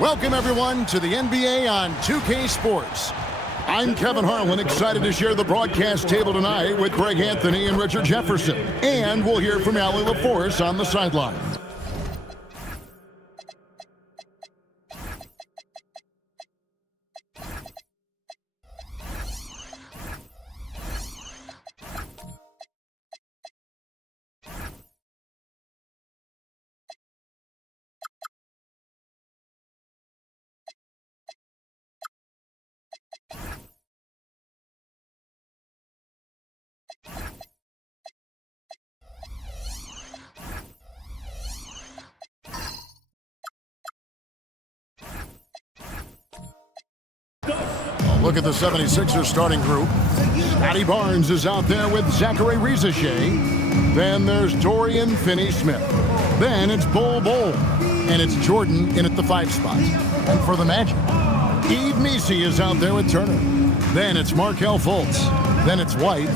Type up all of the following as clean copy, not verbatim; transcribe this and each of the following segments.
Welcome, everyone, to the NBA on 2K Sports. I'm Kevin Harlan, excited to share the broadcast table tonight with Greg Anthony and Richard Jefferson. And we'll hear from Allie LaForce on the sideline. Look at the 76ers starting group. Scotty Barnes is out there with Zachary Rizachet. Then there's Dorian Finney-Smith. Then it's Bol Bol. And it's Jordan in at the 5 spot. And for the Magic, Yves Missi is out there with Turner. Then it's Markelle Fultz. Then it's White.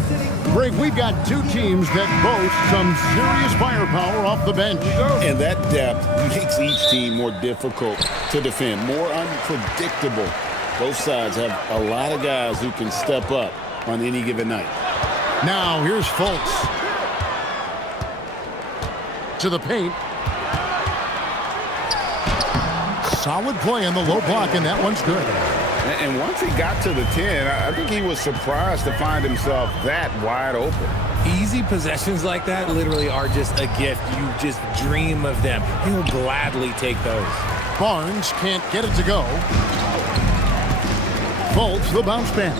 Greg, we've got two teams that boast some serious firepower off the bench. And that depth makes each team more difficult to defend, more unpredictable. Both sides have a lot of guys who can step up on any given night. Now here's Fultz. To the paint. Solid play on the low block, and that one's good. And once he got to the 10, I think he was surprised to find himself that wide open. Easy possessions like that literally are just a gift. You just dream of them. He'll gladly take those. Barnes can't get it to go. Fultz, the bounce pass.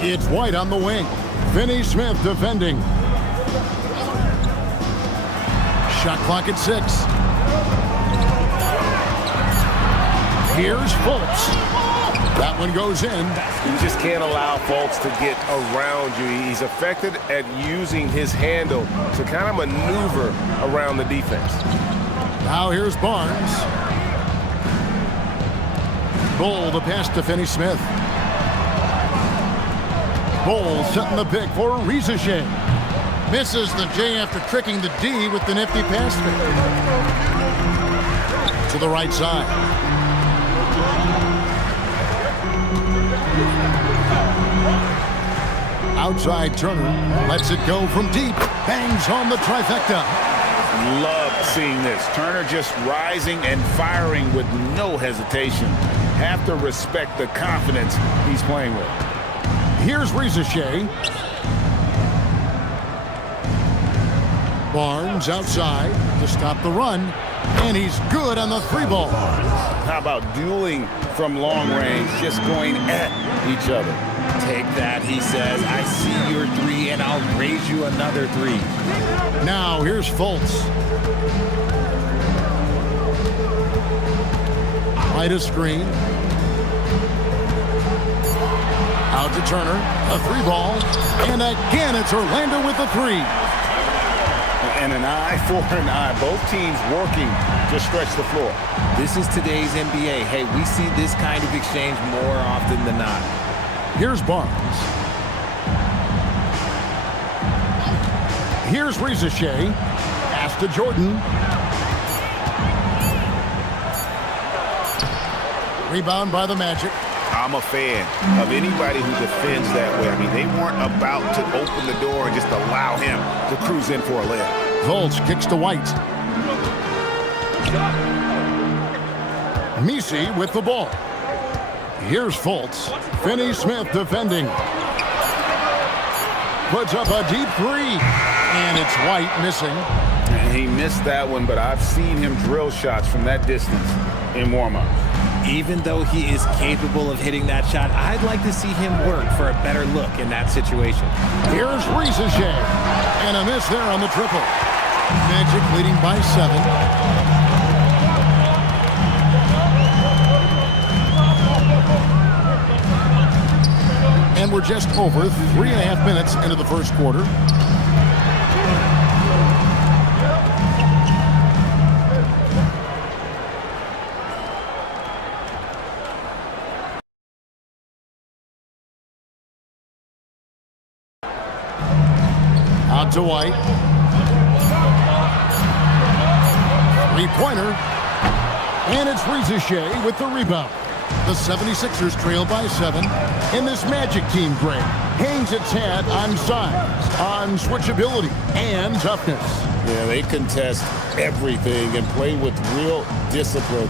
It's White on the wing. Finney-Smith defending. Shot clock at 6. Here's Fultz. That one goes in. You just can't allow Fultz to get around you. He's effective at using his handle to kind of maneuver around the defense. Now here's Barnes. Bol the pass to Finney-Smith. Bol setting the pick for Rizachet. Misses the J after tricking the D with the nifty pass fake. To the right side. Outside Turner lets it go from deep. Bangs on the trifecta. Love seeing this. Turner just rising and firing with no hesitation. Have to respect the confidence he's playing with. Here's Rizachet. Barnes outside to stop the run, and he's good on the 3-ball. How about dueling from long range, just going at each other? Take that, he says. I see your 3, and I'll raise you another 3. Now here's Fultz. Right a screen. Out to Turner. A 3-ball. And again, it's Orlando with the 3. And an eye for an eye. Both teams working to stretch the floor. This is today's NBA. Hey, we see this kind of exchange more often than not. Here's Barnes. Here's Rizachet. Pass to Jordan. Rebound by the Magic. I'm a fan of anybody who defends that way. I mean, they weren't about to open the door and just allow him to cruise in for a layup. Fultz kicks to White. Missi with the ball. Here's Fultz. Finney-Smith defending. Puts up a deep 3. And it's White missing. And he missed that one, but I've seen him drill shots from that distance in warm-ups. Even though he is capable of hitting that shot, I'd like to see him work for a better look in that situation. Here's Rizachet. And a miss there on the triple. Magic leading by 7. And we're just over 3.5 minutes into the first quarter. Out to White. Three-pointer. And it's Rizachet with the rebound. The 76ers trail by 7. And this Magic team, Greg, hangs its hat on size, on switchability, and toughness. Yeah, they contest everything and play with real discipline.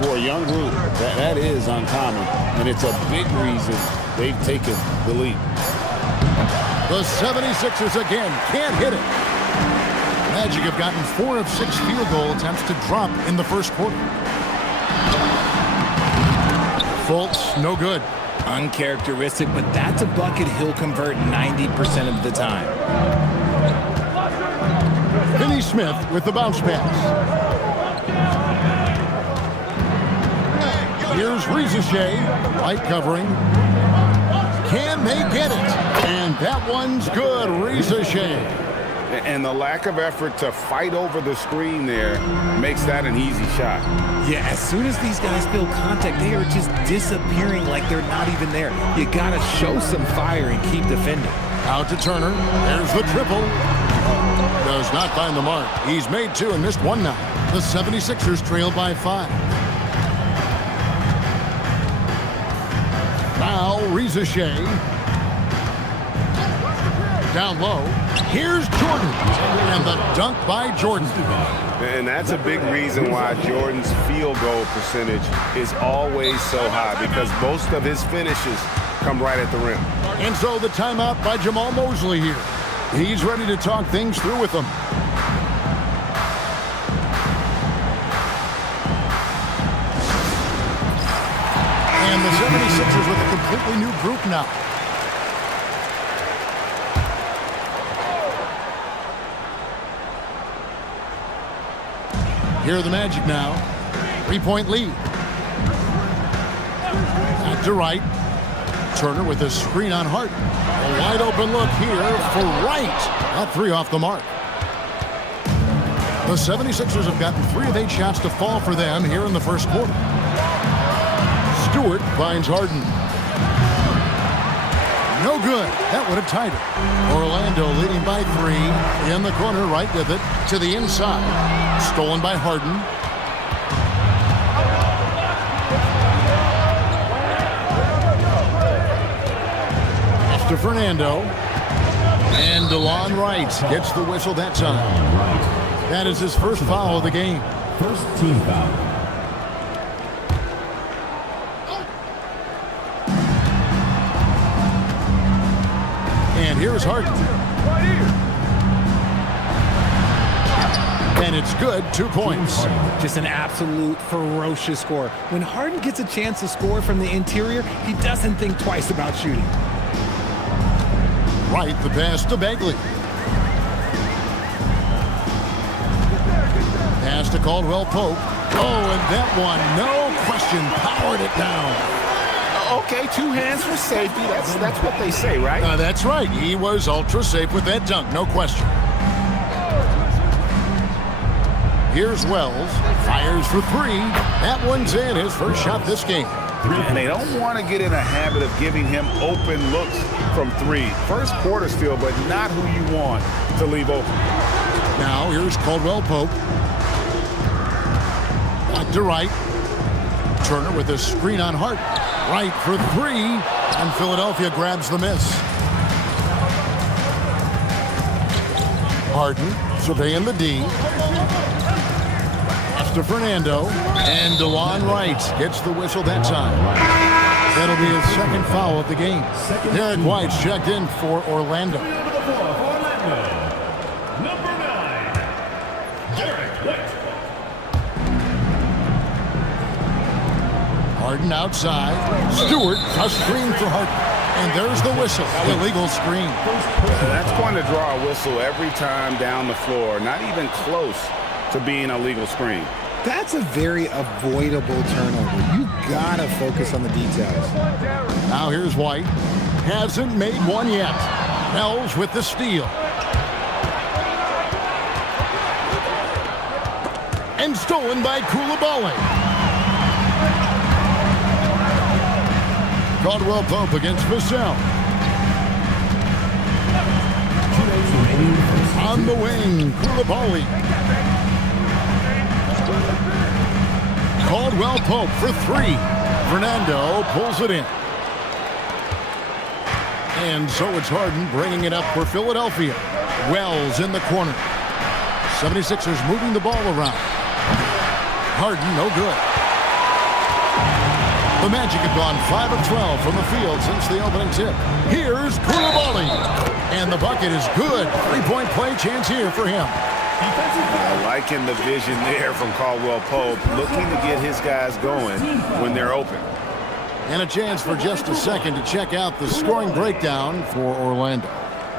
For a young group, that is uncommon, and it's a big reason they've taken the lead. The 76ers again can't hit it. Magic have gotten 4 of 6 field goal attempts to drop in the first quarter. Fultz, no good. Uncharacteristic, but that's a bucket he'll convert 90% of the time. Finney Smith with the bounce pass. Here's Rizachet, light covering. Can they get it? And that one's good, Rizachet. And the lack of effort to fight over the screen there makes that an easy shot. Yeah, as soon as these guys feel contact, they are just disappearing like they're not even there. You got to show some fire and keep defending. Out to Turner. There's the triple. Does not find the mark. He's made 2 and missed 1 now. The 76ers trail by 5. Now Rizachet. Down low. Here's Jordan. And the dunk by Jordan. And that's a big reason why Jordan's field goal percentage is always so high, because most of his finishes come right at the rim. And so the timeout by Jamal Mosley here. He's ready to talk things through with them. And the 76ers with a completely new group now. Here are the Magic now. 3-point lead. Back to right. Turner with a screen on Hart. A wide open look here for Wright. That 3 off the mark. The 76ers have gotten 3 of 8 shots to fall for them here in the first quarter. Stewart finds Harden. No good. That would have tied it. Orlando leading by 3. In the corner, right with it. To the inside. Stolen by Harden. Off to Fernando. And DeLon Wright gets the whistle that time. That is his first foul of the game. First team foul. And here's Harden. And it's good, 2 points. Just an absolute ferocious score. When Harden gets a chance to score from the interior, he doesn't think twice about shooting. Right, the pass to Bagley. Pass to Caldwell Pope. Oh, and that one, no question, powered it down. Okay, 2 hands for safety. That's what they say, right? That's right. He was ultra safe with that dunk, no question. Here's Wells. Fires for 3. That one's in. His first shot this game. And they don't want to get in a habit of giving him open looks from 3. First quarter still, but not who you want to leave open. Now here's Caldwell Pope. Back to right. Turner with a screen on Hart. Right for 3. And Philadelphia grabs the miss. Harden surveying the D. To Fernando, and DeLon Wright gets the whistle that time. That'll be his second foul of the game. Derek White's checked in for Orlando. Number 9, Derek White. Harden outside. Stewart, a screen for Harden. And there's the whistle, illegal screen. That's going to draw a whistle every time down the floor. Not even close to being a legal screen. That's a very avoidable turnover. You gotta focus on the details. Now here's White. Hasn't made one yet. Wells with the steal. And stolen by Koulibaly. Caldwell Pope against Vassell. On the wing, Koulibaly. Caldwell Pope for three. Fernando pulls it in. And so it's Harden bringing it up for Philadelphia. Wells in the corner. 76ers moving the ball around. Harden, no good. The Magic have gone 5 of 12 from the field since the opening tip. Here's Koulibaly. And the bucket is good. Three-point play chance here for him. Liking the vision there from Caldwell Pope, looking to get his guys going when they're open. And a chance for just a second to check out the scoring breakdown for Orlando.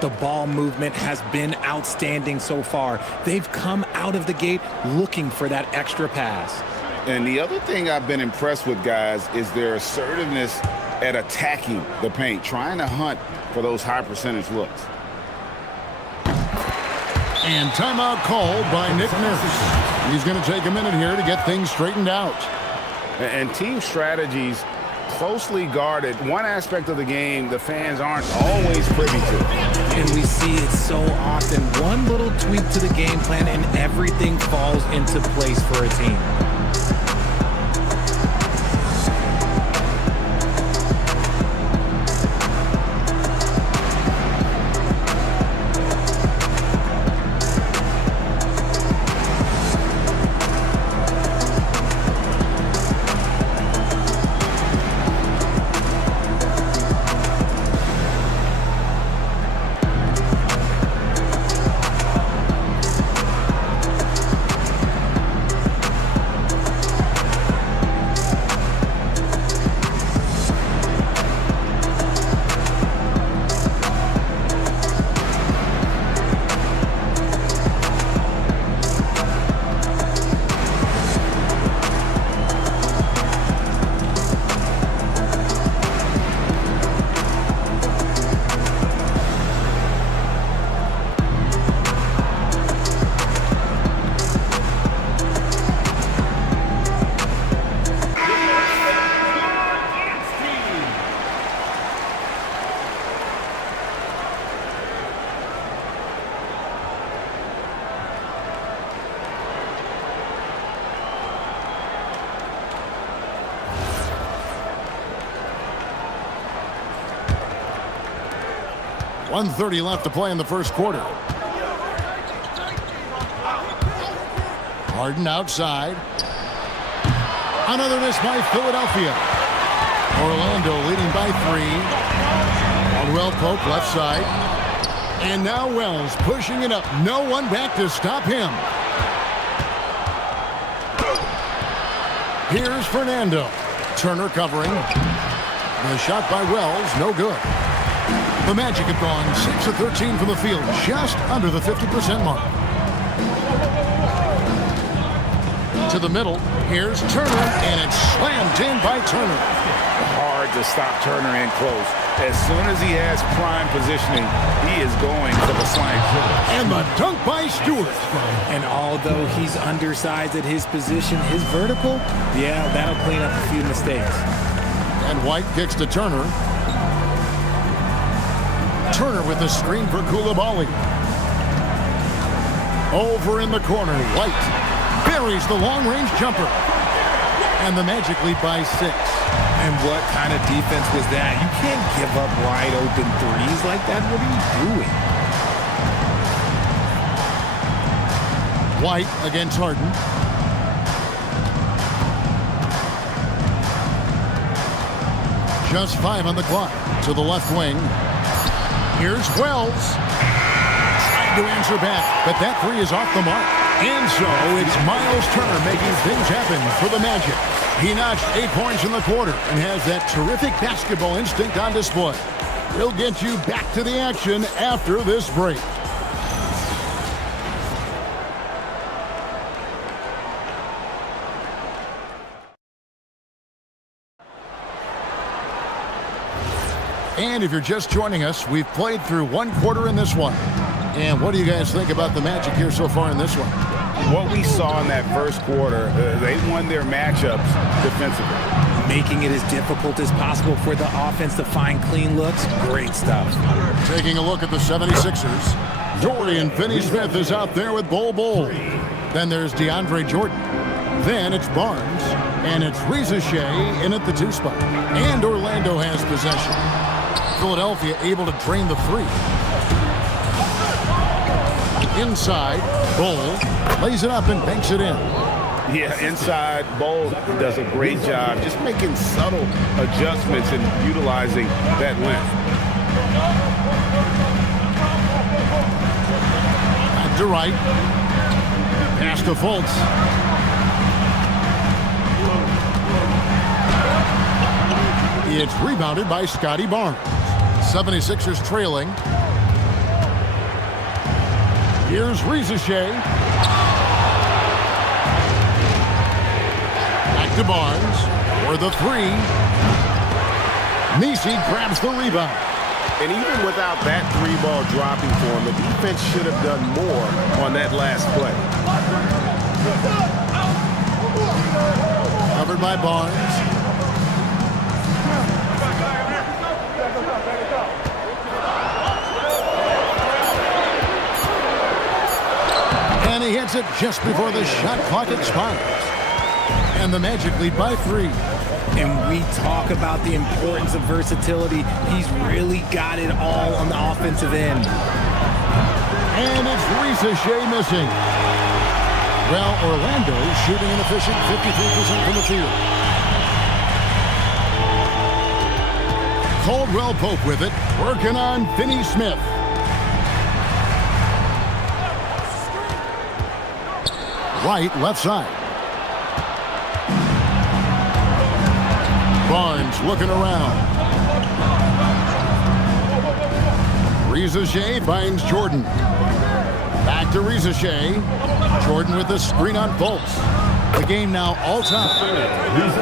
The ball movement has been outstanding so far. They've come out of the gate looking for that extra pass. And the other thing I've been impressed with, guys, is their assertiveness at attacking the paint, trying to hunt for those high percentage looks. And timeout called by Nick Nurse. He's going to take a minute here to get things straightened out. And team strategies closely guarded. One aspect of the game the fans aren't always privy to. And we see it so often. One little tweak to the game plan and everything falls into place for a team. .130 left to play in the first quarter. Harden outside. Another miss by Philadelphia. Orlando leading by 3. Caldwell Pope left side. And now Wells pushing it up. No one back to stop him. Here's Fernando. Turner covering. The shot by Wells, no good. The Magic have gone 6 of 13 from the field, just under the 50% mark. To the middle, here's Turner, and it's slammed in by Turner. Hard to stop Turner in close. As soon as he has prime positioning, he is going for the slam. And the dunk by Stewart. And although he's undersized at his position, his vertical, yeah, that'll clean up a few mistakes. And White kicks to Turner. Turner with the screen for Koulibaly. Over in the corner, White buries the long-range jumper. And the Magic lead by 6. And what kind of defense was that? You can't give up wide open threes like that. What are you doing? White against Harden. Just 5 on the clock. To the left wing. Here's Wells. Trying to answer back, but that 3 is off the mark. And so it's Miles Turner making things happen for the Magic. He notched 8 points in the quarter and has that terrific basketball instinct on display. We'll get you back to the action after this break. And if you're just joining us, we've played through 1 quarter in this one. And what do you guys think about the Magic here so far in this one? What we saw in that first quarter, they won their matchups defensively. Making it as difficult as possible for the offense to find clean looks. Great stuff. Taking a look at the 76ers. Dorian Finney-Smith is out there with Bol Bol. Then there's DeAndre Jordan. Then it's Barnes, and it's Rizachet in at the 2 spot. And Orlando has possession. Philadelphia able to drain the 3. Inside, Bull lays it up and banks it in. Yeah, inside, Bull does a great job just making subtle adjustments and utilizing that length. Back to right. Pass to Fultz. It's rebounded by Scotty Barnes. 76ers trailing. Here's Rizachet. Back to Barnes for the 3. Nisi grabs the rebound. And even without that 3-ball dropping for him, the defense should have done more on that last play. Covered by Barnes. And he hits it just before the shot clock expires. And the Magic lead by 3. And we talk about the importance of versatility. He's really got it all on the offensive end. And it's Rizachet missing. Well, Orlando shooting an efficient 53% from the field. Caldwell Pope with it, working on Finney Smith. White left side. Barnes looking around. Rizachet finds Jordan. Back to Rizachet. Jordan with the screen on Fultz. The game now all time.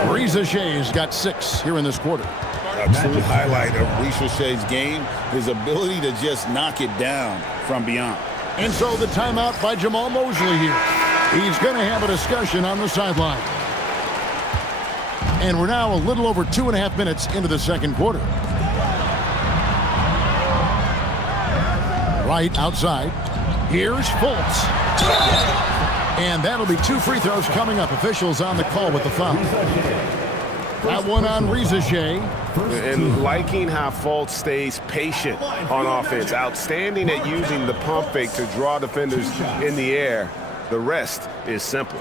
Rizachet's got 6 here in this quarter. A true highlight of Rizachet's game, his ability to just knock it down from beyond. And so the timeout by Jamal Mosley here. He's going to have a discussion on the sideline. And we're now a little over 2.5 minutes into the second quarter. Right outside. Here's Fultz. And that'll be 2 free throws coming up. Officials on the call with the foul. That one on Rizachet. And liking how Fultz stays patient on offense. Outstanding at using the pump fake to draw defenders in the air. The rest is simple.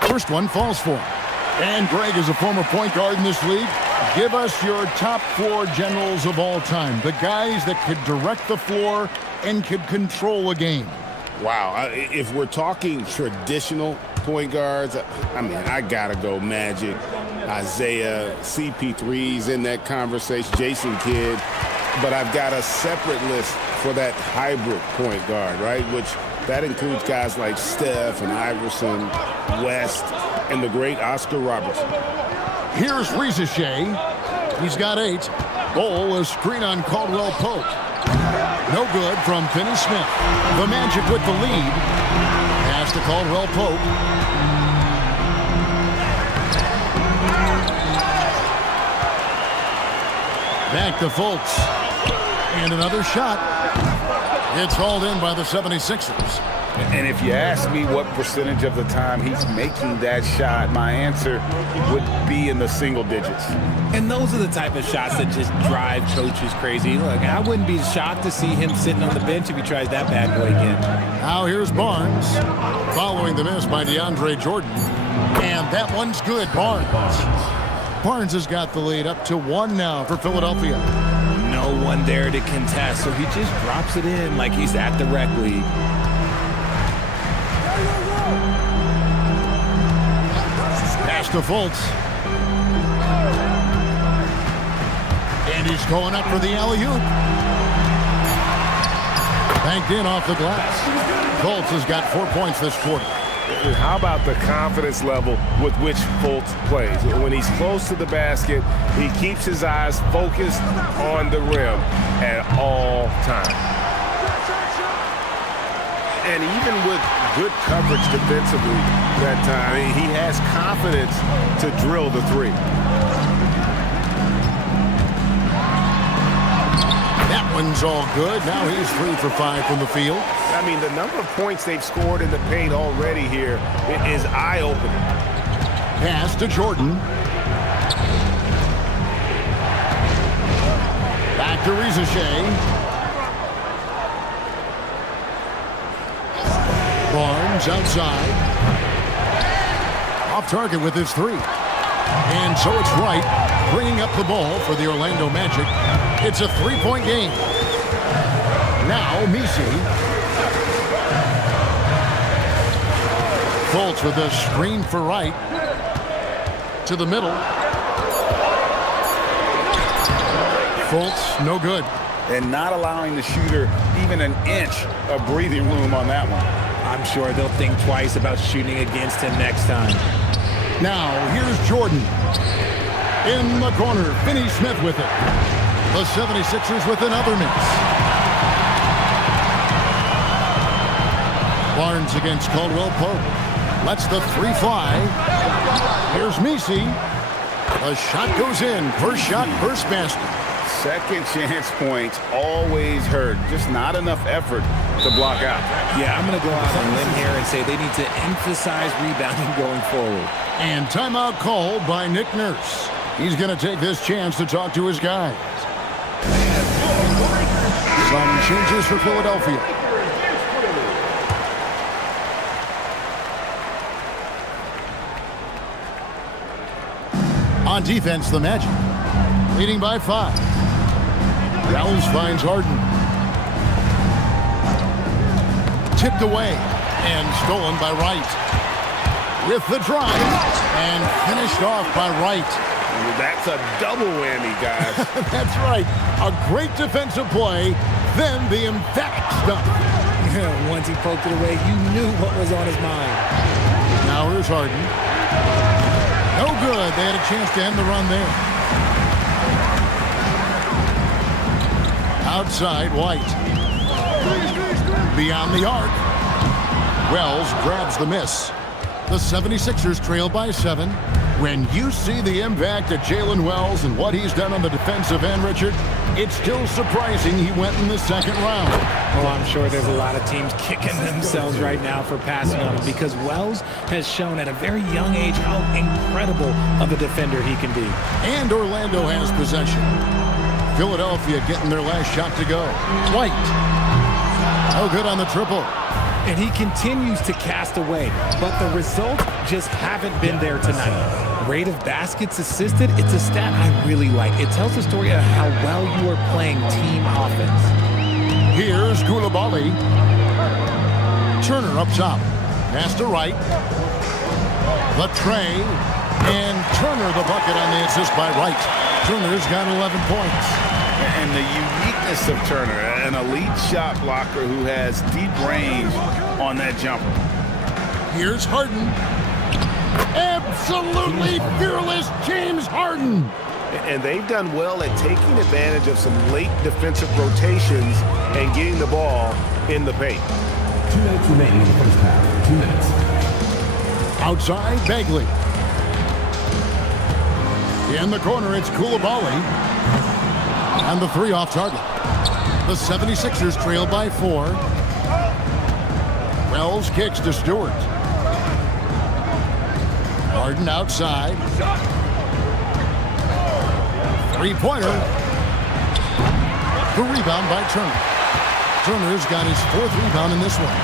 First one falls for him. And Greg is a former point guard in this league. Give us your top 4 generals of all time. The guys that could direct the floor and could control a game. Wow, if we're talking traditional point guards, I mean, I gotta go Magic, Isaiah, CP3's in that conversation, Jason Kidd. But I've got a separate list for that hybrid point guard, right? Which that includes guys like Steph and Iverson, West, and the great Oscar Robertson. Here's Rizachet. He's got 8. Bull, a screen on Caldwell Pope. No good from Finney Smith. The Magic with the lead. Pass to Caldwell Pope. Back to Fultz. And another shot. It's hauled in by the 76ers. And if you ask me what percentage of the time he's making that shot, my answer would be in the single digits. And those are the type of shots that just drive coaches crazy. Look, I wouldn't be shocked to see him sitting on the bench if he tries that bad boy again. Now here's Barnes. Following the miss by DeAndre Jordan. And that one's good, Barnes. Barnes has got the lead up to 1 now for Philadelphia. No one there to contest, so he just drops it in like he's at the rec league. Pass to Fultz. And he's going up for the alley-oop. Banked in off the glass. Fultz has got 4 points this quarter. How about the confidence level with which Fultz plays? When he's close to the basket, he keeps his eyes focused on the rim at all times. And even with good coverage defensively that time, he has confidence to drill the 3. one's all good. Now he's 3 for 5 from the field. I mean, the number of points they've scored in the paint already here is eye-opening. Pass to Jordan. Back to Rizachet. Barnes outside. Off target with his 3. And so it's Wright bringing up the ball for the Orlando Magic. It's a 3-point game. Now Misi. Fultz with a screen for Wright. To the middle. Fultz, no good. And not allowing the shooter even an inch of breathing room on that one. I'm sure they'll think twice about shooting against him next time. Now, here's Jordan. In the corner, Finney-Smith with it. The 76ers with another miss. Barnes against Caldwell Pope. Lets the 3 fly. Here's Misi. The shot goes in. First shot, first basket. Second chance points always hurt. Just not enough effort to block out. Yeah, I'm going to go out on a limb here and say they need to emphasize rebounding going forward. And timeout called by Nick Nurse. He's going to take this chance to talk to his guys. Some changes for Philadelphia. On defense, the Magic. Leading by 5. Wells finds Harden. Tipped away and stolen by Wright. With the drive and finished off by Wright. That's a double whammy, guys. That's right. A great defensive play, then the emphatic stuff. Once he poked it away, you knew what was on his mind. Now here's Harden. No good. They had a chance to end the run there. Outside, White. Beyond the arc. Wells grabs the miss. The 76ers trail by 7. When you see the impact of Jalen Wells and what he's done on the defensive end, Richard, it's still surprising he went in the second round. Oh, I'm sure there's a lot of teams kicking themselves right now for passing on him because Wells has shown at a very young age how incredible of a defender he can be. And Orlando has possession. Philadelphia getting their last shot to go. White. No good on the triple. And he continues to cast away, but the results just haven't been there tonight. Rate of baskets assisted, it's a stat I really like. It tells the story of how well you are playing team offense. Here's Koulibaly. Turner up top. Pass to Wright. The tray. And Turner the bucket on the assist by Wright. Turner's got 11 points. And the uniqueness of Turner, an elite shot blocker who has deep range on that jumper. Here's Harden. Absolutely fearless James Harden. And they've done well at taking advantage of some late defensive rotations and getting the ball in the paint. 2 minutes remaining in the first half. 2 minutes. Outside, Bagley. In the corner, it's Koulibaly. And the 3 off target. The 76ers trail by 4. Wells kicks to Stewart. Harden outside. 3-pointer. The rebound by Turner. Turner's got his 4th rebound in this one.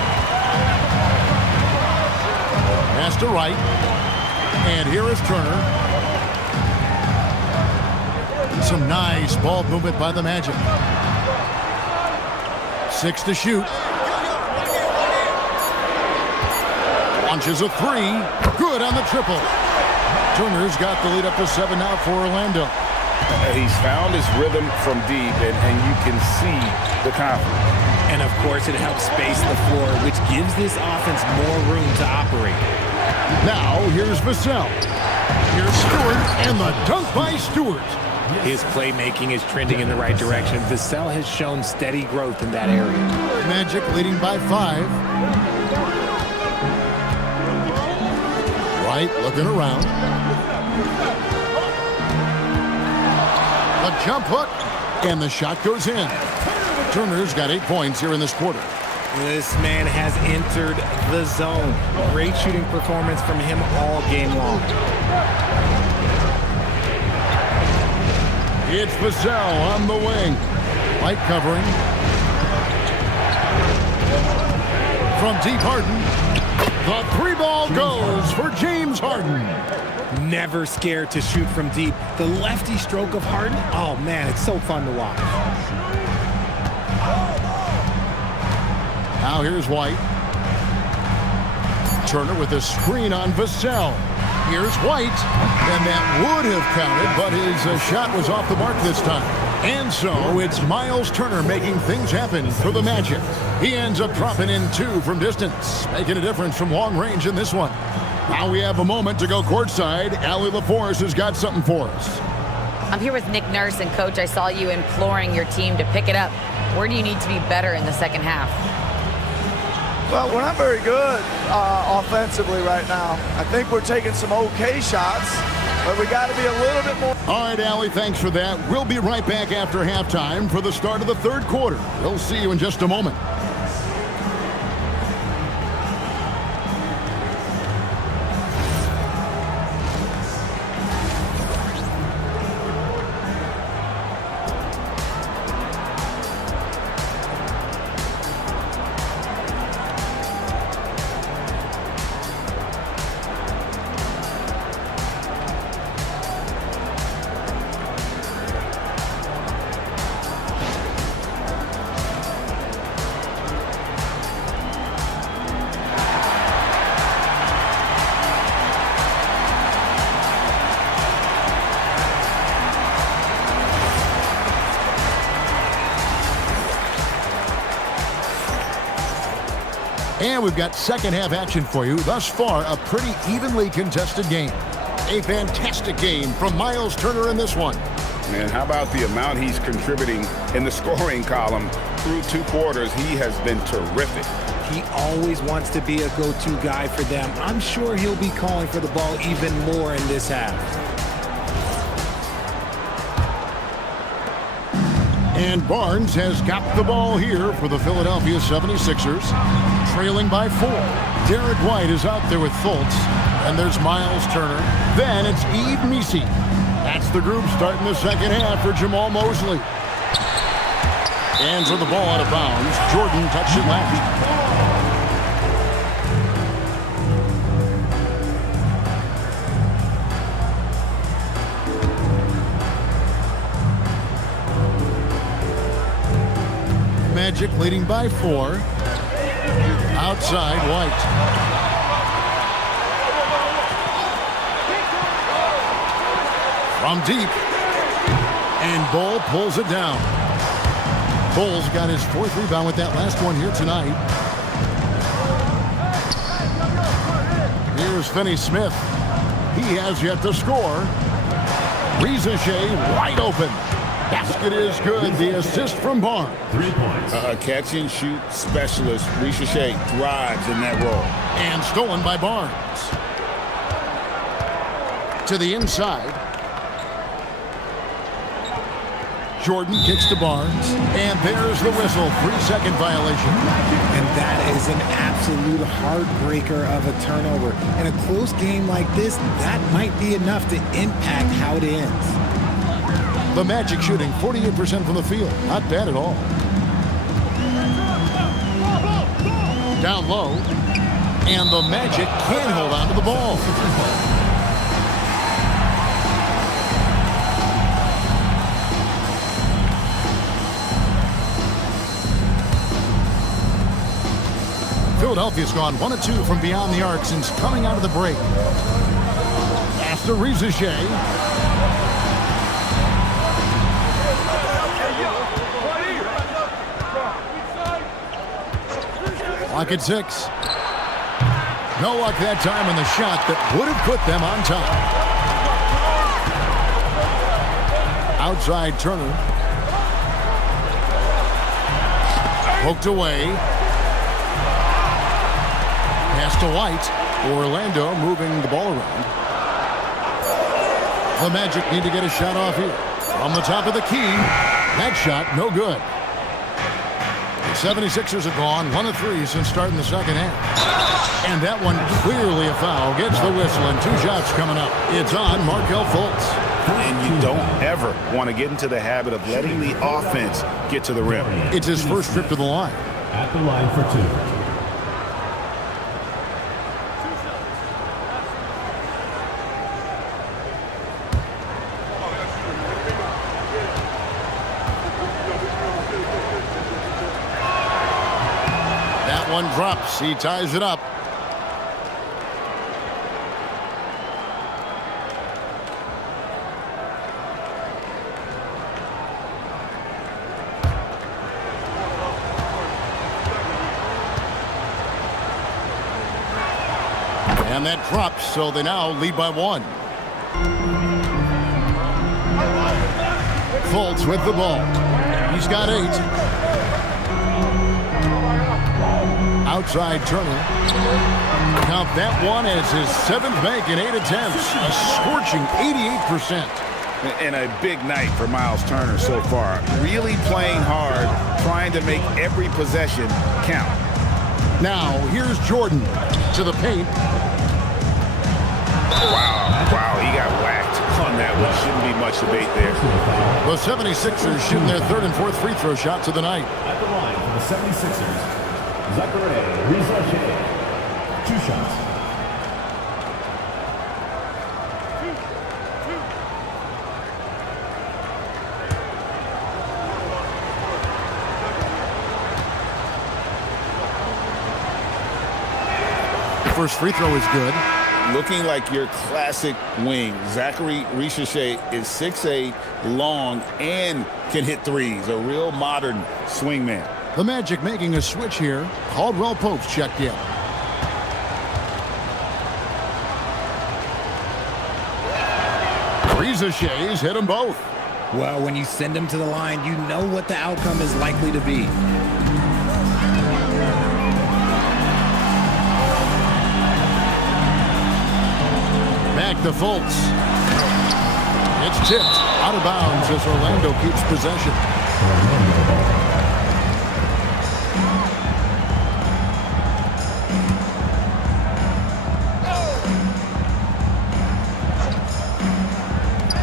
Pass to Wright. And here is Turner. Some nice ball movement by the Magic. 6 to shoot. Launches a 3. Good on the triple. Turner's got the lead up to 7 now for Orlando. He's found his rhythm from deep, and you can see the confidence. And, of course, it helps space the floor, which gives this offense more room to operate. Now, here's Vassell. Here's Stewart, and the dunk by Stewart. His playmaking is trending in the right direction. Vassell has shown steady growth in that area. Magic leading by 5. Wright looking around. The jump hook, and the shot goes in. Turner's got 8 points here in this quarter. This man has entered the zone. Great shooting performance from him all game long. It's Vassell on the wing. Light covering. From deep, Harden. The 3-ball goes for James Harden. Never scared to shoot from deep. The lefty stroke of Harden, oh man, it's so fun to watch. Now here's White. Turner with a screen on Vassell. Here's White. And that would have counted, but his shot was off the mark this time. And so it's Miles Turner making things happen for the Magic. He ends up dropping in 2 from distance, making a difference from long range in this one. Now we have a moment to go courtside. Allie LaForce has got something for us. I'm here with Nick Nurse, and Coach, I saw you imploring your team to pick it up. Where do you need to be better in the second half? Well, we're not very good offensively right now. I think we're taking some okay shots, but we got to be a little bit more. All right, Allie, thanks for that. We'll be right back after halftime for the start of the third quarter. We'll see you in just a moment. And we've got second half action for you. Thus far, a pretty evenly contested game. A fantastic game from Miles Turner in this one. Man, how about the amount he's contributing in the scoring column through 2 quarters? He has been terrific. He always wants to be a go-to guy for them. I'm sure he'll be calling for the ball even more in this half. And Barnes has got the ball here for the Philadelphia 76ers. Trailing by 4. Derek White is out there with Fultz. And there's Miles Turner. Then it's Yves Missi. That's the group starting the second half for Jamal Mosley. Hands on the ball out of bounds. Jordan touched it last. Magic leading by 4. Outside, White. From deep. And Bull pulls it down. Bull's got his 4th rebound with that last one here tonight. Here's Finney Smith. He has yet to score. Reza Shea wide open. Basket is good. The assist from Barnes. 3 points. A catch-and-shoot specialist. Reza Shea thrives in that role. And stolen by Barnes. To the inside. Jordan kicks to Barnes. And there's the whistle. 3-second violation. And that is an absolute heartbreaker of a turnover. In a close game like this, that might be enough to impact how it ends. The Magic shooting 48% from the field. Not bad at all. Down low. And the Magic can hold on to the ball. Philadelphia's gone 1 of 2 from beyond the arc since coming out of the break. Pass to Reza Shea. Clock at 6. No luck that time on the shot that would have put them on top. Outside Turner. Poked away. Pass to White. Orlando moving the ball around. The Magic need to get a shot off here. From the top of the key. That shot, no good. 76ers have gone 1 of 3 since starting the second half. And that one clearly a foul. Gets the whistle and 2 shots coming up. It's on Markelle Fultz. And you don't ever want to get into the habit of letting the offense get to the rim. It's his first trip to the line. At the line for 2. One drops. He ties it up. And that drops, so they now lead by 1. Fultz with the ball. He's got 8. Outside Turner. Count that one as his 7th make in 8 attempts. A scorching 88%. And a big night for Miles Turner so far. Really playing hard, trying to make every possession count. Now, here's Jordan to the paint. Wow, he got whacked on that one. Shouldn't be much debate there. The 76ers shooting their 3rd and 4th free throw shots of the night. At the line for the 76ers, Zachary Rizashe. 2 shots. First free throw is good. Looking like your classic wing. Zachary Rizashe is 6'8", long, and can hit threes. A real modern swingman. The Magic making a switch here. Caldwell Pope's checked in. Rizashe's hit them both. Well, when you send them to the line, you know what the outcome is likely to be. Back to Fultz. It's tipped out of bounds as Orlando keeps possession.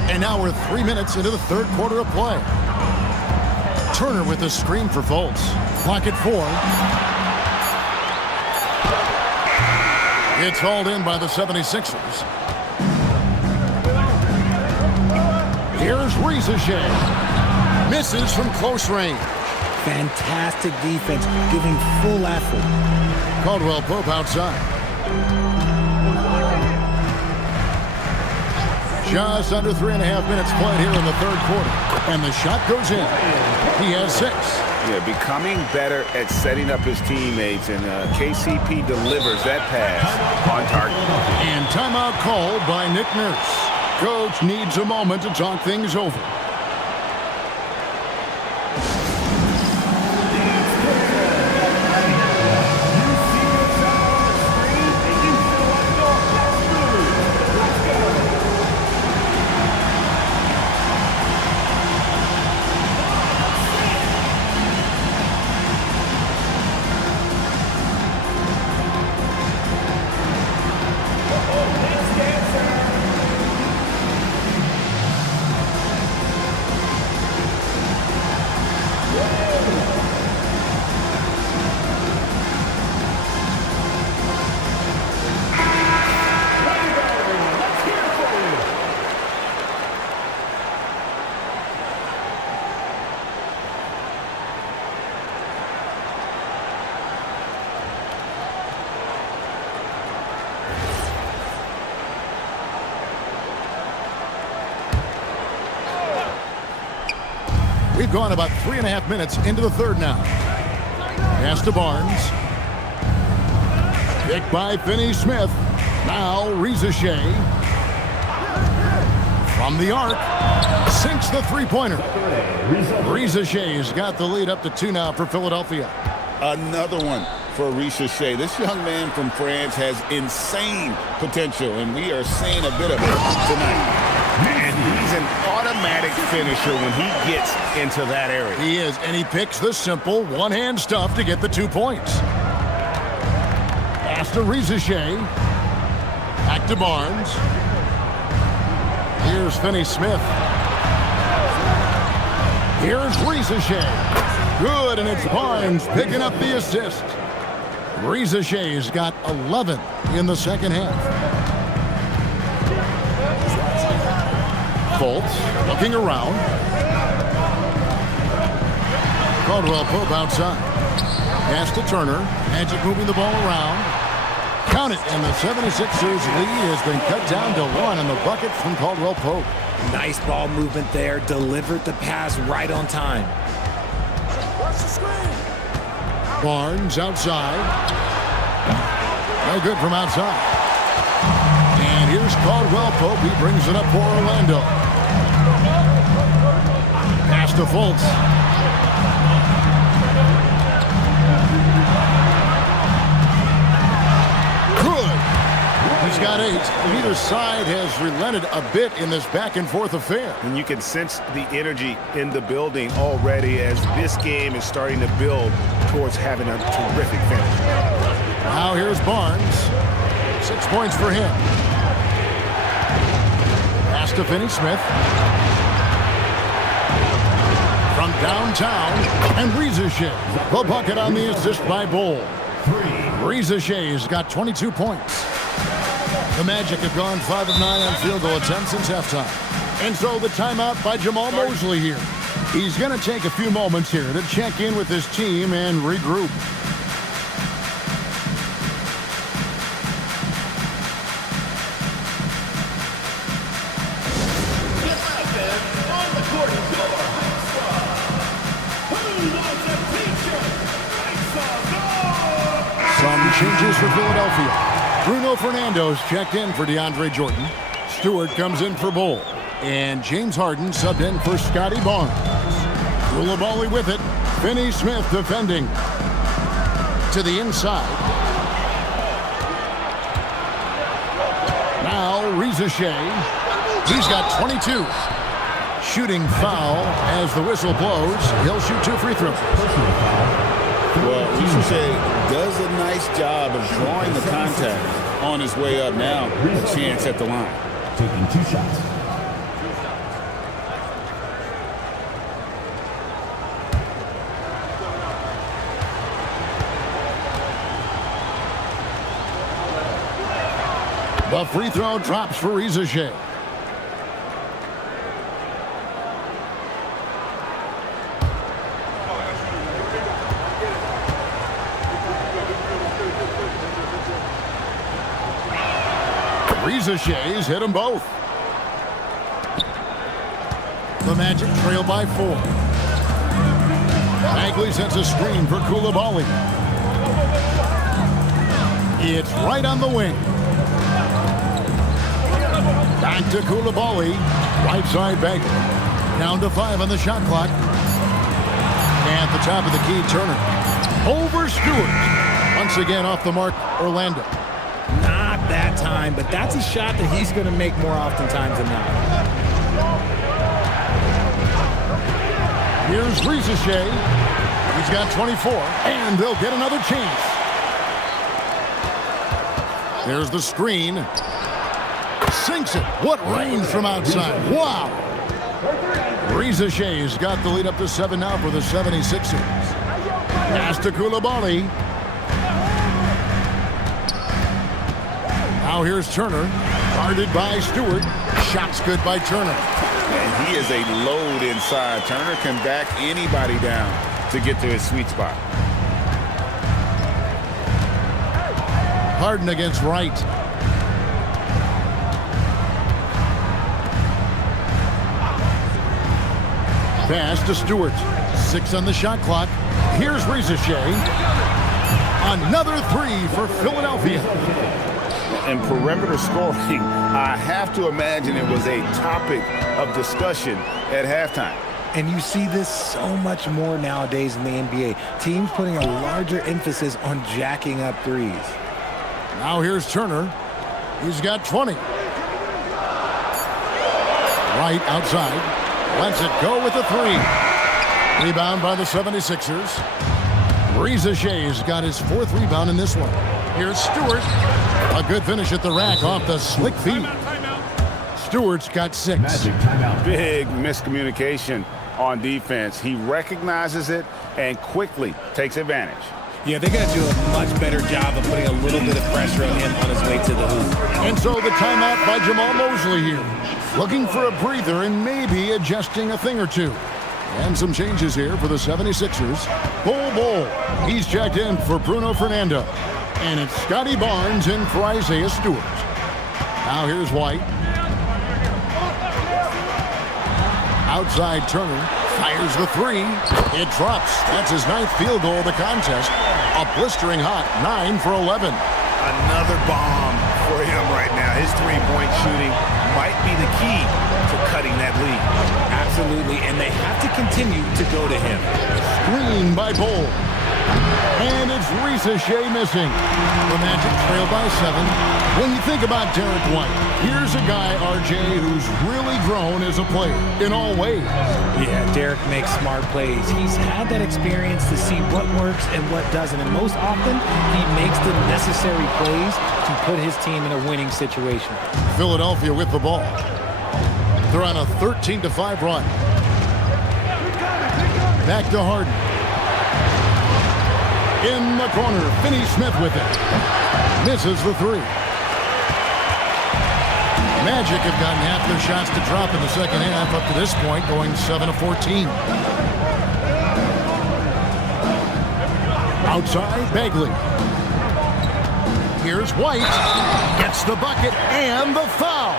And now we're 3 minutes into the 3rd quarter of play. Turner with the screen for Fultz. Clock at 4. It's hauled in by the 76ers. Here's Rizashe. Misses from close range. Fantastic defense, giving full effort. Caldwell Pope outside. Just under 3.5 minutes played here in the 3rd quarter. And the shot goes in. He has 6. Yeah, becoming better at setting up his teammates, and KCP delivers that pass on target. And timeout called by Nick Nurse. Coach needs a moment to talk things over. We've gone about 3.5 minutes into the 3rd now. Pass to Barnes. Picked by Finney-Smith. Now Rizashe. From the arc. Sinks the 3-pointer. Rizashe's got the lead up to 2 now for Philadelphia. Another one for Rizashe. This young man from France has insane potential, and we are seeing a bit of it tonight. And he's an automatic finisher when he gets into that area. He is, and he picks the simple one-hand stuff to get the 2 points. Pass to Rizachet. Back to Barnes. Here's Finney-Smith. Here's Rizachet. Good, and it's Barnes picking up the assist. Rizachet's got 11 in the second half. Fultz looking around. Caldwell Pope outside. Pass to Turner. Magic moving the ball around. Count it, and the 76ers lead has been cut down to 1 on the bucket from Caldwell Pope. Nice ball movement there. Delivered the pass right on time. Barnes outside. No good from outside. And here's Caldwell Pope. He brings it up for Orlando. Pass to Fultz. He's got 8. Neither side has relented a bit in this back-and-forth affair. And you can sense the energy in the building already as this game is starting to build towards having a terrific finish. Now here's Barnes. 6 points for him. Pass to Finney-Smith. From downtown, and Rizachet. The bucket on the assist by Bull. Rizachet's got 22 points. The Magic have gone 5 of 9 on field goal attempts since halftime. And so the timeout by Jamal Mosley here. He's going to take a few moments here to check in with his team and regroup. Some changes for Philadelphia. Bruno Fernando's checked in for DeAndre Jordan. Stewart comes in for Bull. And James Harden subbed in for Scotty Barnes. Koulibaly with it. Finney-Smith defending. To the inside. Now Rizachet. He's got 22. Shooting foul as the whistle blows. He'll shoot 2 free throws. Well, Rizachet does a nice job of drawing the contact on his way up. Now a chance at the line. Taking 2 shots. The free throw drops for Rizachet. Rizachet's hit them both. The Magic trail by 4. Bagley sends a screen for Koulibaly. It's right on the wing. Back to Koulibaly. Right side Bagley. Down to 5 on the shot clock. And at the top of the key, Turner. Over Stewart. Once again off the mark, Orlando. Not that time, but that's a shot that he's going to make more oftentimes than not. Here's Rizachet. He's got 24, and they'll get another chance. There's the screen. Sinks it. What range from outside. Wow. Rizachet's got the lead up to 7 now for the 76ers. Pass to Koulibaly. Now here's Turner, guarded by Stewart. Shots good by Turner. And he is a load inside. Turner can back anybody down to get to his sweet spot. Harden against Wright. Pass to Stewart. 6 on the shot clock. Here's Rizachet. Another 3 for Philadelphia. And perimeter scoring, I have to imagine it was a topic of discussion at halftime. And you see this so much more nowadays in the NBA. Teams putting a larger emphasis on jacking up threes. Now here's Turner. He's got 20. Right outside. Lets it go with the three. Rebound by the 76ers. Rizachet's got his 4th rebound in this one. Here's Stewart. A good finish at the rack off the slick feet. Stewart's got 6. Magic timeout. Big miscommunication on defense. He recognizes it and quickly takes advantage. Yeah, they're going to do a much better job of putting a little bit of pressure on him on his way to the hoop. And so the timeout by Jamal Mosley here. Looking for a breather and maybe adjusting a thing or two. And some changes here for the 76ers. Bull. He's checked in for Bruno Fernando. And it's Scotty Barnes in for Isaiah Stewart. Now here's White. Outside Turner. Fires the 3. It drops. That's his 9th field goal of the contest. A blistering hot 9 for 11. Another bomb for him right now. His three-point shooting might be the key to cutting that lead. Absolutely, and they have to continue to go to him. Screen by Bull. And it's Rizachet missing. The Magic trail by 7. When you think about Derek White, here's a guy, RJ, who's really grown as a player in all ways. Yeah, Derek makes smart plays. He's had that experience to see what works and what doesn't, and most often, he makes the necessary plays to put his team in a winning situation. Philadelphia with the ball. They're on a 13-5 run. Back to Harden. In the corner, Finney Smith with it. Misses the 3. Magic have gotten half their shots to drop in the second half up to this point, going 7 of 14. Outside, Bagley. Here's White. Gets the bucket and the foul.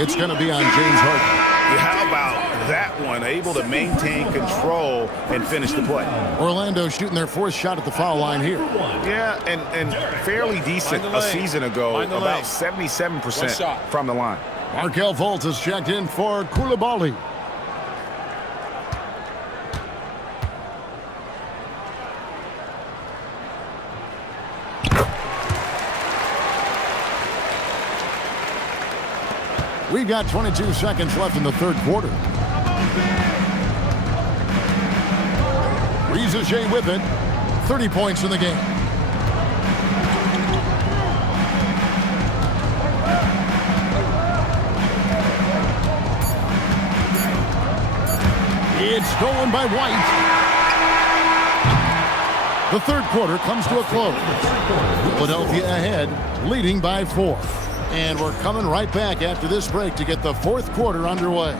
It's going to be on James Harden. How about that one? Able to maintain control and finish the play. Orlando shooting their 4th shot at the foul line here. Yeah, and fairly decent a season ago. About 77% from the line. Markelle Fultz is checked in for Coulibaly. We've got 22 seconds left in the 3rd quarter. Rizachet with it. 30 points in the game. It's stolen by White. The 3rd quarter comes to a close. Philadelphia ahead, leading by 4. And we're coming right back after this break to get the 4th quarter underway.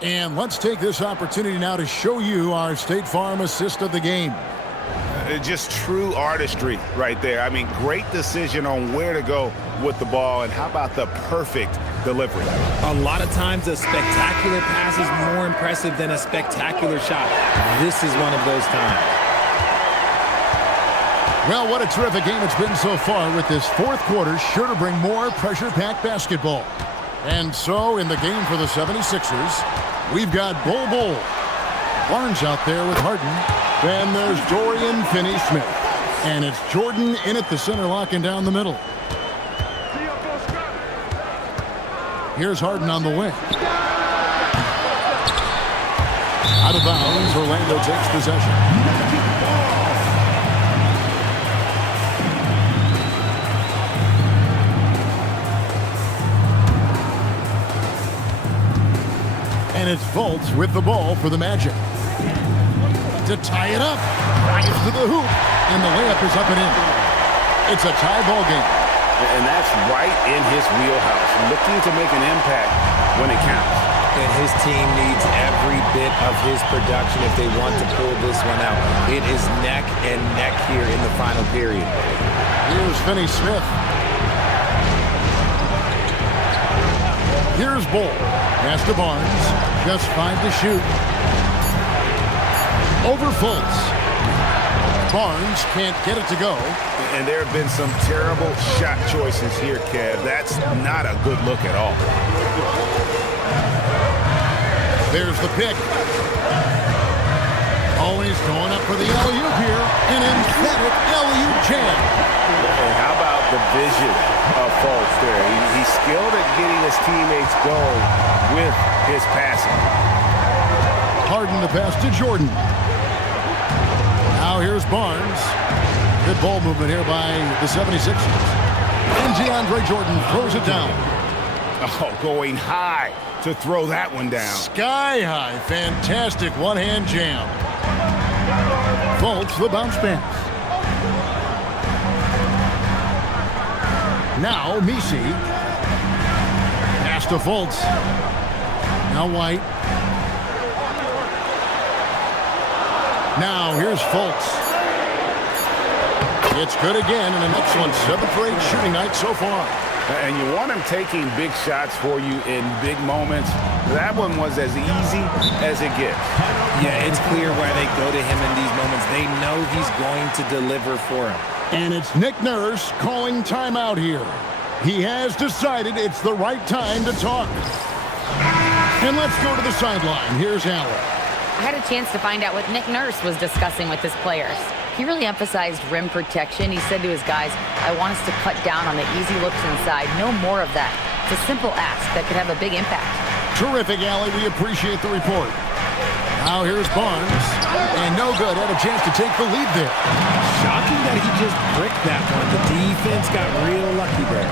And let's take this opportunity now to show you our State Farm assist of the game. Just true artistry right there. I mean, great decision on where to go with the ball, and how about the perfect delivery? A lot of times, a spectacular pass is more impressive than a spectacular shot. This is one of those times. Well, what a terrific game it's been so far, with this 4th quarter sure to bring more pressure-packed basketball. And so, in the game for the 76ers, we've got Bull. Barnes out there with Harden. Then there's Dorian Finney-Smith. And it's Jordan in at the center, locking down the middle. Here's Harden on the wing. Out of bounds, Orlando takes possession. And it's Fultz with the ball for the Magic. To tie it up. Drives to the hoop. And the layup is up and in. It's a tie ball game. And that's right in his wheelhouse. Looking to make an impact when it counts. And his team needs every bit of his production if they want to pull this one out. It is neck and neck here in the final period. Here's Finney-Smith. Here's Bull. Pass to Barnes. Just 5 to shoot. Over Fultz. Barnes can't get it to go. And there have been some terrible shot choices here, Kev. That's not a good look at all. There's the pick. Oh, he's going up for the alley-oop here. An emphatic alley-oop jam. And how about the vision of Fultz there? He's skilled at getting his teammates going with his passing. Harden the pass to Jordan. Now here's Barnes. Good ball movement here by the 76ers. And DeAndre Jordan throws it down. Oh, going high to throw that one down. Sky high. Fantastic one-hand jam. Fultz the bounce pass. Now Misi. Pass to Fultz. Now White. Now here's Fultz. It's good again and an excellent 7 for 8 shooting night so far. And you want him taking big shots for you in big moments. That one was as easy as it gets. Yeah, it's clear why they go to him in these moments. They know he's going to deliver for him. And it's Nick Nurse calling timeout here. He has decided it's the right time to talk. And let's go to the sideline. Here's Allen. I had a chance to find out what Nick Nurse was discussing with his players. He really emphasized rim protection. He said to his guys, I want us to cut down on the easy looks inside. No more of that. It's a simple ask that could have a big impact. Terrific, Allie. We appreciate the report. Now here's Barnes. And no good. Had a chance to take the lead there. Shocking that he just bricked that one. The defense got real lucky there.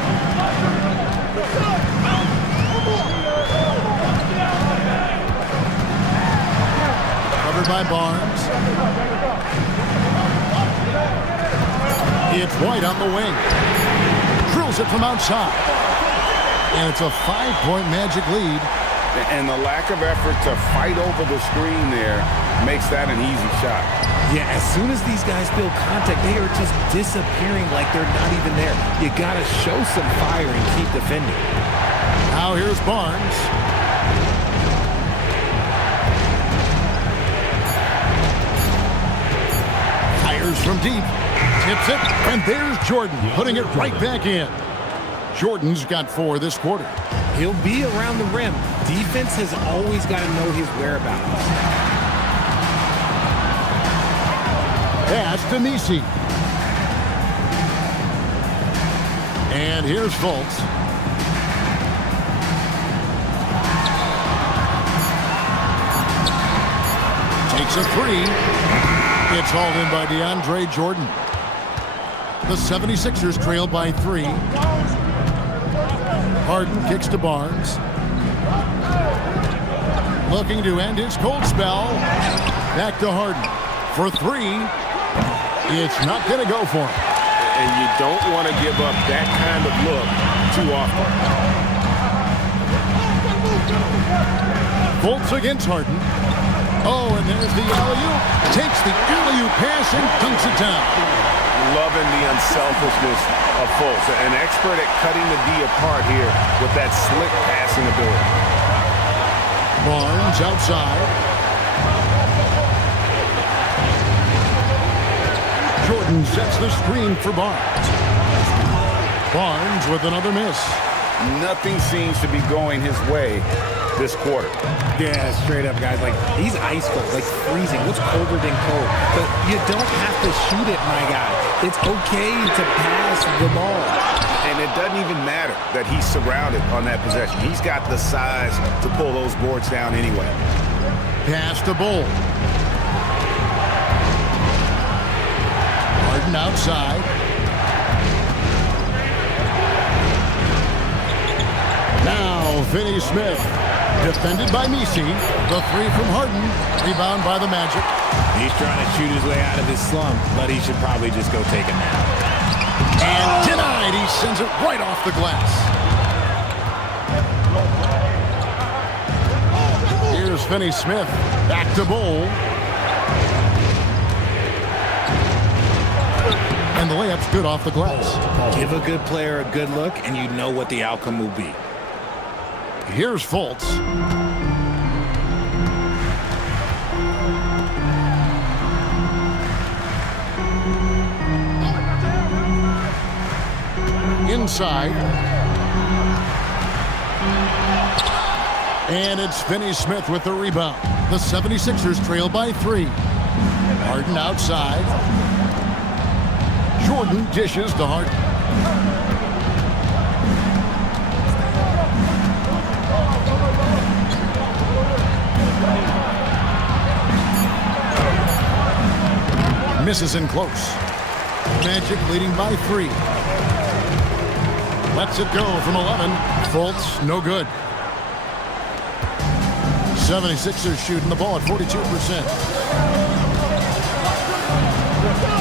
Covered by Barnes. It's White on the wing. Drills it from outside. And it's a 5-point Magic lead. And the lack of effort to fight over the screen there makes that an easy shot. Yeah, as soon as these guys feel contact, they are just disappearing like they're not even there. You got to show some fire and keep defending. Now here's Barnes. Fires from deep. Tips it, and there's Jordan, putting it right back in. Jordan's got 4 this quarter. He'll be around the rim. Defense has always got to know his whereabouts. Pass to Misi. And here's Fultz. Takes a 3. It's hauled in by DeAndre Jordan. The 76ers trail by 3. Harden kicks to Barnes. Looking to end his cold spell. Back to Harden. For 3. It's not going to go for him. And you don't want to give up that kind of look too often. Fultz against Harden. Oh, and there's the alley-oop. Takes the alley-oop pass and dunks it down. Loving the unselfishness of Fultz. An expert at cutting the D apart here with that slick passing ability. Barnes outside. Jordan sets the screen for Barnes. Barnes with another miss. Nothing seems to be going his way this quarter. Yeah, straight up, guys. Like, he's ice cold, like freezing. What's colder than cold? But you don't have to shoot it, my guy. It's okay to pass the ball. And it doesn't even matter that he's surrounded on that possession. He's got the size to pull those boards down anyway. Pass to Bull. Harden outside. Now, Finney Smith. Defended by Misi. The 3 from Harden. Rebound by the Magic. He's trying to shoot his way out of his slump, but he should probably just go take a nap. And denied. He sends it right off the glass. Here's Finney Smith. Back to Bull. And the layup's good off the glass. Give a good player a good look, and you know what the outcome will be. Here's Fultz. inside. And it's Finney Smith with the rebound. The 76ers trail by 3. Harden outside. Jordan dishes to Harden. Misses in close. Magic leading by 3. Lets it go from 11. Fultz, no good. 76ers shooting the ball at 42%.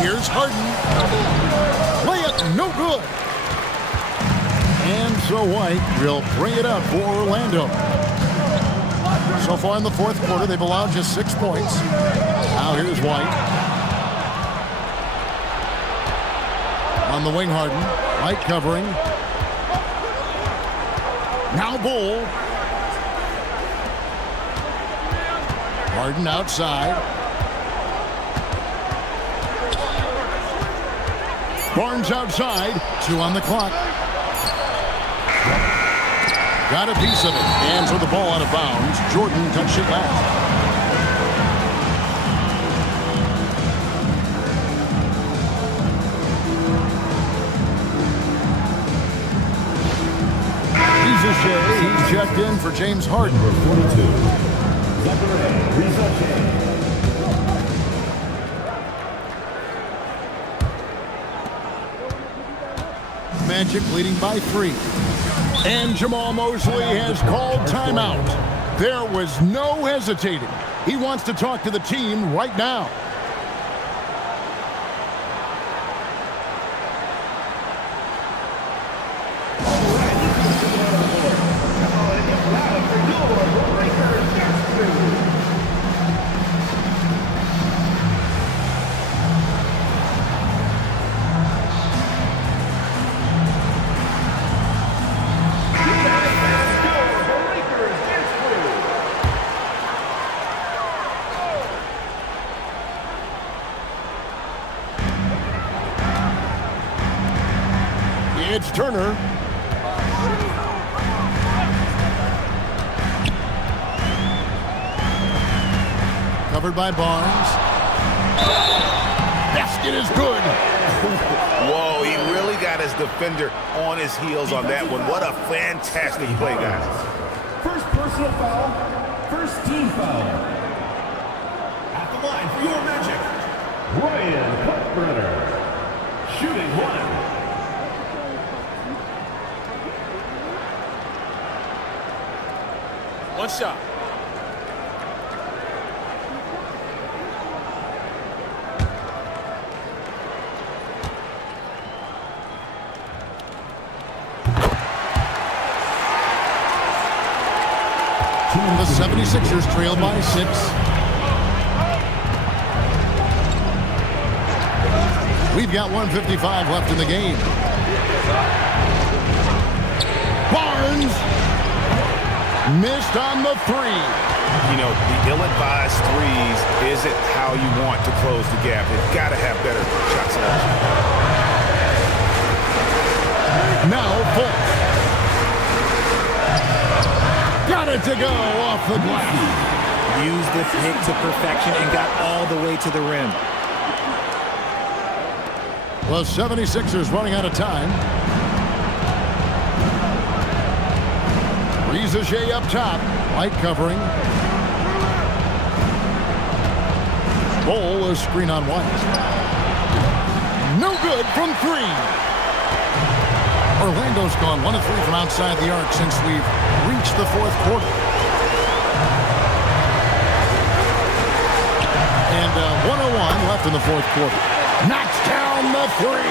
Here's Harden. Layup, no good. And so White will bring it up for Orlando. So far in the fourth quarter, they've allowed just 6 points. Now here's White. On the wing, Harden. White covering. Now Bull. Harden outside. Barnes outside. 2 on the clock. Got a piece of it. And for the ball out of bounds. Jordan touched it last. He's checked in for James Harden. Number 42, Zachary Magic leading by 3. And Jamal Mosley has called timeout. There was no hesitating. He wants to talk to the team right now. It's Turner. Covered by Barnes. Basket is good. Whoa, he really got his defender on his heels on that one. What a fantastic play, guys. First personal foul, first team foul. At the line for your Magic, Ryan Kalkbrenner, shooting 1. One shot. The 76ers trail by 6. We've got 1:55 left in the game. Barnes missed on the 3. You know, the ill-advised threes isn't how you want to close the gap. They've got to have better shot selection. Now Fultz. Got it to go off the glass. Used the pick to perfection and got all the way to the rim. The 76ers running out of time. Rizachet up top. White covering. Bull, a screen on White. No good from 3. Orlando's gone 1 of 3 from outside the arc since we've reached the fourth quarter. And 1:01 left in the fourth quarter. Knocks down the 3.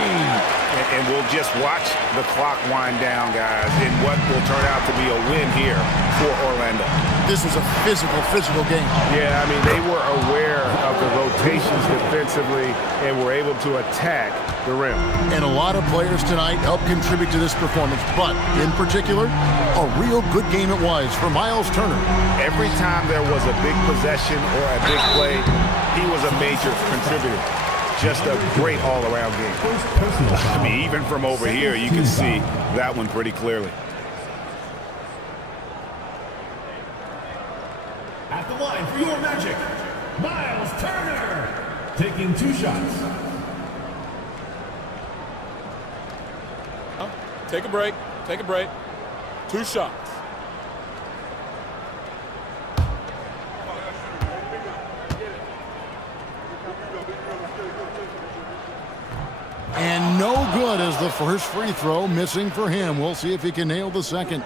And we'll just watch the clock wind down, guys, in what will turn out to be a win here for Orlando. This was a physical game. Yeah, I mean, they were aware of the rotations defensively and were able to attack the rim. And a lot of players tonight helped contribute to this performance, but in particular, a real good game it was for Miles Turner. Every time there was a big possession or a big play, he was a major contributor. just a great all-around game. I mean, even from over here, you can see that one pretty clearly. At the line for your Magic, Miles Turner, taking 2 shots. Take a break. Take a break. 2 shots. And no good as the first free throw missing for him. We'll see if he can nail the second.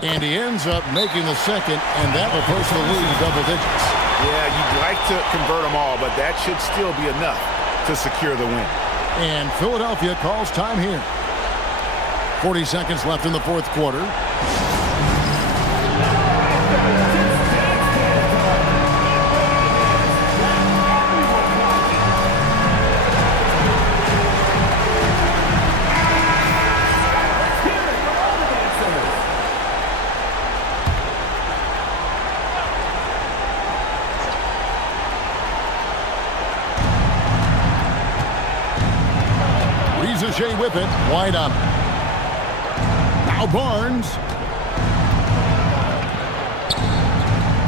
And he ends up making the second, and that will push the lead to double digits. Yeah, you'd like to convert them all, but that should still be enough to secure the win. And Philadelphia calls time here. 40 seconds left in the fourth quarter. Rizachet with it, wide up. Now Barnes.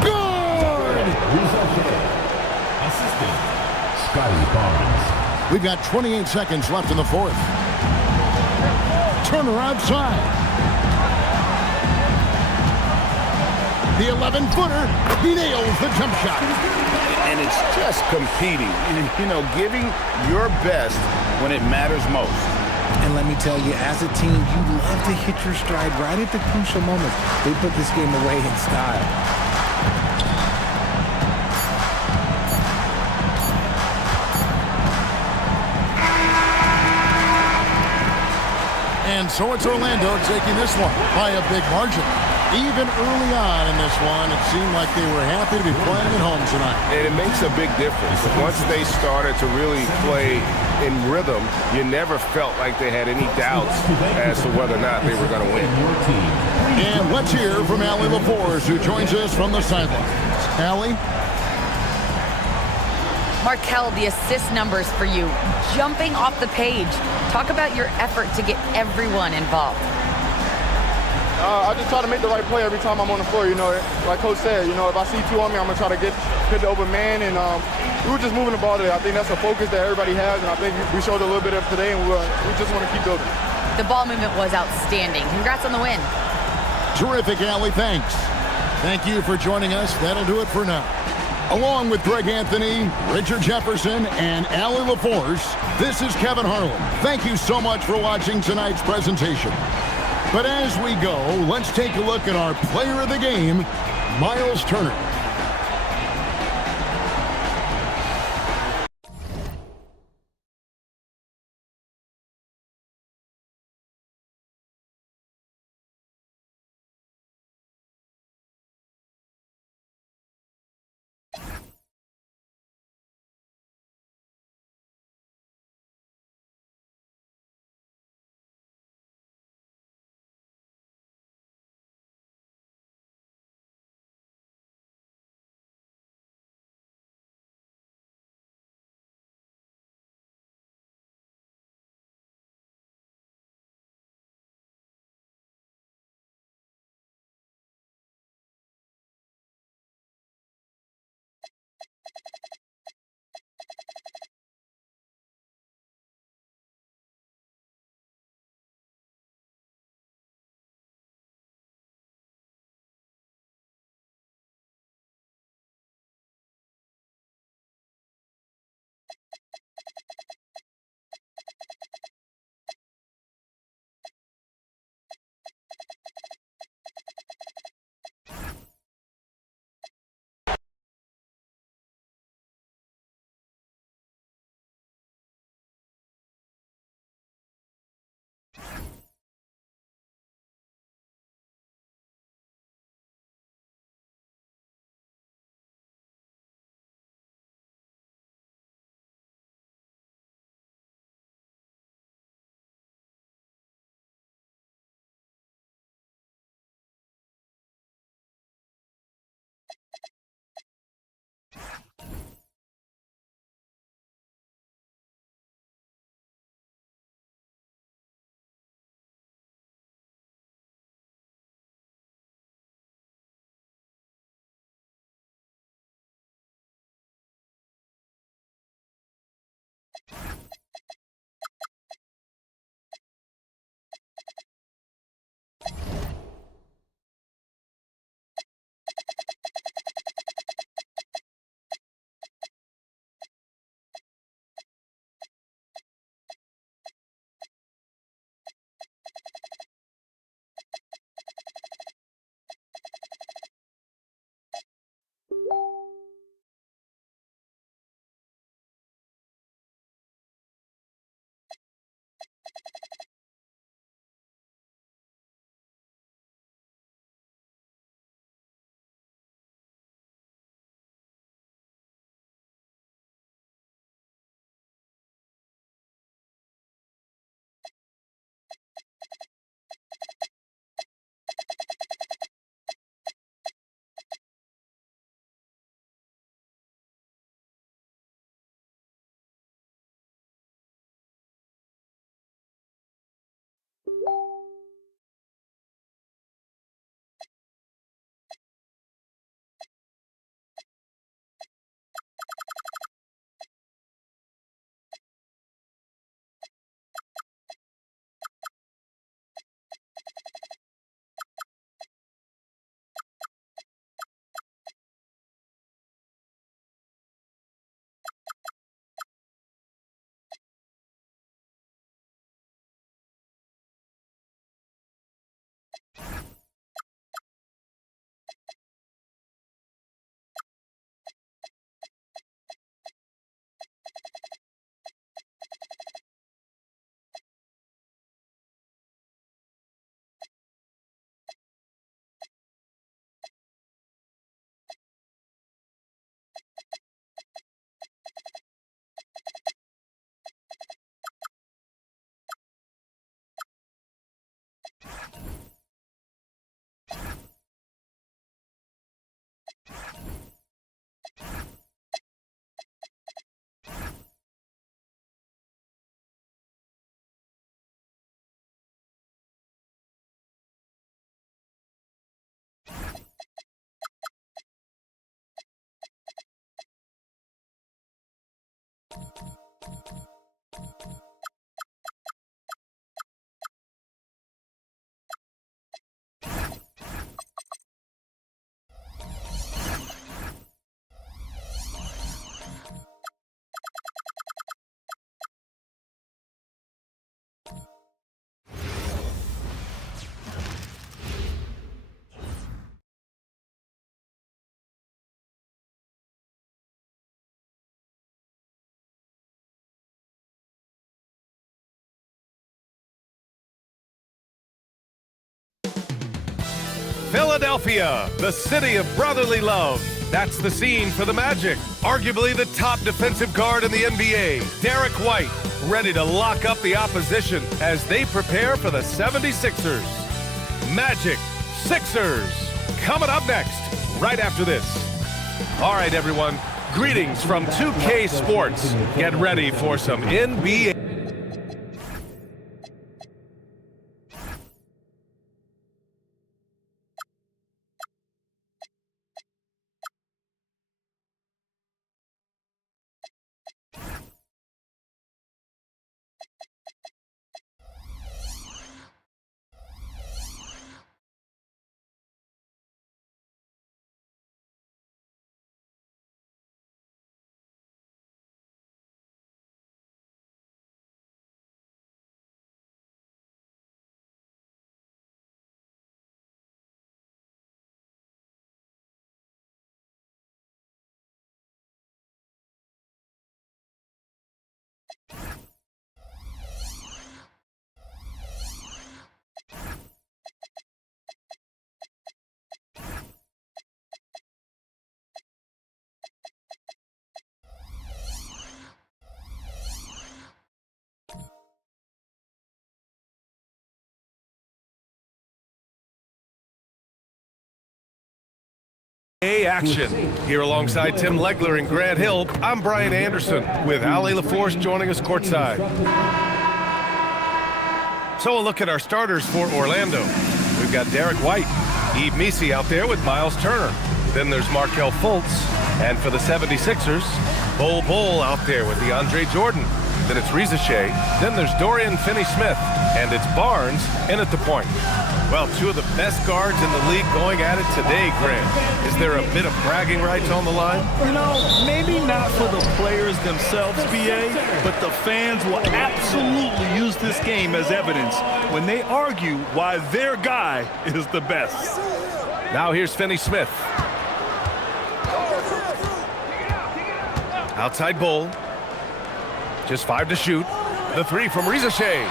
Good! Assistant, Scotty Barnes. We've got 28 seconds left in the fourth. Turner outside. The 11-footer. He nails the jump shot. And it's just competing, you know, giving your best when it matters most. And let me tell you, as a team, you love to hit your stride right at the crucial moments. They put this game away in style. And so it's Orlando taking this one by a big margin. Even early on in this one, it seemed like they were happy to be playing at home tonight. And it makes a big difference. Once they started to really play in rhythm, you never felt like they had any doubts as to whether or not they were going to win. And let's hear from Allie LaForce, who joins us from the sidelines. Allie? Markel, the assist numbers for you, jumping off the page. Talk about your effort to get everyone involved. I just try to make the right play every time I'm on the floor. You know, like Coach said, you know, if I see 2 on me, I'm going to try to get the open man. And we were just moving the ball today. I think that's a focus that everybody has, and I think we showed a little bit of today, and we just want to keep building. The ball movement was outstanding. Congrats on the win. Terrific, Allie. Thanks. Thank you for joining us. That'll do it for now. Along with Greg Anthony, Richard Jefferson, and Allie LaForce, this is Kevin Harlan. Thank you so much for watching tonight's presentation. But as we go, let's take a look at our player of the game, Miles Turner. Philadelphia, the city of brotherly love. That's the scene for the Magic. Arguably the top defensive guard in the NBA, Derek White, ready to lock up the opposition as they prepare for the 76ers. Magic Sixers, coming up next, right after this. All right, everyone, greetings from 2K Sports. Get ready for some NBA. Action. Here alongside Tim Legler and Grant Hill, I'm Brian Anderson with Ali LaForce joining us courtside. So a look at our starters for Orlando. We've got Derek White, Yves Missi out there with Miles Turner. Then there's Markelle Fultz. And for the 76ers, Bol out there with DeAndre Jordan. Then it's Rizachet. Then there's Dorian Finney-Smith. And it's Barnes in at the point. Well, two of the best guards in the league going at it today, Grant. Is there a bit of bragging rights on the line? You know, maybe not for the players themselves, BA, but the fans will absolutely use this game as evidence when they argue why their guy is the best. Now here's Finney-Smith. Outside Bol. Just 5 to shoot. The 3 from Rizachet.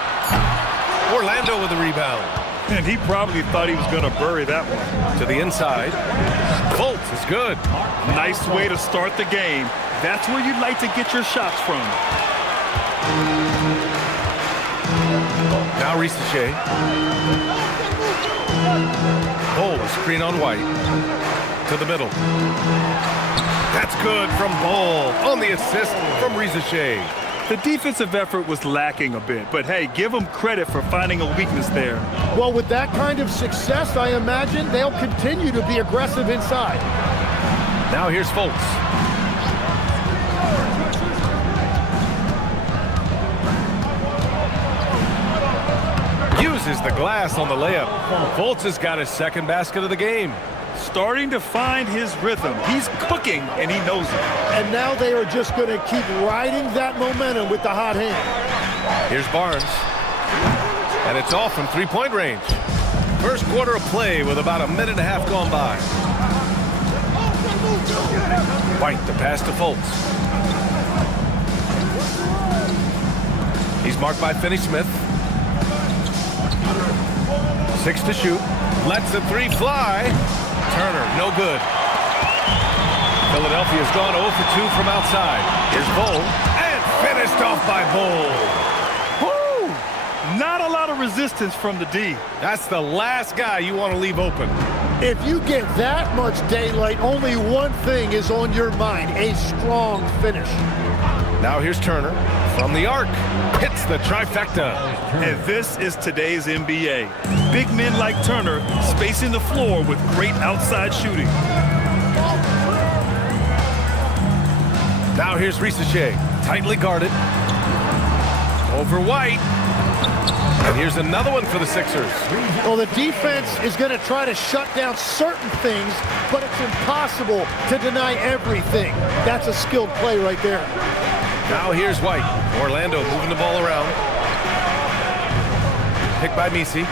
Orlando with the rebound. And he probably thought he was going to bury that one. To the inside. Fultz is good. Nice way to start the game. That's where you'd like to get your shots from. Now Rizachet. Bol, screen on White. To the middle. That's good from Bol. On the assist from Rizachet. The defensive effort was lacking a bit, but hey, give them credit for finding a weakness there. Well, with that kind of success, I imagine they'll continue to be aggressive inside. Now here's Fultz. Uses the glass on the layup. Fultz has got his second basket of the game. Starting to find his rhythm. He's cooking, and he knows it. And now they are just going to keep riding that momentum with the hot hand. Here's Barnes. And it's off from three-point range. First quarter of play with about a minute and a half gone by. White, the pass to Fultz. He's marked by Finney-Smith. 6 to shoot. Lets the 3 fly. Turner, no good. Philadelphia's gone 0 for 2 from outside. Here's Bol. And finished off by Bol. Woo! Not a lot of resistance from the D. That's the last guy you want to leave open. If you get that much daylight, only one thing is on your mind, a strong finish. Now here's Turner from the arc. Hits the trifecta. And this is today's NBA. Big men like Turner spacing the floor with great outside shooting. Now here's Risache, tightly guarded. Over White. And here's another one for the Sixers. Well, the defense is going to try to shut down certain things, but it's impossible to deny everything. That's a skilled play right there. Now here's White. Orlando moving the ball around. Picked by Misi.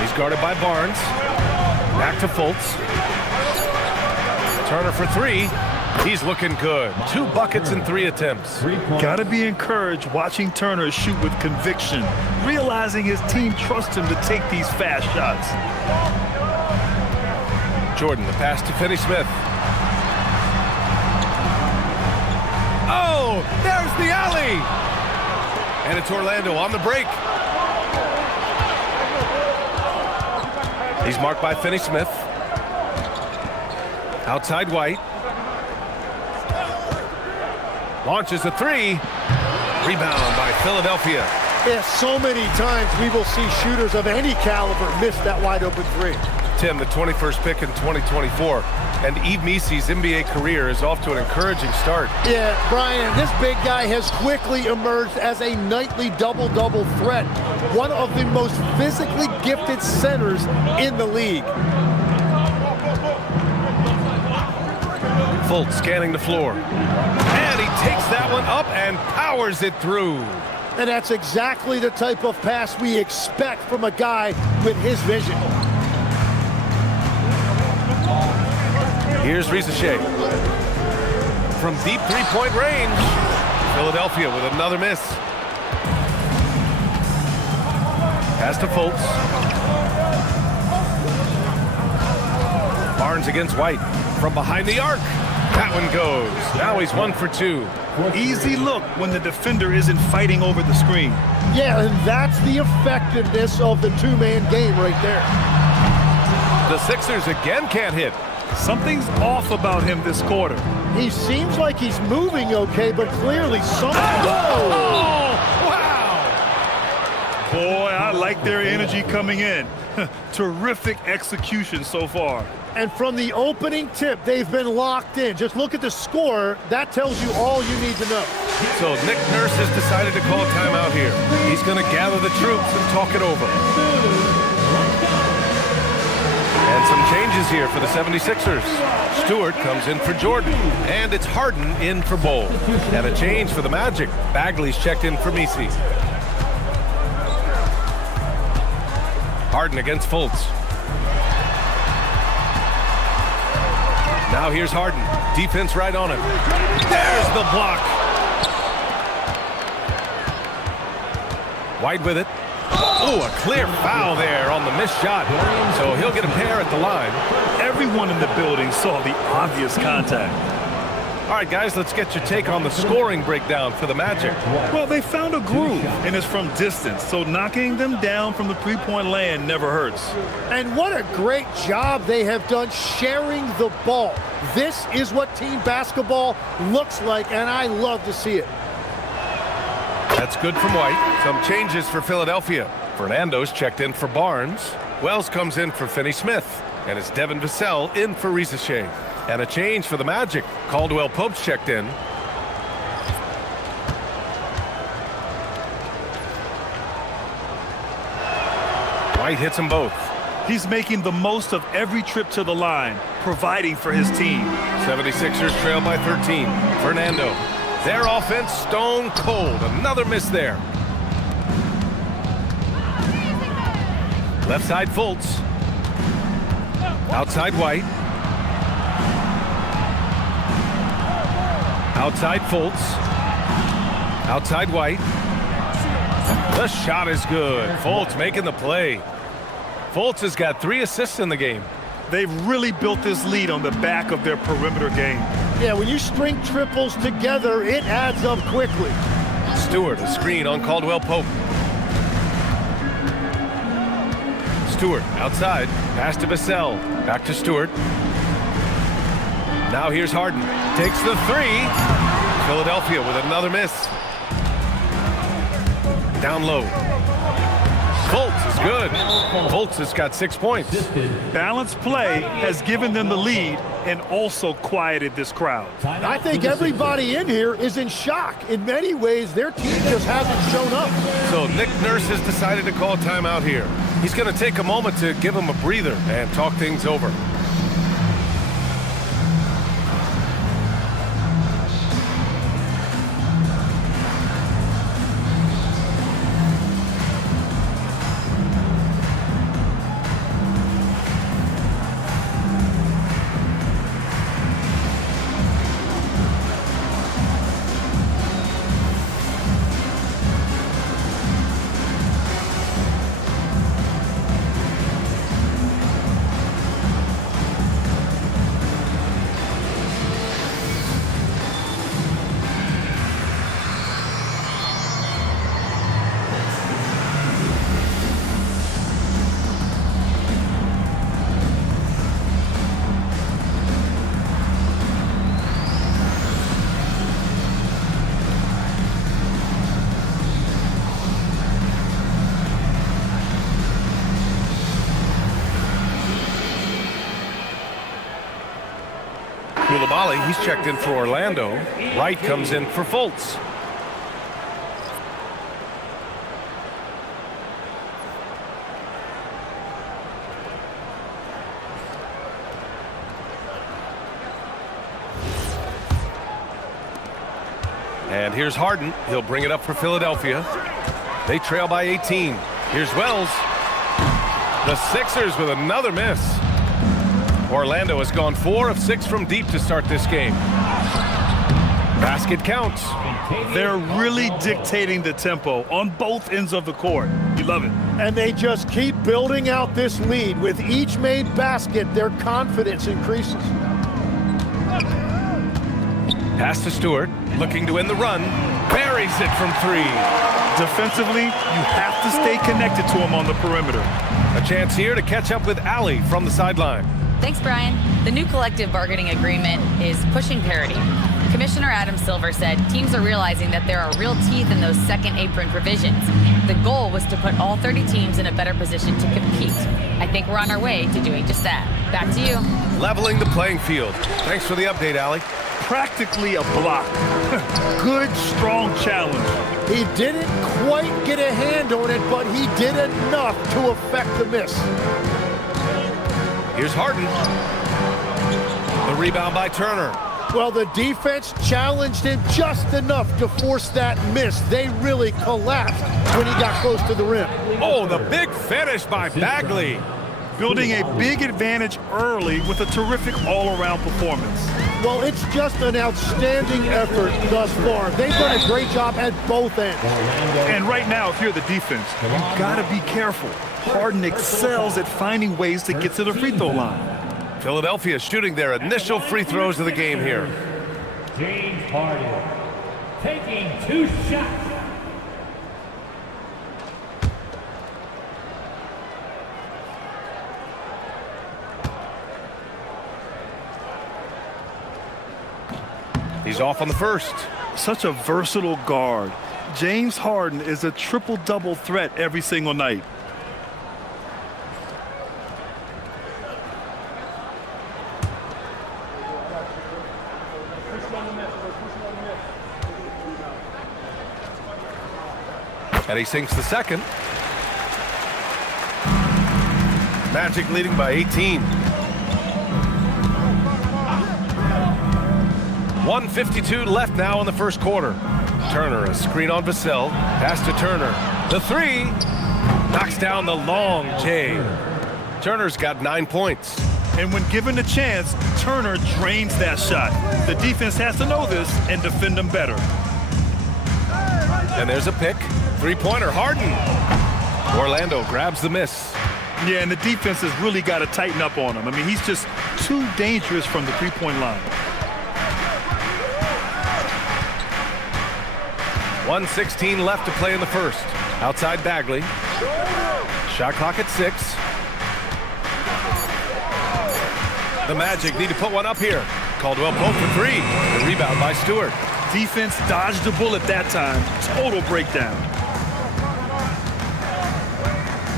He's guarded by Barnes. Back to Fultz. Turner for three. He's looking good. 2 buckets in 3 attempts. Gotta be encouraged watching Turner shoot with conviction, realizing his team trusts him to take these fast shots. Jordan, the pass to Finney-Smith. Oh, there's the alley! And it's Orlando on the break. He's marked by Finney-Smith. Outside White. Launches a 3. Rebound by Philadelphia. Yeah, so many times we will see shooters of any caliber miss that wide open 3. Tim, the 21st pick in 2024. And Yves Misi's NBA career is off to an encouraging start. Yeah, Brian, this big guy has quickly emerged as a nightly double-double threat. One of the most physically gifted centers in the league. Fultz scanning the floor. And he takes that one up and powers it through. And that's exactly the type of pass we expect from a guy with his vision. Here's Risache. From deep three-point range. Philadelphia with another miss. Pass to Fultz. Barnes against White. From behind the arc. That one goes. Now he's 1 for 2. Easy look when the defender isn't fighting over the screen. Yeah, and that's the effectiveness of the two-man game right there. The Sixers again can't hit. Something's off about him this quarter. He seems like he's moving okay, but clearly something. Oh, wow! Boy, I like their energy coming in. Terrific execution so far. And from the opening tip, they've been locked in. Just look at the score. That tells you all you need to know. So Nick Nurse has decided to call a timeout here. He's going to gather the troops and talk it over. And some changes here for the 76ers. Stewart comes in for Jordan. And it's Harden in for Bol. And a change for the Magic. Bagley's checked in for Misi. Harden against Fultz. Now here's Harden. Defense right on him. There's the block. White with it. Oh, a clear foul there on the missed shot. So he'll get a pair at the line. Everyone in the building saw the obvious contact. All right, guys, let's get your take on the scoring breakdown for the Magic. Well, they found a groove, and it's from distance, so knocking them down from the three-point land never hurts. And what a great job they have done sharing the ball. This is what team basketball looks like, and I love to see it. That's good from White. Some changes for Philadelphia. Fernando's checked in for Barnes. Wells comes in for Finney-Smith. And it's Devin Vassell in for Risache. And a change for the Magic. Caldwell Pope's checked in. White hits them both. He's making the most of every trip to the line, providing for his team. 76ers trail by 13. Fernando. Their offense stone cold. Another miss there. Left side Fultz. Outside White. Outside Fultz. Outside White. The shot is good. Fultz making the play. Fultz has got 3 assists in the game. They've really built this lead on the back of their perimeter game. Yeah, when you string triples together, it adds up quickly. Stewart, a screen on Caldwell Pope. Stewart outside, pass to Vassell, back to Stewart. Now here's Harden, takes the three. Philadelphia with another miss. Down low. Fultz is good. Fultz has got 6 points. Balanced play has given them the lead and also quieted this crowd. I think everybody in here is in shock. In many ways, their team just hasn't shown up. So Nick Nurse has decided to call timeout here. He's going to take a moment to give him a breather and talk things over. Koulibaly, he's checked in for Orlando. Wright comes in for Fultz. And here's Harden. He'll bring it up for Philadelphia. They trail by 18. Here's Wells. The Sixers with another miss. Orlando has gone 4 of 6 from deep to start this game. Basket counts. They're really dictating the tempo on both ends of the court. You love it. And they just keep building out this lead. With each made basket, their confidence increases. Pass to Stewart, looking to end the run. Buries it from 3. Defensively, you have to stay connected to him on the perimeter. A chance here to catch up with Allie from the sideline. Thanks, Brian. The new collective bargaining agreement is pushing parity. Commissioner Adam Silver said teams are realizing that there are real teeth in those second apron provisions. The goal was to put all 30 teams in a better position to compete. I think we're on our way to doing just that. Back to you. Leveling the playing field. Thanks for the update, Allie. Practically a block. Good, strong challenge. He didn't quite get a hand on it, but he did enough to affect the miss. Here's Harden. The rebound by Turner. Well, the defense challenged him just enough to force that miss. They really collapsed when he got close to the rim. Oh, the big finish by Bagley. Building a big advantage early with a terrific all-around performance. Well, it's just an outstanding effort thus far. They've done a great job at both ends. And right now, if you're the defense, you've got to be careful. Harden excels at finding ways to get to the free throw line. Philadelphia shooting their initial free throws of the game here. James Harden taking 2 shots. He's off on the first. Such a versatile guard. James Harden is a triple-double threat every single night. And he sinks the second. Magic leading by 18. 1:52 left now in the first quarter. Turner, a screen on Vassell. Pass to Turner. The 3. Knocks down the long J. Turner's got 9 points. And when given the chance, Turner drains that shot. The defense has to know this and defend them better. And there's a pick. 3-pointer, Harden. Orlando grabs the miss. Yeah, and the defense has really got to tighten up on him. I mean, he's just too dangerous from the three-point line. 1:16 left to play in the first. Outside Bagley. Shot clock at 6. The Magic need to put one up here. Caldwell Pope for 3. The rebound by Stewart. Defense dodged the bullet that time. Total breakdown.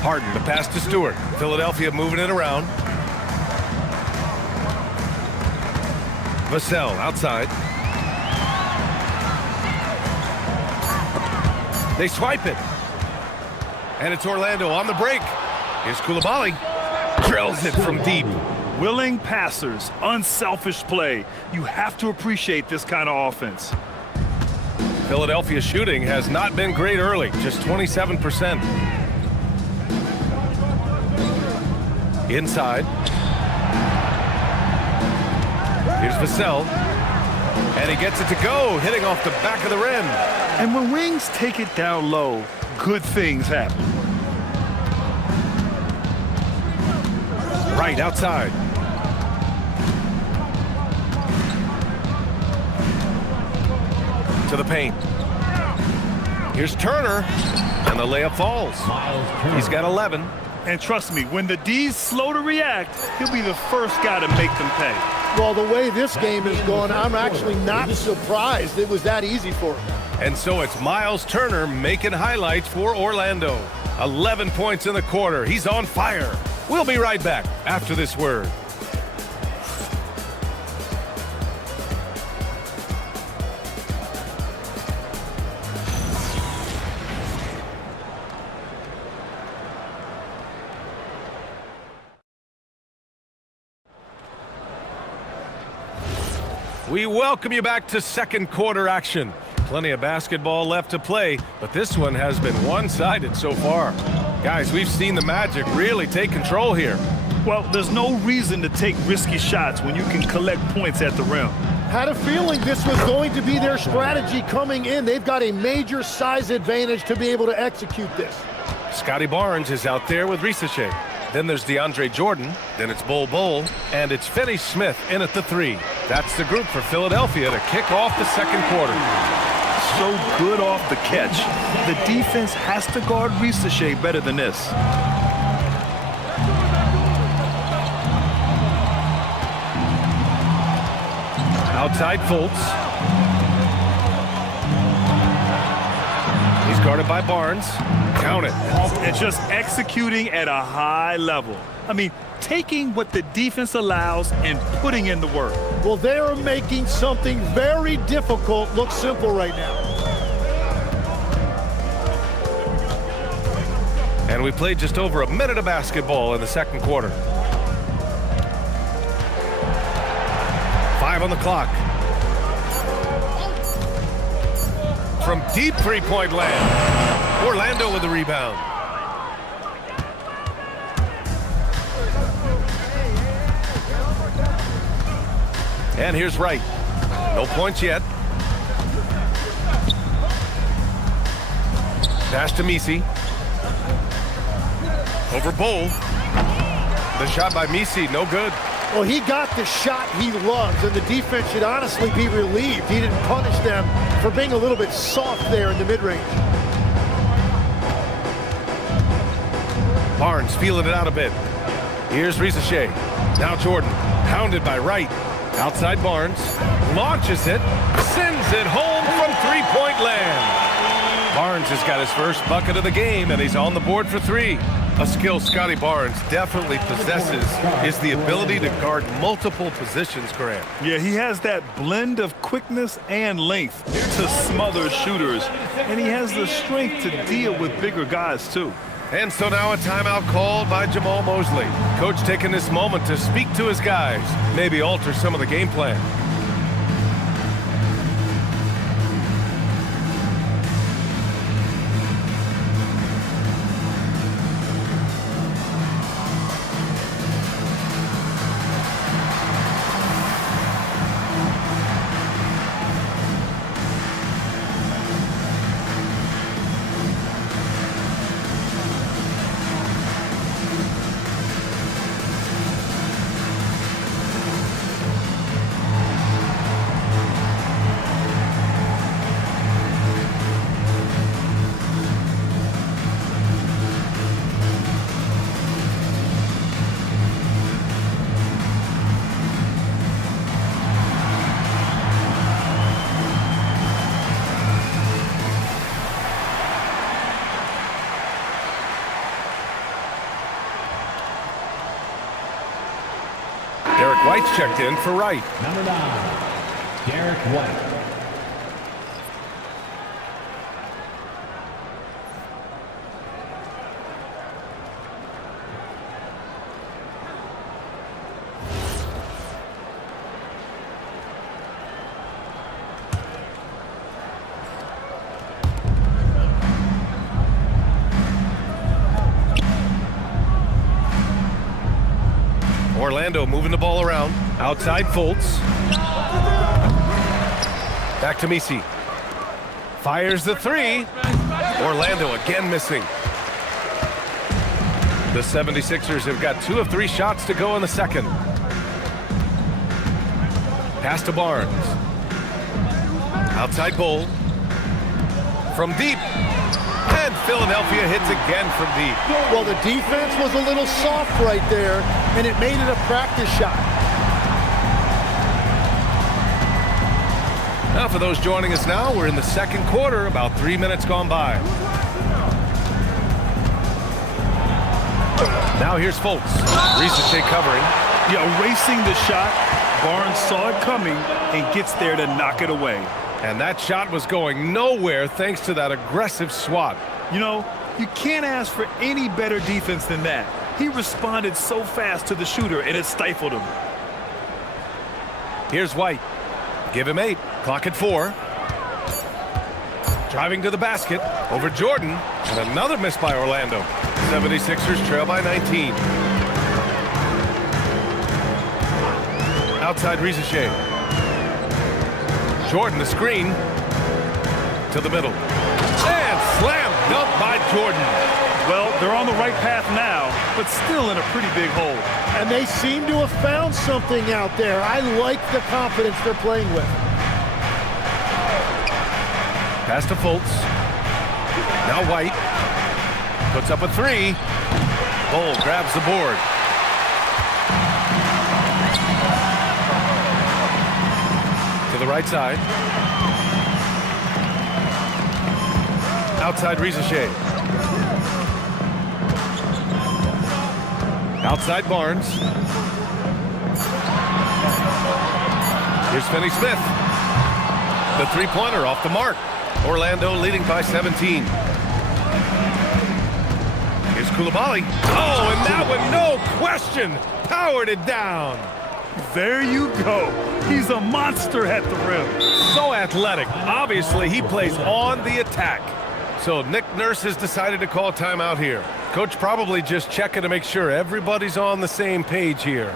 Harden, the pass to Stewart. Philadelphia moving it around. Vassell outside. They swipe it. And it's Orlando on the break. Here's Coulibaly. Drills it from deep. Willing passers, unselfish play. You have to appreciate this kind of offense. Philadelphia shooting has not been great early, just 27%. Inside. Here's Vassell. And he gets it to go, hitting off the back of the rim. And when wings take it down low, good things happen. Right outside. To the paint. Here's Turner, and the layup falls. He's got 11. And trust me, when the D's slow to react, he'll be the first guy to make them pay. Well, the way this game is going, I'm actually not surprised it was that easy for him. And so it's Miles Turner making highlights for Orlando. 11 points in the quarter. He's on fire. We'll be right back after this word. We welcome you back to second quarter action. Plenty of basketball left to play, but this one has been one-sided so far. Guys, we've seen the Magic really take control here. Well, there's no reason to take risky shots when you can collect points at the rim. Had a feeling this was going to be their strategy coming in. They've got a major size advantage to be able to execute this. Scotty Barnes is out there with Risachet. Then there's DeAndre Jordan. Then it's Bol, and it's Finney Smith in at the 3. That's the group for Philadelphia to kick off the second quarter. So good off the catch. The defense has to guard Risachet better than this. Outside Fultz. He's guarded by Barnes. Count it. And just executing at a high level. I mean, taking what the defense allows and putting in the work. Well, they are making something very difficult look simple right now. And we played just over a minute of basketball in the second quarter. 5 on the clock. From deep three-point land. Orlando with the rebound. And here's Wright. No points yet. Pass to Misi. Over Bol. The shot by Misi, no good. Well, he got the shot he loves, and the defense should honestly be relieved. He didn't punish them for being a little bit soft there in the mid-range. Barnes feeling it out a bit. Here's Risachet. Now Jordan, hounded by Wright. Outside Barnes, launches it, sends it home from three-point land. Barnes has got his first bucket of the game, and he's on the board for 3. A skill Scotty Barnes definitely possesses is the ability to guard multiple positions, Grant. Yeah, he has that blend of quickness and length to smother shooters, and he has the strength to deal with bigger guys, too. And so now a timeout called by Jamal Mosley. Coach taking this moment to speak to his guys, maybe alter some of the game plan. White's checked in for Wright. Number 9, Derek White. Orlando moving the ball around. Outside Fultz. Back to Misi. Fires the three. Orlando again missing. The 76ers have got 2 of 3 shots to go in the second. Pass to Barnes. Outside Bull. From deep. And Philadelphia hits again from deep. Well, the defense was a little soft right there, and it made it a practice shot. Now, for those joining us now, we're in the second quarter, about 3 minutes gone by. Now here's Fultz. Risache covering. Yeah, erasing the shot. Barnes saw it coming and gets there to knock it away. And that shot was going nowhere thanks to that aggressive swat. You know, you can't ask for any better defense than that. He responded so fast to the shooter, and it stifled him. Here's White. Give him 8. Clock at 4. Driving to the basket. Over Jordan. And another miss by Orlando. 76ers trail by 19. Outside Risache. Jordan the screen. To the middle. And slam dunk by Jordan. Well, they're on the right path now, but still in a pretty big hole. And they seem to have found something out there. I like the confidence they're playing with. Pass to Fultz. Now White. Puts up a 3. Bull grabs the board. To the right side. Outside Risache. Outside Barnes. Here's Finney-Smith. The three-pointer off the mark. Orlando leading by 17. Here's Coulibaly. Oh, and that one, no question, powered it down. There you go. He's a monster at the rim. So athletic. Obviously, he plays on the attack. So Nick Nurse has decided to call timeout here. Coach probably just checking to make sure everybody's on the same page here.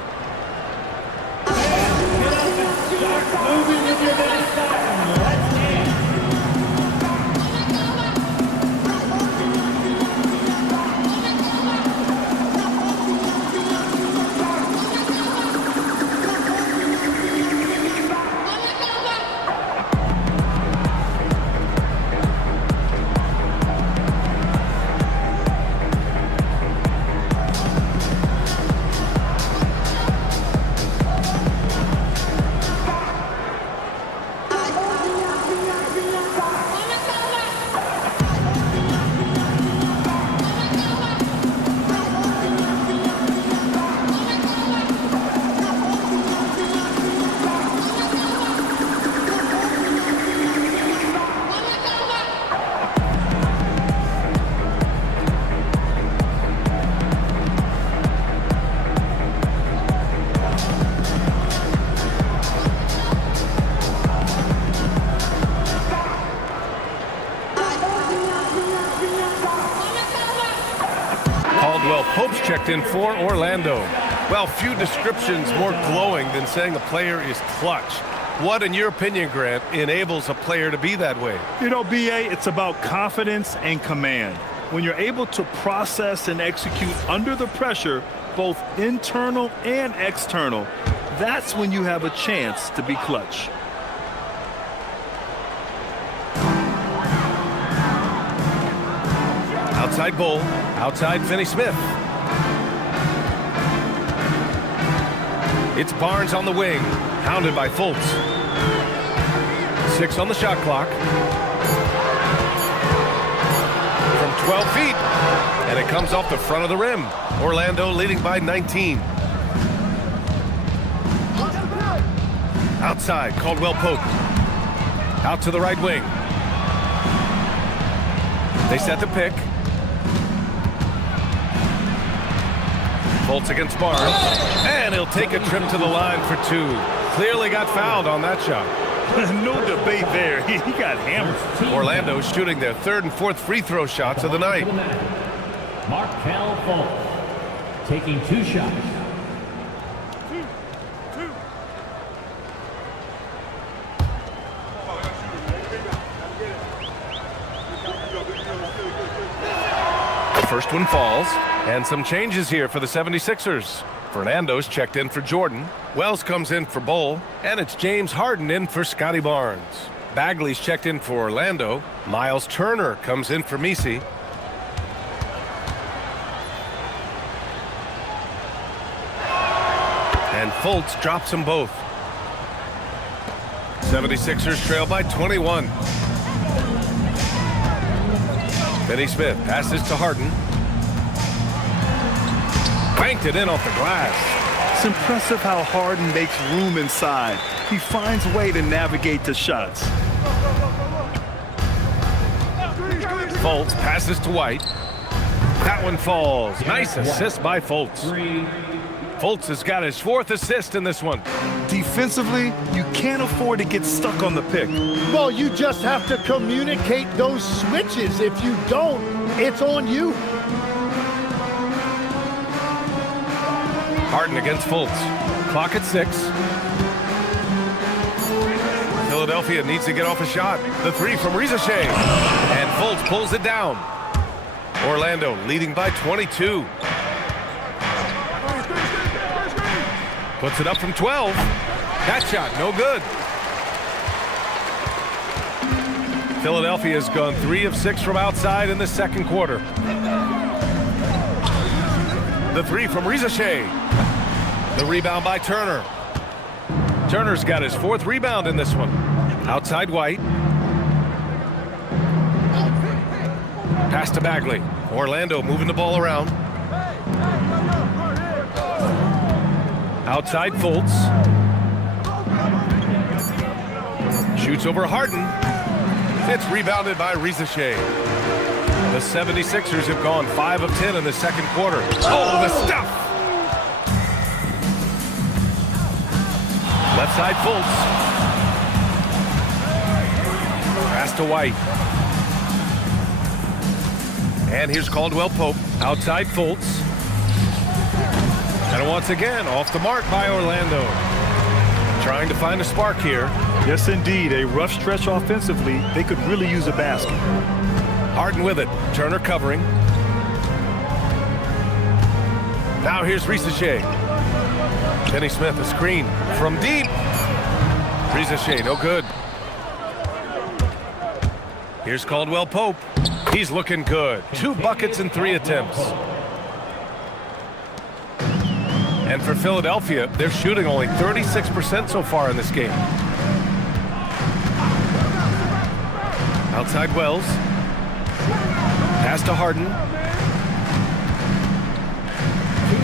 Pope's checked in for Orlando. Well, few descriptions more glowing than saying a player is clutch. What, in your opinion, Grant, enables a player to be that way? You know, BA, it's about confidence and command. When you're able to process and execute under the pressure, both internal and external, that's when you have a chance to be clutch. Outside Bull, outside Finney-Smith. It's Barnes on the wing, hounded by Fultz. 6 on the shot clock. From 12 feet, and it comes off the front of the rim. Orlando leading by 19. Outside, Caldwell Pope. Out to the right wing. They set the pick. Fultz against Barnes. And he'll take a trip to the line for two. Clearly got fouled on that shot. No debate there. He got hammered. Orlando shooting their third and fourth free throw shots of the night. Markel Fultz taking 2 shots. The first one falls, and some changes here for the 76ers. Fernando's checked in for Jordan. Wells comes in for Bull, and it's James Harden in for Scotty Barnes. Bagley's checked in for Orlando. Miles Turner comes in for Messi. And Fultz drops them both. 76ers trail by 21. Finney Smith passes to Harden. Banked it in off the glass. It's impressive how Harden makes room inside. He finds a way to navigate the shots. Fultz passes to White. That one falls. Nice assist by Fultz. Fultz has got his 4th assist in this one. Defensively, you can't afford to get stuck on the pick. Well, you just have to communicate those switches. If you don't, it's on you. Harden against Fultz. Clock at 6. Philadelphia needs to get off a shot. The 3 from Rizachet. And Fultz pulls it down. Orlando leading by 22. Puts it up from 12. That shot, no good. Philadelphia has gone 3 of 6 from outside in the second quarter. The 3 from Rizachet. The rebound by Turner. Turner's got his 4th rebound in this one. Outside White. Pass to Bagley. Orlando moving the ball around. Outside Fultz. Shoots over Harden. It's rebounded by Rizachet. The 76ers have gone 5 of 10 in the second quarter. Oh, the stuff! Left side Fultz. Pass to White. And here's Caldwell Pope. Outside Fultz. And once again, off the mark by Orlando. Trying to find a spark here. Yes, indeed. A rough stretch offensively. They could really use a basket. Harden with it. Turner covering. Now here's Rizachet. Finney Smith, a screen from deep. Rizachet, no good. Here's Caldwell Pope. He's looking good. 2 buckets in 3 attempts. And for Philadelphia, they're shooting only 36% so far in this game. Outside Wells. Pass to Harden. 2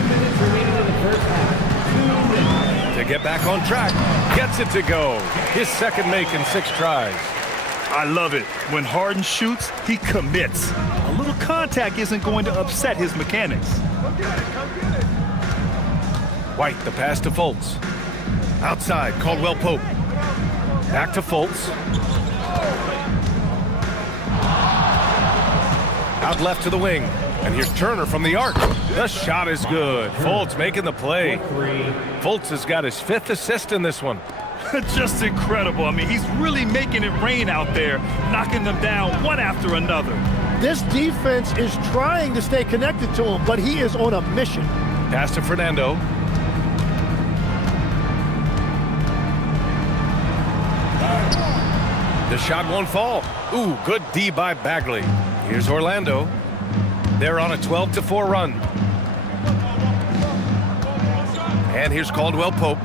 minutes remaining in the first half. 2 minutes. To get back on track. Gets it to go. His second make in 6 tries. I love it. When Harden shoots, he commits. A little contact isn't going to upset his mechanics. White, the pass to Fultz. Outside, Caldwell Pope. Back to Fultz. Out left to the wing. And here's Turner from the arc. The shot is good. Fultz making the play. Fultz has got his 5th assist in this one. Just incredible. I mean, he's really making it rain out there, knocking them down one after another. This defense is trying to stay connected to him, but he is on a mission. Pass to Fernando. The shot won't fall. Ooh, good D by Bagley. Here's Orlando. They're on a 12-4 run. And here's Caldwell Pope.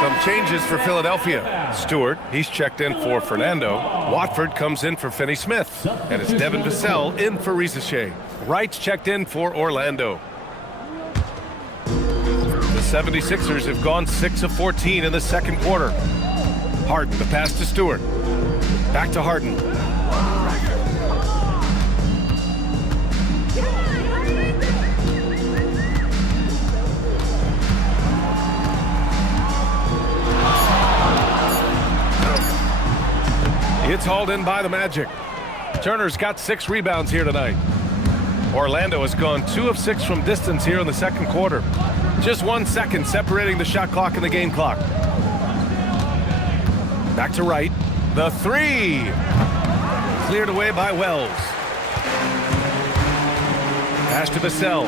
Some changes for Philadelphia. Stewart, he's checked in for Fernando. Watford comes in for Finney Smith. And it's Devin Vassell in for Rizachet. Wright's checked in for Orlando. The 76ers have gone 6 of 14 in the second quarter. Harden, the pass to Stewart. Back to Harden. It's hauled in by the Magic. Turner's got 6 rebounds here tonight. Orlando has gone 2 of 6 from distance here in the second quarter. Just 1 second separating the shot clock and the game clock. Back to Wright. The 3. Cleared away by Wells. Pass to Vassell.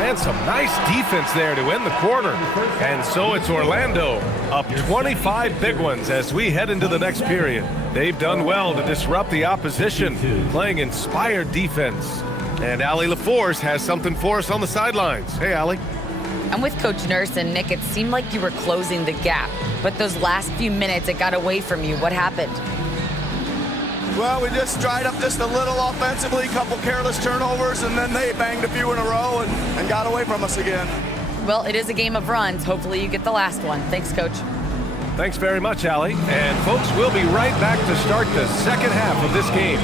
And some nice defense there to end the quarter. And so it's Orlando up 25 big ones as we head into the next period. They've done well to disrupt the opposition, playing inspired defense. And Allie LaForce has something for us on the sidelines. Hey, Allie. I'm with Coach Nurse, and Nick, it seemed like you were closing the gap. But those last few minutes, it got away from you. What happened? Well, we just dried up just a little offensively, a couple careless turnovers, and then they banged a few in a row and got away from us again. Well, it is a game of runs. Hopefully you get the last one. Thanks, Coach. Thanks very much, Allie. And folks, we'll be right back to start the second half of this game.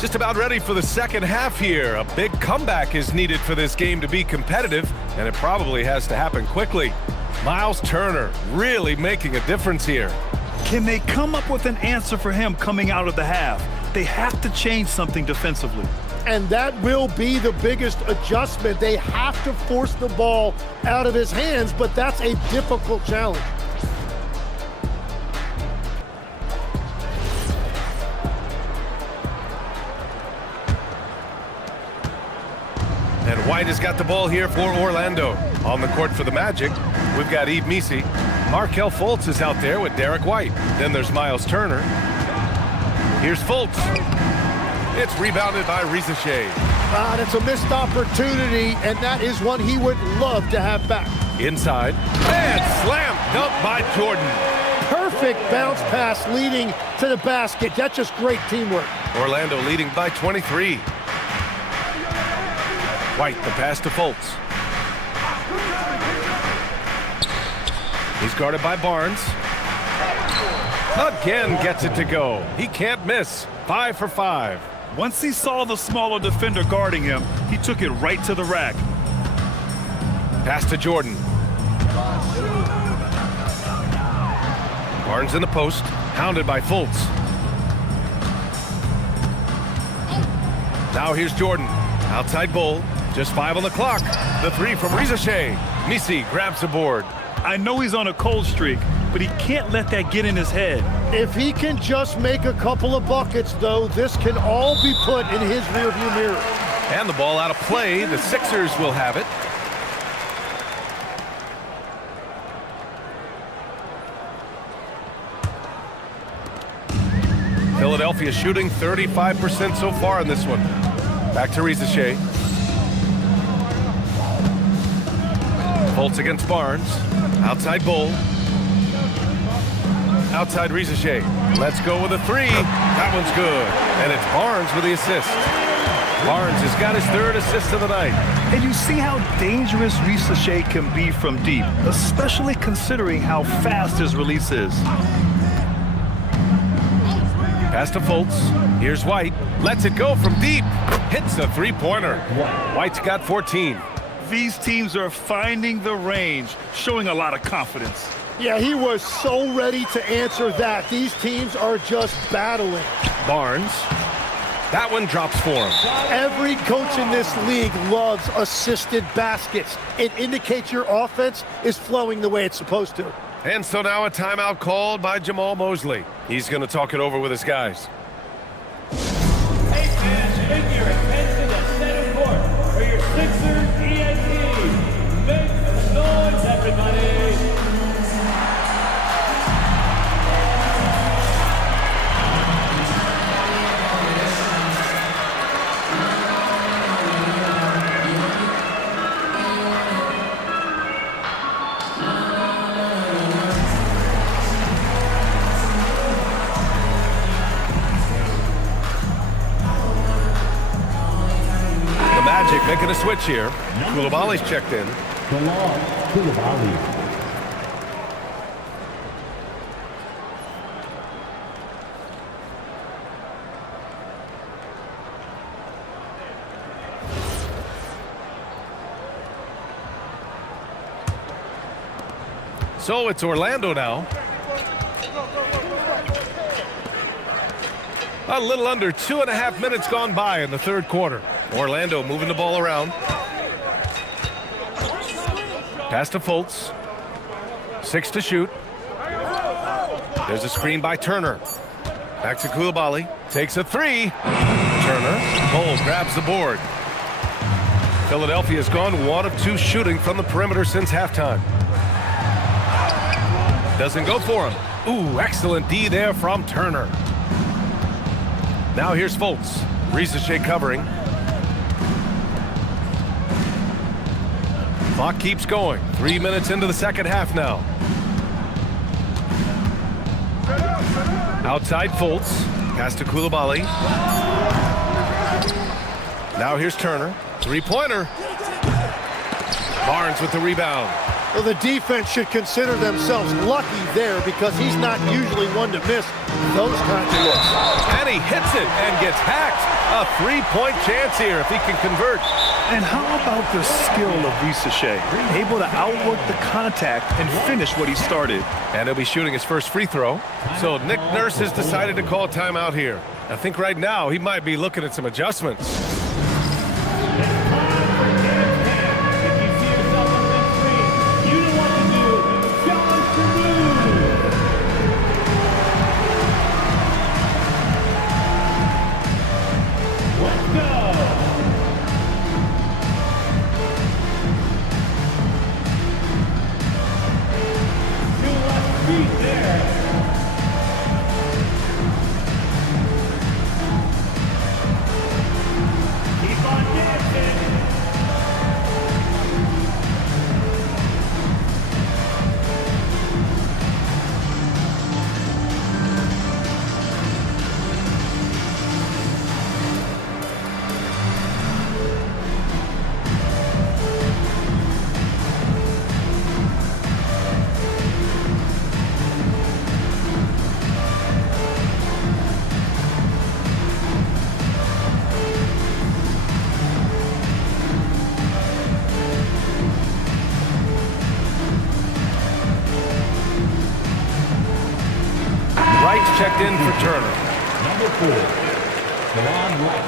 Just about ready for the second half here. A big comeback is needed for this game to be competitive, and it probably has to happen quickly. Miles Turner really making a difference here. Can they come up with an answer for him coming out of the half? They have to change something defensively. And that will be the biggest adjustment. They have to force the ball out of his hands, but that's a difficult challenge. And White has got the ball here for Orlando. On the court for the Magic, we've got Yves Missi. Markelle Fultz is out there with Derek White. Then there's Miles Turner. Here's Fultz. It's rebounded by Risacher. It's a missed opportunity, and that is one he would love to have back. Inside. And slam dunk by Jordan. Perfect bounce pass leading to the basket. That's just great teamwork. Orlando leading by 23. White, the pass to Fultz. He's guarded by Barnes. Again gets it to go. He can't miss. 5 for 5. Once he saw the smaller defender guarding him, he took it right to the rack. Pass to Jordan. Barnes in the post, hounded by Fultz. Now here's Jordan. Outside Bull. Just 5 on the clock. The 3 from Risacher. Missi grabs the board. I know he's on a cold streak, but he can't let that get in his head. If he can just make a couple of buckets, though, this can all be put in his rearview mirror. And the ball out of play. The Sixers will have it. Philadelphia shooting 35% so far in this one. Back to Risacher. Fultz against Barnes. Outside Bull. Outside Risacher. Let's go with a 3. That one's good. And it's Barnes with the assist. Barnes has got his 3rd assist of the night. And you see how dangerous Risacher can be from deep, especially considering how fast his release is. Pass to Fultz. Here's White. Lets it go from deep. Hits a 3-pointer. White's got 14. these teams are finding the range, showing a lot of confidence. Yeah, he was so ready to answer that. These teams are just battling. Barnes. That one drops for him. Every coach in this league loves assisted baskets. It indicates your offense is flowing the way it's supposed to. And so now a timeout called by Jamal Mosley. He's going to talk it over with his guys. Hey fans, make your attention to center court for your Sixers ENT. Make some noise, everybody. Magic making a switch here. Koulibaly's checked in. So it's Orlando now. A little under 2.5 minutes gone by in the third quarter. Orlando moving the ball around. Pass to Fultz. 6 to shoot. There's a screen by Turner. Back to Koulibaly. Takes a 3. Turner. Cole grabs the board. Philadelphia's gone 1 of 2 shooting from the perimeter since halftime. Doesn't go for him. Ooh, excellent D there from Turner. Now here's Fultz. Risache covering. Clock keeps going. 3 minutes into the second half now. Outside Fultz. Pass to Koulibaly. Now here's Turner. 3-pointer. Barnes with the rebound. Well, the defense should consider themselves lucky there because he's not usually one to miss those kinds of looks. And he hits it and gets hacked. A 3-point chance here if he can convert. And how about the skill of Risache? Able to outwork the contact and finish what he started. And he'll be shooting his first free throw. So Nick Nurse has decided to call timeout here. I think right now he might be looking at some adjustments. Checked in for Turner. Number 4, Delon Wright.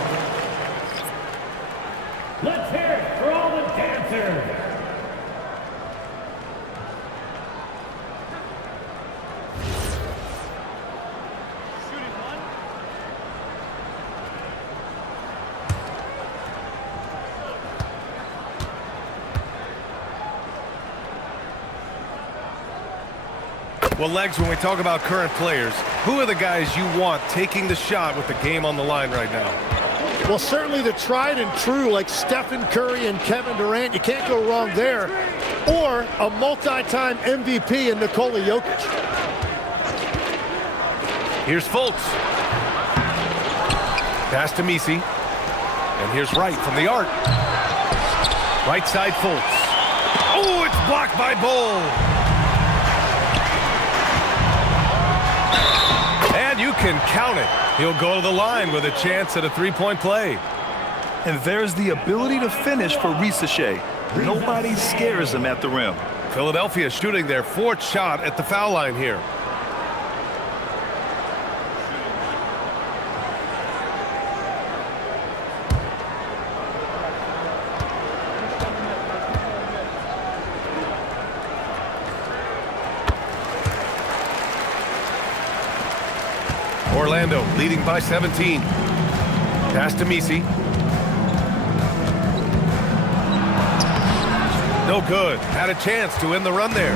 Let's hear it for all the dancers. Well, Legs, when we talk about current players, who are the guys you want taking the shot with the game on the line right now? Well, certainly the tried and true like Stephen Curry and Kevin Durant. You can't go wrong there. Or a multi-time MVP in Nikola Jokic. Here's Fultz. Pass to Misi. And here's Wright from the arc. Right side Fultz. Oh, it's blocked by Bull. And you can count it. He'll go to the line with a chance at a 3-point play. And there's the ability to finish for Risache. Nobody scares him at the rim. Philadelphia shooting their 4th shot at the foul line here. Orlando leading by 17. Pass to Misi. No good. Had a chance to end the run there.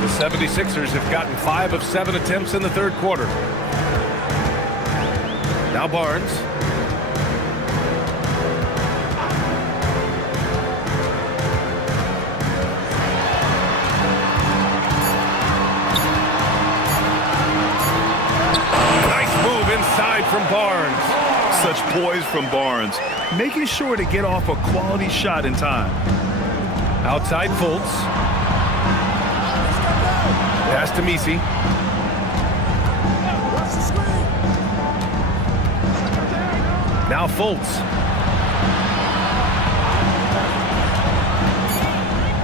The 76ers have gotten 5 of 7 attempts in the 3rd quarter. Now Barnes. From Barnes. Such poise from Barnes, making sure to get off a quality shot in time. Outside Fultz. Pass to Misi. Now Fultz.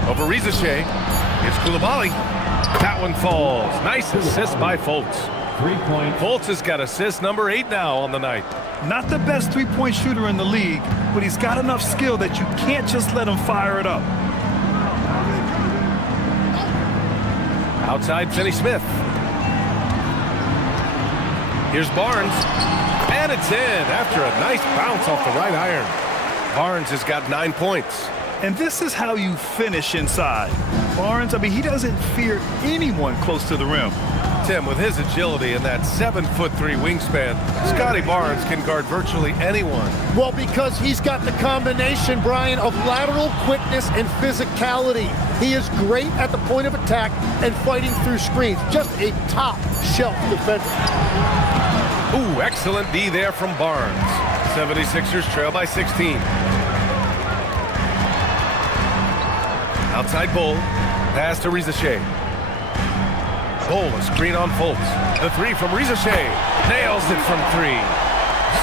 Over Rizachet. It's Koulibaly. That one falls. Nice assist by Fultz. 3-point. Fultz has got assist number 8 now on the night. Not the best three-point shooter in the league, but he's got enough skill that you can't just let him fire it up. Outside Finney-Smith. Here's Barnes. And it's in after a nice bounce off the right iron. Barnes has got 9 points. And this is how you finish inside. Barnes, I mean, he doesn't fear anyone close to the rim. Tim, with his agility and that 7'3" wingspan, Scotty Barnes can guard virtually anyone. Well, because he's got the combination, Brian, of lateral quickness and physicality. He is great at the point of attack and fighting through screens. Just a top-shelf defender. Ooh, excellent D there from Barnes. 76ers trail by 16. Outside Bull. Pass to Rizachet. Bull, a screen on Fultz. The 3 from Rizachet. Nails it from 3.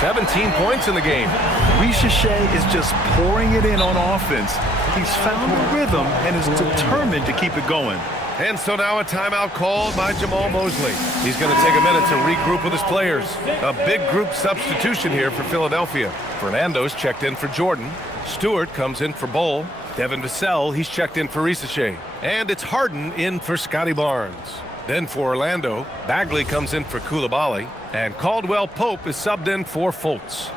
17 points in the game. Rizachet is just pouring it in on offense. He's found the rhythm and is determined to keep it going. And so now a timeout called by Jamal Mosley. He's going to take a minute to regroup with his players. A big group substitution here for Philadelphia. Fernando's checked in for Jordan. Stewart comes in for Bull. Devin Vassell, he's checked in for Rizachet. And it's Harden in for Scotty Barnes. Then for Orlando, Bagley comes in for Koulibaly. And Caldwell Pope is subbed in for Fultz.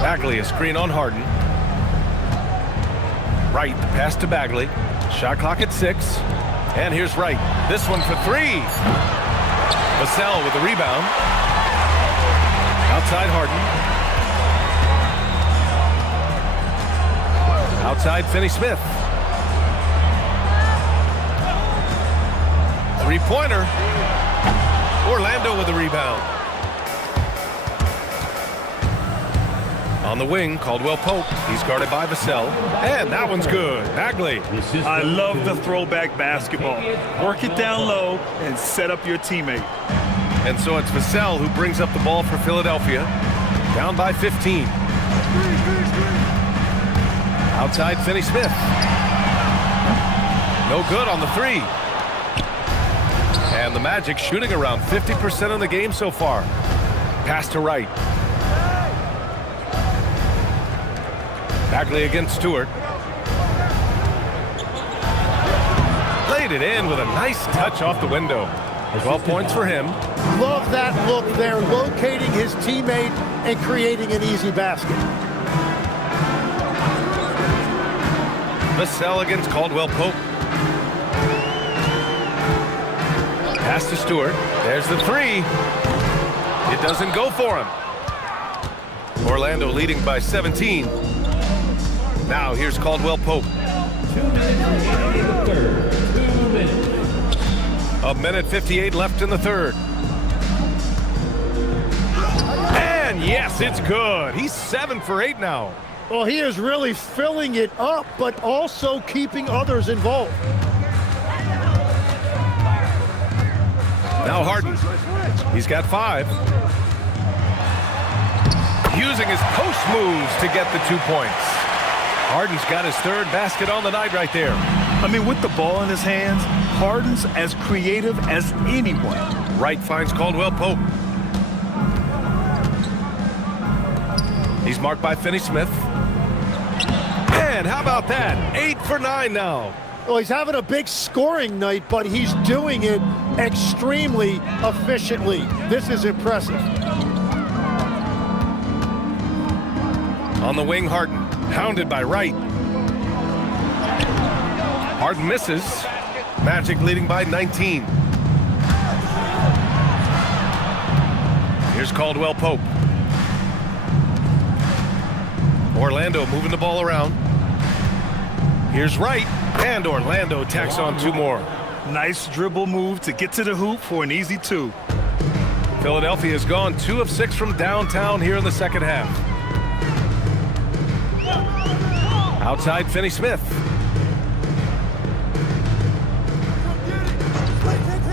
Bagley, a screen on Harden. Wright, the pass to Bagley. Shot clock at 6. And here's Wright. This one for 3. Vassell with the rebound. Outside Harden. Outside Finney-Smith. Three-pointer. Orlando with the rebound. On the wing, Caldwell Pope. He's guarded by Vassell. And that one's good. Bagley. I love the throwback basketball. Work it down low and set up your teammate. And so it's Vassell who brings up the ball for Philadelphia. Down by 15. Outside Finney-Smith. No good on the 3. And the Magic shooting around 50% in the game so far. Pass to Wright. Bagley against Stewart. Laid it in with a nice touch off the window. 12 points for him. Love that look there, locating his teammate and creating an easy basket. Vassell against Caldwell Pope. Pass to Stewart. There's the 3. It doesn't go for him. Orlando leading by 17. Now here's Caldwell Pope. 2 minutes remaining in the third. 2 minutes. A minute 58 left in the third. And yes, it's good. He's 7 for 8 now. Well, he is really filling it up, but also keeping others involved. Now Harden. He's got 5. Using his post moves to get the 2 points. Harden's got his 3rd basket on the night right there. I mean, with the ball in his hands, Harden's as creative as anyone. Wright finds Caldwell Pope. He's marked by Finney-Smith. And how about that? 8 for 9 now. Well, he's having a big scoring night, but he's doing it extremely efficiently. This is impressive. On the wing, Harden, hounded by Wright. Harden misses. Magic leading by 19. Here's Caldwell Pope. Orlando moving the ball around. Here's Wright, and Orlando tacks on 2 more. Nice dribble move to get to the hoop for an easy 2. Philadelphia has gone 2 of 6 from downtown here in the second half. Outside Finney-Smith.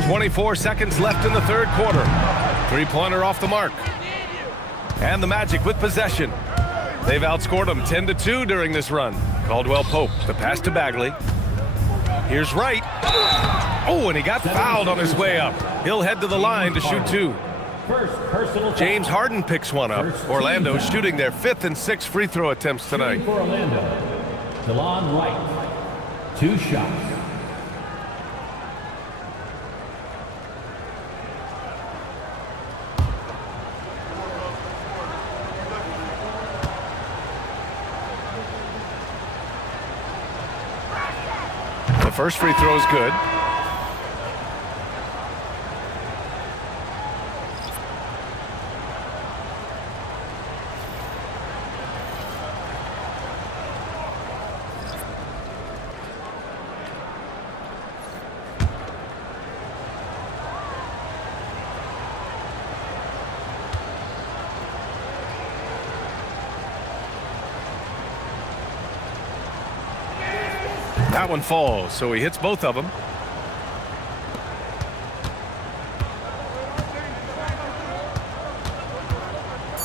24 seconds left in the 3rd quarter. 3-pointer off the mark. And the Magic with possession. They've outscored them 10-2 during this run. Caldwell Pope, the pass to Bagley. Here's Wright. Oh, and he got fouled on his way up. He'll head to the line to shoot 2. James Harden picks one up. Orlando shooting their 5th and 6th free throw attempts tonight. For Orlando, DeLon Wright, 2 shots. The first free throw is good. That one falls, so he hits both of them.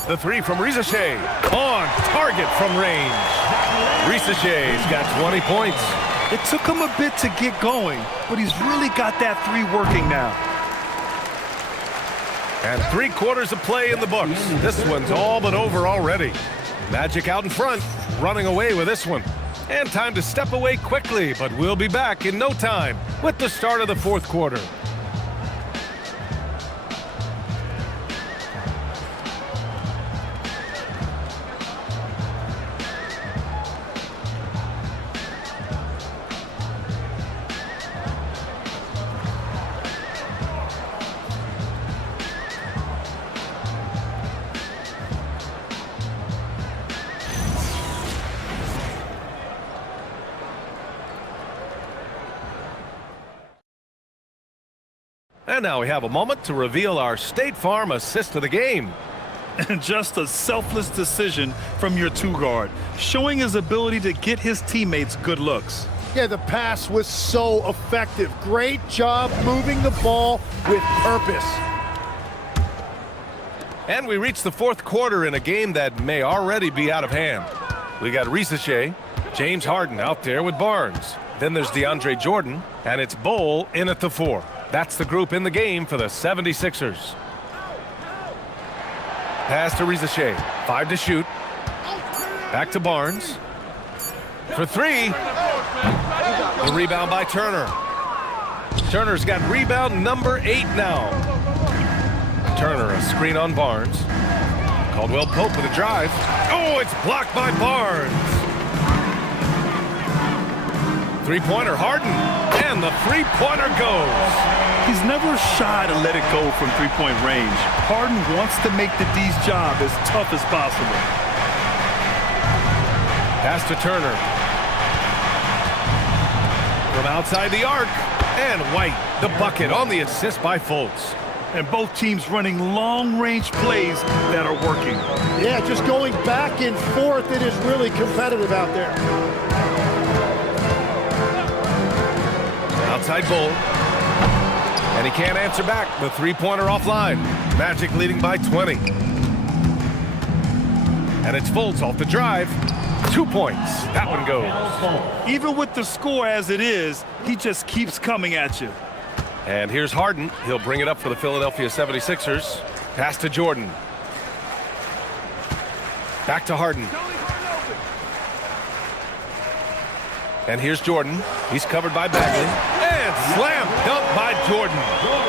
The 3 from Rizachet. On target from range. Rizachet's got 20 points. It took him a bit to get going, but he's really got that 3 working now. And 3 quarters of play in the books. This one's all but over already. Magic out in front, running away with this one. And time to step away quickly, but we'll be back in no time with the start of the 4th quarter. And now we have a moment to reveal our State Farm assist of the game. And just a selfless decision from your 2 guard, showing his ability to get his teammates good looks. Yeah, the pass was so effective. Great job moving the ball with purpose. And we reach the 4th quarter in a game that may already be out of hand. We got Rizachet, James Harden out there with Barnes. Then there's DeAndre Jordan, and it's Bol in at the 4. That's the group in the game for the 76ers. Pass to Rizachet. 5 to shoot. Back to Barnes. For 3. The rebound by Turner. Turner's got rebound number 8 now. Turner, a screen on Barnes. Caldwell Pope with a drive. Oh, it's blocked by Barnes. 3-pointer Harden. And the 3-pointer goes. He's never shy to let it go from 3-point range. Harden wants to make the D's job as tough as possible. Pass to Turner. From outside the arc. And White, the bucket on the assist by Fultz. And both teams running long-range plays that are working. Yeah, just going back and forth. It is really competitive out there. Outside Bol. And he can't answer back. The three-pointer offline. Magic leading by 20. And it's Fultz off the drive. 2 points. That one goes. Even with the score as it is, he just keeps coming at you. And here's Harden. He'll bring it up for the Philadelphia 76ers. Pass to Jordan. Back to Harden. And here's Jordan. He's covered by Bagley. And slam dunk by Jordan.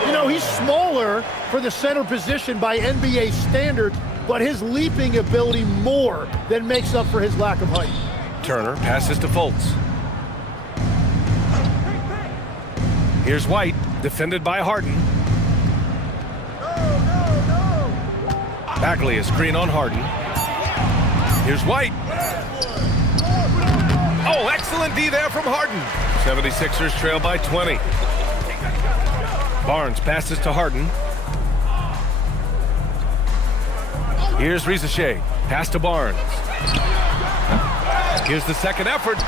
You know, he's smaller for the center position by NBA standards, but his leaping ability more than makes up for his lack of height. Turner passes to Fultz. Here's White, defended by Harden. Bagley is screen on Harden. Here's White. Oh, excellent D there from Harden. 76ers trail by 20. Barnes passes to Harden. Here's Rizachet. Pass to Barnes. Here's the second effort.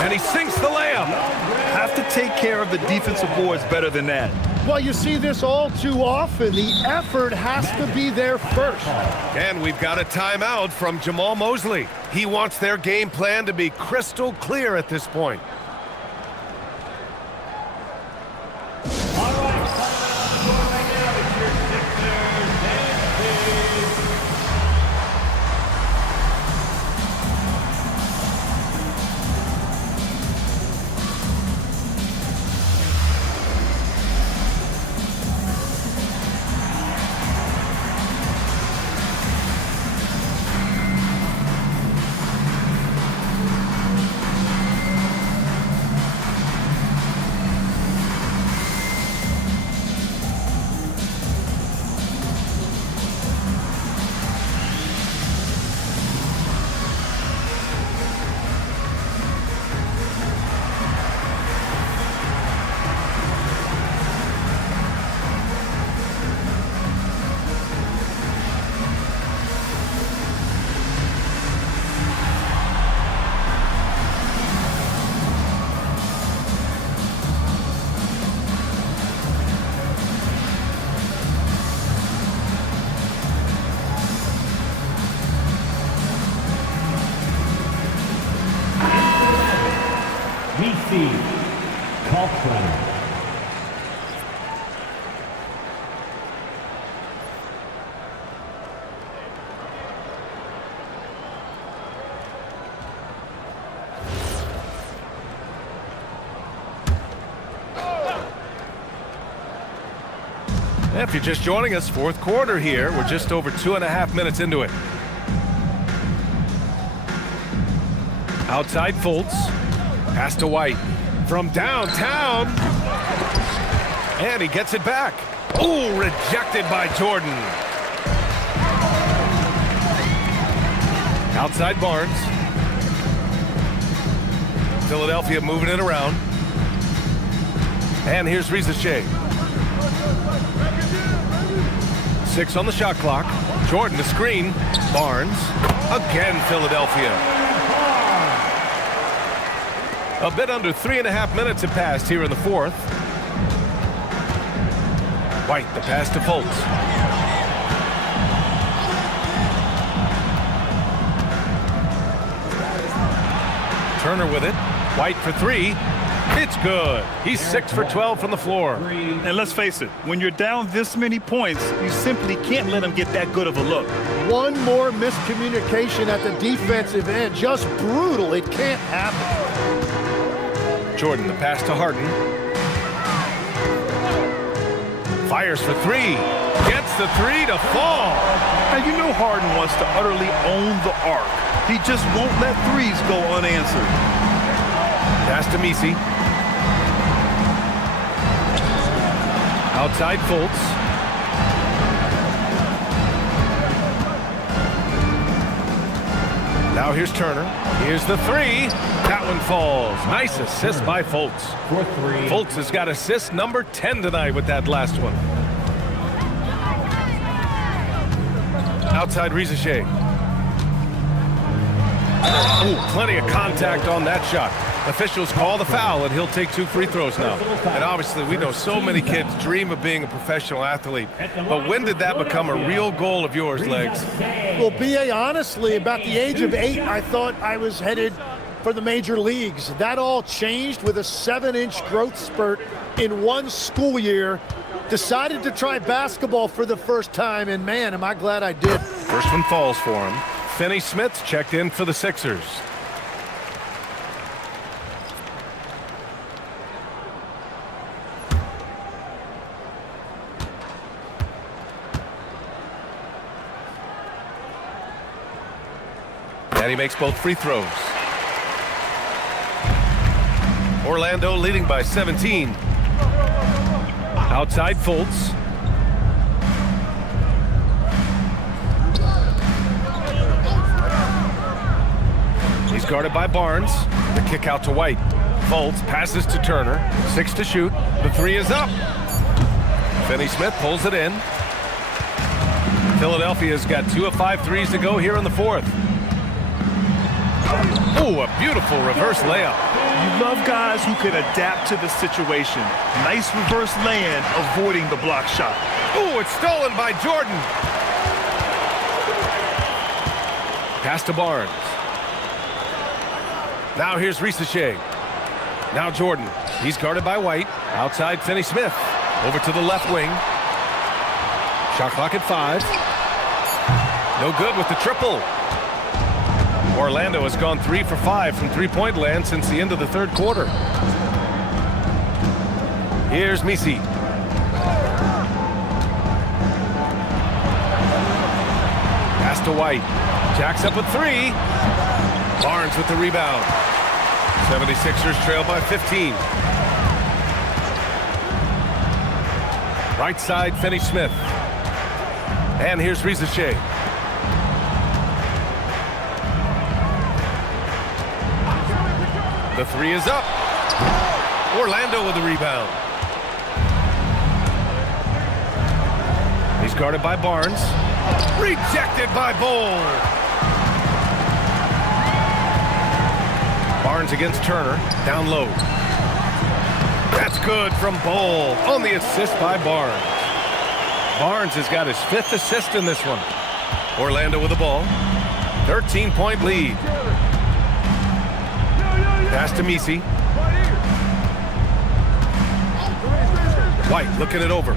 And he sinks the layup. Have to take care of the defensive boards better than that. Well, you see this all too often. The effort has to be there first. And we've got a timeout from Jamal Mosley. He wants their game plan to be crystal clear at this point. If you're just joining us, fourth quarter here. We're just over 2.5 minutes into it. Outside Fultz. Pass to White. From downtown. And he gets it back. Oh, rejected by Jordan. Outside Barnes. Philadelphia moving it around. And here's Rizachet. 6 on the shot clock. Jordan to screen. Barnes. Again, Philadelphia. A bit under 3.5 minutes have passed here in the fourth. White, the pass to Fultz. Turner with it. White for 3. It's good. He's 6 for 12 from the floor. And let's face it, when you're down this many points, you simply can't let them get that good of a look. One more miscommunication at the defensive end. Just brutal. It can't happen. Jordan, the pass to Harden. Fires for 3. Gets the 3 to fall. And you know Harden wants to utterly own the arc. He just won't let threes go unanswered. Pass to Messi. Outside Fultz. Now here's Turner. Here's the 3. That one falls. Nice assist by Fultz. Fultz has got assist number 10 tonight with that last one. Outside Rizachet. Ooh, plenty of contact on that shot. Officials call the foul, and he'll take 2 free throws now. And obviously, we know so many kids dream of being a professional athlete. But when did that become a real goal of yours, Legs? Well, B.A., honestly, about the age of 8, I thought I was headed for the major leagues. That all changed with a 7-inch growth spurt in one school year. Decided to try basketball for the first time, and man, am I glad I did. First one falls for him. Finney Smith checked in for the Sixers. And he makes both free throws. Orlando leading by 17. Outside Fultz. He's guarded by Barnes. The kick out to White. Fultz passes to Turner. 6 to shoot. The 3 is up. Finney Smith pulls it in. Philadelphia's got 2 of 5 threes to go here in the 4th. Oh, a beautiful reverse layup. You love guys who can adapt to the situation. Nice reverse lay-in, avoiding the block shot. Oh, it's stolen by Jordan. Pass to Barnes. Now here's Risacher. Now Jordan. He's guarded by White. Outside Finney Smith. Over to the left wing. Shot clock at 5. No good with the triple. Orlando has gone 3 for 5 from three-point land since the end of the 3rd quarter. Here's Misi. Pass to White. Jacks up a 3. Barnes with the rebound. 76ers trail by 15. Right side, Finney Smith. And here's Risacher. The 3 is up. Orlando with the rebound. He's guarded by Barnes. Rejected by Bol. Barnes against Turner. Down low. That's good from Bol on the assist by Barnes. Barnes has got his 5th assist in this one. Orlando with the ball. 13-point lead. Pass to Misi. White looking it over.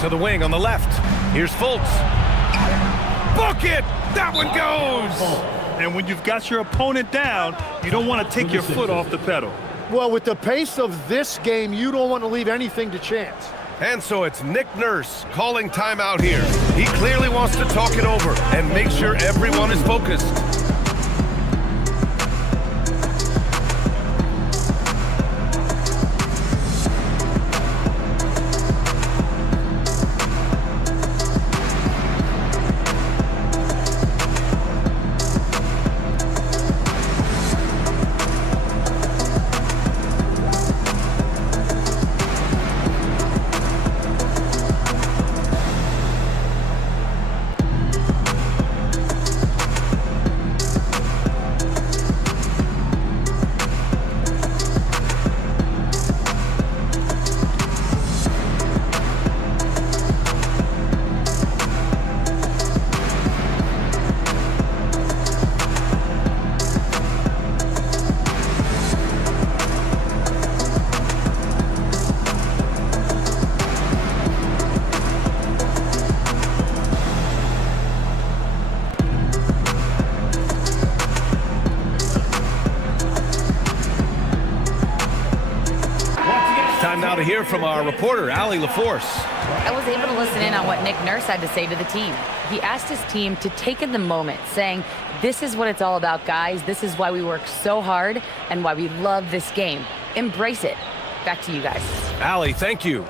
To the wing on the left. Here's Fultz. Bucket! That one goes! And when you've got your opponent down, you don't want to take your foot off the pedal. Well, with the pace of this game, you don't want to leave anything to chance. And so it's Nick Nurse calling timeout here. He clearly wants to talk it over and make sure everyone is focused. Time now to hear from our reporter, Allie LaForce. I was able to listen in on what Nick Nurse had to say to the team. He asked his team to take in the moment, saying, this is what it's all about, guys. This is why we work so hard and why we love this game. Embrace it. Back to you guys. Allie, thank you.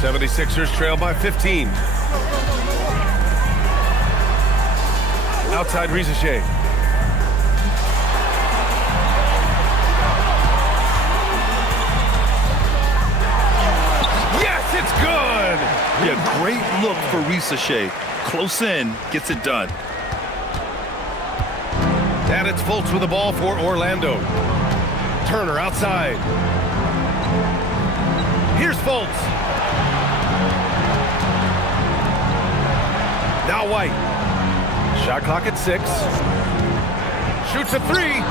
76ers trail by 15. Outside Risacher. It's good! Yeah, great look for Risacher. Close in, gets it done. And it's Fultz with the ball for Orlando. Turner outside. Here's Fultz. Now White. Shot clock at 6. Shoots a 3.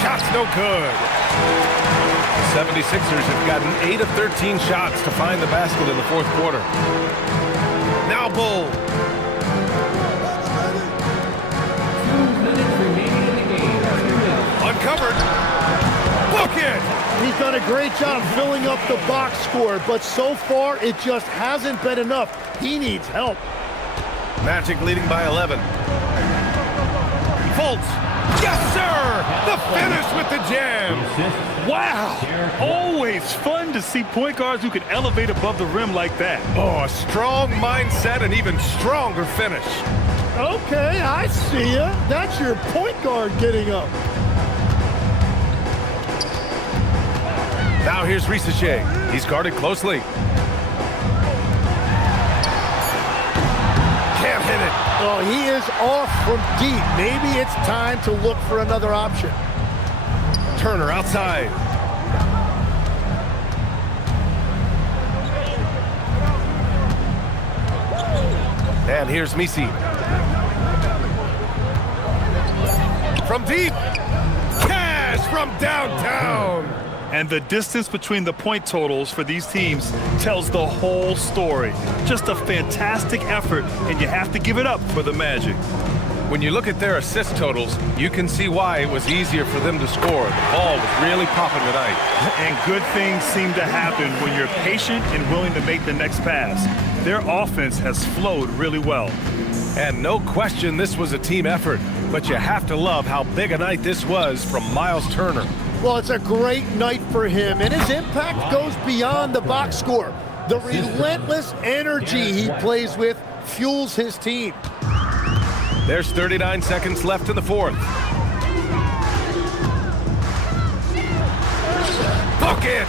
Shot's no good. The 76ers have gotten 8 of 13 shots to find the basket in the fourth quarter. Now Bull. 2 minutes remaining in the game. Uncovered. Book it! He's done a great job filling up the box score, but so far it just hasn't been enough. He needs help. Magic leading by 11. Fultz. Yes, sir! The finish with the jam. Wow! Always fun to see point guards who can elevate above the rim like that. Oh, a strong mindset and even stronger finish. Okay, I see ya. That's your point guard getting up. Now here's Risache. He's guarded closely. Can't hit it. Oh, he is off from deep. Maybe it's time to look for another option. Turner outside. And here's Misi. From deep. Cash from downtown. And the distance between the point totals for these teams tells the whole story. Just a fantastic effort, and you have to give it up for the Magic. When you look at their assist totals, you can see why it was easier for them to score. The ball was really popping tonight. And good things seem to happen when you're patient and willing to make the next pass. Their offense has flowed really well. And no question this was a team effort, but you have to love how big a night this was from Miles Turner. Well, it's a great night for him, and his impact goes beyond the box score. The relentless energy he plays with fuels his team. There's 39 seconds left in the fourth. Bucket!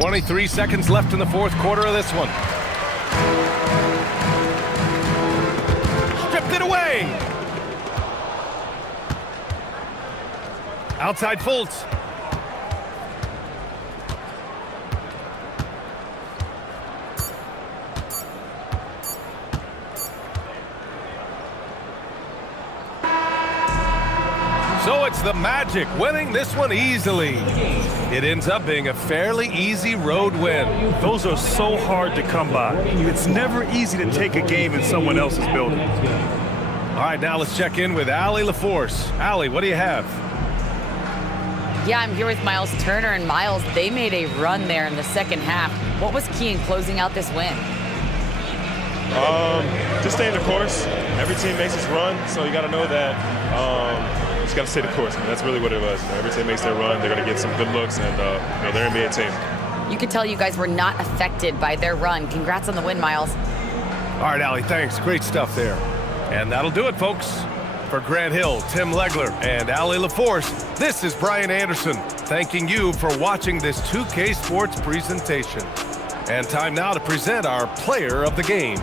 23 seconds left in the fourth quarter of this one. Stripped it away. Outside Fultz. So it's the Magic winning this one easily. It ends up being a fairly easy road win. Those are so hard to come by. It's never easy to take a game in someone else's building. All right, now let's check in with Allie LaForce. Allie, what do you have? Yeah, I'm here with Miles Turner, and Miles, they made a run there in the second half. What was key in closing out this win? Just staying the course. Every team makes its run, so you got to know that just got to stay the course. That's really what it was. Every team makes their run, they're going to get some good looks, and they're an NBA team. You could tell you guys were not affected by their run. Congrats on the win, Miles. All right, Allie, thanks. Great stuff there. And that'll do it, folks. For Grant Hill, Tim Legler, and Allie LaForce, this is Brian Anderson, thanking you for watching this 2K Sports presentation. And time now to present our player of the game.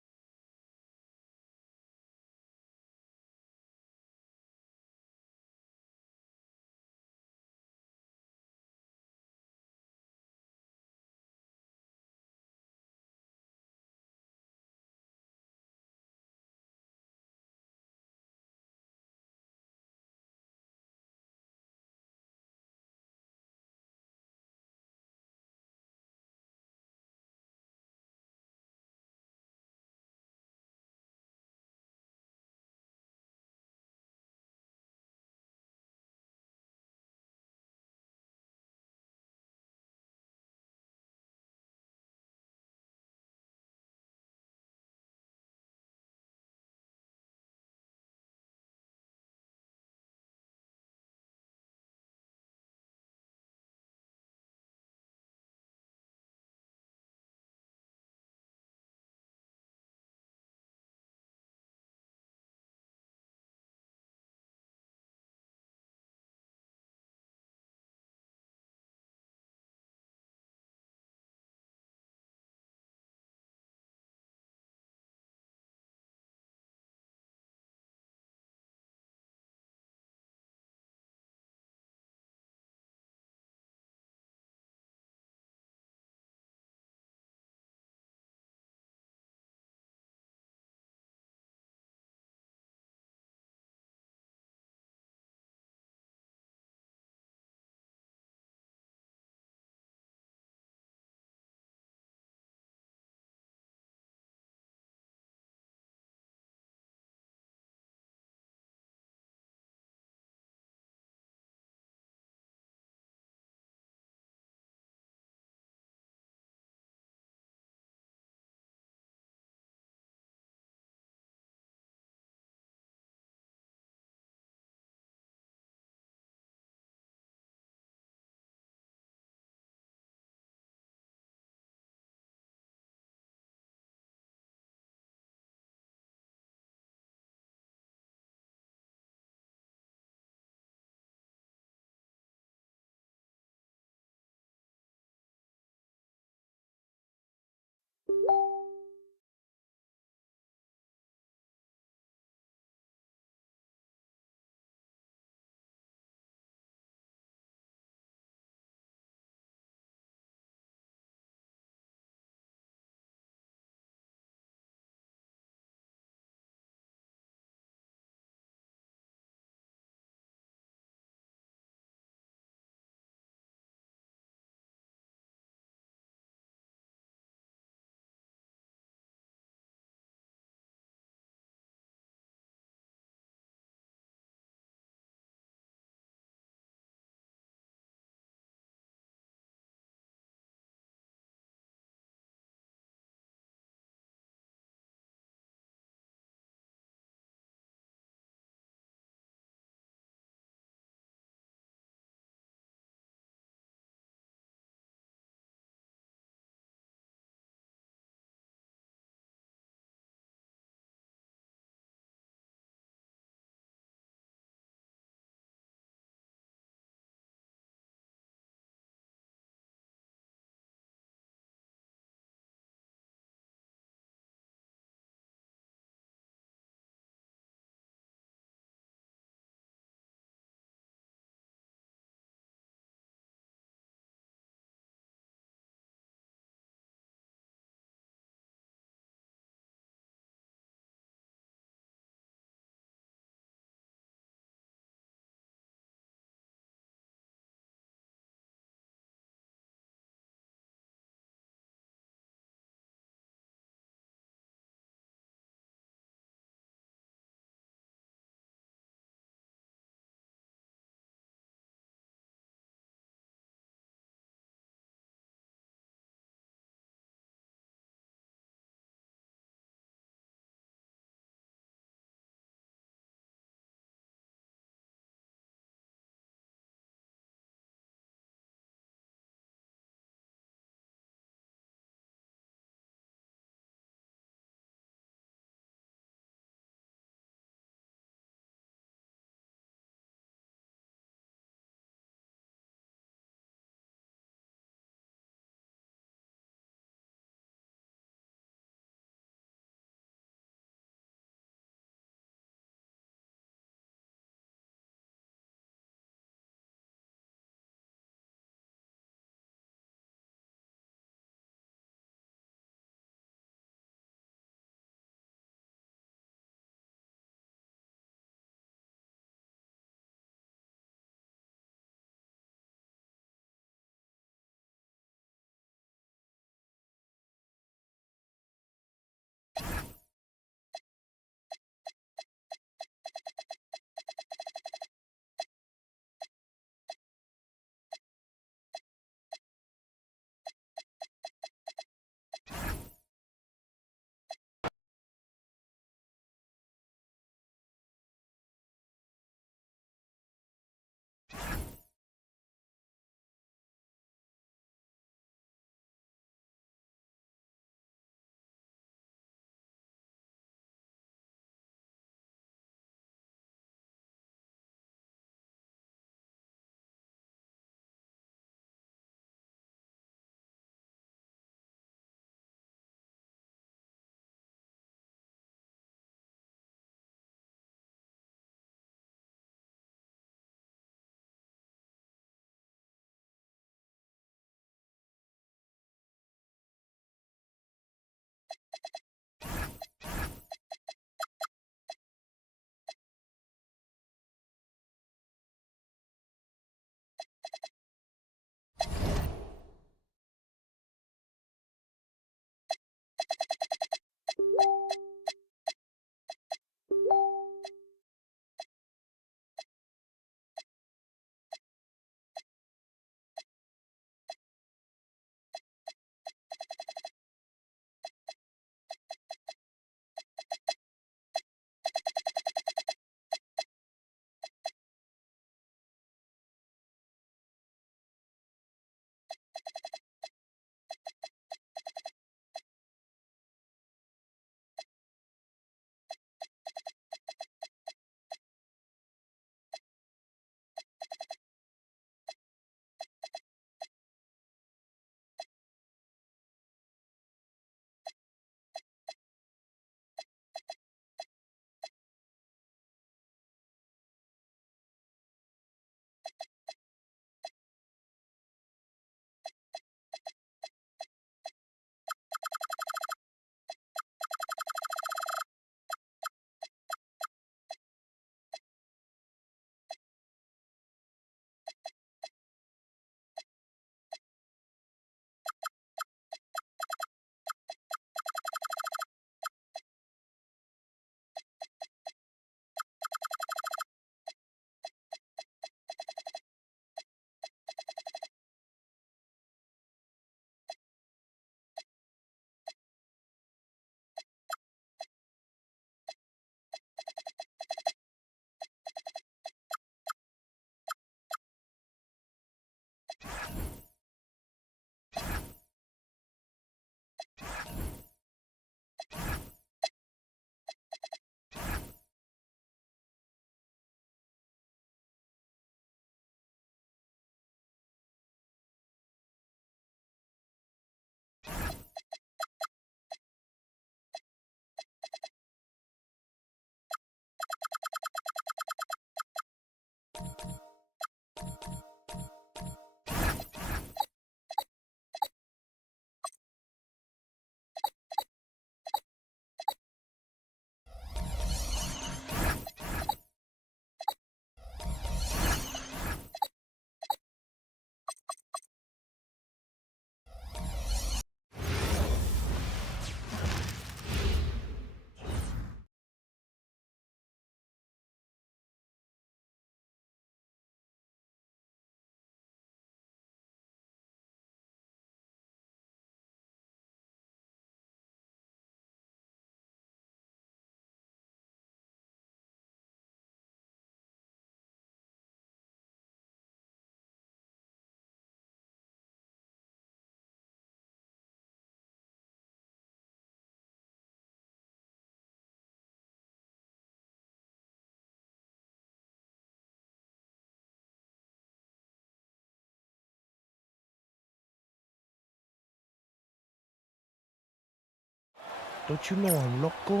Don't you know I'm loco?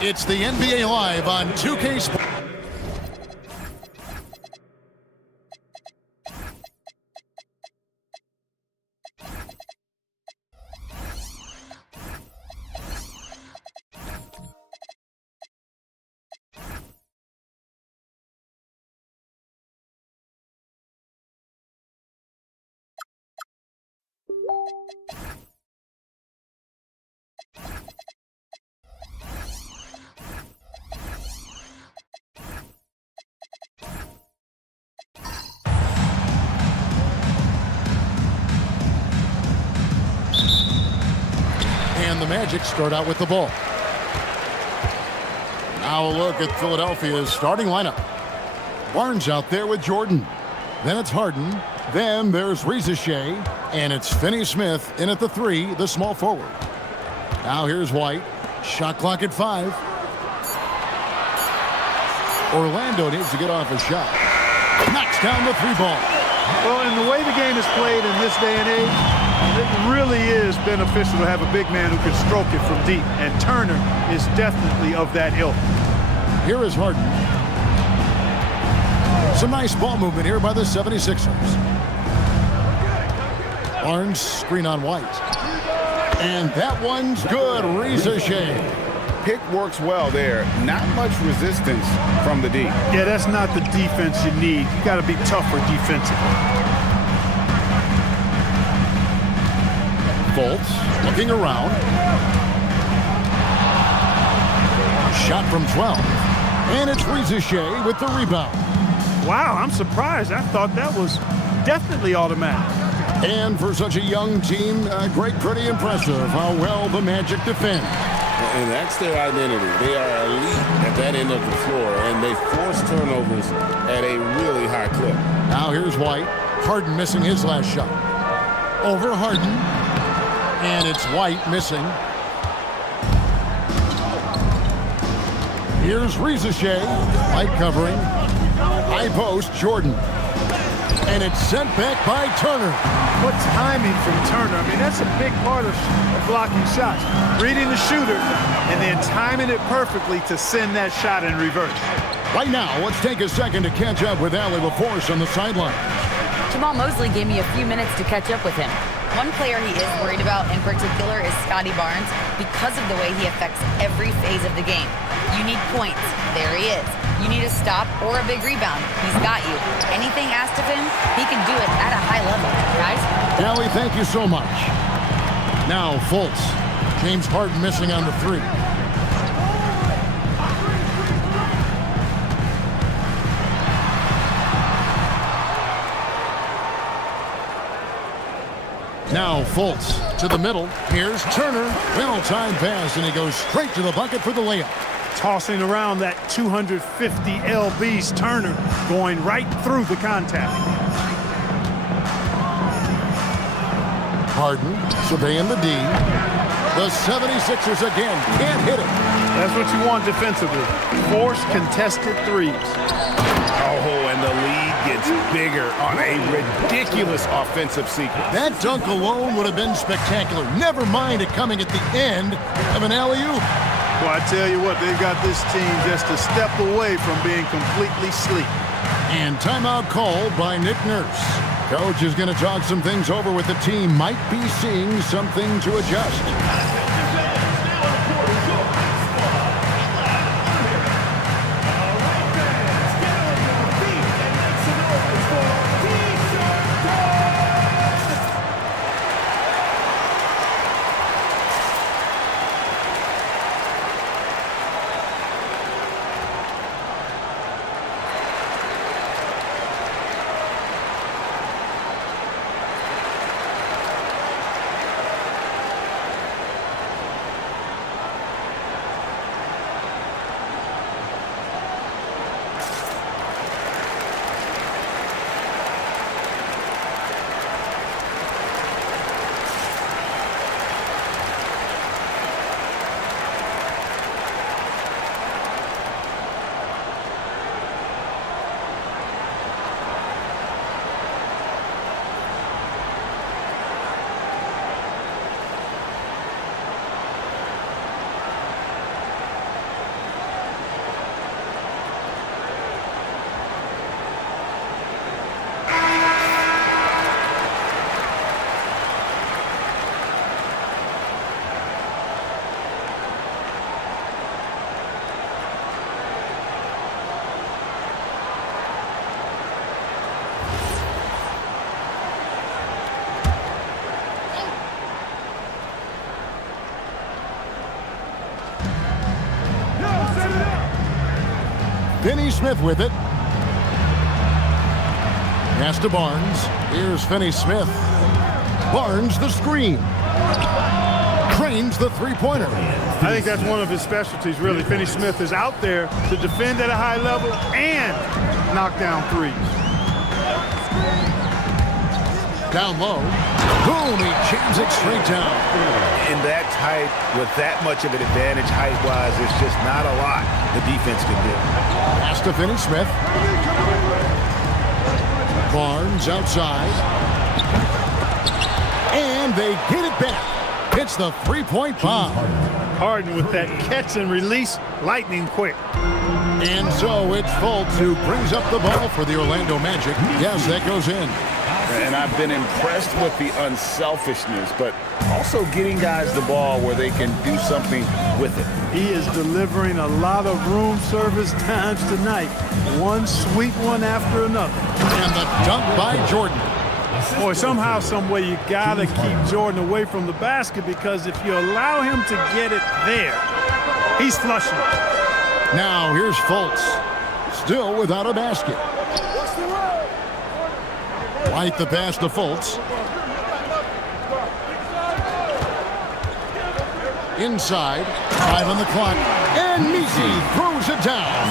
It's the NBA Live on 2K Sports. And the Magic start out with the ball. Now a look at Philadelphia's starting lineup. Barnes out there with Jordan. Then it's Harden. Then there's Rieseshay. And it's Finney-Smith in at the 3, the small forward. Now here's White. Shot clock at 5. Orlando needs to get off a shot. Knocks down the 3 ball. Well, in the way the game is played in this day and age, it really is beneficial to have a big man who can stroke it from deep, and Turner is definitely of that ilk. Here is Harden. Some nice ball movement here by the 76ers. Barnes screen on White. And that one's good. Rieseshay. Pick works well there. Not much resistance from the D. Yeah, that's not the defense you need. You got to be tougher defensively. Fultz looking around. Shot from 12. And it's Rieseshay with the rebound. Wow, I'm surprised. I thought that was definitely automatic. And for such a young team, pretty impressive how well the Magic defend. And that's their identity. They are elite at that end of the floor, and they force turnovers at a really high clip. Now here's White. Harden missing his last shot. Over Harden. And it's White missing. Here's Rieseshay. White covering. High post, Jordan. And it's sent back by Turner. What timing from Turner. I mean, that's a big part of blocking shots. Reading the shooter and then timing it perfectly to send that shot in reverse. Right now, let's take a second to catch up with Allie LaForce on the sideline. Jamal Mosley gave me a few minutes to catch up with him. One player he is worried about in particular is Scotty Barnes because of the way he affects every phase of the game. You need points. There he is. You need a stop or a big rebound. He's got you. Anything asked of him, he can do it at a high level. Guys? Allie, thank you so much. Now, Fultz. James Harden missing on the 3. Now Fultz to the middle. Here's Turner. Well-timed pass, and he goes straight to the bucket for the layup. tossing around that 250 lbs Turner, going right through the contact. Harden surveying the D. The 76ers again can't hit it. That's what you want defensively. Force contested threes. Oh, and the lead gets bigger on a ridiculous offensive sequence. That dunk alone would have been spectacular. Never mind it coming at the end of an alley-oop. Well, I tell you what, they've got this team just a step away from being completely asleep. And timeout called by Nick Nurse. Coach is going to talk some things over with the team. Might be seeing something to adjust. Finney Smith with it. Pass to Barnes. Here's Finney Smith. Barnes the screen. Cranes the three-pointer. I think that's one of his specialties, really. Finney Smith is out there to defend at a high level and knock down threes. Down low. Boom, he jams it straight down. In that height, with that much of an advantage height-wise, there's just not a lot the defense can do. Pass to Finney Smith. Barnes outside. And they get it back. It's the three-point bomb. Harden with that catch and release, lightning quick. And so it's Fultz who brings up the ball for the Orlando Magic. Yes, that goes in. And I've been impressed with the unselfishness, but also getting guys the ball where they can do something with it. He is delivering a lot of room service times tonight. One sweet one after another. And the dunk by Jordan. Boy, somehow, some way, you got to keep Jordan away from the basket, because if you allow him to get it there, he's flushing it. Now here's Fultz, still without a basket. White the pass to Fultz. Inside, 5 on the clock, and Misi throws it down.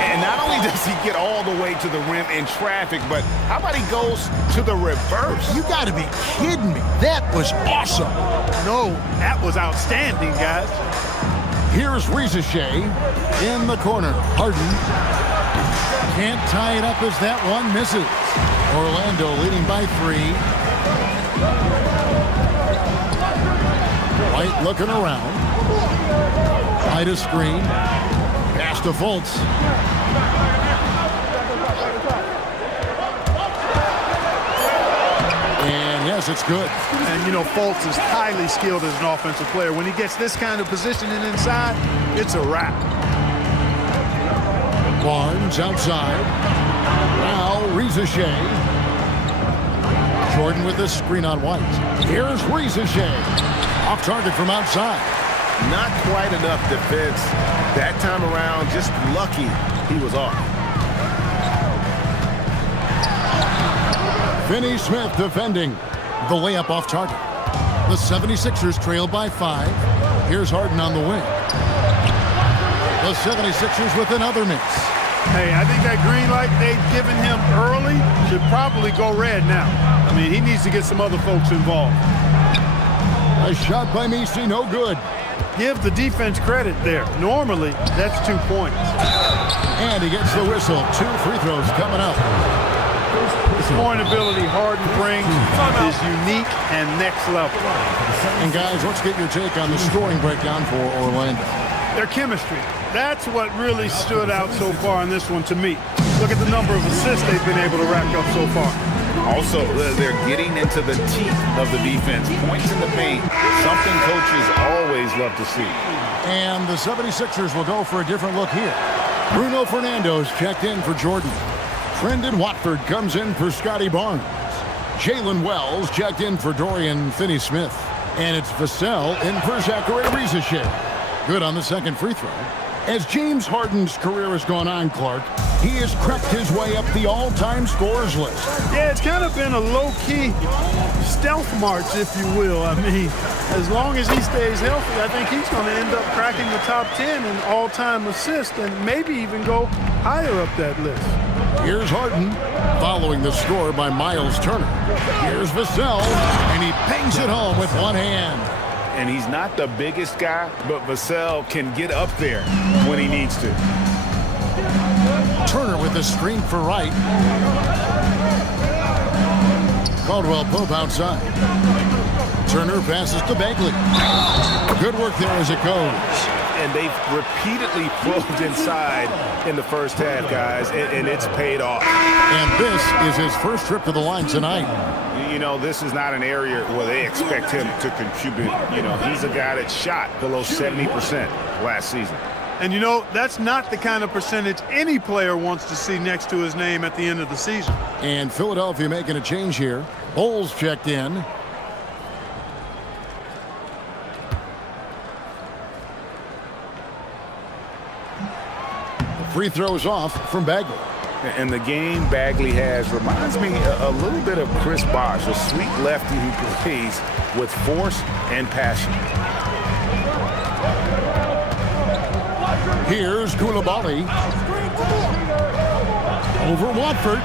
And not only does he get all the way to the rim in traffic, but how about he goes to the reverse? You got to be kidding me. That was awesome. No, that was outstanding, guys. Here's Rizachet in the corner. Harden can't tie it up as that one misses. Orlando leading by 3. White looking around. White a screen. Pass to Fultz. And yes, it's good. And you know, Fultz is highly skilled as an offensive player. When he gets this kind of positioning inside, it's a wrap. Barnes outside. Now Rizachet. Jordan with the screen on White. Here's Rizachet. Off target from outside. Not quite enough defense that time around. Just lucky he was off. Finney Smith defending. The layup off target. The 76ers trail by 5. Here's Harden on the wing. The 76ers with another miss. Hey, I think that green light they've given him early should probably go red now. I mean, he needs to get some other folks involved. A shot by Messi, no good. Give the defense credit there. Normally, that's 2 points. And he gets the whistle. 2 free throws coming up. The scoring ability Harden brings is unique and next level. And guys, let's get your take on the scoring breakdown for Orlando. Their chemistry. That's what really stood out so far in this one to me. Look at the number of assists they've been able to rack up so far. Also, they're getting into the teeth of the defense. Points in the paint, something coaches always love to see. And the 76ers will go for a different look here. Bruno Fernando's checked in for Jordan. Trendon Watford comes in for Scotty Barnes. Jalen Wells checked in for Dorian Finney-Smith. And it's Vassell in for Zachary Rieseshay. Good on the second free throw. As James Harden's career has gone on, Clark, he has crept his way up the all-time scorers list. Yeah, it's kind of been a low-key stealth march, if you will. I mean, as long as he stays healthy, I think he's going to end up cracking the top 10 in all-time assists and maybe even go higher up that list. Here's Harden, following the score by Miles Turner. Here's Vassell, and he bangs it home with one hand. And he's not the biggest guy, but Vassell can get up there when he needs to. Turner with the screen for Wright. Caldwell Pope outside. Turner passes to Bagley. Good work there as it goes. And they've repeatedly probed inside in the first half, guys, and it's paid off. And this is his first trip to the line tonight. You know, this is not an area where they expect him to contribute. You know, he's a guy that shot below 70% last season. And, you know, that's not the kind of percentage any player wants to see next to his name at the end of the season. And Philadelphia making a change here. Bowles checked in. The free throws off from Bagley. And the game Bagley has reminds me a little bit of Chris Bosh, a sweet lefty who plays with force and passion. Here's Koulibaly. Over Watford.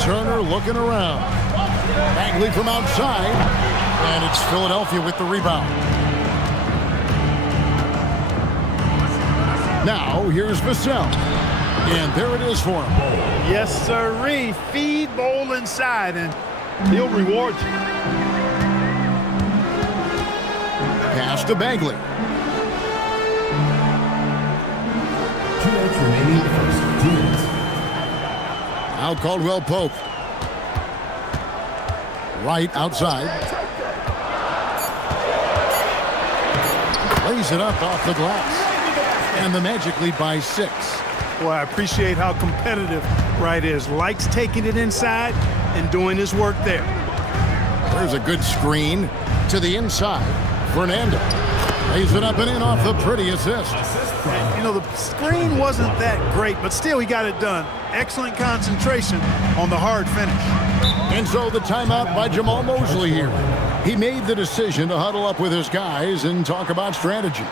Turner looking around. Bagley from outside. And it's Philadelphia with the rebound. Now, here's Vassell. And there it is for him. Yes, sirree. Feed Bowl inside, and he'll reward you. Pass to Bagley. 2 minutes remaining first. 2 minutes. Now Caldwell Pope. Right outside. Lays it up off the glass. And the Magic lead by 6. Well, I appreciate how competitive Wright is. Likes taking it inside and doing his work there. There's a good screen to the inside. Fernando lays it up and in off the pretty assist. You know, the screen wasn't that great, but still he got it done. Excellent concentration on the hard finish. And so the timeout by Jamal Mosley here. He made the decision to huddle up with his guys and talk about strategy.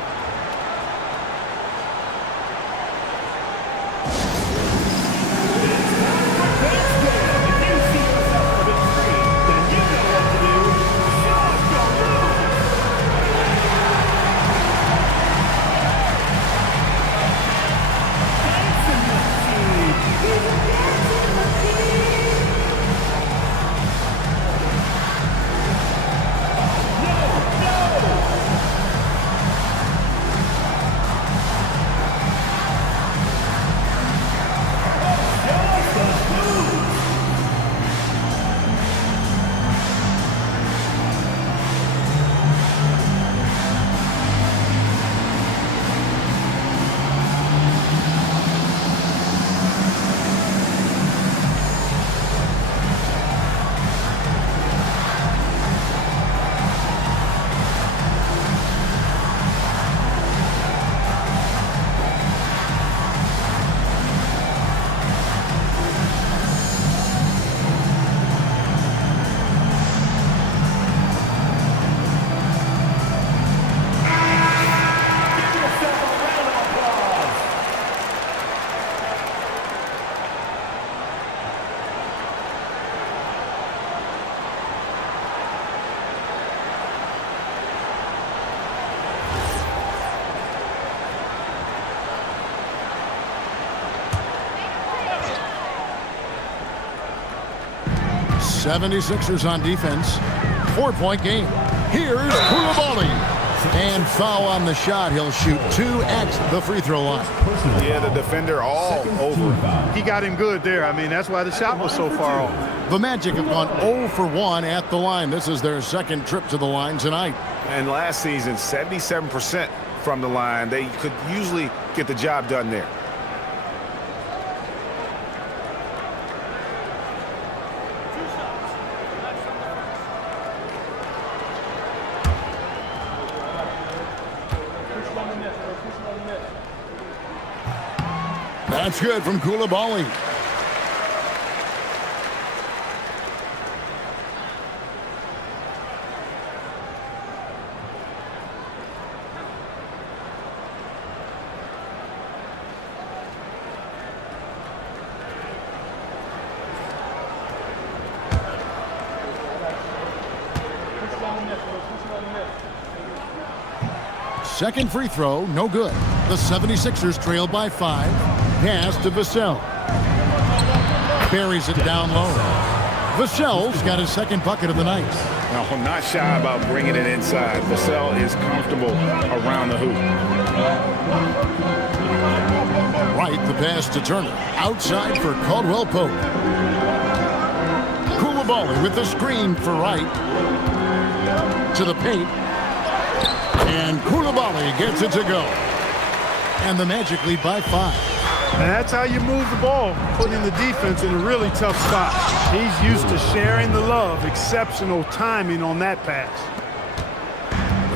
76ers on defense. 4-point game. Here's Koulibaly. And foul on the shot. He'll shoot 2 at the free throw line. Yeah, the defender all over him. He got him good there. I mean, that's why the shot was so far off. The Magic have gone 0 for 1 at the line. This is their second trip to the line tonight. And last season, 77% from the line. They could usually get the job done there. That's good from Koulibaly. Second free throw, no good. The 76ers trailed by 5. Pass to Vassell. Buries it down low. Vassell's got his second bucket of the night. No, not shy about bringing it inside. Vassell is comfortable around the hoop. Right, the pass to Turner. Outside for Caldwell Pope. Koulibaly with the screen for Wright. To the paint. And Koulibaly gets it to go. And the Magic lead by 5. And that's how you move the ball, putting the defense in a really tough spot. He's used to sharing the love. Exceptional timing on that pass.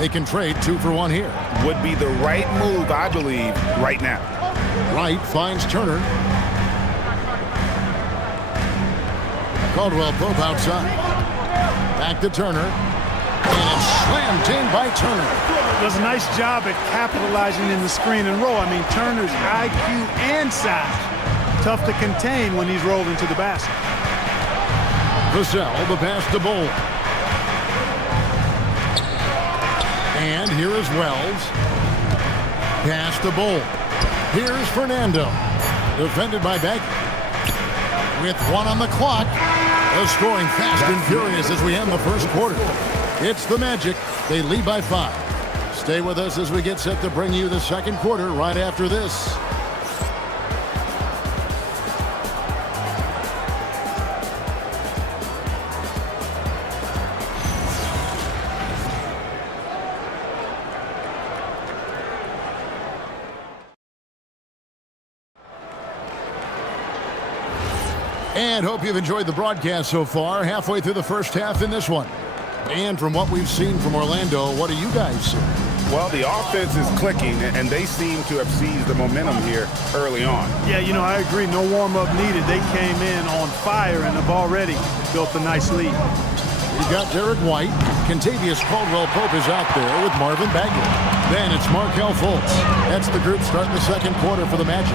They can trade 2 for 1 here. Would be the right move, I believe, right now. Wright finds Turner. Caldwell Pope outside. Back to Turner. And slammed in by Turner. Does a nice job at capitalizing in the screen and roll. I mean, Turner's IQ and size. Tough to contain when he's rolled into the basket. Vassell, the pass to Bull. And here is Wells. Pass to Bull. Here's Fernando. Defended by Beck. With 1 on the clock. They're scoring fast and furious as we end the first quarter. It's the Magic. They lead by 5. Stay with us as we get set to bring you the second quarter right after this. And hope you've enjoyed the broadcast so far. Halfway through the first half in this one. And from what we've seen from Orlando, what do you guys see? Well, the offense is clicking, and they seem to have seized the momentum here early on. Yeah, you know, I agree. No warm-up needed. They came in on fire and have already built a nice lead. We've got Derek White. Contavious Caldwell-Pope is out there with Marvin Bagley. Then it's Markelle Fultz. That's the group starting the second quarter for the Magic.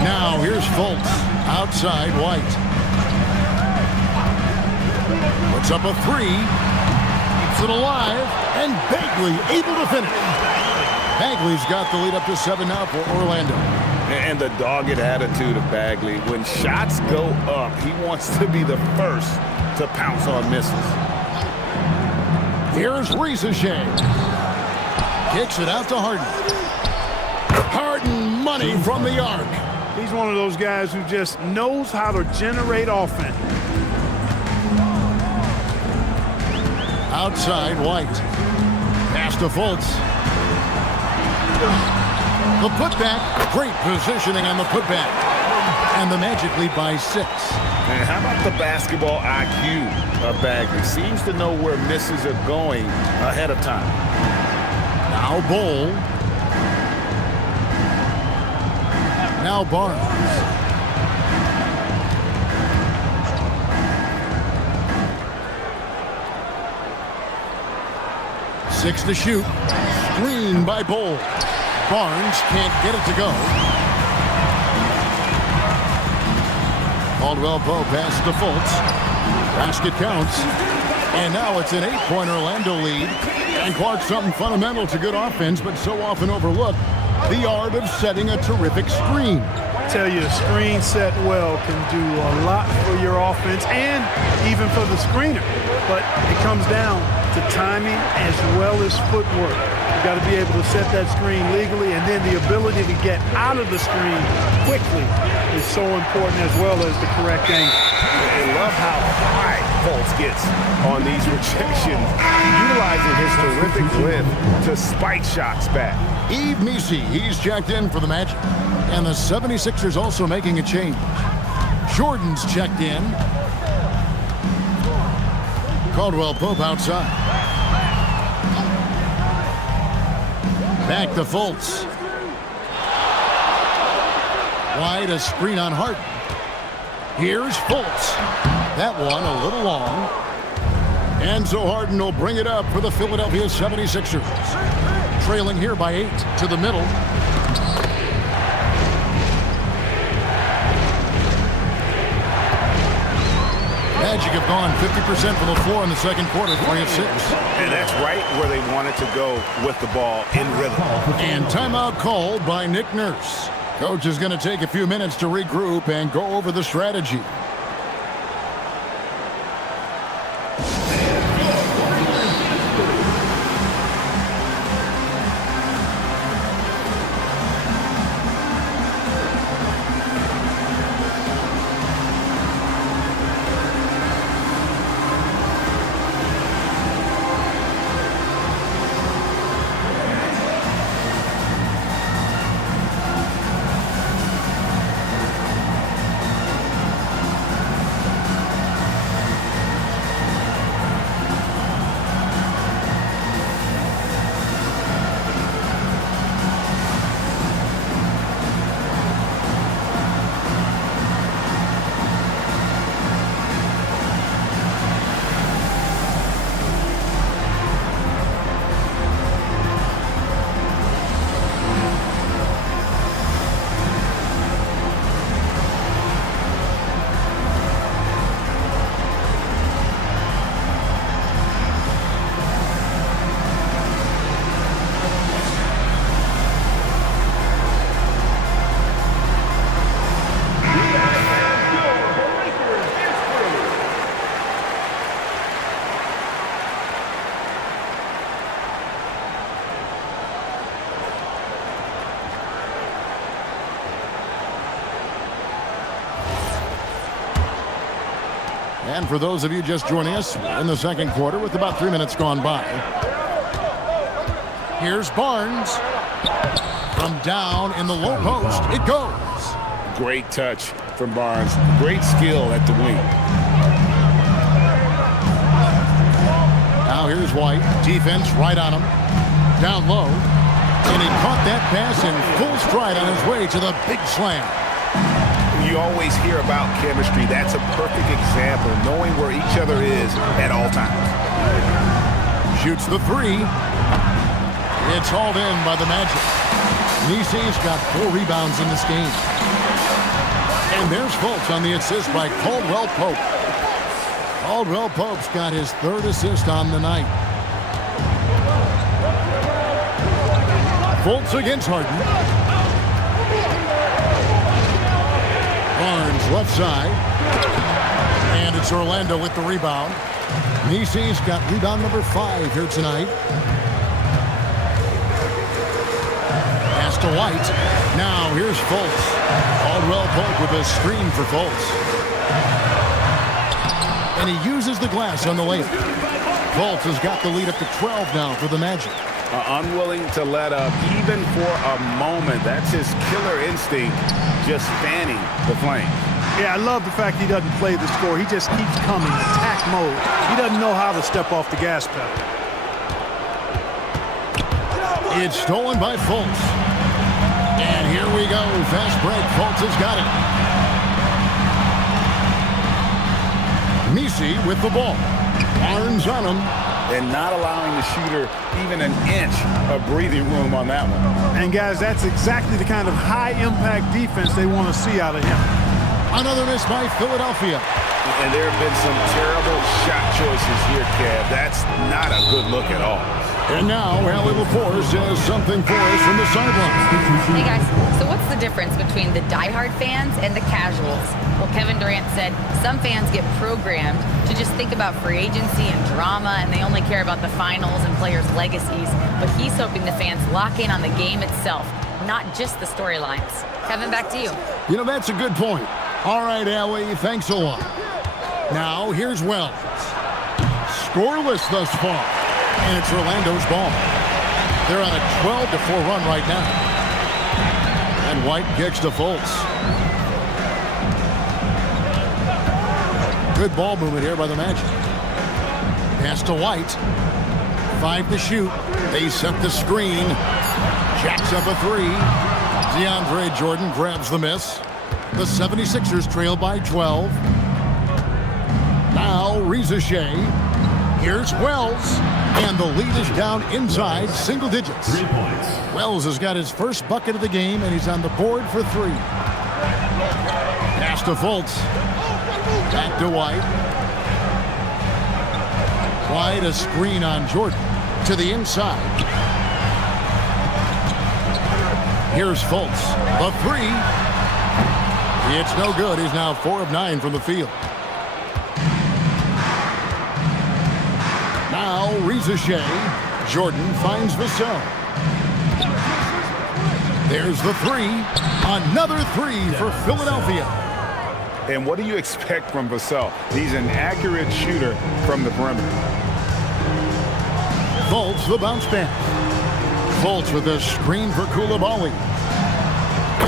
Now here's Fultz. Outside White. Puts up a 3. Keeps it alive. And Bagley able to finish. Bagley's got the lead up to 7 now for Orlando. And the dogged attitude of Bagley. When shots go up, he wants to be the first to pounce on misses. Here's Rizachet. Kicks it out to Harden. Harden money from the arc. He's one of those guys who just knows how to generate offense. Outside White. Pass to Fultz. The putback. Great positioning on the putback. And the Magic lead by 6. And how about the basketball IQ of Bagley? Seems to know where misses are going ahead of time. Now Bull. Now Barnes. Six to shoot. Screen by Bull. Barnes can't get it to go. Caldwell Pope pass to Fultz. Basket counts. And now it's an 8-point Orlando lead. And Clark, something fundamental to good offense, but so often overlooked. the art of setting a terrific screen. Tell you, a screen set well can do a lot for your offense and even for the screener. But it comes down to timing as well as footwork. You got to be able to set that screen legally, and then the ability to get out of the screen quickly is so important, as well as the correct angle. I love how high Fultz gets on these rejections, utilizing his terrific lift to spike shots back. Yves Missi, he's checked in for the Magic. And the 76ers also making a change. Jordan's checked in. Caldwell Pope outside. Back to Fultz. Wide, a screen on Harden. Here's Fultz. That one a little long. And so Harden will bring it up for the Philadelphia 76ers. Trailing here by 8 to the middle. Magic have gone 50% from the floor in the second quarter, 3 of 6. And that's right where they wanted to go with the ball in rhythm. And timeout called by Nick Nurse. Coach is going to take a few minutes to regroup and go over the strategy. And for those of you just joining us, we're in the second quarter with about 3 minutes gone by. Here's Barnes. From down in the low post, it goes. Great touch from Barnes. Great skill at the wing. Now here's White. Defense right on him. Down low. And he caught that pass in full stride on his way to the big slam. You always hear about chemistry. That's a perfect example, knowing where each other is at all times. Shoots the three. It's hauled in by the Magic. Nisi's got 4 rebounds in this game. And there's Fultz on the assist by Caldwell Pope. Caldwell Pope's got his 3rd assist on the night. Fultz against Harden. Barnes left side. And it's Orlando with the rebound. Nisi's got rebound number 5 here tonight. Pass to White. Now here's Fultz. Caldwell Pope with a screen for Fultz. And he uses the glass on the layup. Fultz has got the lead up to 12 now for the Magic. Unwilling to let up even for a moment. That's his killer instinct, just fanning the flame. Yeah, I love the fact he doesn't play the score. He just keeps coming, attack mode. He doesn't know how to step off the gas pedal. It's stolen by Fultz. And here we go. Fast break. Fultz has got it. Nisi with the ball. Barnes on him. And not allowing the shooter even an inch of breathing room on that one. And guys, that's exactly the kind of high-impact defense they want to see out of him. Another miss by Philadelphia. And there have been some terrible shot choices here, Kev. That's not a good look at all. And now, Allie LaForce has something for us from the sideline. Hey guys, so what's the difference between the diehard fans and the casuals? Well, Kevin Durant said some fans get programmed to just think about free agency and drama, and they only care about the finals and players' legacies. But he's hoping the fans lock in on the game itself, not just the storylines. Kevin, back to you. You know, that's a good point. All right, Allie, thanks a lot. Now, here's Wells. Scoreless thus far. And it's Orlando's ball. They're on a 12-4 run right now. And White kicks to Fultz. Good ball movement here by the Magic. Pass to White. 5 to shoot. They set the screen. Jacks up a 3. DeAndre Jordan grabs the miss. The 76ers trail by 12. Now Rizachet. Here's Wells. And the lead is down inside single digits. 3 points. Wells has got his first bucket of the game, and he's on the board for 3. Pass to Fultz. Back to White. White, a screen on Jordan. To the inside. Here's Fultz. The 3. It's no good. He's now 4 of 9 from the field. Now Rizachet. Jordan finds Vassell. There's the 3. Another 3 for Philadelphia. And what do you expect from Vassell? He's an accurate shooter from the perimeter. Fultz, the bounce pass. Fultz with a screen for Coulibaly.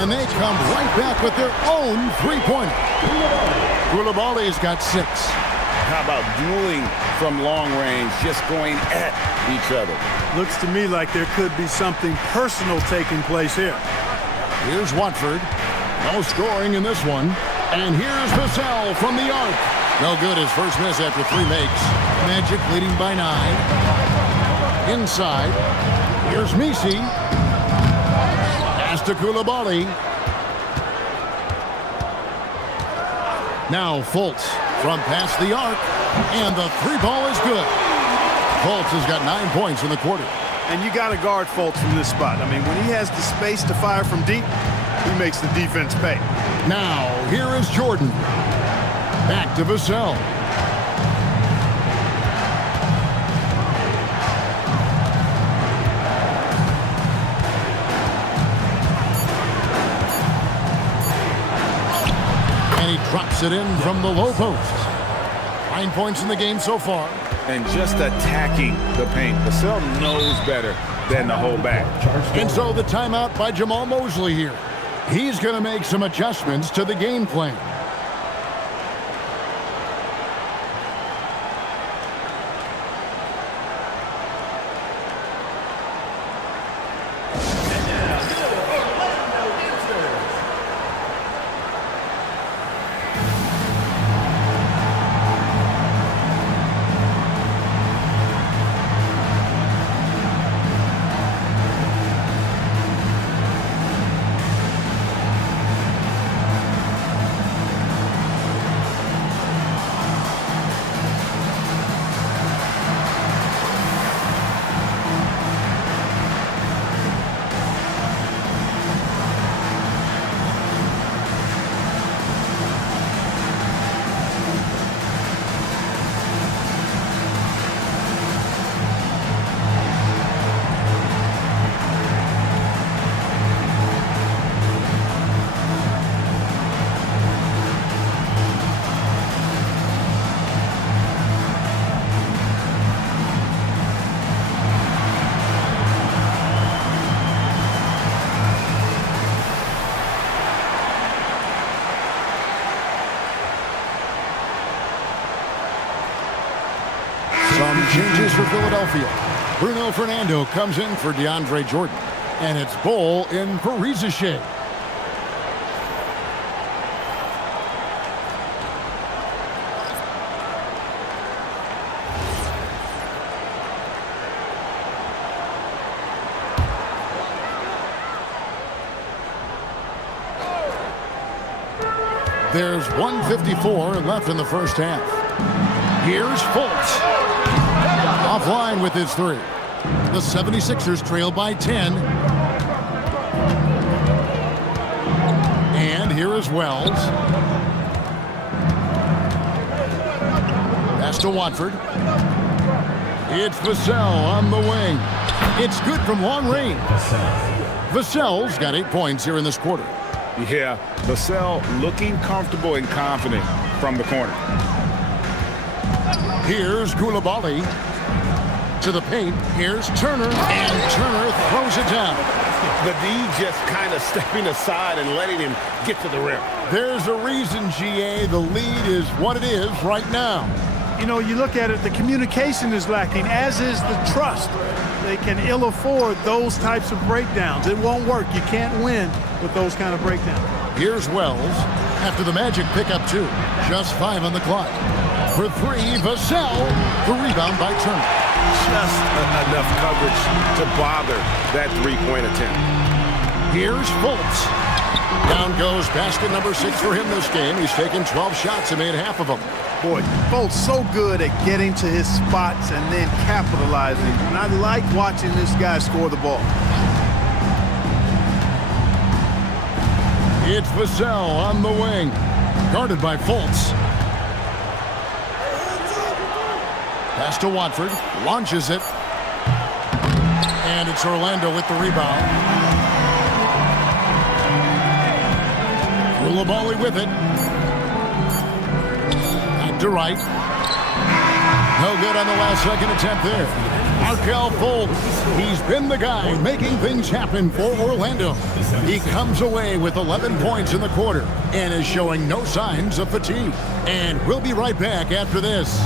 And they come right back with their own three-pointer. Coulibaly's got 6. How about dueling from long range, just going at each other? Looks to me like there could be something personal taking place here. Here's Watford. No scoring in this one. And here's Vassell from the arc. No good. His first miss after 3 makes. Magic leading by 9. Inside. Here's Messi. Pass to Coulibaly. Now Fultz from past the arc. And the 3 ball is good. Fultz has got 9 points in the quarter. And you got to guard Fultz from this spot. I mean, when he has the space to fire from deep, he makes the defense pay. Now, here is Jordan. Back to Vassell. And he drops it in from the low post. 9 points in the game so far. And just attacking the paint. Vassell knows better than to hold back. And so the timeout by Jamal Mosley here. He's going to make some adjustments to the game plan. Some changes for Philadelphia. Bruno Fernando comes in for DeAndre Jordan. And it's Bol in for Rizachet. There's 1:54 left in the first half. Here's Fultz. Offline with his 3. The 76ers trail by 10. And here is Wells. Pass to Watford. It's Vassell on the wing. It's good from long range. Vassell's got 8 points here in this quarter. Yeah, Vassell looking comfortable and confident from the corner. Here's Koulibaly to the paint. Here's Turner, and Turner throws it down. The D just kind of stepping aside and letting him get to the rim. There's a reason, GA, the lead is what it is right now. You know, you look at it, the communication is lacking, as is the trust. They can ill afford those types of breakdowns. It won't work. You can't win with those kind of breakdowns. Here's Wells after the Magic pick up 2. Just 5 on the clock. For 3, Vassell. The rebound by Turner. Just enough coverage to bother that three-point attempt. Here's Fultz. Down goes basket number 6 for him this game. He's taken 12 shots and made half of them. Boy, Fultz so good at getting to his spots and then capitalizing. And I like watching this guy score the ball. It's Vassell on the wing. Guarded by Fultz. Pass to Watford. Launches it. And it's Orlando with the rebound. Koulibaly with it. Back to right. No good on the last second attempt there. Markelle Fultz, he's been the guy making things happen for Orlando. He comes away with 11 points in the quarter and is showing no signs of fatigue. And we'll be right back after this.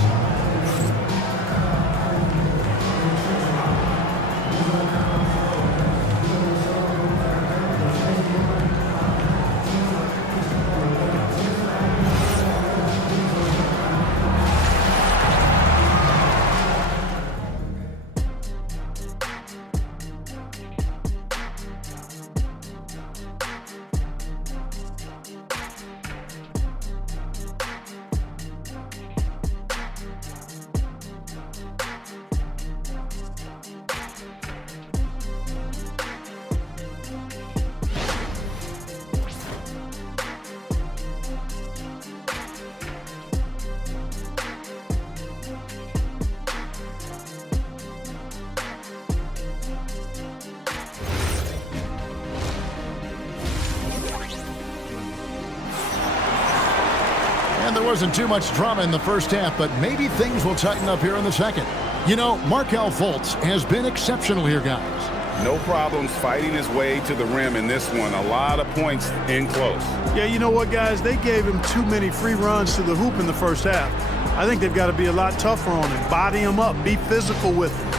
There wasn't too much drama in the first half, but maybe things will tighten up here in the second. You know, Markelle Fultz has been exceptional here, guys. No problems fighting his way to the rim in this one. A lot of points in close. Yeah, you know what, guys? They gave him too many free runs to the hoop in the first half. I think they've got to be a lot tougher on him. Body him up. Be physical with him.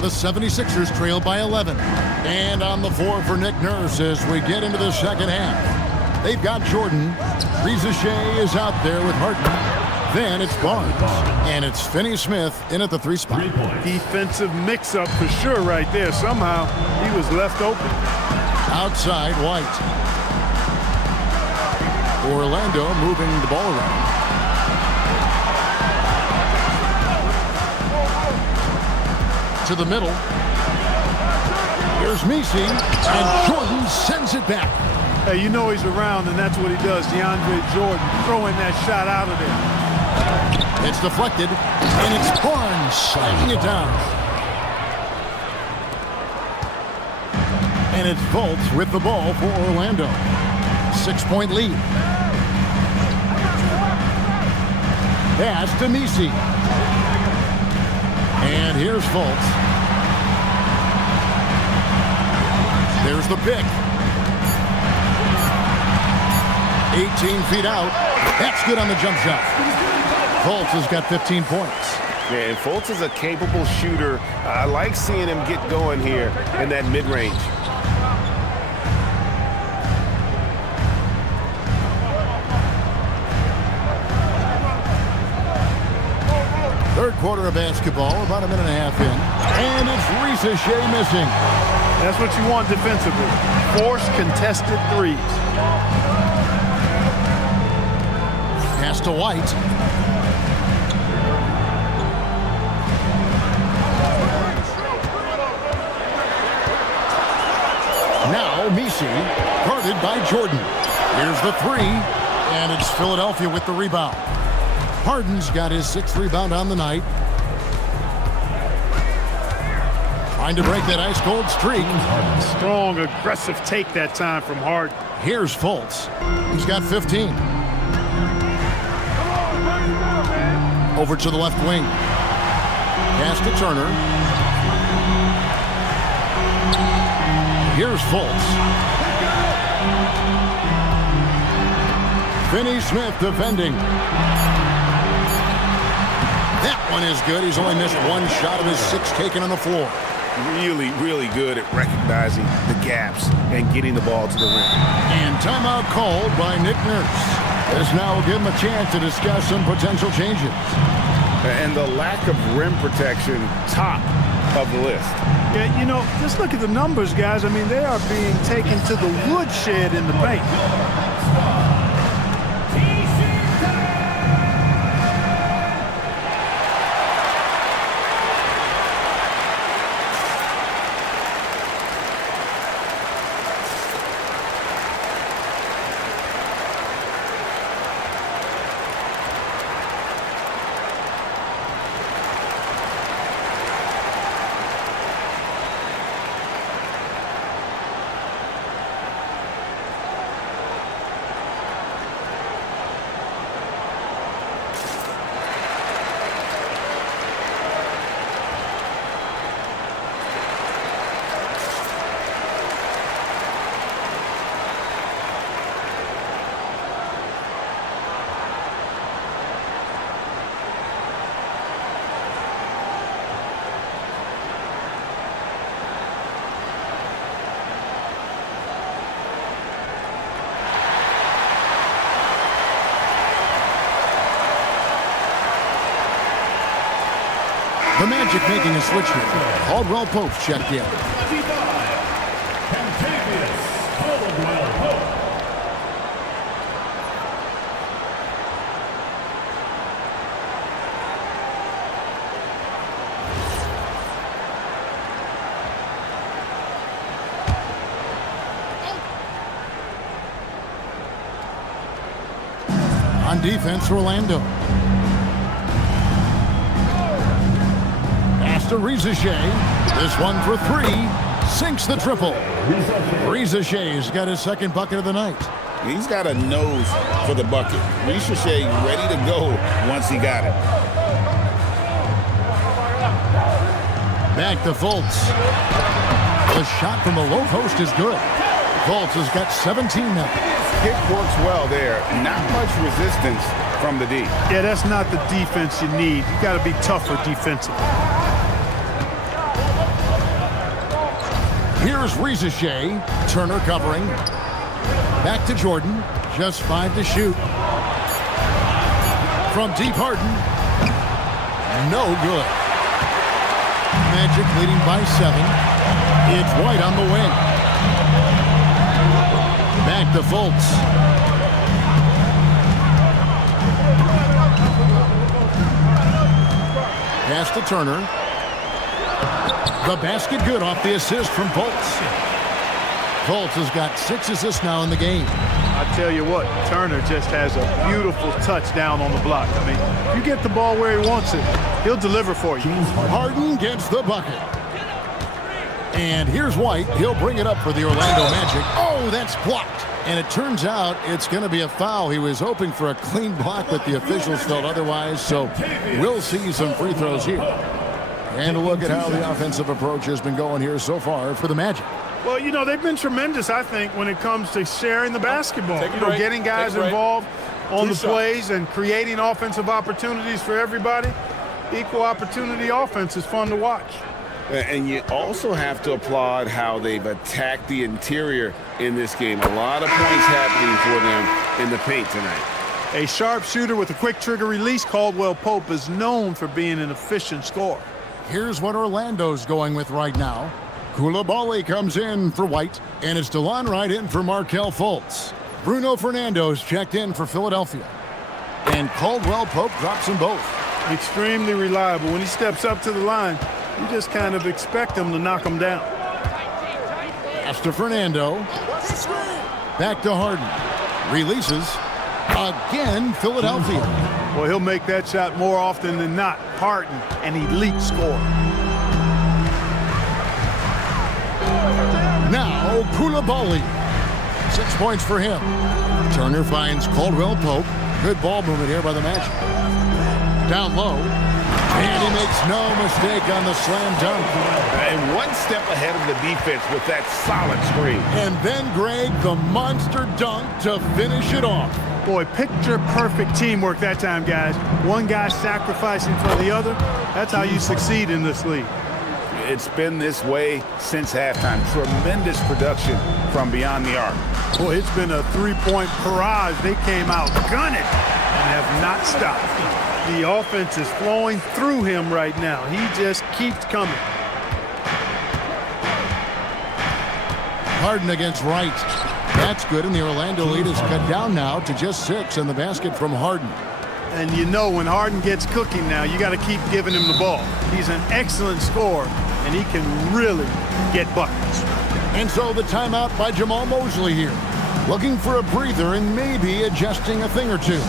The 76ers trail by 11. And on the floor for Nick Nurse as we get into the second half. They've got Jordan. Rizachet is out there with Harton. Then it's Barnes. And it's Finney-Smith in at the 3 spot. Defensive mix-up for sure right there. Somehow he was left open. Outside, White. Orlando moving the ball around. To the middle. Here's Messi, and Jordan sends it back. Hey, you know he's around, and that's what he does. DeAndre Jordan throwing that shot out of there. It's deflected, and it's Barnes sliding it down. And it's Fultz with the ball for Orlando. 6-point lead. Pass to Messi. And here's Fultz. There's the pick. 18 feet out. That's good on the jump shot. Fultz has got 15 points. Yeah, and Fultz is a capable shooter. I like seeing him get going here in that mid-range. Third quarter of basketball, about a minute and a half in. And it's Rizachet missing. That's what you want defensively. Force contested threes. Pass to White. Misi, guarded by Jordan. Here's the three, and it's Philadelphia with the rebound. Harden's got his 6th rebound on the night. Trying to break that ice-cold streak. Strong, aggressive take that time from Harden. Here's Fultz. He's got 15. Over to the left wing. Pass to Turner. Here's Fultz. Finney Smith defending. That one is good. He's only missed 1 shot of his 6 taken on the floor. Really, really good at recognizing the gaps and getting the ball to the rim. And timeout called by Nick Nurse. This now will give him a chance to discuss some potential changes. And the lack of rim protection, top of the list. Yeah, you know, just look at the numbers, guys. I mean, they are being taken to the woodshed in the paint. The Magic making a switch here. Caldwell Pope's checked in. On defense, Orlando. To Rizachet. This one for 3. Sinks the triple. Rizachet's got his 2nd bucket of the night. He's got a nose for the bucket. Rizachet ready to go once he got it. Back to Fultz. The shot from the low post is good. Fultz has got 17 now. Kick works well there. Not much resistance from the D. Yeah, that's not the defense you need. You got to be tougher defensively. Here's Rizachet. Turner covering. Back to Jordan. Just 5 to shoot. From deep, Harden. No good. Magic leading by 7. It's White on the wing. Back to Fultz. Pass to Turner. The basket good off the assist from Fultz. Fultz has got 6 assists now in the game. I tell you what, Turner just has a beautiful touchdown on the block. I mean, if you get the ball where he wants it, he'll deliver for you. Harden gets the bucket. And here's White. He'll bring it up for the Orlando Magic. Oh, that's blocked. And it turns out it's going to be a foul. He was hoping for a clean block, but the officials felt otherwise. So we'll see some free throws here. And a look at how the offensive approach has been going here so far for the Magic. Well, you know, they've been tremendous, I think, when it comes to sharing the basketball. You know, getting guys involved on the plays and creating offensive opportunities for everybody. Equal opportunity offense is fun to watch. And you also have to applaud how they've attacked the interior in this game. A lot of points happening for them in the paint tonight. A sharp shooter with a quick trigger release, Caldwell Pope is known for being an efficient scorer. Here's what Orlando's going with right now. Koulibaly comes in for White, and it's DeLon Wright in for Markelle Fultz. Bruno Fernando's checked in for Philadelphia. And Caldwell Pope drops them both. Extremely reliable. When he steps up to the line, you just kind of expect him to knock him down. Pass to Fernando. Back to Harden. Releases. Again, Philadelphia. Well, he'll make that shot more often than not. Harden, an elite scorer. Now, Koulibaly. 6 points for him. Turner finds Caldwell Pope. Good ball movement here by the Magic. Down low. And he makes no mistake on the slam dunk. And one step ahead of the defense with that solid screen. And then, Greg, the monster dunk to finish it off. Boy, picture-perfect teamwork that time, guys. One guy sacrificing for the other. That's how you succeed in this league. It's been this way since halftime. Tremendous production from beyond the arc. Boy, it's been a three-point barrage. They came out gunning and have not stopped. The offense is flowing through him right now. He just keeps coming. Harden against Wright. That's good, and the Orlando lead is cut down now to just 6 in the basket from Harden. And you know when Harden gets cooking now, you got to keep giving him the ball. He's an excellent scorer, and he can really get buckets. And so the timeout by Jamal Mosley here. Looking for a breather and maybe adjusting a thing or two.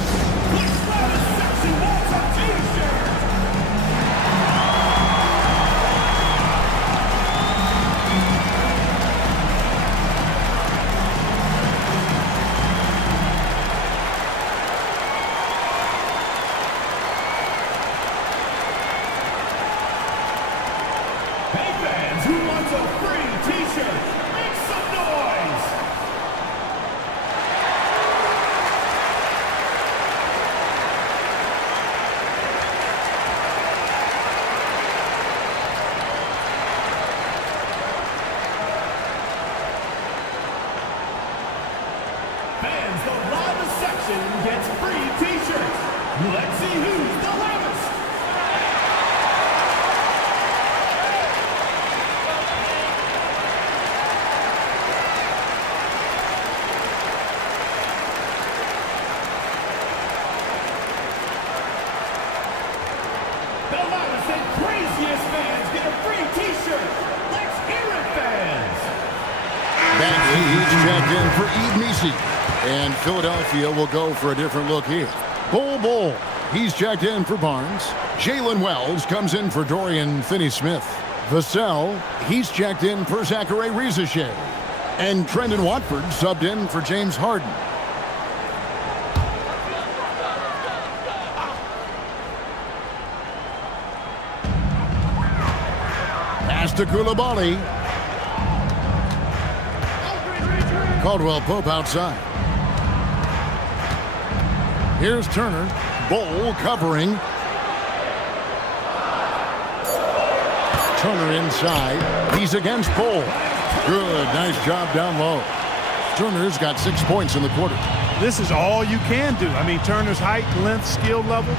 Let's see who's the loudest. The loudest and craziest fans get a free t-shirt. Let's hear it, fans. He's checked in for Eve Misi. And Philadelphia will go for a different look here. Bull. He's checked in for Barnes. Jalen Wells comes in for Dorian Finney-Smith. Vassell, he's checked in for Zachary Rizachet. And Trendon Watford subbed in for James Harden. Pass to Koulibaly. Caldwell Pope outside. Here's Turner. Bull covering. Turner inside. He's against Bull. Good. Nice job down low. Turner's got 6 points in the quarter. This is all you can do. I mean, Turner's height, length, skill level,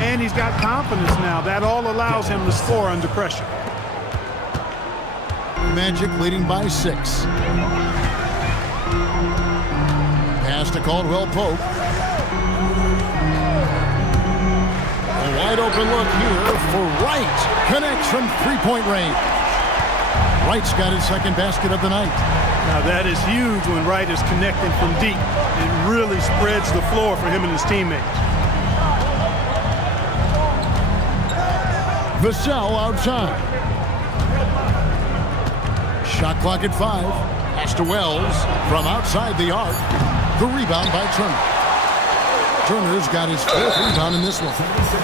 and he's got confidence now. That all allows him to score under pressure. Magic leading by 6. Pass to Caldwell Pope. Wide open look here for Wright. Connects from three-point range. Wright's got his second basket of the night. Now that is huge when Wright is connecting from deep. It really spreads the floor for him and his teammates. Vassell outside. Shot clock at 5. Pass to Wells from outside the arc. The rebound by Turner. Turner's got his 4th rebound in this one.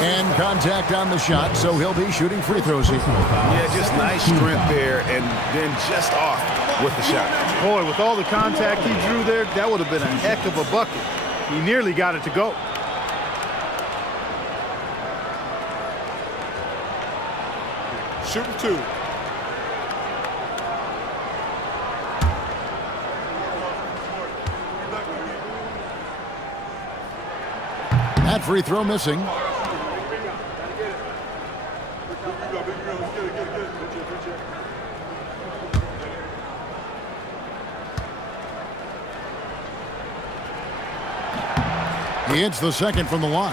And contact on the shot, so he'll be shooting free throws here. Yeah, just nice strength there, and then just off with the shot. Boy, with all the contact he drew there, that would have been a heck of a bucket. He nearly got it to go. Shooting 2. That free throw missing. He hits the second from the line.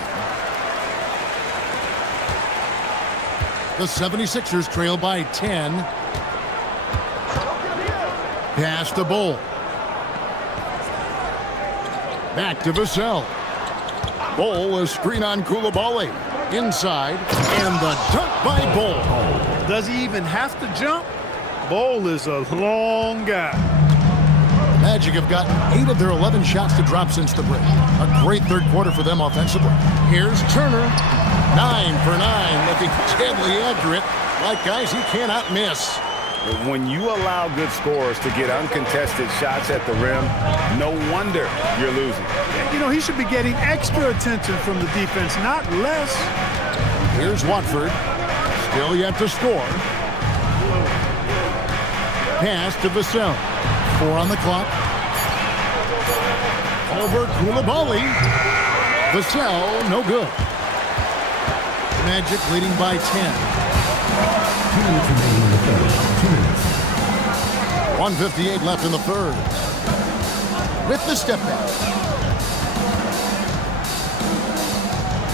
The 76ers trail by 10. Pass to Bull. Back to Vassell. Bull, a screen on Koulibaly. Inside, and the dunk by Bull. Does he even have to jump? Bull is a long guy. Magic have gotten 8 of their 11 shots to drop since the break. A great third quarter for them offensively. Here's Turner. 9 for 9, looking deadly accurate. Like guys he cannot miss. When you allow good scorers to get uncontested shots at the rim, no wonder you're losing. You know, he should be getting extra attention from the defense, not less. Here's Watford. Still yet to score. Pass to Vassell. 4 on the clock. Over Koulibaly. Vassell, no good. Magic leading by 10. 1:58 left in the third. With the step back.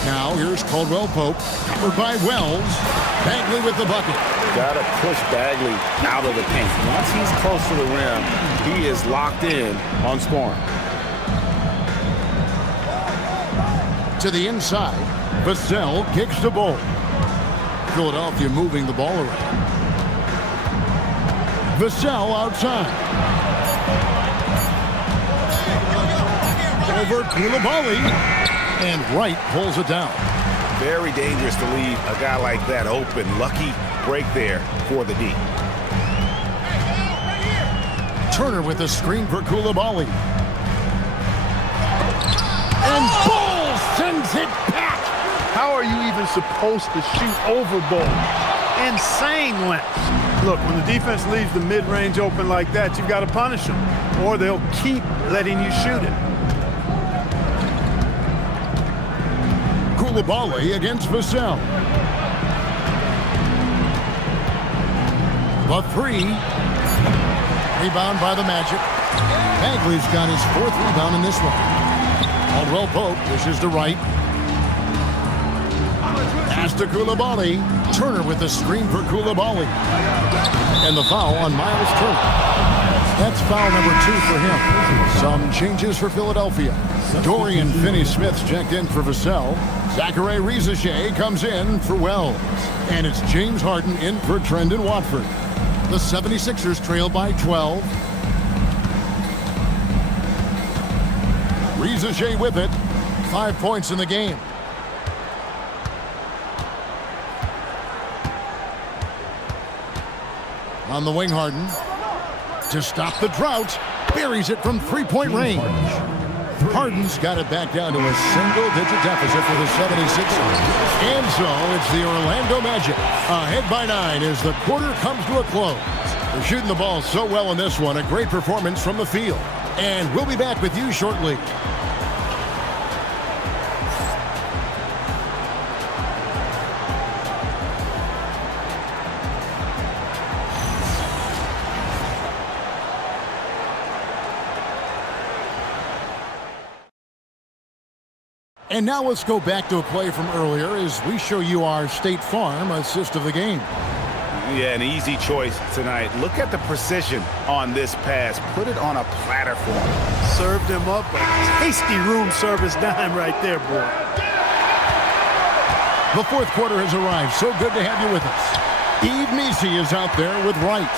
Now here's Caldwell Pope. Covered by Wells. Bagley with the bucket. Got to push Bagley out of the paint. Once he's close to the rim, he is locked in on scoring. To the inside. Vassell kicks the ball. Philadelphia moving the ball around. Vassell outside. Over Koulibaly. And Wright pulls it down. Very dangerous to leave a guy like that open. Lucky break there for the D. Turner with a screen for Koulibaly. And Bull sends it back. How are you even supposed to shoot over Bull? Insane length. Look, when the defense leaves the mid-range open like that, you've got to punish them, or they'll keep letting you shoot it. Koulibaly against Vassell. The 3. Rebound by the Magic. Bagley's got his 4th rebound in this one. Caldwell Pope dishes to Wright. Pass to Koulibaly. Turner with the screen for Koulibaly. And the foul on Miles Turner. That's foul number 2 for him. Some changes for Philadelphia. Dorian Finney-Smith's checked in for Vassell. Zachary Rizachet comes in for Wells. And it's James Harden in for Trendon Watford. The 76ers trail by 12. Rizachet with it. 5 points in the game. On the wing, Harden. To stop the drought. Buries it from 3-point range. Harden's got it back down to a single-digit deficit for the 76ers. And so it's the Orlando Magic ahead by 9 as the quarter comes to a close. They're shooting the ball so well in this one. A great performance from the field. And we'll be back with you shortly. And now let's go back to a play from earlier as we show you our State Farm assist of the game. Yeah, an easy choice tonight. Look at the precision on this pass. Put it on a platter for him. Served him up a tasty room service dime right there, boy. The 4th quarter has arrived. So good to have you with us. Yves Missi is out there with Wright.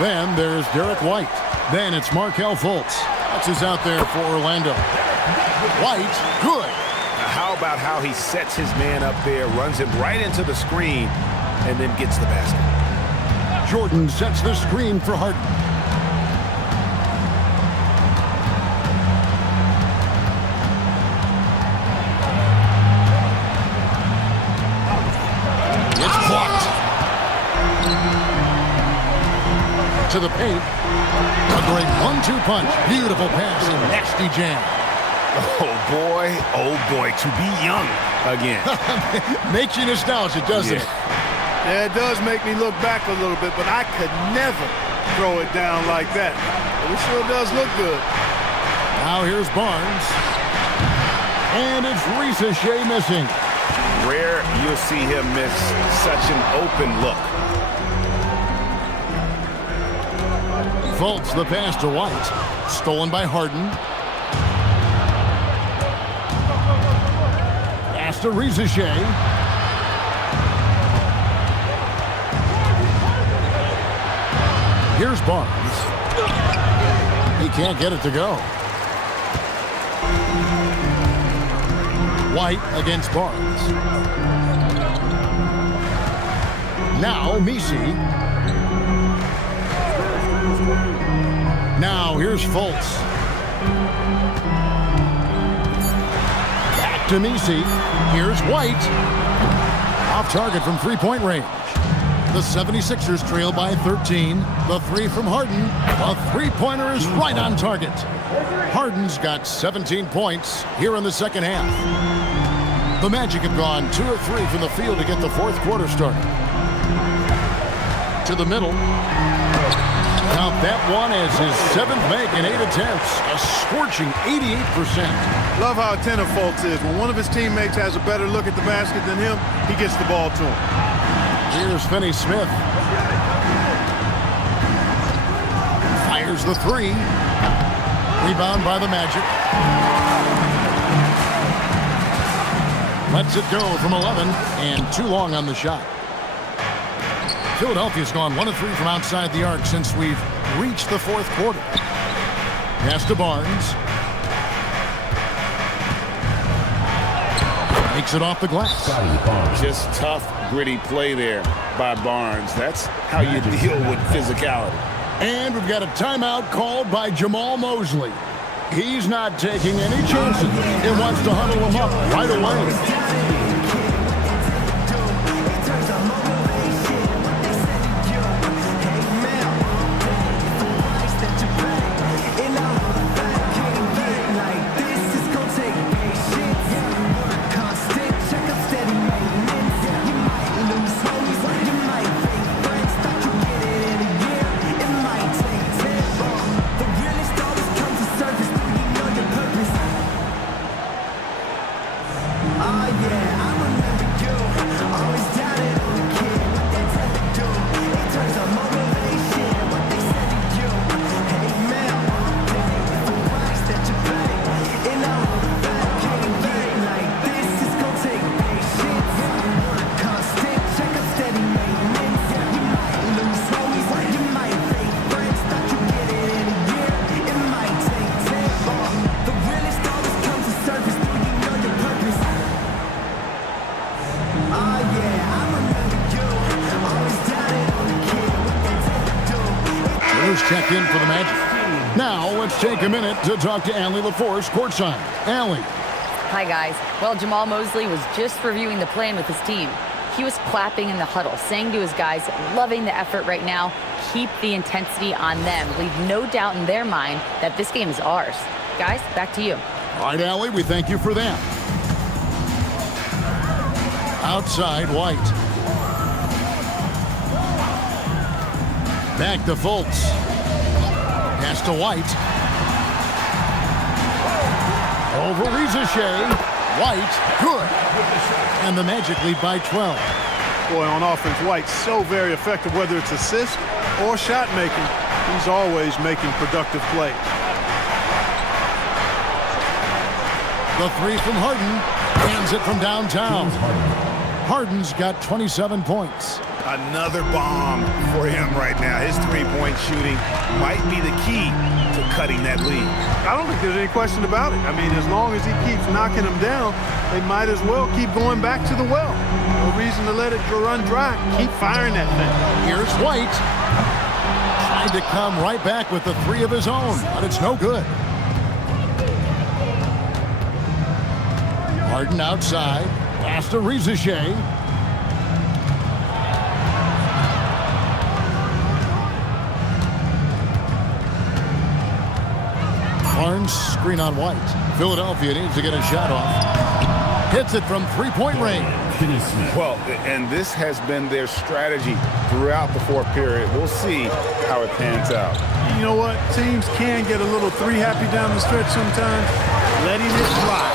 Then there's Derek White. Then it's Markelle Fultz. That's who's out there for Orlando. White, good. How about how he sets his man up there, runs him right into the screen, and then gets the basket. Jordan sets the screen for Harden. It's blocked. To the paint. A great 1-2 punch. Beautiful pass and nasty jam. Oh boy, to be young again. Makes you nostalgic, doesn't it? Yeah, it does make me look back a little bit, but I could never throw it down like that. But it sure does look good. Now here's Barnes. And it's Rizachet missing. Rare you'll see him miss such an open look. Fultz, the pass to White. Stolen by Harden. Pass to Rizachet. Here's Barnes. He can't get it to go. White against Barnes. Now Messi. Now here's Fultz. Back to Messi. Here's White. Off target from three-point range. The 76ers trail by 13. The three from Harden. The three-pointer is right on target. Harden's got 17 points here in the second half. The Magic have gone 2 of 3 from the field to get the fourth quarter started. To the middle. Count that one as his 7th make in 8 attempts. A scorching 88%. Love how attentive Fultz is. When one of his teammates has a better look at the basket than him, he gets the ball to him. Here's Finney-Smith. Fires the three. Rebound by the Magic. Lets it go from 11 and too long on the shot. Philadelphia's gone 1 of 3 from outside the arc since we've reached the fourth quarter. Pass to Barnes. Makes it off the glass. Just tough, gritty play there by Barnes. That's how you deal with physicality. And we've got a timeout called by Jamal Mosley. He's not taking any chances and wants to huddle him up right away. Check in for the Magic. Now let's take a minute to talk to Allie LaForce courtside. Allie. Hi, guys. Well, Jamal Mosley was just reviewing the plan with his team. He was clapping in the huddle, saying to his guys, loving the effort right now. Keep the intensity on them. Leave no doubt in their mind that this game is ours. Guys, back to you. All right, Allie, we thank you for that. Outside, White. Back to Fultz. Pass to White. Over Rizachet. White, good. And the Magic lead by 12. Boy, on offense, White's so very effective, whether it's assist or shot making. He's always making productive plays. The three from Harden. Hands it from downtown. Harden's got 27 points. Another bomb for him right now. His three-point shooting might be the key to cutting that lead. I don't think there's any question about it. I mean, as long as he keeps knocking them down, they might as well keep going back to the well. No reason to let it run dry. Keep firing that thing. Here's White. Trying to come right back with the three of his own, but it's no good. Harden outside. Pass to Rizachet. Barnes, screen on White. Philadelphia needs to get a shot off. Hits it from three-point range. Well, and this has been their strategy throughout the fourth period. We'll see how it pans out. You know what? Teams can get a little three-happy down the stretch sometimes. Letting it fly.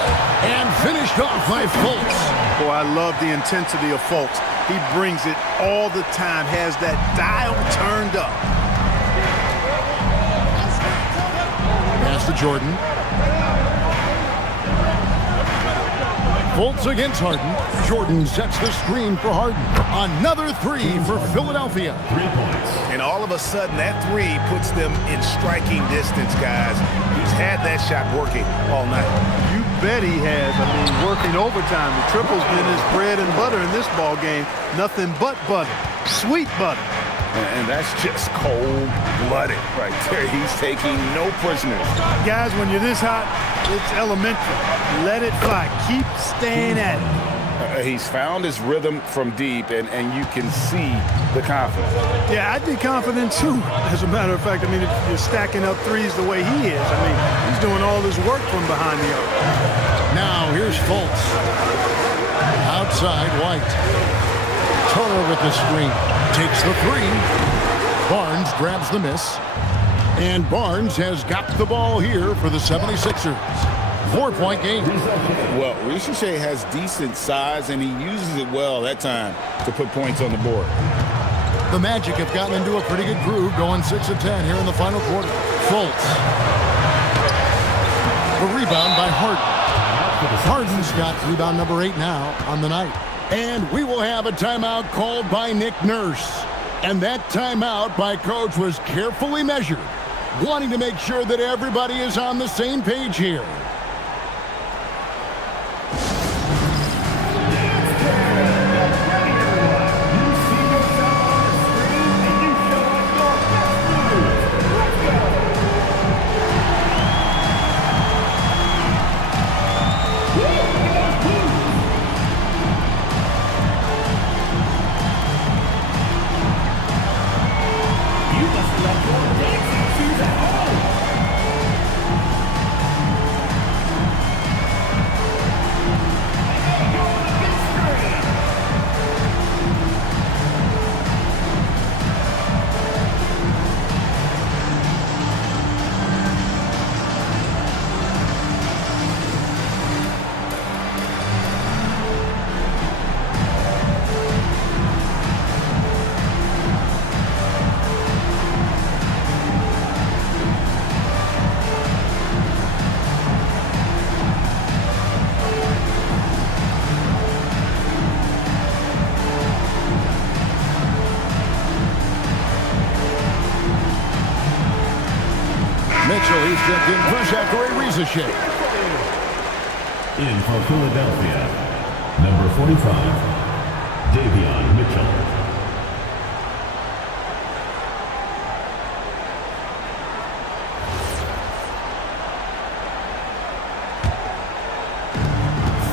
And finished off by Fultz. Boy, I love the intensity of Fultz. He brings it all the time, has that dial turned up. Jordan. Fultz against Harden. Jordan sets the screen for Harden. Another three for Philadelphia. 3 points. And all of a sudden, that three puts them in striking distance, guys. He's had that shot working all night. You bet he has. I mean, working overtime. The triple's been his bread and butter in this ball game. Nothing but butter. Sweet butter. And that's just cold-blooded right there. He's taking no prisoners. Guys, when you're this hot, it's elementary. Let it fly. Keep staying at it. He's found his rhythm from deep, and you can see the confidence. Yeah, I'd be confident too. As a matter of fact, I mean, if you're stacking up threes the way he is, I mean, he's doing all this work from behind the arc. Now here's Fultz. Outside White. Turner with the screen. Takes the three. Barnes grabs the miss. And Barnes has got the ball here for the 76ers. 4-point game. Well, Ricochet has decent size, and he uses it well that time to put points on the board. The Magic have gotten into a pretty good groove, going 6 of 10 here in the final quarter. Fultz. The rebound by Harden. Harden's got rebound number 8 now on the night. And we will have a timeout called by Nick Nurse. And that timeout by Coach was carefully measured, wanting to make sure that everybody is on the same page here. Mitchell, he's checked in for Zachary Ricochet. In for Philadelphia, number 45, Davion Mitchell.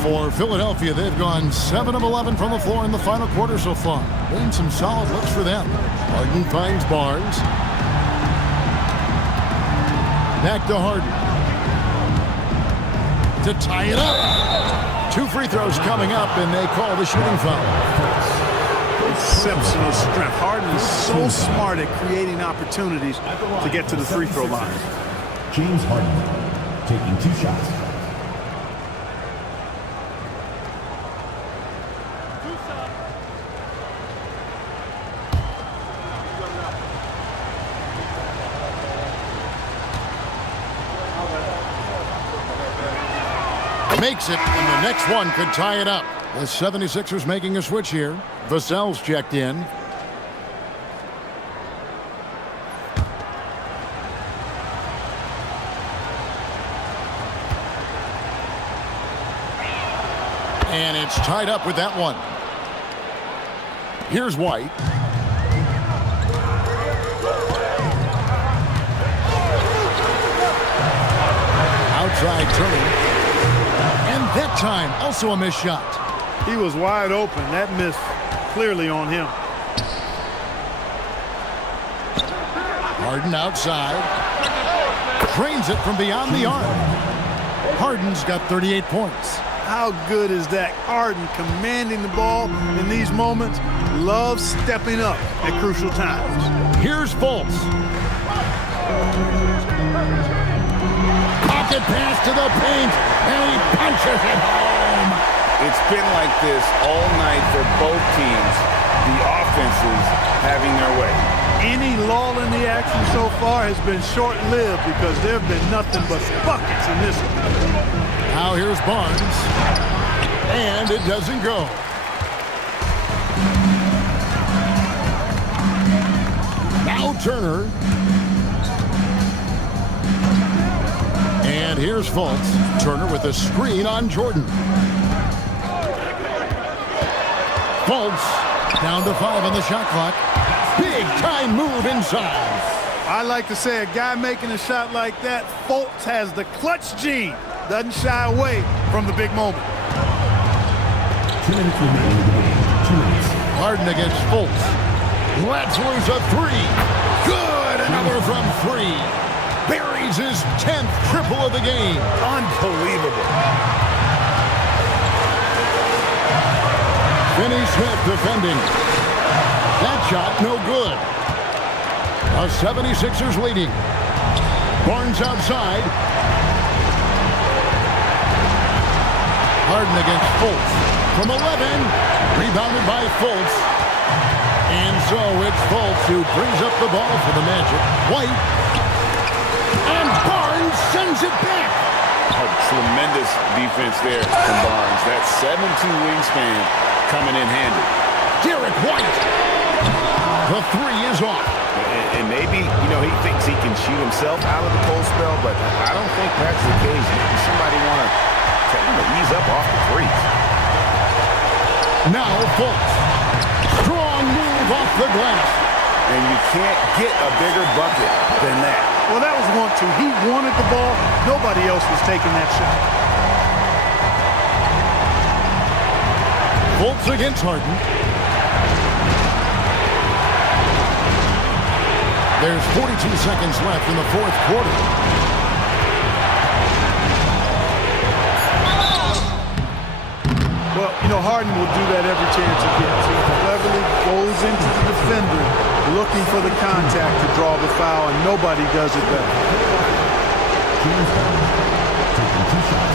For Philadelphia, they've gone 7 of 11 from the floor in the final quarter so far. Been some solid looks for them. Harden finds Barnes. Back to Harden. To tie it up. 2 free throws coming up, and they call the shooting foul. Exceptional strength. Harden is so smart at creating opportunities to get to the free throw line. James Harden taking 2 shots. Makes it, and the next one could tie it up. The 76ers making a switch here. Vassell's checked in. And it's tied up with that one. Here's White. Outside Turner. And that time, also a missed shot. He was wide open. That miss clearly on him. Harden outside. Drains it from beyond the arc. Harden's got 38 points. How good is that? Harden commanding the ball in these moments. Loves stepping up at crucial times. Here's Fultz. Pocket pass to the paint, and he punches it home. It's been like this all night for both teams. The offenses having their way. any lull in the action so far has been short-lived because there have been nothing but buckets in this one. Now here's Barnes. And it doesn't go. Now Turner. And here's Fultz. Turner with a screen on Jordan. Fultz down to 5 on the shot clock. Big time move inside. I like to say a guy making a shot like that, Fultz has the clutch gene. Doesn't shy away from the big moment. 2 minutes remaining in the game. 2 minutes. Harden against Fultz. Lets loose a three. Good. Another from 3. Buries his 10th triple of the game. Unbelievable. Finney Smith defending. That shot no good. The 76ers leading. Barnes outside. Harden against Fultz. From 11. Rebounded by Fultz. And so it's Fultz who brings up the ball for the Magic. White. And Barnes sends it back. A tremendous defense there from Barnes. That 7'2" wingspan coming in handy. Derek White. The 3 is off. And maybe, he thinks he can shoot himself out of the cold spell, but I don't think that's the case. Maybe somebody want to tell him to ease up off the threes. Now Fultz. Strong move off the glass. And you can't get a bigger bucket than that. Well, that was 1-2. He wanted the ball. Nobody else was taking that shot. Fultz against Harden. There's 42 seconds left in the 4th quarter. Well, Harden will do that every chance he gets. He cleverly goes into the defender looking for the contact to draw the foul, and nobody does it better. Taking 2 shots.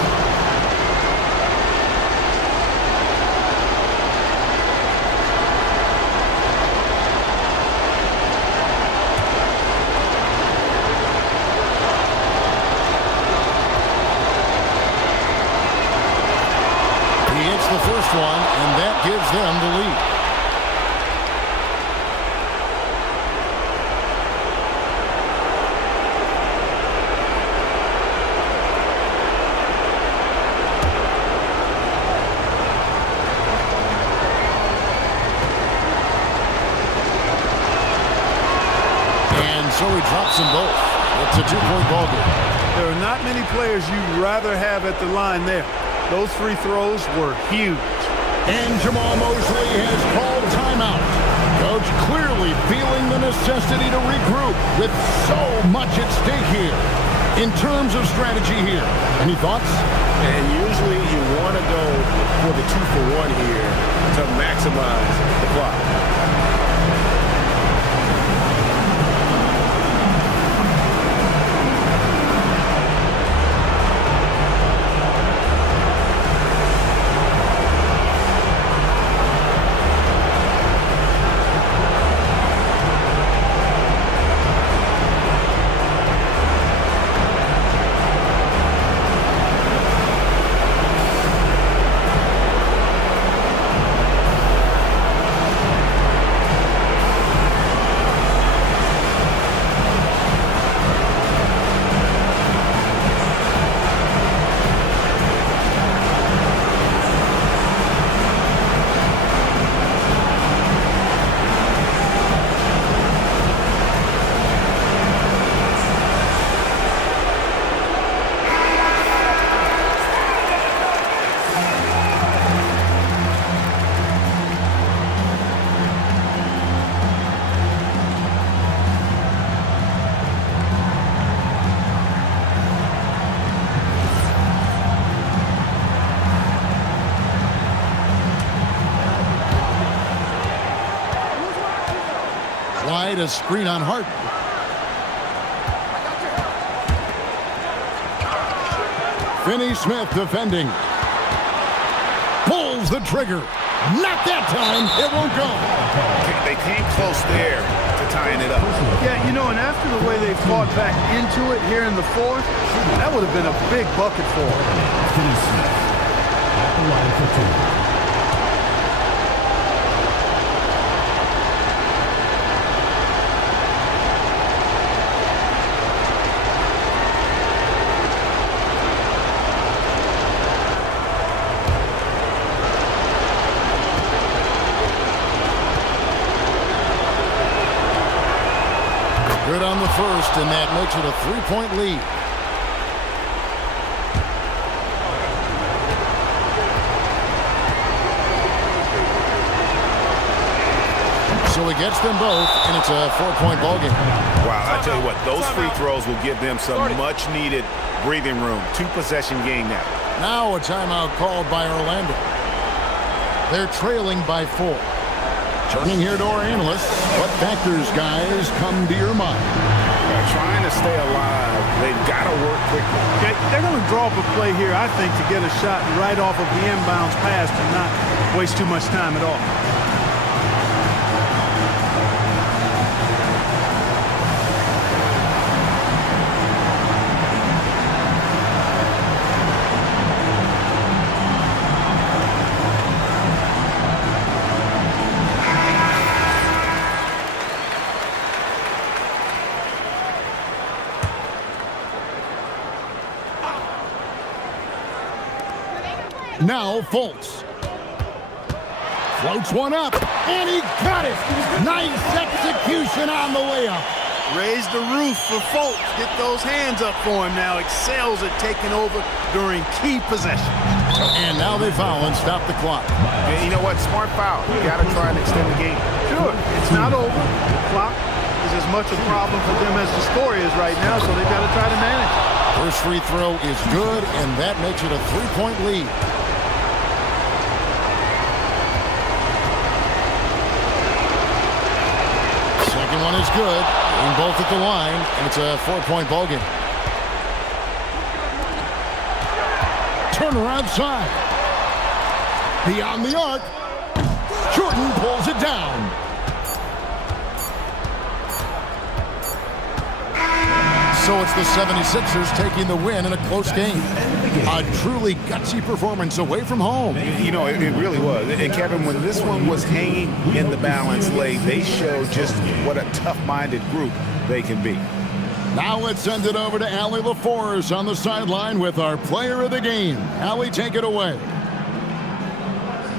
The first one, and that gives them the lead. And so he drops them both. It's a 2-point ball game. There are not many players you'd rather have at the line there. Those free throws were huge. And Jamal Mosley has called timeout. Coach clearly feeling the necessity to regroup with so much at stake here. In terms of strategy here, any thoughts? And usually you want to go for the 2-for-1 here to maximize the clock. White, a screen on Harden. Finney Smith defending. Pulls the trigger. Not that time. It won't go. They came close there to tying it up. Yeah, you know, and after the way they fought back into it here in the fourth, that would have been a big bucket for them. Finney Smith at the line for two. Good on the first, and that makes it a 3-point lead. So he gets them both, and it's a 4-point ballgame. Wow, I tell you what, those free throws will give them some much-needed breathing room. 2-possession game now. Now a timeout called by Orlando. They're trailing by 4. Turning here to our analysts, what factors, guys, come to your mind? Trying to stay alive, they've got to work quickly. Okay, they're going to draw up a play here, I think, to get a shot right off of the inbounds pass and not waste too much time at all. Now Fultz. Floats one up, and he got it. Nice execution on the layup. Raise the roof for Fultz. Get those hands up for him now. Excels at taking over during key possessions. And now they foul and stop the clock. And you know what? Smart foul. You got to try and extend the game. Sure, it's not over. The clock is as much a problem for them as the score is right now, so they've got to try to manage. First free throw is good, and that makes it a 3-point lead. Second one is good. Getting both at the line, and it's a 4-point ballgame. Turner outside. Beyond the arc. Jordan pulls it down. So it's the 76ers taking the win in a close game. A truly gutsy performance away from home. You know, it really was. And Kevin, when this one was hanging in the balance late, they showed just what a tough-minded group they can be. Now let's send it over to Allie LaForce on the sideline with our player of the game. Allie, take it away.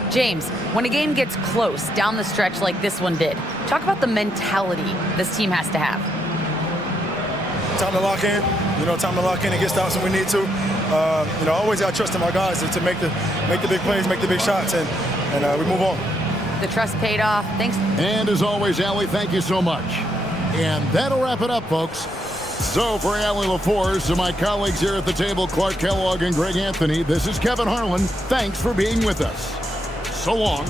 James, when a game gets close down the stretch like this one did, talk about the mentality this team has to have. Time to lock in, time to lock in and get stops when we need to. Always got to trust in my guys to make the big plays, make the big shots, and we move on. The trust paid off. Thanks. And as always, Allie, thank you so much. And that'll wrap it up, folks. So for Allie LaForce and my colleagues here at the table, Clark Kellogg and Greg Anthony, this is Kevin Harlan. Thanks for being with us. So long.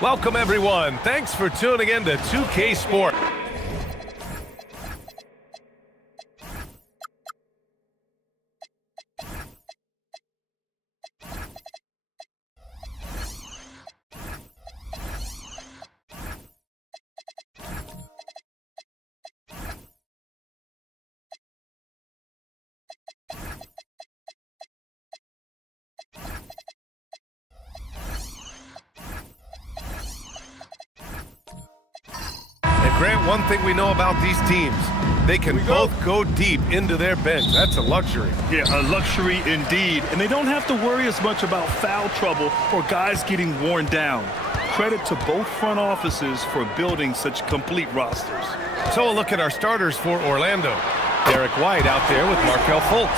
Welcome, everyone. Thanks for tuning in to 2K Sport. Grant, one thing we know about these teams, they can both go deep into their bench. That's a luxury. Yeah, a luxury indeed. And they don't have to worry as much about foul trouble or guys getting worn down. Credit to both front offices for building such complete rosters. So a look at our starters for Orlando. Derek White out there with Markelle Fultz.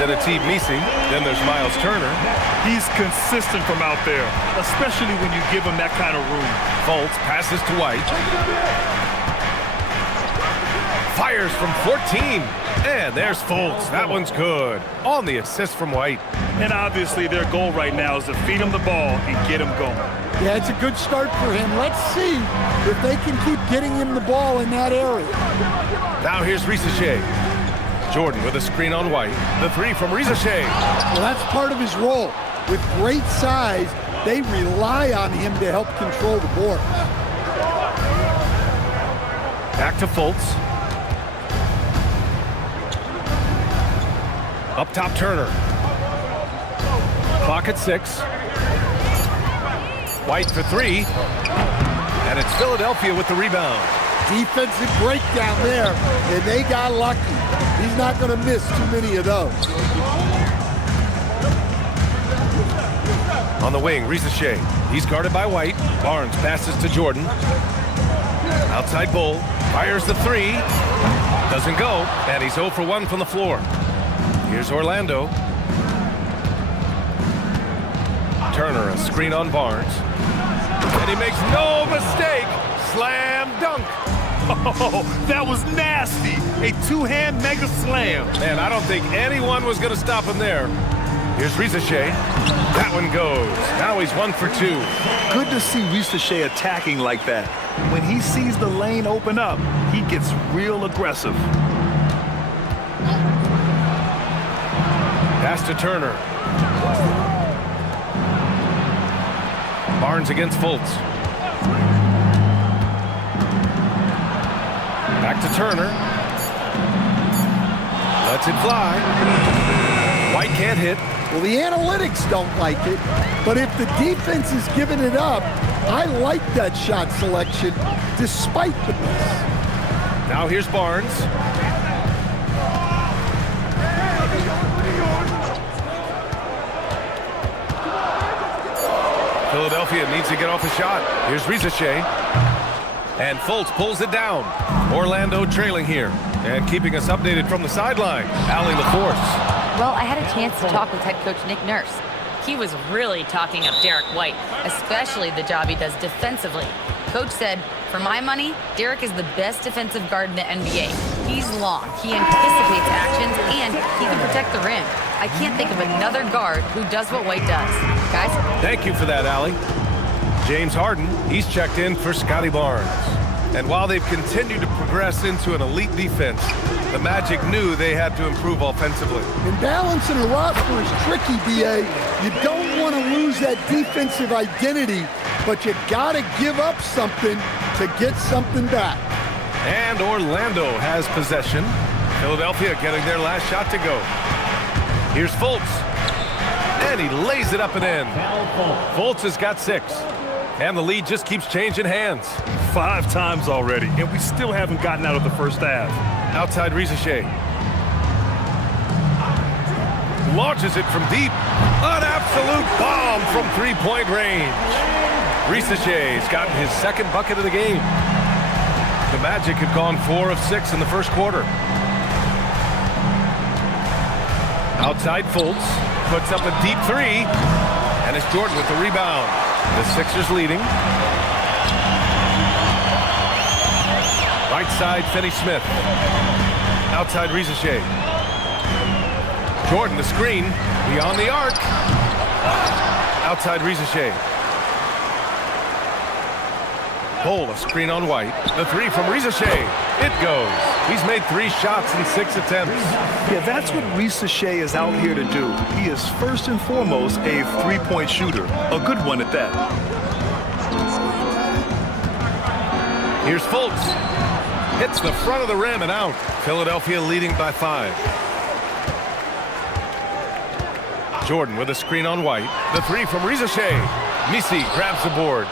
Then it's D-League. Then there's Miles Turner. He's consistent from out there, especially when you give him that kind of room. Fultz passes to White. Fires from 14. And there's Fultz. That one's good. On the assist from White. And obviously their goal right now is to feed him the ball and get him going. Yeah, it's a good start for him. Let's see if they can keep getting him the ball in that area. Now here's Risache. Jordan with a screen on White. The three from Risache. Well, that's part of his role. With great size, they rely on him to help control the board. Back to Fultz. Up top, Turner. Clock at 6. White for 3. And it's Philadelphia with the rebound. Defensive breakdown there, and they got lucky. He's not going to miss too many of those. On the wing, Risache. He's guarded by White. Barnes passes to Jordan. Outside Bull. Fires the 3. Doesn't go. And he's 0 for 1 from the floor. Here's Orlando. Turner, a screen on Barnes. And he makes no mistake. Slam dunk. Oh, that was nasty. A two-hand mega slam. Man, I don't think anyone was going to stop him there. Here's Risache. That one goes. Now he's 1 for 2. Good to see Risache attacking like that. When he sees the lane open up, he gets real aggressive. Pass to Turner. Barnes against Fultz. Back to Turner. Lets it fly. White can't hit. Well, the analytics don't like it, but if the defense is giving it up, I like that shot selection despite the miss. Now here's Barnes. Philadelphia needs to get off a shot. Here's Risache. And Fultz pulls it down. Orlando trailing here. And keeping us updated from the sideline. Allie LaForce. Well, I had a chance to talk with head coach Nick Nurse. He was really talking up Derek White, especially the job he does defensively. Coach said, for my money, Derek is the best defensive guard in the NBA. He's long, he anticipates actions, and he can protect the rim. I can't think of another guard who does what White does. Guys? Thank you for that, Allie. James Harden, he's checked in for Scotty Barnes. And while they've continued to progress into an elite defense, the Magic knew they had to improve offensively. And balancing a roster is tricky, B.A. You don't want to lose that defensive identity, but you got to give up something to get something back. And Orlando has possession. Philadelphia getting their last shot to go. Here's Fultz. And he lays it up and in. Fultz has got 6. And the lead just keeps changing hands. 5 times already, and we still haven't gotten out of the first half. Outside Risache. Launches it from deep. An absolute bomb from three-point range. Risache's gotten his 2nd bucket of the game. The Magic had gone 4 of 6 in the first quarter. Outside Fultz. Puts up a deep 3. And it's Jordan with the rebound. The Sixers leading. Right side, Finney-Smith. Outside, Risache. Jordan, the screen. Beyond the arc. Outside, Risache. Bol, a screen on White. The three from Rizachet. It goes. He's made 3 shots in 6 attempts. Yeah, that's what Rizachet is out here to do. He is first and foremost a three-point shooter. A good one at that. Here's Fultz. Hits the front of the rim and out. Philadelphia leading by 5. Jordan with a screen on White. The three from Rizachet. Misi grabs the board.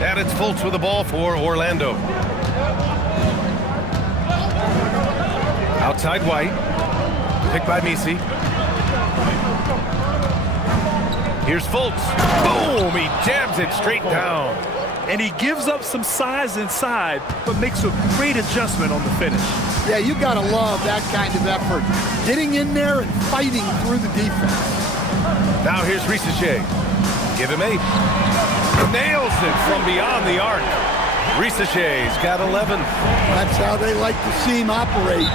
And it's Fultz with the ball for Orlando. Outside White. Picked by Misi. Here's Fultz. Boom! He jams it straight down. And he gives up some size inside, but makes a great adjustment on the finish. Yeah, you got to love that kind of effort. Getting in there and fighting through the defense. Now here's Rizachet. Give him 8. Nails it from beyond the arc. Rizachet's got 11. That's how they like to see him operate.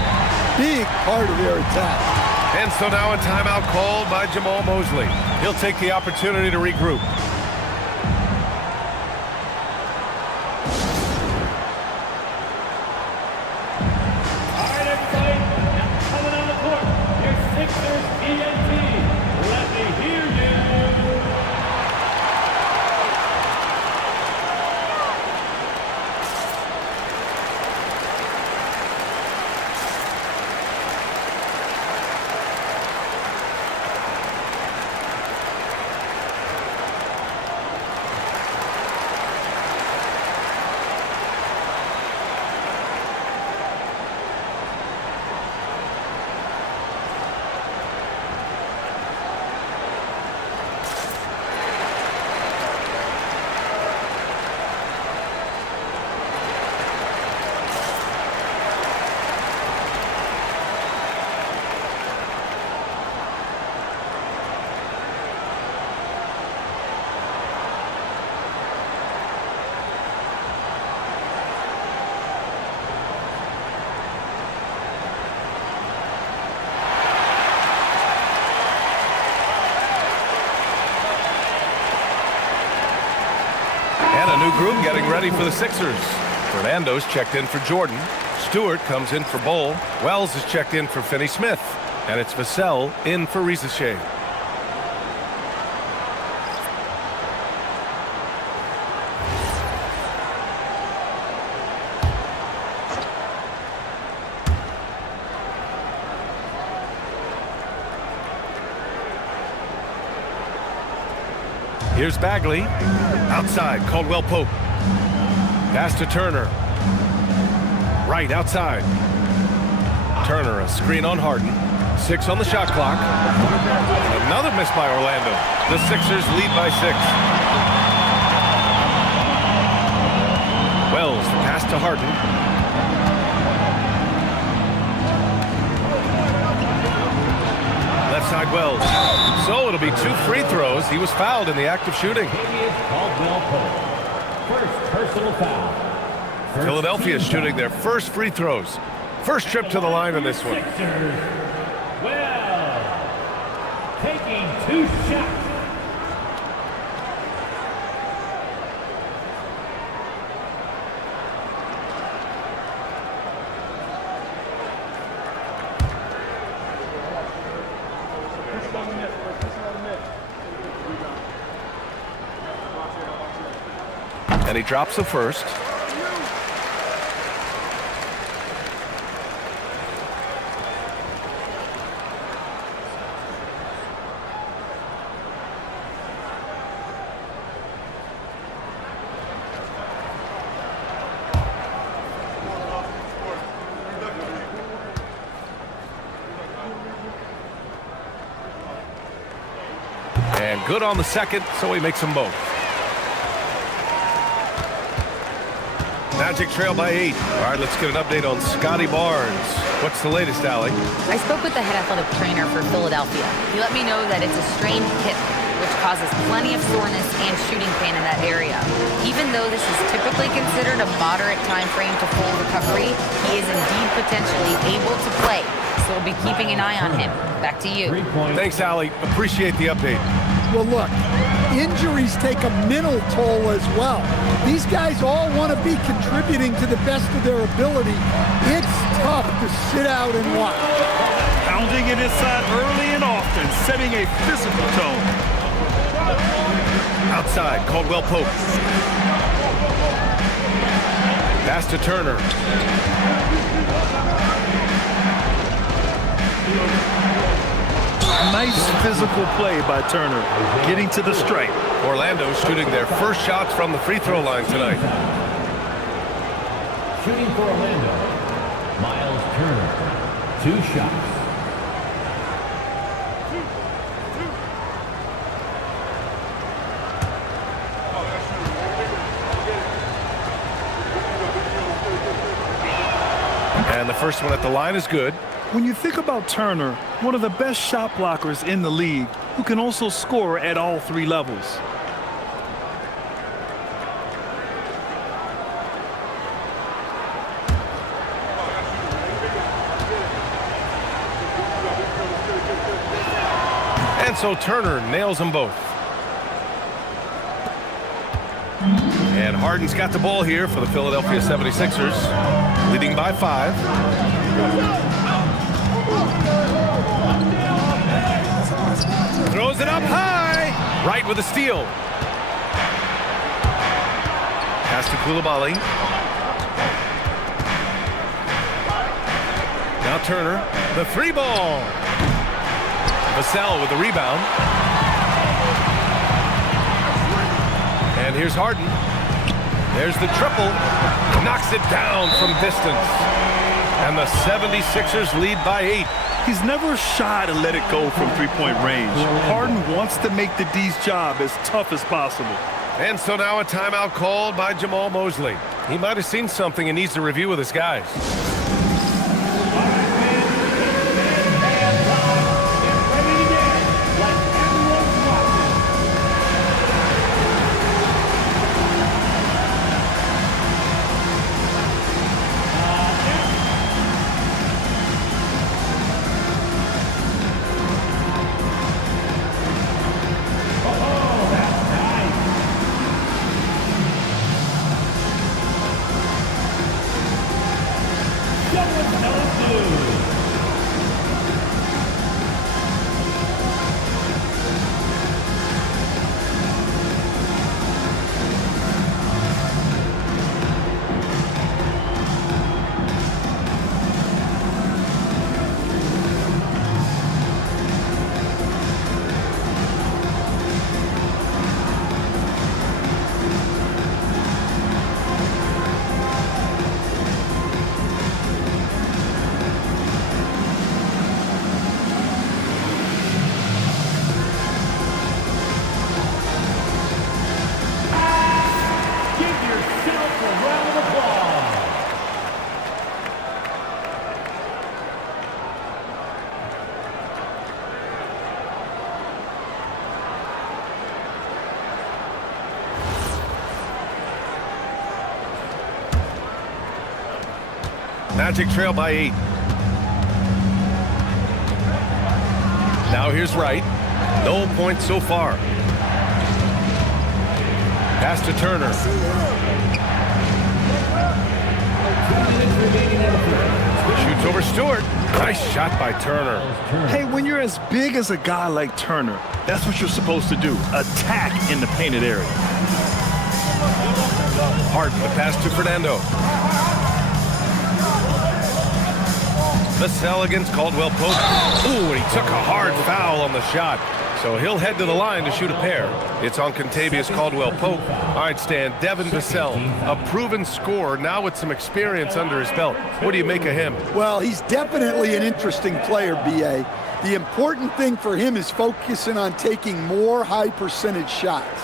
Big part of their attack. And so now a timeout called by Jamal Mosley. He'll take the opportunity to regroup. Group getting ready for the Sixers. Fernando's checked in for Jordan. Stewart comes in for Bol. Wells is checked in for Finney-Smith. And it's Vassell in for Rizachet. Here's Bagley. Outside, Caldwell Pope. Pass to Turner. Right outside. Turner, a screen on Harden. 6 on the shot clock. Another miss by Orlando. The Sixers lead by 6. Wells, the pass to Harden. Left side Wells. So it'll be 2 free throws. He was fouled in the act of shooting. First personal foul. Philadelphia is shooting their first free throws. First trip to the line in this one. Well, taking 2 shots. And he drops the first. And good on the second, so he makes them both. Magic trail by 8. All right, let's get an update on Scotty Barnes. What's the latest, Allie? I spoke with the head athletic trainer for Philadelphia. He let me know that it's a strained hip, which causes plenty of soreness and shooting pain in that area. Even though this is typically considered a moderate time frame to full recovery, he is indeed potentially able to play. So we'll be keeping an eye on him. Back to you. Thanks, Allie. Appreciate the update. Well, look, injuries take a mental toll as well. These guys all want to be contributing to the best of their ability. It's tough to sit out and watch. Pounding it inside early and often, setting a physical tone. Outside, Caldwell Pope. Pass to Turner. Nice physical play by Turner, getting to the stripe. Orlando shooting their first shots from the free throw line tonight. Shooting for Orlando, Miles Turner. 2 shots. And the first one at the line is good. When you think about Turner, one of the best shot blockers in the league, who can also score at all 3 levels. And so Turner nails them both. And Harden's got the ball here for the Philadelphia 76ers, leading by 5. Throws it up high. Right with a steal. Pass to Coulibaly. Now Turner, the 3 ball. Vassell with the rebound. And here's Harden. There's the triple. Knocks it down from distance. And the 76ers lead by 8. He's never shy to let it go from 3-point range. Harden wants to make the D's job as tough as possible. And so now a timeout called by Jamal Mosley. He might have seen something and needs to review with his guys. Magic trail by 8. Now here's Wright. No points so far. Pass to Turner. Shoots over Stewart. Nice shot by Turner. Hey, when you're as big as a guy like Turner, that's what you're supposed to do. Attack in the painted area. Harden, the pass to Fernando. Vassell against Caldwell Pope. Ooh, and he took a hard foul on the shot. So he'll head to the line to shoot a pair. It's on Contavious Caldwell Pope. All right, Stan, Devin Vassell, a proven scorer, now with some experience under his belt. What do you make of him? Well, he's definitely an interesting player, B.A. The important thing for him is focusing on taking more high percentage shots.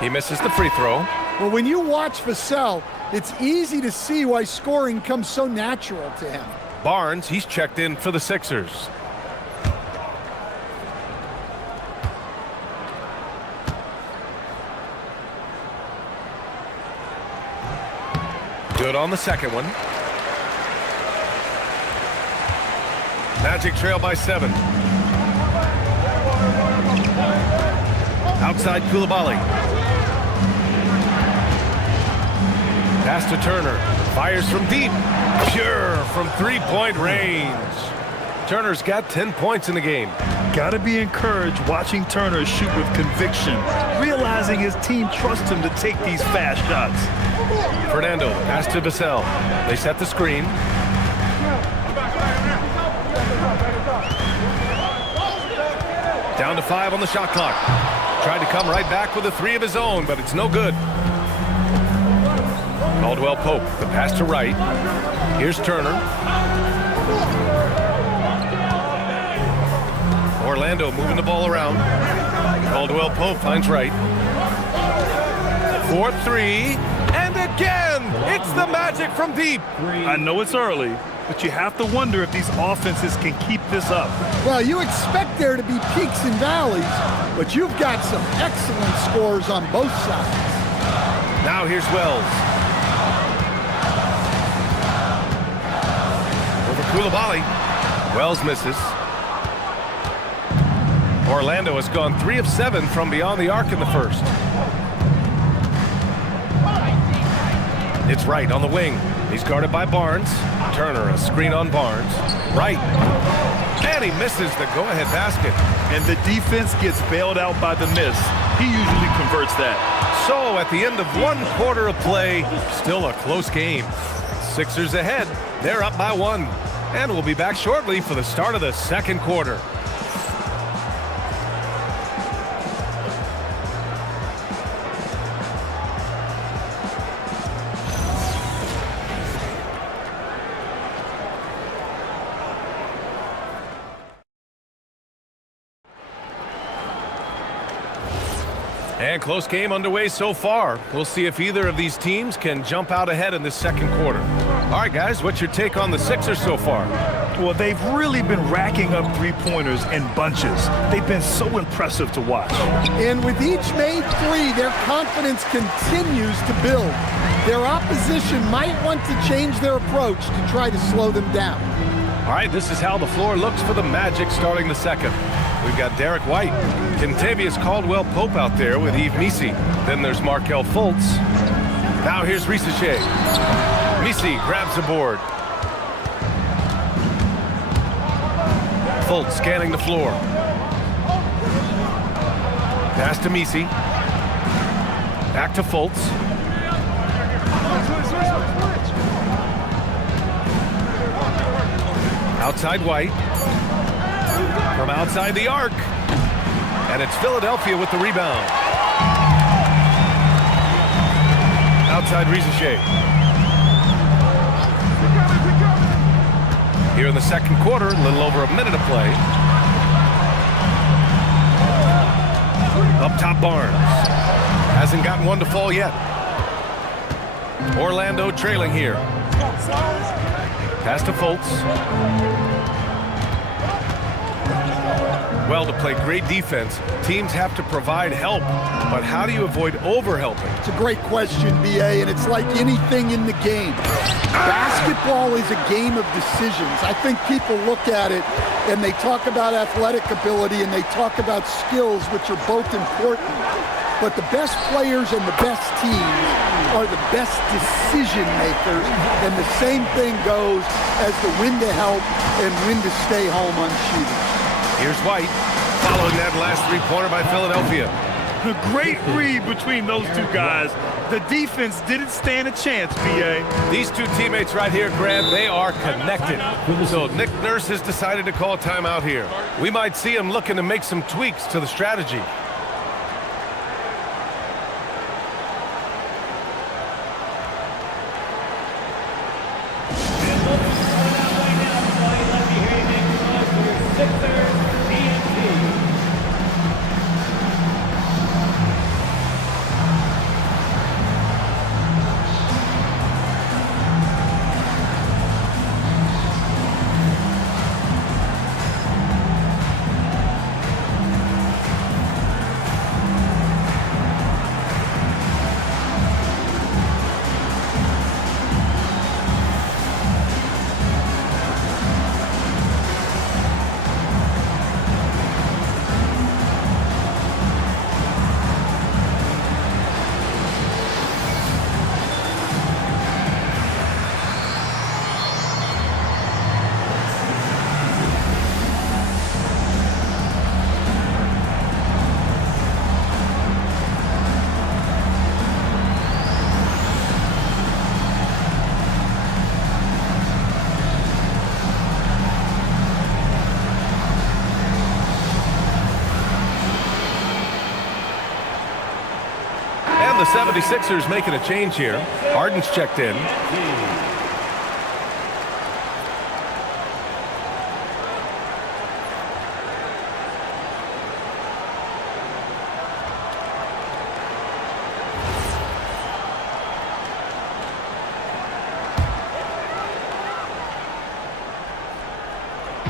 He misses the free throw. Well, when you watch Vassell, it's easy to see why scoring comes so natural to him. Barnes, he's checked in for the Sixers. Good on the second one. Magic trail by 7. Outside Koulibaly. Pass to Turner. Fires from deep. Pure from three-point range. Turner's got 10 points in the game. Got to be encouraged watching Turner shoot with conviction, realizing his team trusts him to take these fast shots. Fernando, pass to Vassell. They set the screen. Down to 5 on the shot clock. Tried to come right back with a 3 of his own, but it's no good. Caldwell Pope, the pass to right. Here's Turner. Orlando moving the ball around. Caldwell Pope finds right. 4-3, and again, it's the Magic from deep. I know it's early, but you have to wonder if these offenses can keep this up. Well, you expect there to be peaks and valleys, but you've got some excellent scores on both sides. Now here's Wells. Over Koulibaly. Wells misses. Orlando has gone 3 of 7 from beyond the arc in the first. It's Wright on the wing. He's guarded by Barnes. Turner, a screen on Barnes. Wright. And he misses the go-ahead basket. And the defense gets bailed out by the miss. He usually converts that. So at the end of 1 quarter of play, still a close game. Sixers ahead. They're up by 1. And we'll be back shortly for the start of the second quarter. And close game underway so far. We'll see if either of these teams can jump out ahead in this second quarter. All right, guys, what's your take on the Sixers so far? Well, they've really been racking up three-pointers in bunches. They've been so impressive to watch. And with each made 3, their confidence continues to build. Their opposition might want to change their approach to try to slow them down. All right, this is how the floor looks for the Magic starting the second. We've got Derek White, Kentavious Caldwell-Pope out there with Yves Missi. Then there's Markelle Fultz. Now here's Risacher. Missi grabs the board. Fultz scanning the floor. Pass to Missi. Back to Fultz. Outside White. From outside the arc. And it's Philadelphia with the rebound. Outside Risacher. Here in the second quarter, a little over a minute of play. Up top Barnes. Hasn't gotten one to fall yet. Orlando trailing here. Pass to Fultz. Well, to play great defense, teams have to provide help. But how do you avoid overhelping? It's a great question, B.A., and it's like anything in the game. Basketball is a game of decisions. I think people look at it and they talk about athletic ability and they talk about skills, which are both important. But the best players and the best teams are the best decision makers, and the same thing goes as the when to help and when to stay home on shooters. Here's White, following that last three-pointer by Philadelphia. A great read between those two guys. The defense didn't stand a chance, B.A. These two teammates right here, Grant, they are connected. So Nick Nurse has decided to call a timeout here. We might see him looking to make some tweaks to the strategy. 76ers making a change here. Harden's checked in.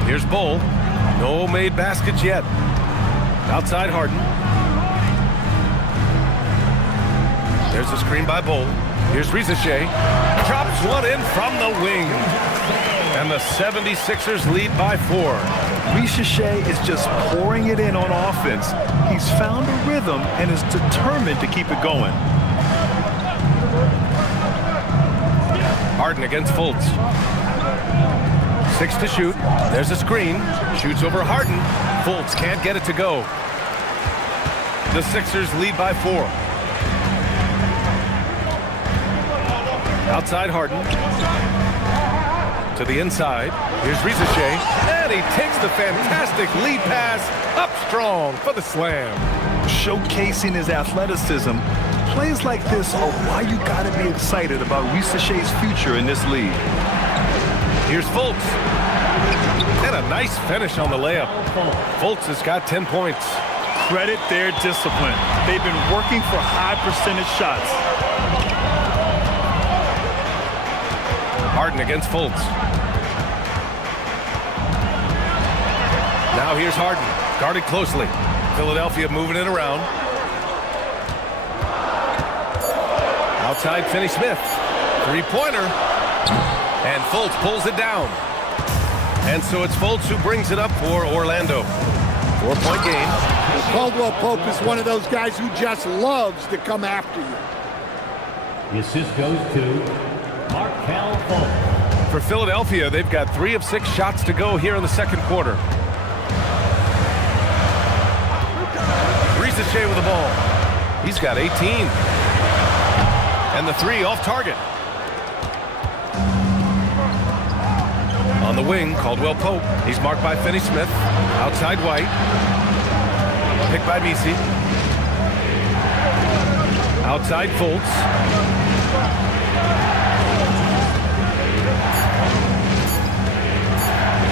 Here's Bull. No made baskets yet. Outside Harden. There's a screen by Bull. Here's Rizachet. Drops one in from the wing. And the 76ers lead by 4. Rizachet is just pouring it in on offense. He's found a rhythm and is determined to keep it going. Harden against Fultz. 6 to shoot. There's a screen. Shoots over Harden. Fultz can't get it to go. The Sixers lead by 4. Outside Harden. To the inside. Here's Rizachet. And he takes the fantastic lead pass up strong for the slam. Showcasing his athleticism. Plays like this are why you got to be excited about Rizachet's future in this league. Here's Fultz. And a nice finish on the layup. Fultz has got 10 points. Credit their discipline. They've been working for high percentage shots. Harden against Fultz. Now here's Harden. Guarded closely. Philadelphia moving it around. Outside Finney-Smith. Three-pointer. And Fultz pulls it down. And so it's Fultz who brings it up for Orlando. 4-point game. Caldwell Pope is one of those guys who just loves to come after you. The assist goes to Markelle Fultz. For Philadelphia, they've got 3 of 6 shots to go here in the second quarter. Rizachet with the ball. He's got 18. And the 3 off target. On the wing, Caldwell Pope. He's marked by Finney-Smith. Outside White. Picked by Misi. Outside Fultz.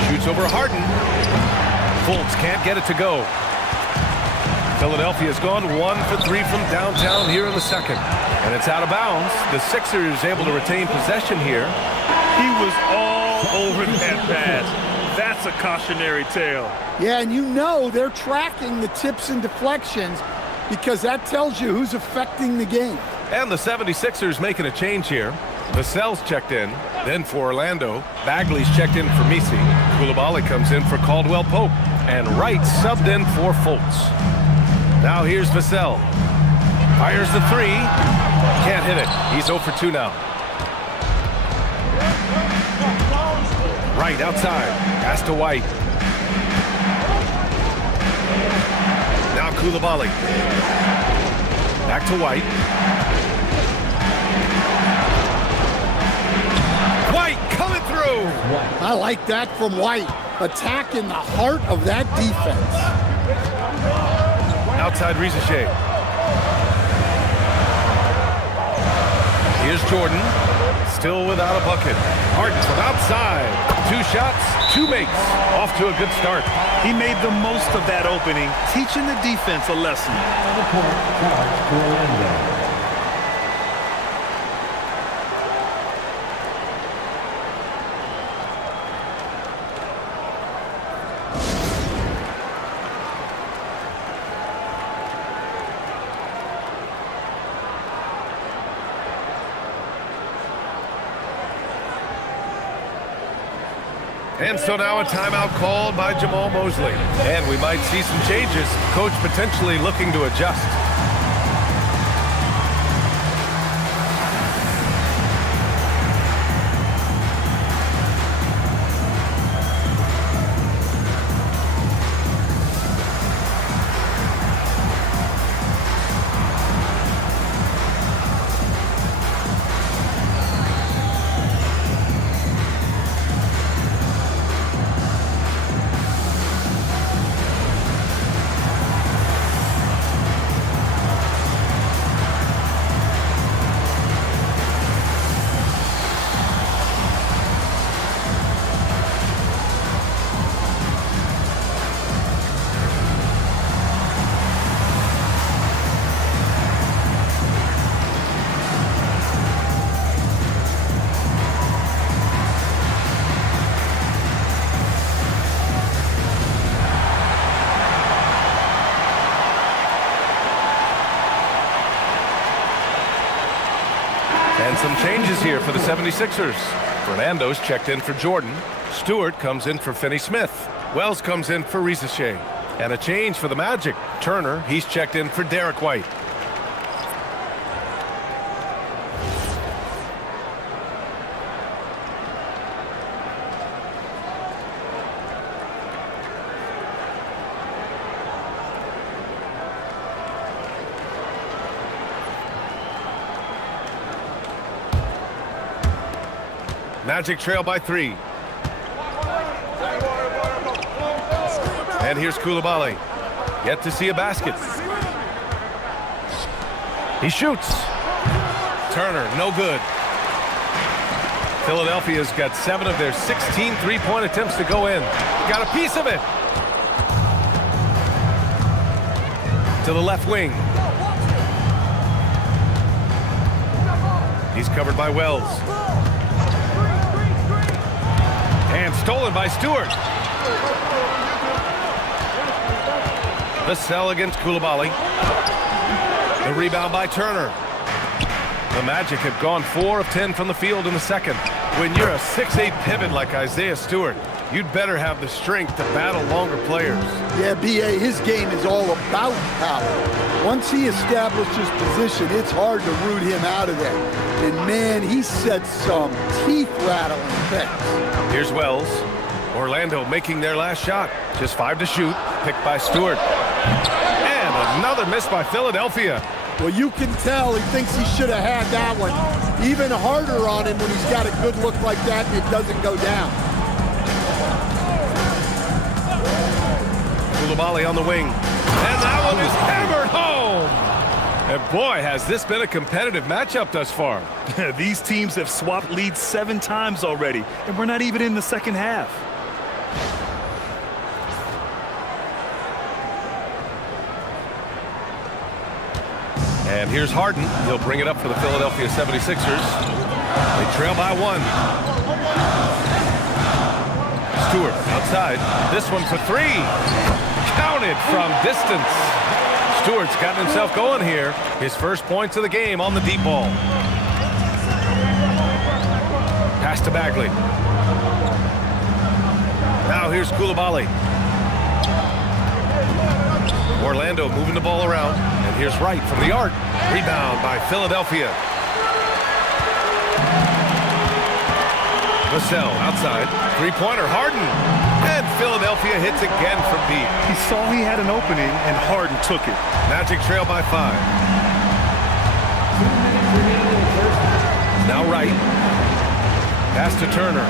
Shoots over Harden. Fultz can't get it to go. Philadelphia's gone 1 for 3 from downtown here in the second. And it's out of bounds. The Sixers able to retain possession here. He was all over that pass. That's a cautionary tale. Yeah, and you know they're tracking the tips and deflections because that tells you who's affecting the game. And the 76ers making a change here. Vassell's checked in. Then for Orlando, Bagley's checked in for Misi. Coulibaly comes in for Caldwell Pope. And Wright subbed in for Fultz. Now here's Vassell. Fires the 3. Can't hit it. He's 0 for 2 now. Wright outside. Pass to White. Now Coulibaly. Back to White. White coming through. I like that from White. Attacking the heart of that defense. Outside Rizachet. Here's Jordan. Still without a bucket. Harden from outside. 2 shots, 2 makes. Off to a good start. He made the most of that opening, teaching the defense a lesson. And so now a timeout called by Jamal Mosley. And we might see some changes. Coach potentially looking to adjust. changes here for the 76ers. Fernando's checked in for Jordan. Stewart comes in for Finney Smith. Wells comes in for Risache. And a change for the Magic. Turner, he's checked in for Derek White. Magic trail by 3. And here's Koulibaly. Yet to see a basket. He shoots. Turner, no good. Philadelphia's got 7 of their 16 three-point attempts to go in. Got a piece of it. To the left wing. He's covered by Wells. And stolen by Stewart. Vassell against Koulibaly. The rebound by Turner. The Magic have gone 4 of 10 from the field in the second. When you're a 6'8 pivot like Isaiah Stewart, you'd better have the strength to battle longer players. Yeah, B.A., his game is all about power. Once he establishes position, it's hard to root him out of there. And, man, he sets some teeth-rattling things. Here's Wells. Orlando making their last shot. Just 5 to shoot. Picked by Stewart. And another miss by Philadelphia. Well, you can tell he thinks he should have had that one. Even harder on him when he's got a good look like that and it doesn't go down. Koulibaly on the wing. And that one is hammered home. And boy, has this been a competitive matchup thus far. These teams have swapped leads 7 times already, and we're not even in the second half. And here's Harden. He'll bring it up for the Philadelphia 76ers. They trail by 1. Stewart outside. This one for 3. Counted from distance. Stewart's gotten himself going here. His first points of the game on the deep ball. Pass to Bagley. Now here's Koulibaly. Orlando moving the ball around. And here's Wright from the arc. Rebound by Philadelphia. Vassell outside. Three-pointer, Harden. And Philadelphia hits again from deep. He saw he had an opening, and Harden took it. Magic trail by 5. Now Wright. Pass to Turner.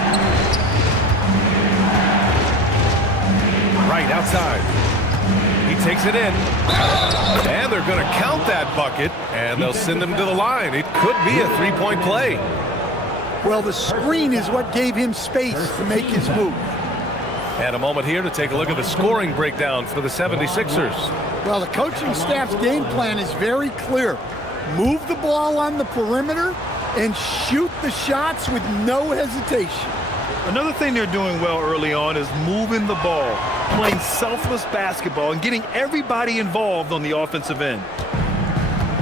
Wright outside. He takes it in. And they're going to count that bucket, and they'll send him to the line. It could be a three-point play. Well, the screen is what gave him space to make his move. And a moment here to take a look at the scoring breakdown for the 76ers. Well, the coaching staff's game plan is very clear. Move the ball on the perimeter and shoot the shots with no hesitation. Another thing they're doing well early on is moving the ball, playing selfless basketball, and getting everybody involved on the offensive end.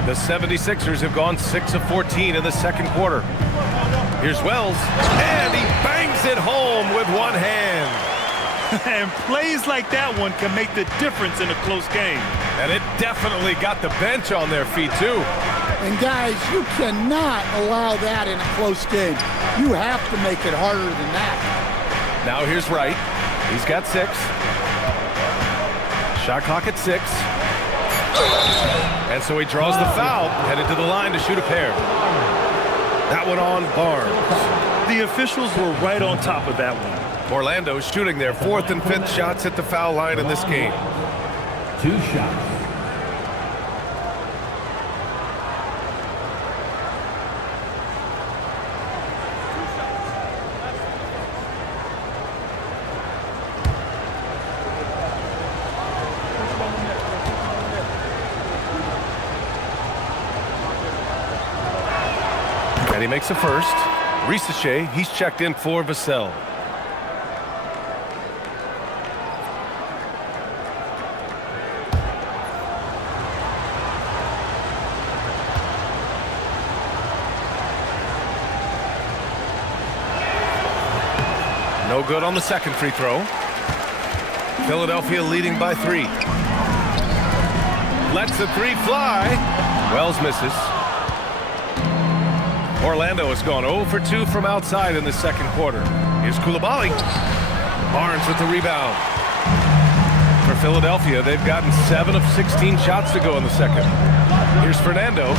The 76ers have gone 6 of 14 in the second quarter. Here's Wells, and he bangs it home with one hand. And plays like that one can make the difference in a close game. And it definitely got the bench on their feet, too. And, guys, you cannot allow that in a close game. You have to make it harder than that. Now here's Wright. He's got 6. Shot clock at 6. And so he draws the foul, headed to the line to shoot a pair. That one on Barnes. The officials were right on top of that one. Orlando shooting their 4th and 5th shots at the foul line in this game. 2 shots. And he makes a first. Risache, he's checked in for Vassell. No good on the second free throw. Philadelphia leading by 3. Lets the 3 fly. Wells misses. Orlando has gone 0 for 2 from outside in the second quarter. Here's Coulibaly. Barnes with the rebound. For Philadelphia, they've gotten 7 of 16 shots to go in the second. Here's Fernando.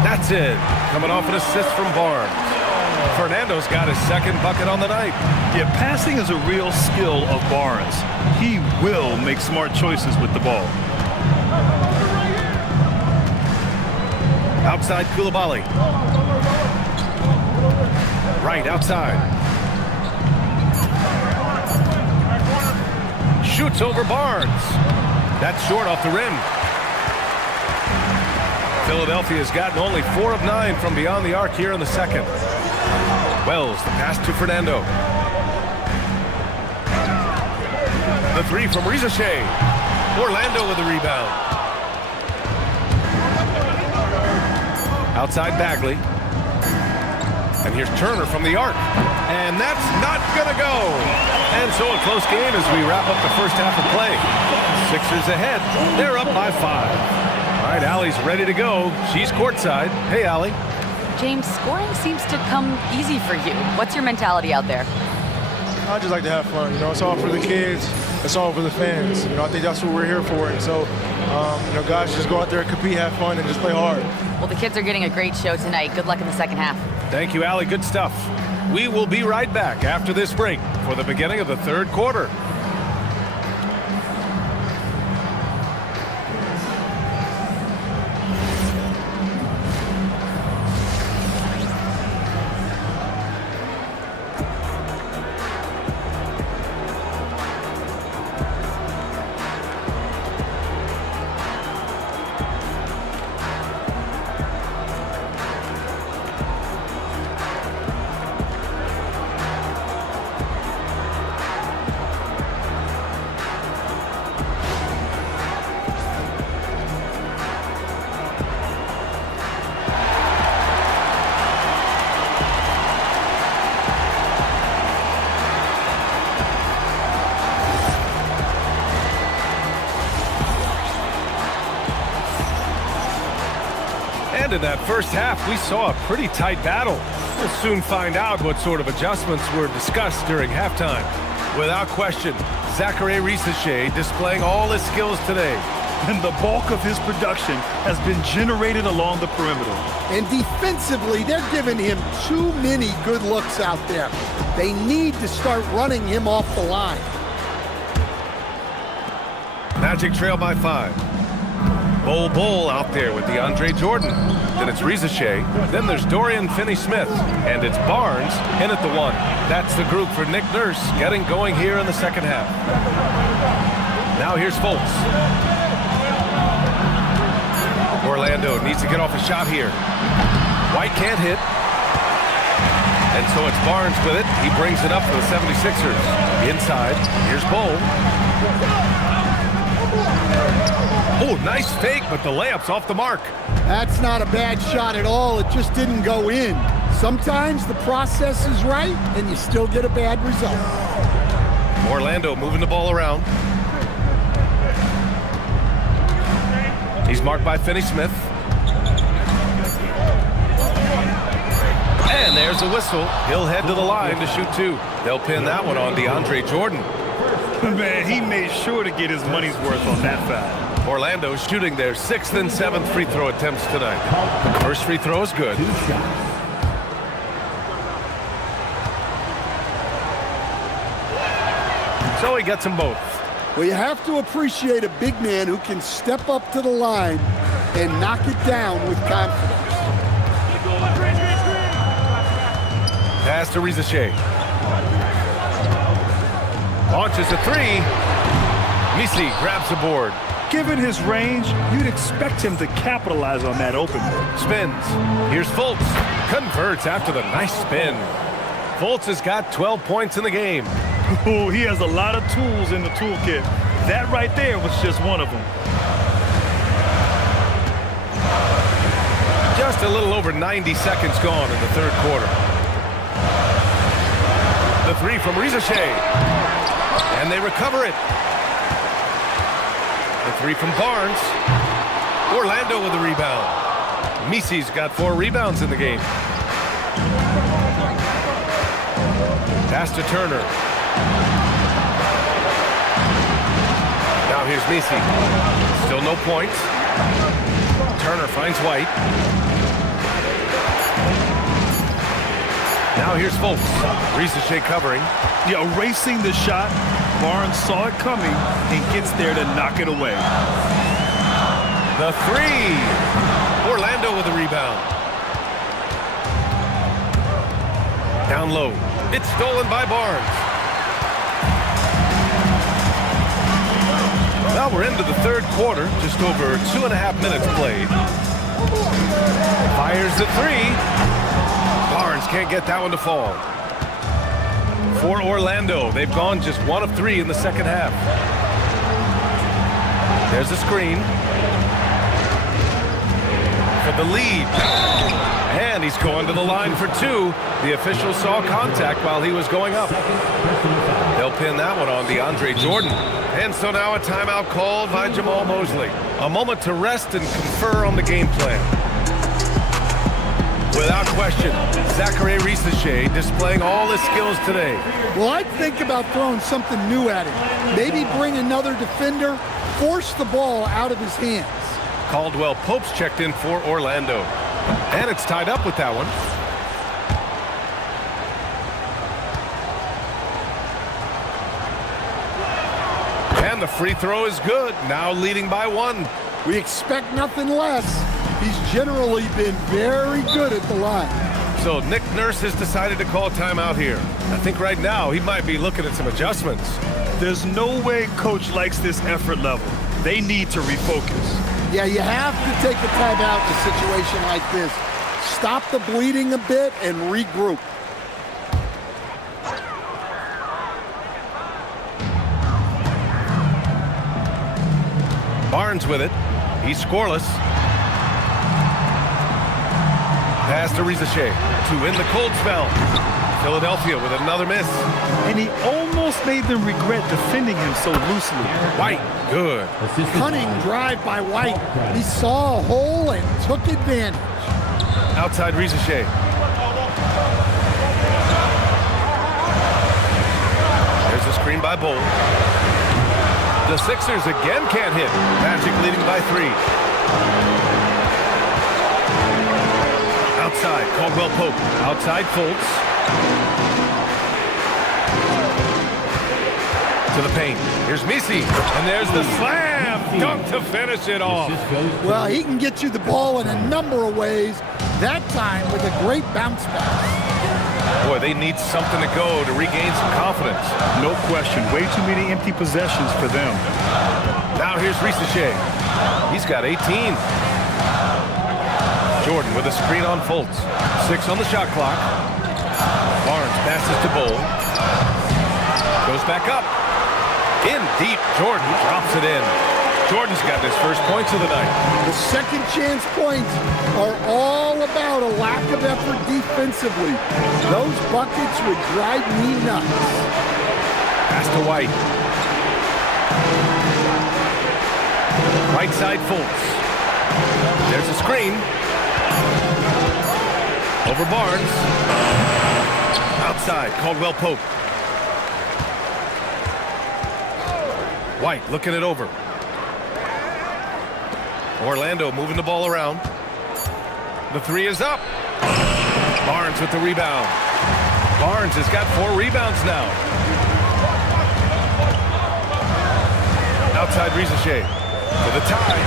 That's it. Coming off an assist from Barnes. Fernando's got his second bucket on the night. Yeah, passing is a real skill of Barnes. He will make smart choices with the ball. Outside Coulibaly. Right outside. Shoots over Barnes. That's short off the rim. Philadelphia has gotten only 4 of 9 from beyond the arc here in the second. Wells, the pass to Fernando. The 3 from Rizachet. Orlando with the rebound. Outside Bagley. And here's Turner from the arc. And that's not going to go. And so a close game as we wrap up the first half of play. Sixers ahead. They're up by 5. All right, Allie's ready to go. She's courtside. Hey, Allie. James, scoring seems to come easy for you. What's your mentality out there? I just like to have fun. You know, it's all for the kids. It's all for the fans. You know, I think that's what we're here for. And so, you know, guys, just go out there and compete, have fun, and just play hard. Well, the kids are getting a great show tonight. Good luck in the second half. Thank you, Allie. Good stuff. We will be right back after this break for the beginning of the third quarter. And in that first half, we saw a pretty tight battle. We'll soon find out what sort of adjustments were discussed during halftime. Without question, Zachary Rizachet displaying all his skills today. And the bulk of his production has been generated along the perimeter. And defensively, they're giving him too many good looks out there. They need to start running him off the line. Magic trail by 5. Bol out there with DeAndre Jordan. Then it's Rizachet. Then there's Dorian Finney-Smith. And it's Barnes in at the 1. That's the group for Nick Nurse getting going here in the second half. Now here's Fultz. Orlando needs to get off a shot here. White can't hit. And so it's Barnes with it. He brings it up for the 76ers. Inside, here's Bol. Oh, nice fake, but the layup's off the mark. That's not a bad shot at all. It just didn't go in. Sometimes the process is right, and you still get a bad result. Orlando moving the ball around. He's marked by Finney-Smith. And there's a whistle. He'll head to the line to shoot 2. They'll pin that one on DeAndre Jordan. Man, he made sure to get his money's worth on that foul. Orlando shooting their 6th and 7th free throw attempts tonight. First free throw is good. So he gets them both. Well, you have to appreciate a big man who can step up to the line and knock it down with confidence. Pass to Rizachet. Launches a 3. Misi grabs the board. Given his range, you'd expect him to capitalize on that open. Spins. Here's Fultz. Converts after the nice spin. Fultz has got 12 points in the game. Oh, he has a lot of tools in the toolkit. That right there was just one of them. Just a little over 90 seconds gone in the third quarter. The three from Rizachet. And they recover it. The three from Barnes. Orlando with the rebound. Misi's got 4 rebounds in the game. Pass to Turner. Now here's Misi. Still no points. Turner finds White. Now here's Fultz. Rizachet covering. Yeah, erasing the shot. Barnes saw it coming and gets there to knock it away. The three. Orlando with the rebound. Down low. It's stolen by Barnes. Well, we're into the third quarter. Just over 2.5 minutes played. Fires the three. Barnes can't get that one to fall. For Orlando, they've gone just 1 of 3 in the second half. There's a screen. For the lead. And he's going to the line for 2. The official saw contact while he was going up. They'll pin that one on DeAndre Jordan. And so now a timeout called by Jamal Mosley. A moment to rest and confer on the game plan. Without question, Zachary Rizachet displaying all his skills today. Well, I'd think about throwing something new at him. Maybe bring another defender, force the ball out of his hands. Caldwell Pope's checked in for Orlando. And it's tied up with that one. And the free throw is good. Now leading by 1. We expect nothing less. He's generally been very good at the line. So Nick Nurse has decided to call timeout here. I think right now he might be looking at some adjustments. There's no way coach likes this effort level. They need to refocus. Yeah, you have to take a timeout in a situation like this. Stop the bleeding a bit and regroup. Barnes with it. He's scoreless. Pass to Rizachet to win the cold spell. Philadelphia with another miss. And he almost made them regret defending him so loosely. White, good. Cunning drive by White. He saw a hole and took advantage. Outside Rizachet. There's a screen by Bull. The Sixers again can't hit. Magic leading by 3. Outside, Caldwell Pope. Outside, Fultz. To the paint. Here's Misi. And there's the slam dunk to finish it off. Well, he can get you the ball in a number of ways. That time with a great bounce back. Boy, they need something to go to regain some confidence. No question. Way too many empty possessions for them. Now here's Rizachet. He's got 18. Jordan with a screen on Fultz. 6 on the shot clock. Barnes passes to Bull. Goes back up. In deep. Jordan drops it in. Jordan's got his first points of the night. The second chance points are all about a lack of effort defensively. Those buckets would drive me nuts. Pass to White. Right side Fultz. There's a screen. Over Barnes. Outside, Caldwell Pope. White looking it over. Orlando moving the ball around. The 3 is up. Barnes with the rebound. Barnes has got 4 rebounds now. Outside Rizachet for the tie.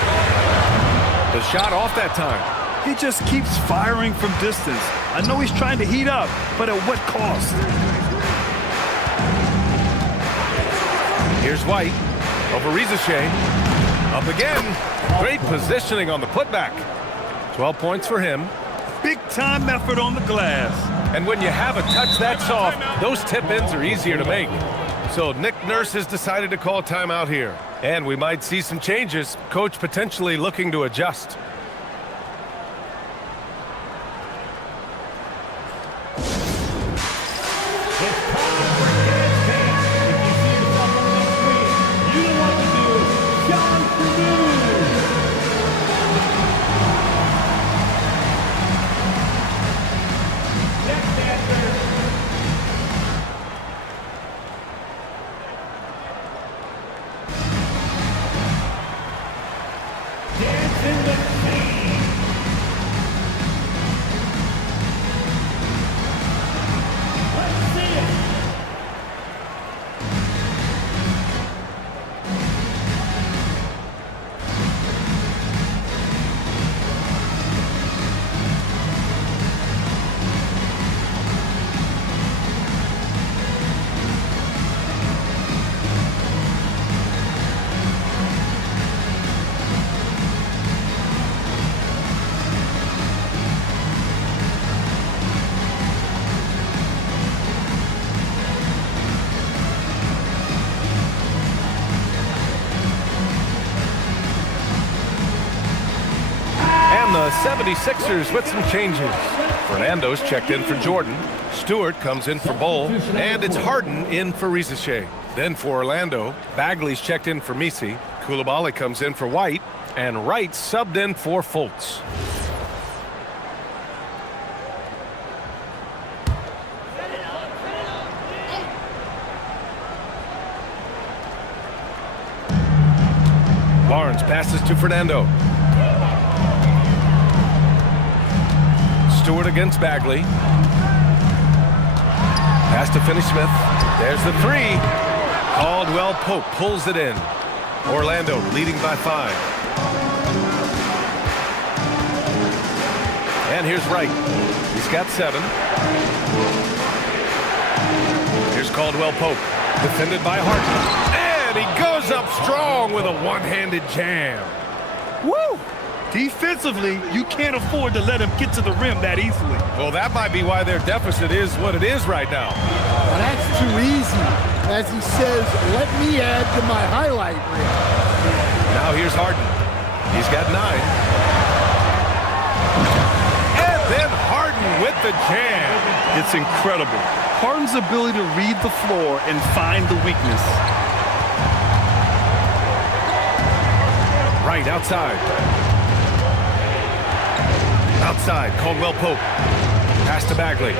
The shot off that time. He just keeps firing from distance. I know he's trying to heat up, but at what cost? Here's White over Rizachet. Up again. Great positioning on the putback. 12 points for him. Big time effort on the glass. And when you have a touch that soft, those tip-ins are easier to make. So Nick Nurse has decided to call timeout here. And we might see some changes. Coach potentially looking to adjust. 76ers with some changes. Fernando's checked in for Jordan. Stewart comes in for Bull. And it's Harden in for Rizachet. Then for Orlando, Bagley's checked in for Misi. Koulibaly comes in for White. And Wright subbed in for Fultz. Barnes passes to Fernando. Stewart against Bagley. Pass to Finney-Smith. There's the three. Caldwell Pope pulls it in. Orlando leading by 5. And here's Wright. He's got 7. Here's Caldwell Pope. Defended by Harden. And he goes up strong with a one-handed jam. Woo! Defensively, you can't afford to let him get to the rim that easily. Well, that might be why their deficit is what it is right now. Well, that's too easy. As he says, let me add to my highlight reel. Now here's Harden. He's got 9. And then Harden with the jam. It's incredible. Harden's ability to read the floor and find the weakness. Right outside. Outside, Caldwell Pope. Pass to Bagley.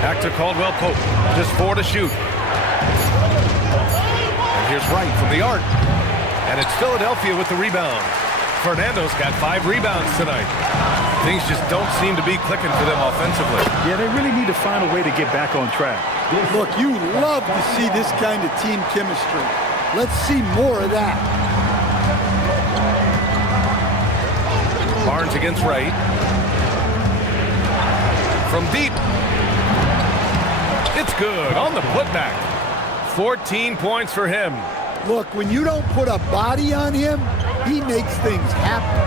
Back to Caldwell Pope. Just 4 to shoot. And here's Wright from the arc. And it's Philadelphia with the rebound. Fernando's got 5 rebounds tonight. Things just don't seem to be clicking for them offensively. Yeah, they really need to find a way to get back on track. Look, you love to see this kind of team chemistry. Let's see more of that. Barnes against Wright. From deep. It's good on the putback. 14 points for him. Look, when you don't put a body on him, he makes things happen.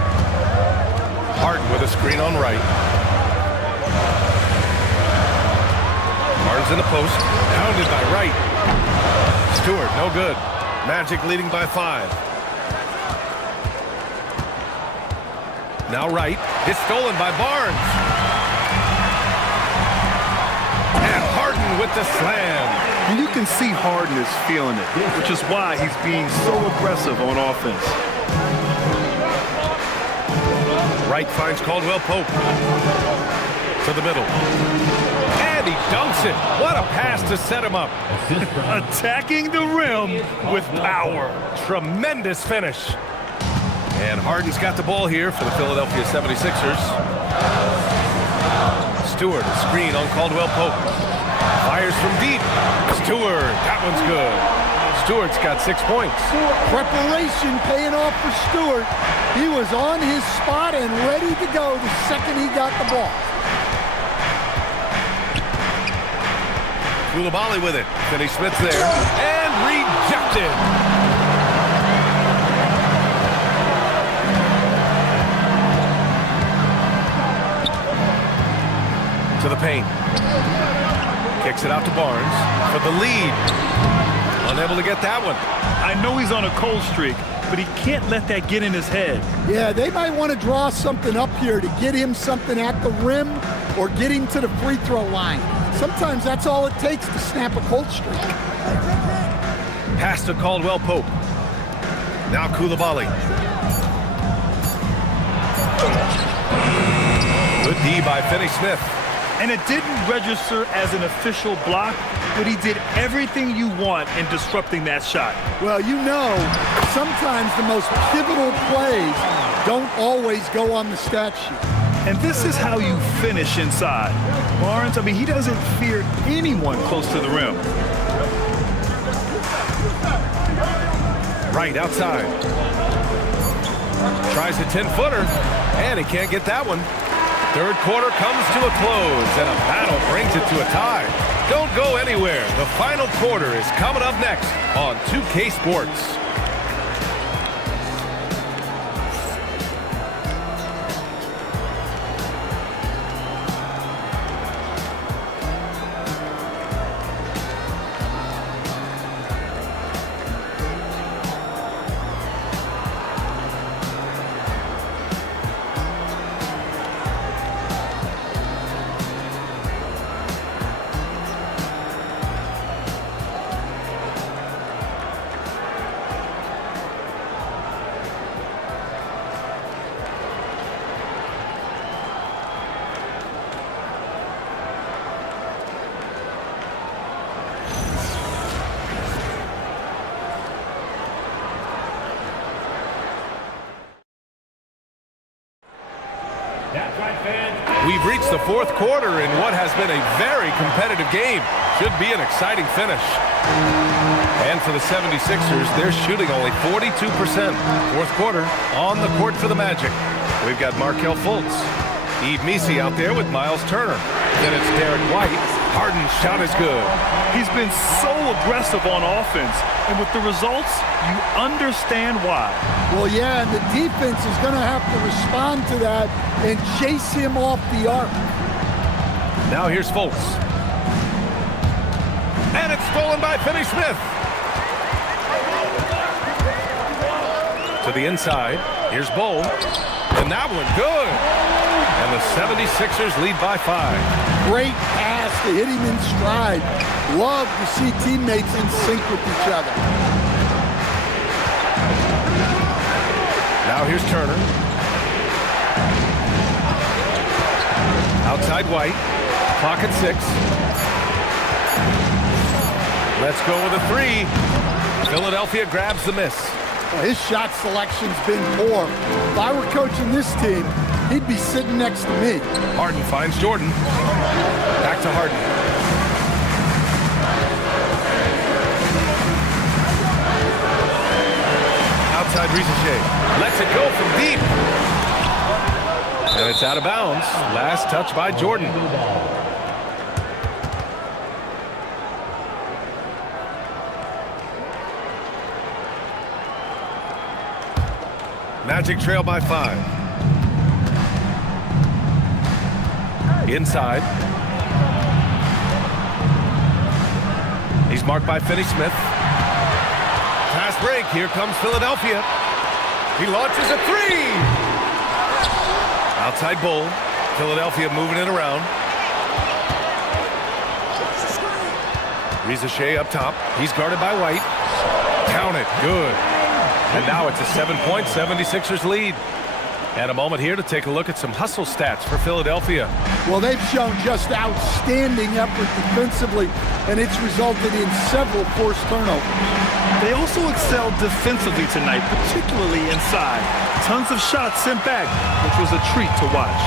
Harden with a screen on Wright. Barnes in the post. Pounded by Wright. Stewart, no good. Magic leading by 5. Now Wright. It's stolen by Barnes. And Harden with the slam. And you can see Harden is feeling it, which is why he's being so aggressive on offense. Wright finds Caldwell Pope. To the middle. And he dunks it. What a pass to set him up. Attacking the rim with power. Tremendous finish. And Harden's got the ball here for the Philadelphia 76ers. Stewart, a screen on Caldwell Pope. Fires from deep. Stewart, that one's good. Stewart's got 6 points. Preparation paying off for Stewart. He was on his spot and ready to go the second he got the ball. Koulibaly with it. Finney-Smith's there. And rejected. To the paint. Kicks it out to Barnes for the lead. Unable to get that one. I know he's on a cold streak, but he can't let that get in his head. Yeah, they might want to draw something up here to get him something at the rim or get him to the free throw line. Sometimes that's all it takes to snap a cold streak. Pass to Caldwell Pope. Now Koulibaly. Good D by Finney-Smith. And it didn't register as an official block, but he did everything you want in disrupting that shot. Well, you know, sometimes the most pivotal plays don't always go on the stat sheet. And this is how you finish inside. Barnes, I mean, he doesn't fear anyone close to the rim. Right outside. Tries a 10-footer, and he can't get that one. Third quarter comes to a close, and a battle brings it to a tie. Don't go anywhere. The final quarter is coming up next on 2K Sports. We've reached the fourth quarter in what has been a very competitive game. Should be an exciting finish. And for the 76ers, they're shooting only 42%. Fourth quarter on the court for the Magic. We've got Markelle Fultz. Yves Missi out there with Miles Turner. Then it's Derek White. Harden's shot is good. He's been so aggressive on offense, and with the results, you understand why. Well, yeah, and the defense is going to have to respond to that and chase him off the arc. Now here's Fultz. And it's stolen by Finney-Smith. To the inside. Here's Bull. And that one good. And the 76ers lead by 5. Great pass to hit him in stride. Love to see teammates in sync with each other. Now here's Turner. Outside White. Clock at 6. Let's go with a 3. Philadelphia grabs the miss. Well, his shot selection's been poor. If I were coaching this team, he'd be sitting next to me. Harden finds Jordan. Back to Harden. Outside Rizachet. Lets it go from deep. And it's out of bounds. Last touch by Jordan. Magic trail by 5. Inside. He's marked by Finney-Smith. Fast break. Here comes Philadelphia. He launches a 3. Outside Bull. Philadelphia moving it around. Rizachet up top. He's guarded by White. Count it. Good. And now it's a 7-point 76ers lead. And a moment here to take a look at some hustle stats for Philadelphia. Well, they've shown just outstanding effort defensively, and it's resulted in several forced turnovers. They also excelled defensively tonight, particularly inside. Tons of shots sent back, which was a treat to watch.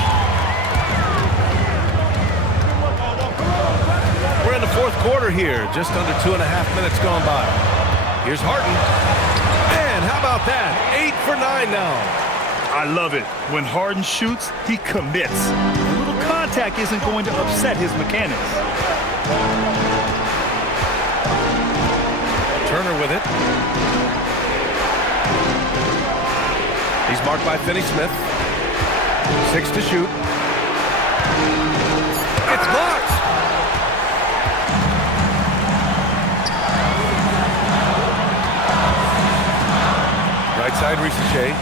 We're in the fourth quarter here, just under 2.5 minutes gone by. Here's Harden. And how about that? 8 for 9 now. I love it. When Harden shoots, he commits. A little contact isn't going to upset his mechanics. Turner with it. He's marked by Finney-Smith. 6 to shoot. It's blocked. Right side, Rizachet.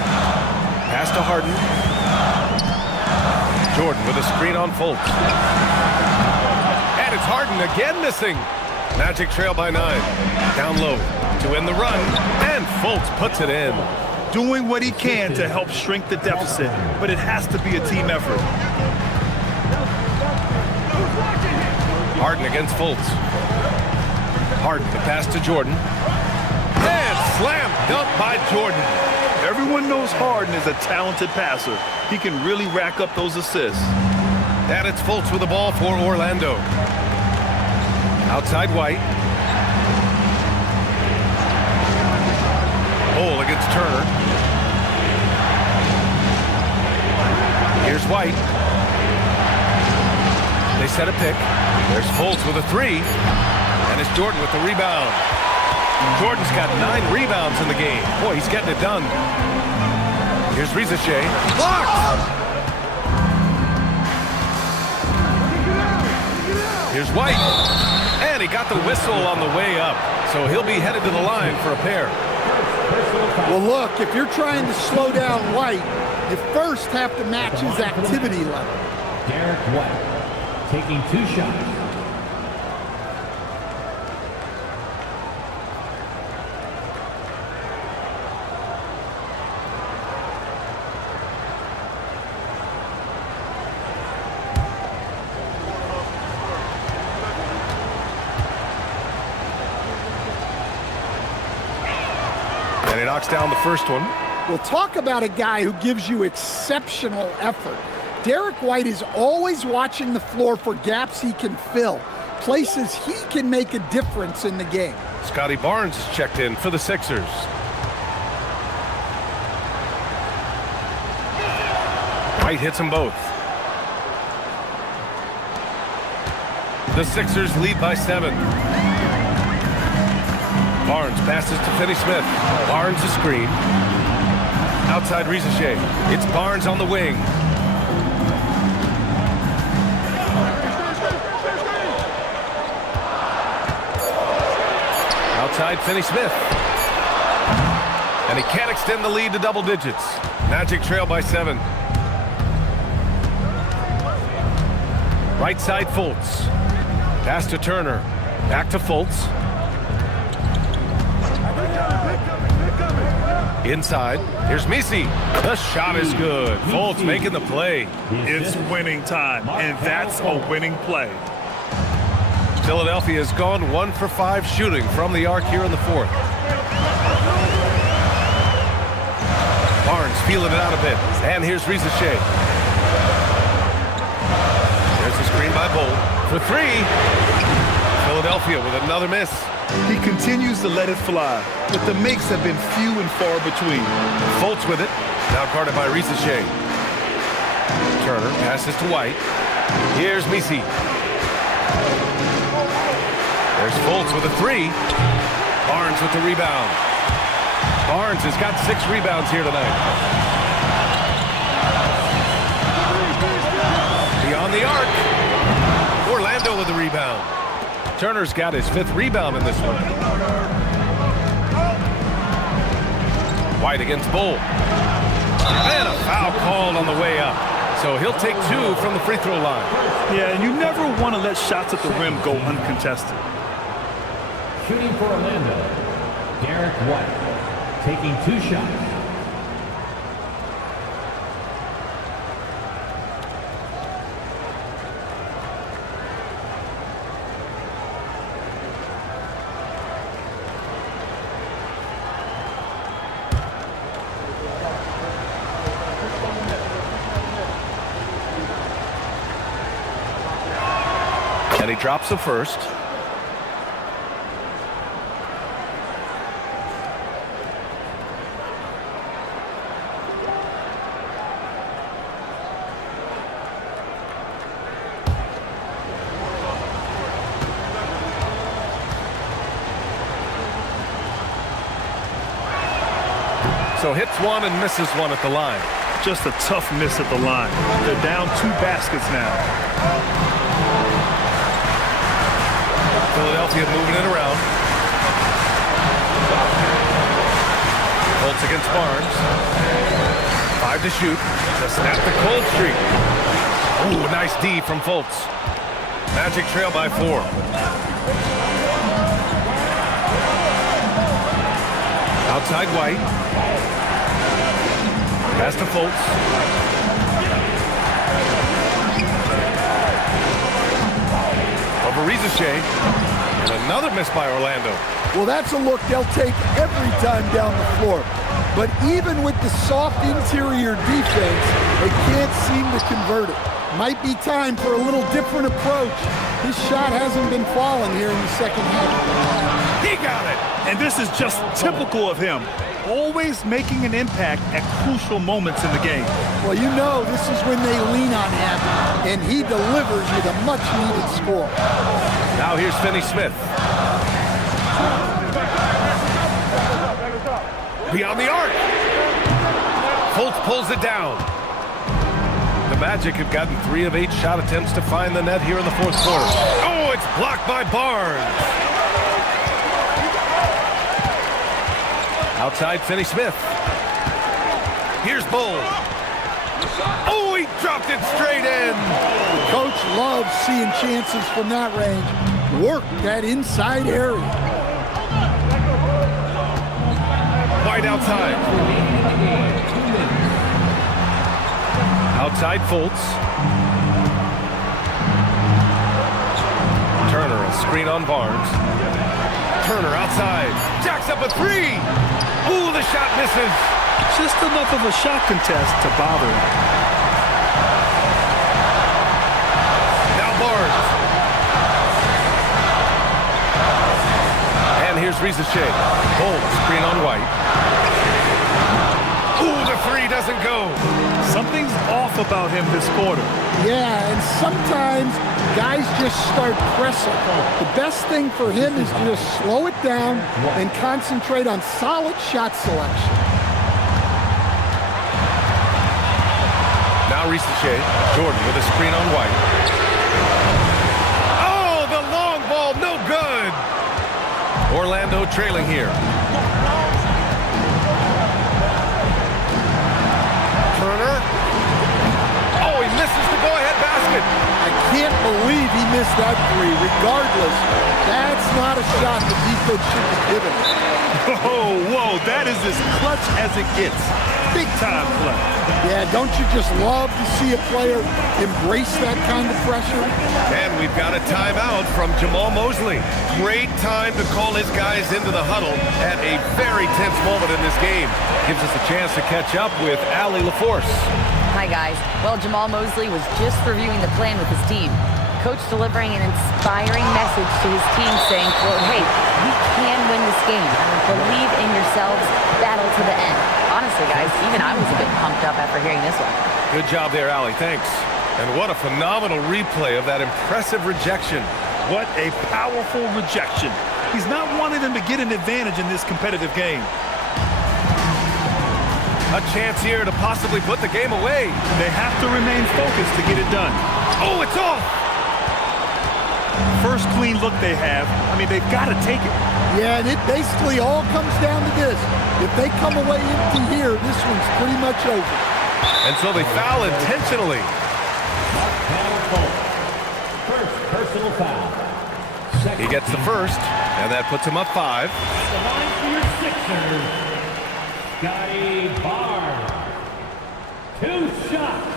Pass to Harden. Jordan with a screen on Fultz. And it's Harden again missing. Magic trail by 9. Down low to end the run. And Fultz puts it in. Doing what he can to help shrink the deficit, but it has to be a team effort. Harden against Fultz. Harden, the pass to Jordan. And slam dunk by Jordan. Everyone knows Harden is a talented passer. He can really rack up those assists. And it's Fultz with the ball for Orlando. Outside White. Bull against Turner. Here's White. They set a pick. There's Fultz with a 3. And it's Jordan with the rebound. Jordan's got 9 rebounds in the game. Boy, he's getting it done. Here's Rizachet. Blocked! Here's White. And he got the whistle on the way up. So he'll be headed to the line for a pair. Well, look, if you're trying to slow down White, you first have to match his activity level. Derek White taking 2 shots. And he knocks down the first one. Well, talk about a guy who gives you exceptional effort. Derek White is always watching the floor for gaps he can fill, places he can make a difference in the game. Scotty Barnes is checked in for the Sixers. White hits them both. The Sixers lead by 7. Barnes passes to Finney-Smith. Barnes a screen. Outside Rizachet. It's Barnes on the wing. Outside Finney-Smith. And he can't extend the lead to double digits. Magic trail by 7. Right side Fultz. Pass to Turner. Back to Fultz. Inside. Here's Misi. The shot is good. Fultz making the play. It's winning time, and that's a winning play. Philadelphia has gone 1 for 5 shooting from the arc here in the 4th. Barnes feeling it out a bit. And here's Rizachet. There's the screen by Bull for 3. Philadelphia with another miss. He continues to let it fly, but the makes have been few and far between. Fultz with it. Now guarded by Rizachet. Turner passes to White. Here's Misi. There's Fultz with a 3. Barnes with the rebound. Barnes has got 6 rebounds here tonight. Beyond the arc. Orlando with the rebound. Turner's got his 5th rebound in this one. White against Bull. And a foul called on the way up. So he'll take 2 from the free throw line. Yeah, and you never want to let shots at the rim go uncontested. Shooting for Orlando, Derek White, taking 2 shots. And he drops the first. So hits 1 and misses 1 at the line. Just a tough miss at the line. They're down 2 baskets now. Philadelphia moving it around. Fultz against Barnes. 5 to shoot. To snap the cold streak. Ooh, nice D from Fultz. Magic trail by 4. Outside White. Pass to Fultz. Over Rizachet. And another miss by Orlando. Well, that's a look they'll take every time down the floor. But even with the soft interior defense, they can't seem to convert it. Might be time for a little different approach. His shot hasn't been falling here in the second half. He got it! And this is just typical of him. Always making an impact at crucial moments in the game. Well, you know this is when they lean on him, and he delivers with a much-needed score. Now here's Finney-Smith. Beyond the arc. Fultz pulls it down. The Magic have gotten 3 of 8 shot attempts to find the net here in the 4th quarter. Oh, it's blocked by Barnes. Outside Finney-Smith. Here's Bull. Oh, he dropped it straight in. The coach loves seeing chances from that range. Work that inside area. White outside. Outside Fultz. Turner, a screen on Barnes. Turner outside. Jacks up a 3. Ooh, the shot misses. Just enough of a shot contest to bother him. Ricochet. Bold screen on White. Ooh, the three doesn't go. Something's off about him this quarter. Yeah, and sometimes guys just start pressing. The best thing for him is to just slow it down and concentrate on solid shot selection. Now Ricochet. Jordan with a screen on White. Oh, the long ball, no good. Orlando trailing here. Turner. Oh, he misses the go-ahead basket. I can't believe he missed that three. Regardless, that's not a shot the defense should be given. Whoa, that is as clutch as it gets. Big time clutch. Yeah, don't you just love to see a player embrace that kind of pressure? And we've got a timeout from Jamal Mosley. Great time to call his guys into the huddle at a very tense moment in this game. Gives us a chance to catch up with Allie LaForce. Hi, guys. Well, Jamal Mosley was just reviewing the plan with his team. Coach delivering an inspiring message to his team saying, quote, hey, we can win this game. Believe in yourselves. Battle to the end. Honestly, guys, even I was a bit pumped up after hearing this one. Good job there, Allie. Thanks. And what a phenomenal replay of that impressive rejection. What a powerful rejection. He's not wanting them to get an advantage in this competitive game. A chance here to possibly put the game away. They have to remain focused to get it done. Oh, it's off! First clean look they have. I mean, they've got to take it. Yeah, and it basically all comes down to this. If they come away empty here, this one's pretty much over. And so they foul intentionally. First personal foul. He gets the first, and that puts him up 5. The line for your Sixers, Scotty Barnes. 2 shots.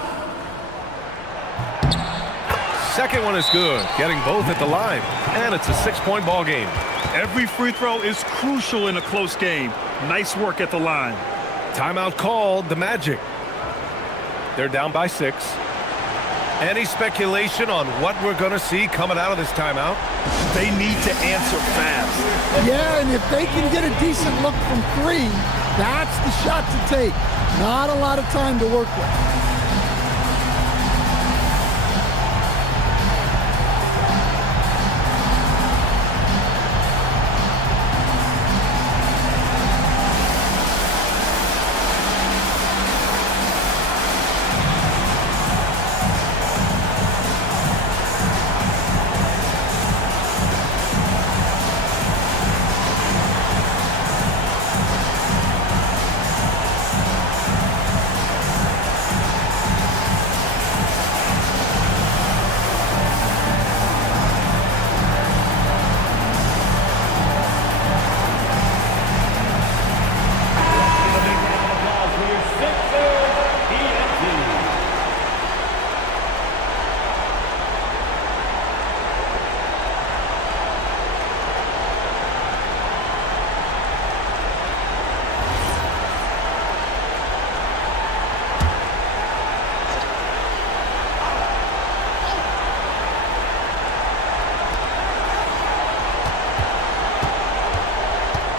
Second one is good, getting both at the line, and it's a 6-point ball game. Every free throw is crucial in a close game. Nice work at the line. Timeout called, the Magic. They're down by 6. Any speculation on what we're going to see coming out of this timeout? They need to answer fast. Yeah, and if they can get a decent look from 3, that's the shot to take. Not a lot of time to work with.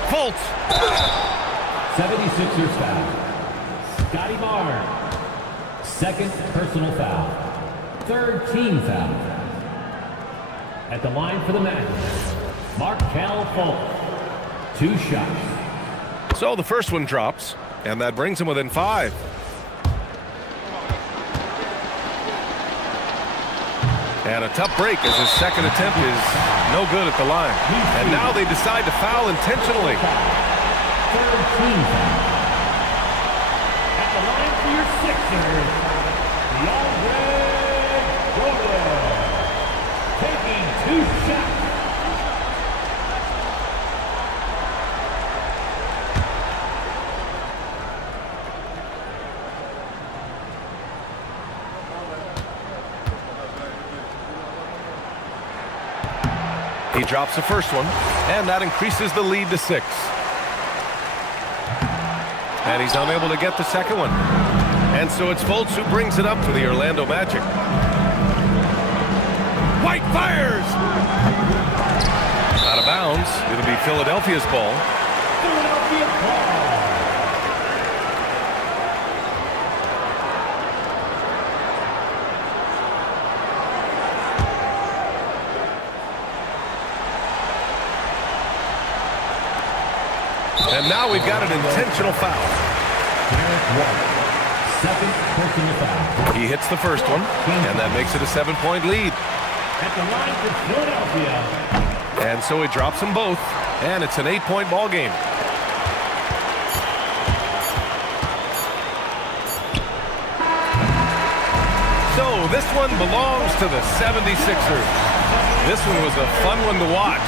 Fultz. 76ers foul. Scotty Barnes. Second personal foul. Third team foul. At the line for the Magic, Markelle Fultz. 2 shots. So the first one drops, and that brings him within 5. And a tough break as his second attempt is no good at the line. And now they decide to foul intentionally. Third team foul. At the line for your Sixers, DeAndre Jordan. Taking 2 shots. He drops the first one, and that increases the lead to 6. And he's unable to get the second one. And so it's Fultz who brings it up for the Orlando Magic. White fires! Out of bounds. It'll be Philadelphia's ball. Philadelphia ball. And now we've got an intentional foul. Second personal foul. He hits the first one, and that makes it a 7-point lead. At the line for Philadelphia. And so he drops them both, and it's an 8-point ball game. So this one belongs to the 76ers. This one was a fun one to watch.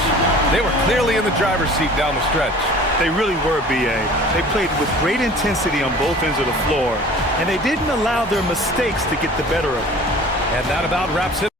They were clearly in the driver's seat down the stretch. They really were, B.A. They played with great intensity on both ends of the floor, and they didn't allow their mistakes to get the better of them. And that about wraps it.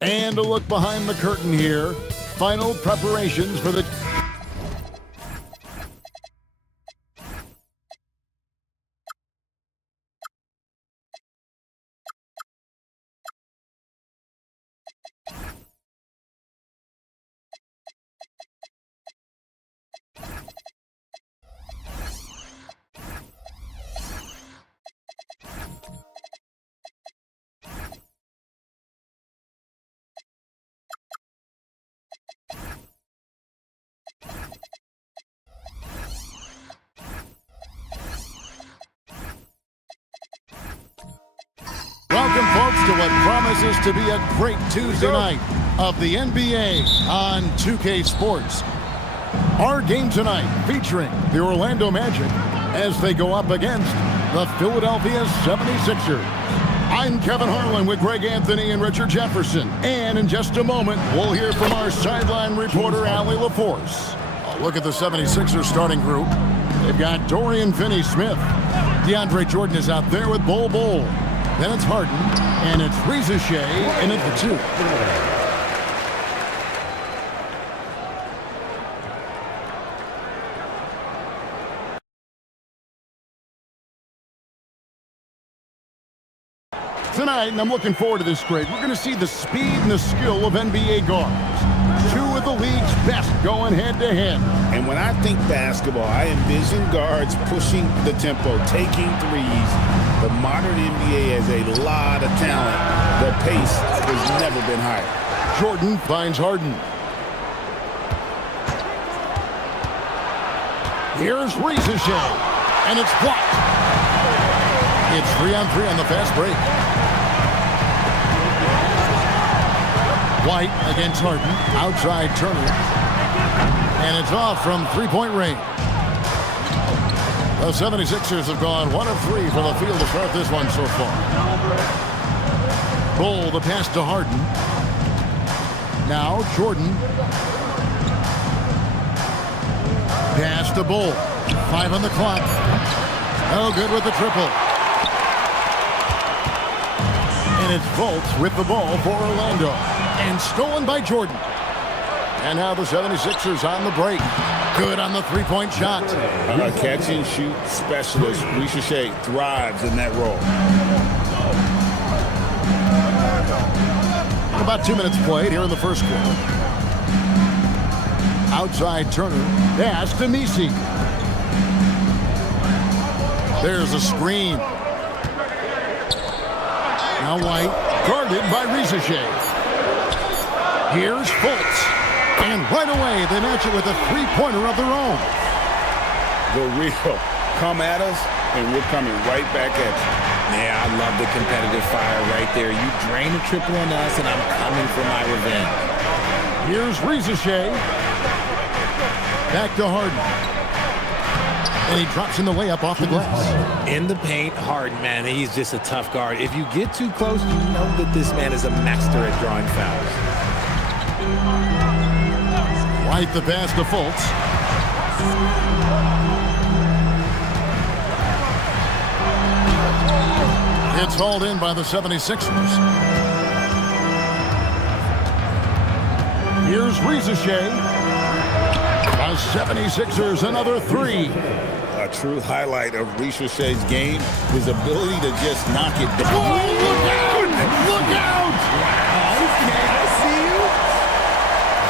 And a look behind the curtain here. Final preparations for the... Welcome, folks, to what promises to be a great Tuesday night of the NBA on 2K Sports. Our game tonight featuring the Orlando Magic as they go up against the Philadelphia 76ers. I'm Kevin Harlan with Greg Anthony and Richard Jefferson. And in just a moment, we'll hear from our sideline reporter, Allie LaForce. A look at the 76ers starting group. They've got Dorian Finney-Smith. DeAndre Jordan is out there with Bol Bol. Then it's Harden, and it's Rizachet in at the 2. Tonight, and I'm looking forward to this grade, we're going to see the speed and the skill of NBA guards. Two of the league's best going head-to-head. And when I think basketball, I envision guards pushing the tempo, taking threes. The modern NBA has a lot of talent. The pace has never been higher. Jordan finds Harden. Here's Rieseshay, and it's blocked. It's 3-on-3 on the fast break. White against Harden, outside Turner, and it's off from three-point range. The 76ers have gone 1 of 3 from the field to start this one so far. Bull, the pass to Harden. Now Jordan. Pass to Bull. 5 on the clock. No good with the triple. And it's Fultz with the ball for Orlando. And stolen by Jordan. And now the 76ers on the break. Good on the three-point shot. A catch-and-shoot specialist. Rieseshay thrives in that role. About 2 minutes played here in the first quarter. Outside Turner. Pass to Messi. There's a screen. Now White, guarded by Rieseshay. Here's Fultz. And right away, they match it with a three-pointer of their own. The real. Come at us, and we're coming right back at you. Yeah, I love the competitive fire right there. You drain a triple on us, and I'm coming for my revenge. Here's Rieseshay. Back to Harden. And he drops in the layup off the glass. In the paint, Harden, man, he's just a tough guard. If you get too close, you know that this man is a master at drawing fouls. White the pass to Fultz. It's hauled in by the 76ers. Here's Rieseshay. The 76ers another three. A true highlight of Rieseshay's game, his ability to just knock it down. Whoa, look out! Look out! Wow, okay, I see you.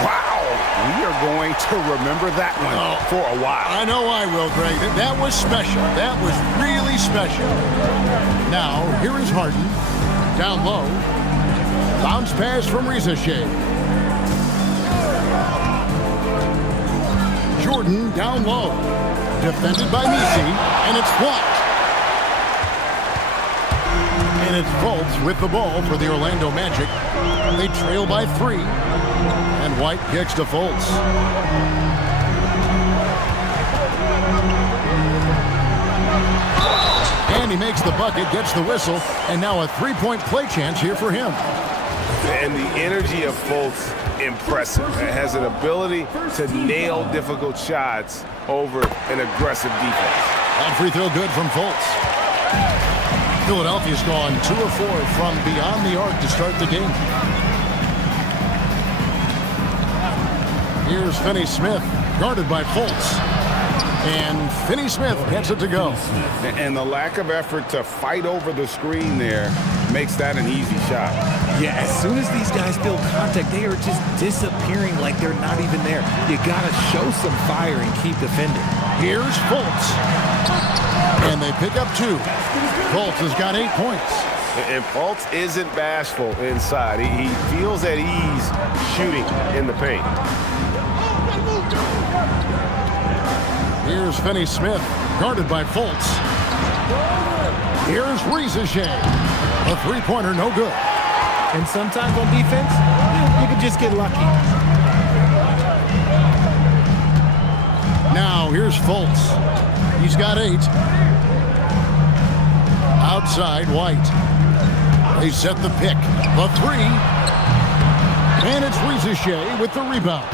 Wow, we are going to remember that one for a while. I know I will, Greg. That was special. That was really special. Now, here is Harden. Down low. Bounce pass from Rieseshay. Jordan down low. Defended by Messi, and it's blocked. And it's Fultz with the ball for the Orlando Magic. They trail by 3. And White kicks to Fultz. And he makes the bucket, gets the whistle, and now a three-point play chance here for him. And the energy of Fultz, impressive. It has an ability to nail difficult shots over an aggressive defense. That free throw good from Fultz. Philadelphia's gone 2 of 4 from beyond the arc to start the game. Here's Finney-Smith, guarded by Fultz. And Finney-Smith gets it to go. And the lack of effort to fight over the screen there makes that an easy shot. Yeah, as soon as these guys feel contact, they are just disappearing like they're not even there. You gotta show some fire and keep defending. Here's Fultz. And they pick up 2. Fultz has got 8 points. And Fultz isn't bashful inside. He feels at ease shooting in the paint. Here's Finney-Smith, guarded by Fultz. Here's Rieseshay. A three-pointer, no good. And sometimes on defense, you can just get lucky. Now, here's Fultz. He's got 8. Outside, White. They set the pick. The 3. And it's Rieseshay with the rebound.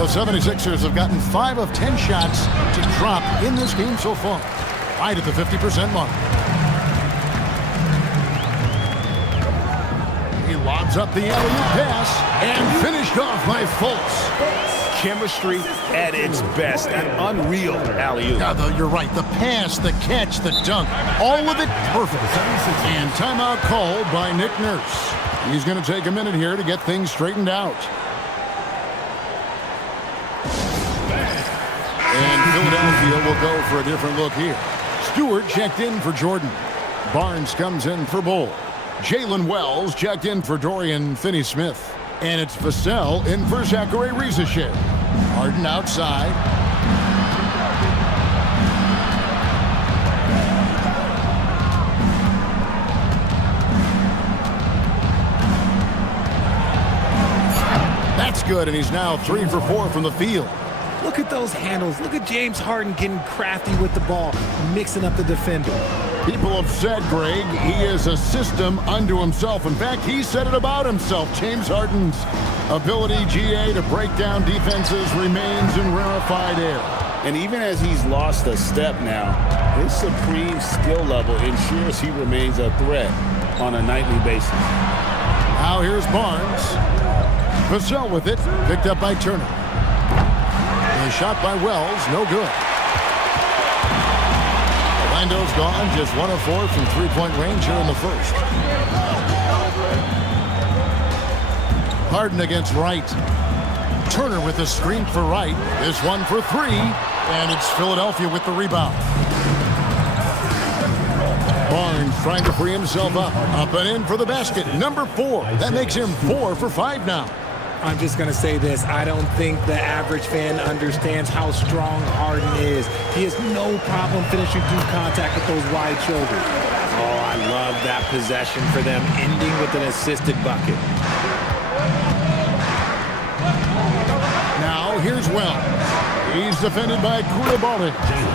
The 76ers have gotten 5 of 10 shots to drop in this game so far. Right at the 50% mark. He lobs up the alley-oop pass and finished off by Fultz. Chemistry at its best. An unreal alley-oop. Yeah, you're right. The pass, the catch, the dunk, all of it perfect. And timeout called by Nick Nurse. He's going to take a minute here to get things straightened out. And Philadelphia will go for a different look here. Stewart checked in for Jordan. Barnes comes in for Bull. Jalen Wells checked in for Dorian Finney-Smith. And it's Vassell in for Zachary Riesesche. Harden outside. That's good, and he's now 3 for 4 from the field. Look at those handles. Look at James Harden getting crafty with the ball, mixing up the defender. People have said, Greg, he is a system unto himself. In fact, he said it about himself. James Harden's ability, GA, to break down defenses remains in rarefied air. And even as he's lost a step now, his supreme skill level ensures he remains a threat on a nightly basis. Now here's Barnes. Vassell with it, picked up by Turner. A shot by Wells, no good. Orlando's gone, just 1 of 4 from three-point range here in the first. Harden against Wright. Turner with the screen for Wright. This one for 3, and it's Philadelphia with the rebound. Barnes trying to free himself up and in for the basket. Number 4. That makes him 4 for 5 now. I'm just going to say this. I don't think the average fan understands how strong Harden is. He has no problem finishing through contact with those wide shoulders. Oh, I love that possession for them, ending with an assisted bucket. Now here's Wells. He's defended by Koulibaly.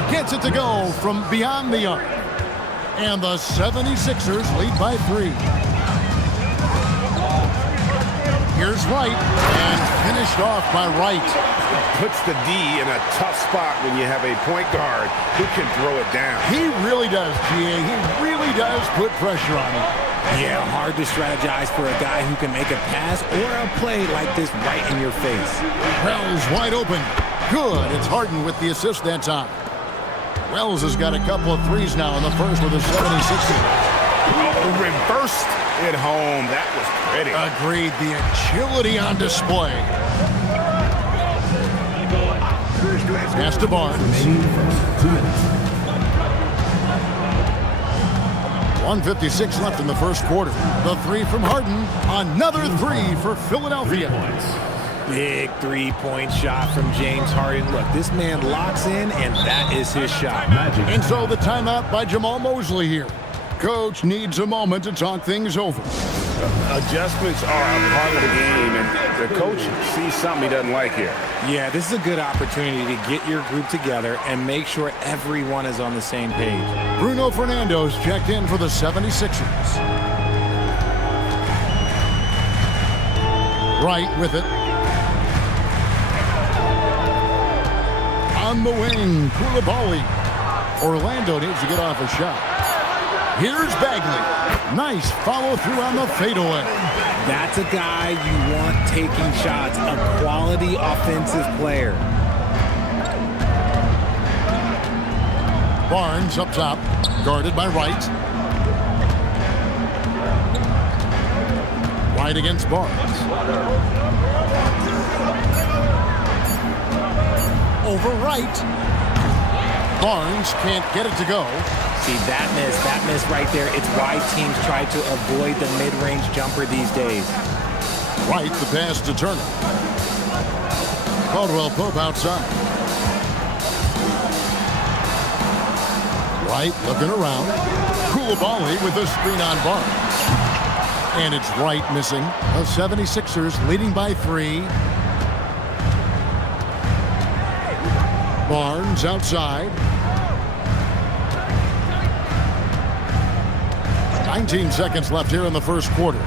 Gets it to go from beyond the arc. And the 76ers lead by 3. Here's Wright, and finished off by Wright. Puts the D in a tough spot when you have a point guard who can throw it down. He really does, GA. He really does put pressure on him. Yeah, hard to strategize for a guy who can make a pass or a play like this right in your face. Wells wide open. Good. It's Harden with the assist that time. Wells has got a couple of threes now in the first with the 76ers. Oh, reversed it home. That was pretty. Agreed. The agility on display. Pass to Barnes. 1:56 left in the first quarter. The 3 from Harden. Another 3 for Philadelphia. Big three-point shot from James Harden. Look, this man locks in, and that is his shot. And so the timeout by Jamal Mosley here. Coach needs a moment to talk things over. Adjustments are a part of the game, and the coach sees something he doesn't like here. Yeah, this is a good opportunity to get your group together and make sure everyone is on the same page. Bruno Fernando's checked in for the 76ers. Wright with it. On the wing, Koulibaly. Orlando needs to get off a shot. Here's Bagley. Nice follow through on the fadeaway. That's a guy you want taking shots, a quality offensive player. Barnes up top, guarded by Wright. Wright against Barnes. Over Wright. Barnes can't get it to go. See, that miss right there, it's why teams try to avoid the mid-range jumper these days. Wright, the pass to Turner. Caldwell Pope outside. Wright looking around. Koulibaly with a screen on Barnes. And it's Wright missing. The 76ers leading by 3. Barnes outside. 19 seconds left here in the first quarter.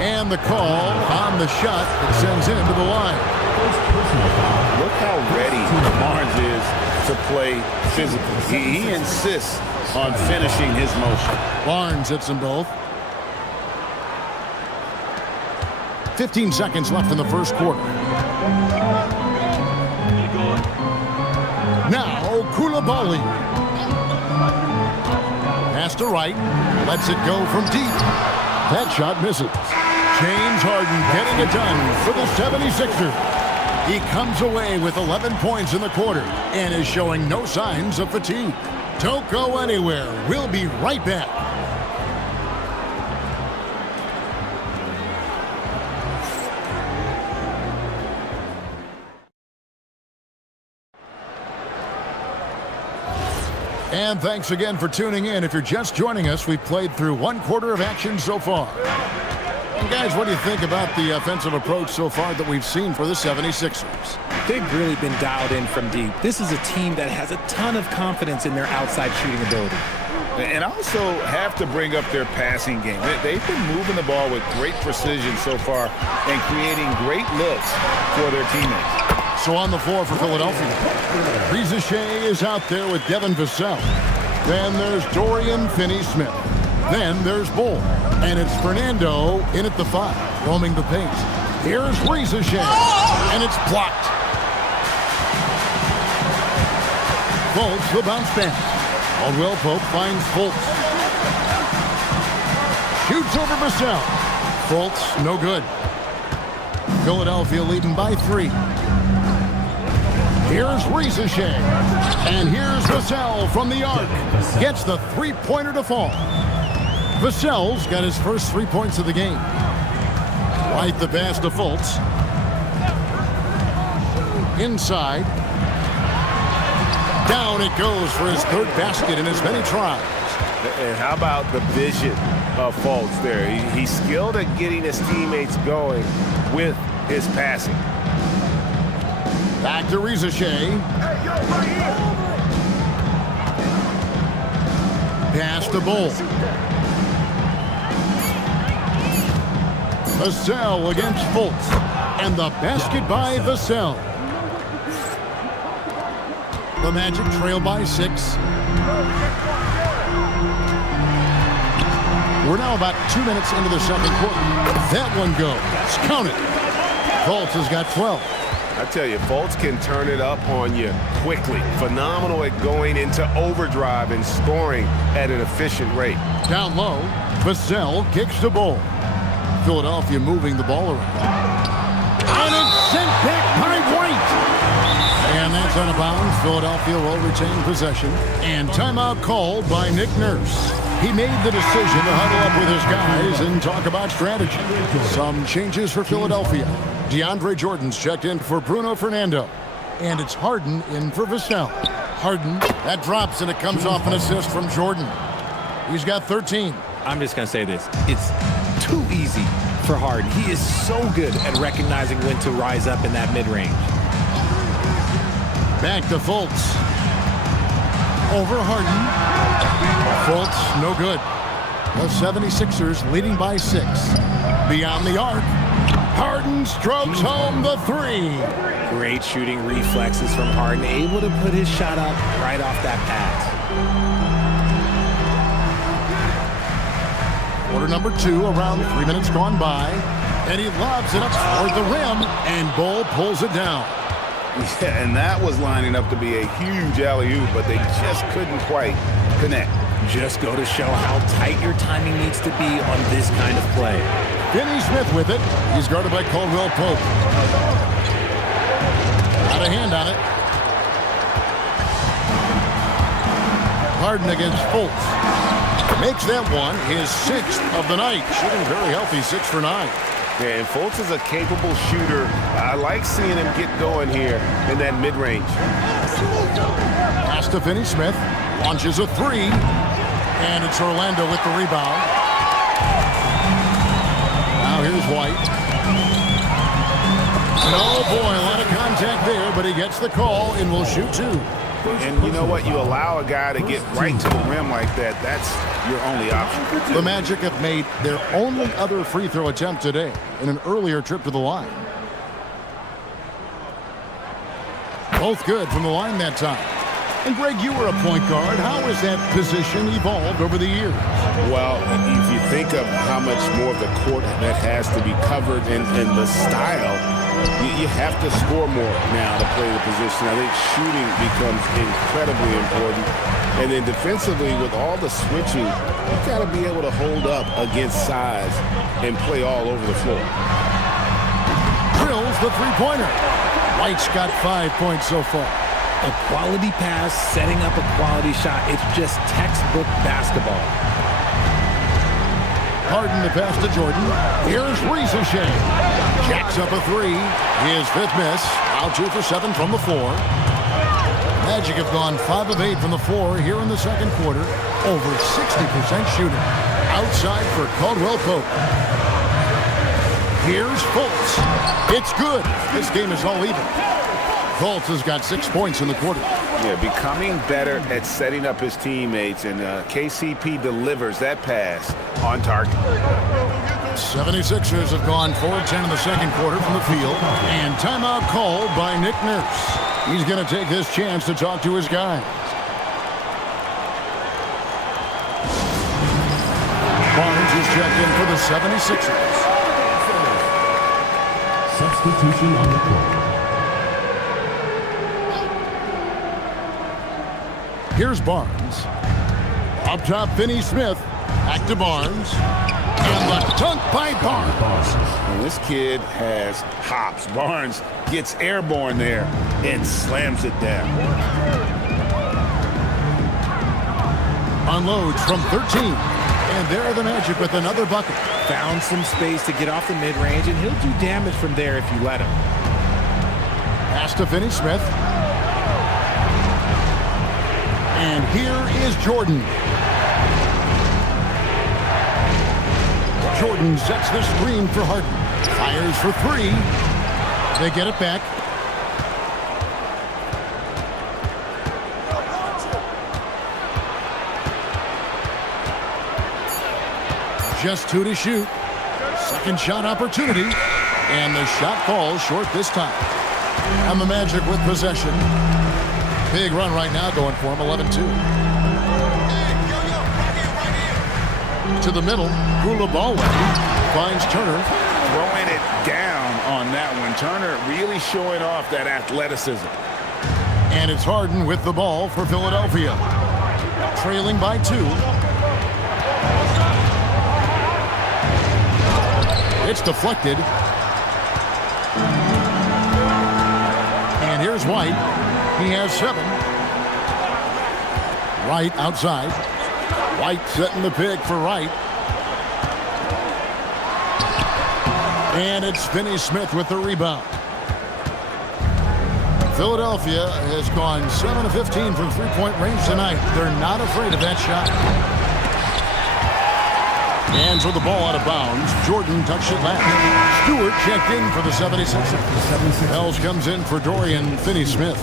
And the call on the shot that sends him to the line. Look how ready Barnes is to play physically. He insists on finishing his motion. Barnes hits them both. 15 seconds left in the first quarter. Now, Koulibaly. Pass to Wright. Lets it go from deep. That shot misses. James Harden getting it done for the 76ers. He comes away with 11 points in the quarter and is showing no signs of fatigue. Don't go anywhere. We'll be right back. And thanks again for tuning in. If you're just joining us, we've played through one quarter of action so far. And guys, what do you think about the offensive approach so far that we've seen for the 76ers? They've really been dialed in from deep. This is a team that has a ton of confidence in their outside shooting ability. And also have to bring up their passing game. They've been moving the ball with great precision so far and creating great looks for their teammates. So on the floor for Philadelphia, Rizachet is out there with Devin Vassell. Then there's Dorian Finney-Smith. Then there's Bull. And it's Fernando in at the 5, roaming the paint. Here's Rizachet, and it's blocked. Fultz, the bounce pass. Caldwell Pope finds Fultz. Shoots over Vassell. Fultz, no good. Philadelphia leading by 3. Here's Rizachet. And here's Vassell from the arc. Gets the three-pointer to fall. Vassell's got his first 3 points of the game. Right the pass to Fultz. Inside. Down it goes for his third basket in as many tries. And how about the vision of Fultz there? He's skilled at getting his teammates going with his passing. Back to Rizachet. Pass to Bull. Vassell against Fultz. And the basket by Vassell. The Magic trail by 6. We're now about 2 minutes into the second quarter. That one goes. Count it. Fultz has got 12. I tell you, Fultz can turn it up on you quickly. Phenomenal at going into overdrive and scoring at an efficient rate. Down low, Vassell kicks the ball. Philadelphia moving the ball around. And it's sent back by White. And that's out of bounds. Philadelphia will retain possession. And timeout called by Nick Nurse. He made the decision to huddle up with his guys and talk about strategy. Some changes for Philadelphia. DeAndre Jordan's checked in for Bruno Fernando. And it's Harden in for Vassell. Harden, that drops and it comes off an assist from Jordan. He's got 13. I'm just going to say this. It's too easy for Harden. He is so good at recognizing when to rise up in that mid-range. Back to Fultz. Over Harden. Fultz, no good. The 76ers leading by 6. Beyond the arc. Harden strokes home the 3. Great shooting reflexes from Harden. Able to put his shot up right off that pass. Quarter number 2, around 3 minutes gone by. And he lobs it up toward the rim. And Bull pulls it down. Yeah, and that was lining up to be a huge alley-oop, but they just couldn't quite connect. Just go to show how tight your timing needs to be on this kind of play. Finney-Smith with it. He's guarded by Caldwell Pope. Got a hand on it. Harden against Fultz. Makes that one his 6th of the night. Shooting very healthy, 6 for 9. Yeah, and Fultz is a capable shooter. I like seeing him get going here in that mid-range. Pass to Finney-Smith. Launches a 3. And it's Orlando with the rebound. Now here's White. Oh boy, a lot of contact there, but he gets the call and will shoot 2. And you know what? You allow a guy to get right to the rim like that. That's your only option. The Magic have made their only other free throw attempt today in an earlier trip to the line. Both good from the line that time. And Greg, you were a point guard. How has that position evolved over the years? Well, if you think of how much more of the court that has to be covered and the style, you have to score more now to play the position. I think shooting becomes incredibly important. And then defensively, with all the switching, you've got to be able to hold up against size and play all over the floor. Drills the three-pointer. White's got 5 points so far. A quality pass, setting up a quality shot. It's just textbook basketball. Harden to pass to Jordan. Here's Rieseshay. Jacks up a three. His fifth miss. Out 2 for 7 from the floor. Magic have gone 5 of 8 from the floor here in the second quarter. Over 60% shooting. Outside for Caldwell Pope. Here's Fultz. It's good. This game is all even. Fultz has got 6 points in the quarter. Yeah, becoming better at setting up his teammates, and KCP delivers that pass on target. 76ers have gone 4-10 in the second quarter from the field. And timeout called by Nick Nurse. He's going to take this chance to talk to his guys. Barnes is checked in for the 76ers. Substitution on the court. Here's Barnes. Up top, Finney Smith. Back to Barnes. And the dunk by Barnes. And this kid has hops. Barnes gets airborne there and slams it down. Unloads from 13. And there are the Magic with another bucket. Found some space to get off the mid-range, and he'll do damage from there if you let him. Pass to Finney Smith. And here is Jordan. Jordan sets the screen for Harden. Fires for 3. They get it back. Just 2 to shoot. Second shot opportunity. And the shot falls short this time. And the Magic with possession. Big run right now going for him, 11-2. To the middle, Koulibaly finds Turner. Throwing it down on that one. Turner really showing off that athleticism. And it's Harden with the ball for Philadelphia. Trailing by 2. It's deflected. And here's White. He has 7. Wright outside. White setting the pick for Wright. And it's Finney Smith with the rebound. Philadelphia has gone 7 of 15 from three-point range tonight. They're not afraid of that shot. Hands with the ball out of bounds. Jordan touched it last. Stewart checked in for the 76ers. Wells comes in for Dorian Finney-Smith.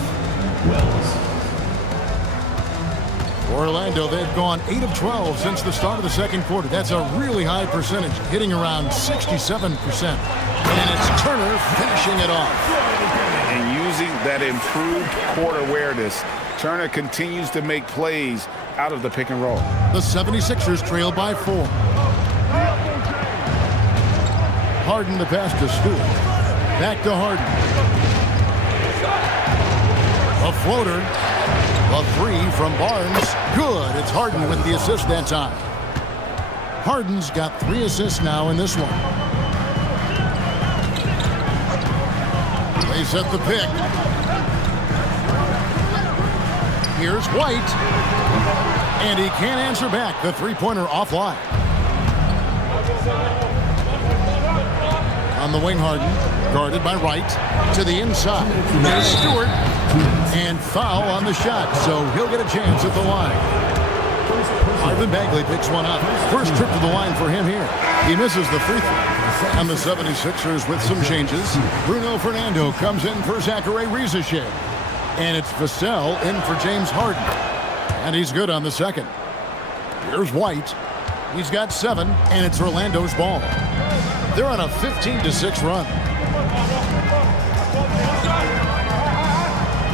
Orlando, they've gone 8 of 12 since the start of the second quarter. That's a really high percentage, hitting around 67%. And it's Turner finishing it off. And using that improved court awareness, Turner continues to make plays out of the pick and roll. The 76ers trail by 4. Harden the pass to Stewart. Back to Harden. A floater. A 3 from Barnes. Good. It's Harden with the assist that time. Harden's got 3 assists now in this one. They set the pick. Here's White. And he can't answer back. The three-pointer offline. On the wing, Harden. Guarded by Wright. To the inside. There's Stewart. And foul on the shot. So he'll get a chance at the line. Marvin Bagley picks one up. First trip to the line for him here. He misses the free throw. And the 76ers with some changes. Bruno Fernando comes in for Zachary Rieseshay. And it's Vassell in for James Harden. And he's good on the second. Here's White. He's got 7, and it's Orlando's ball. They're on a 15-6 run.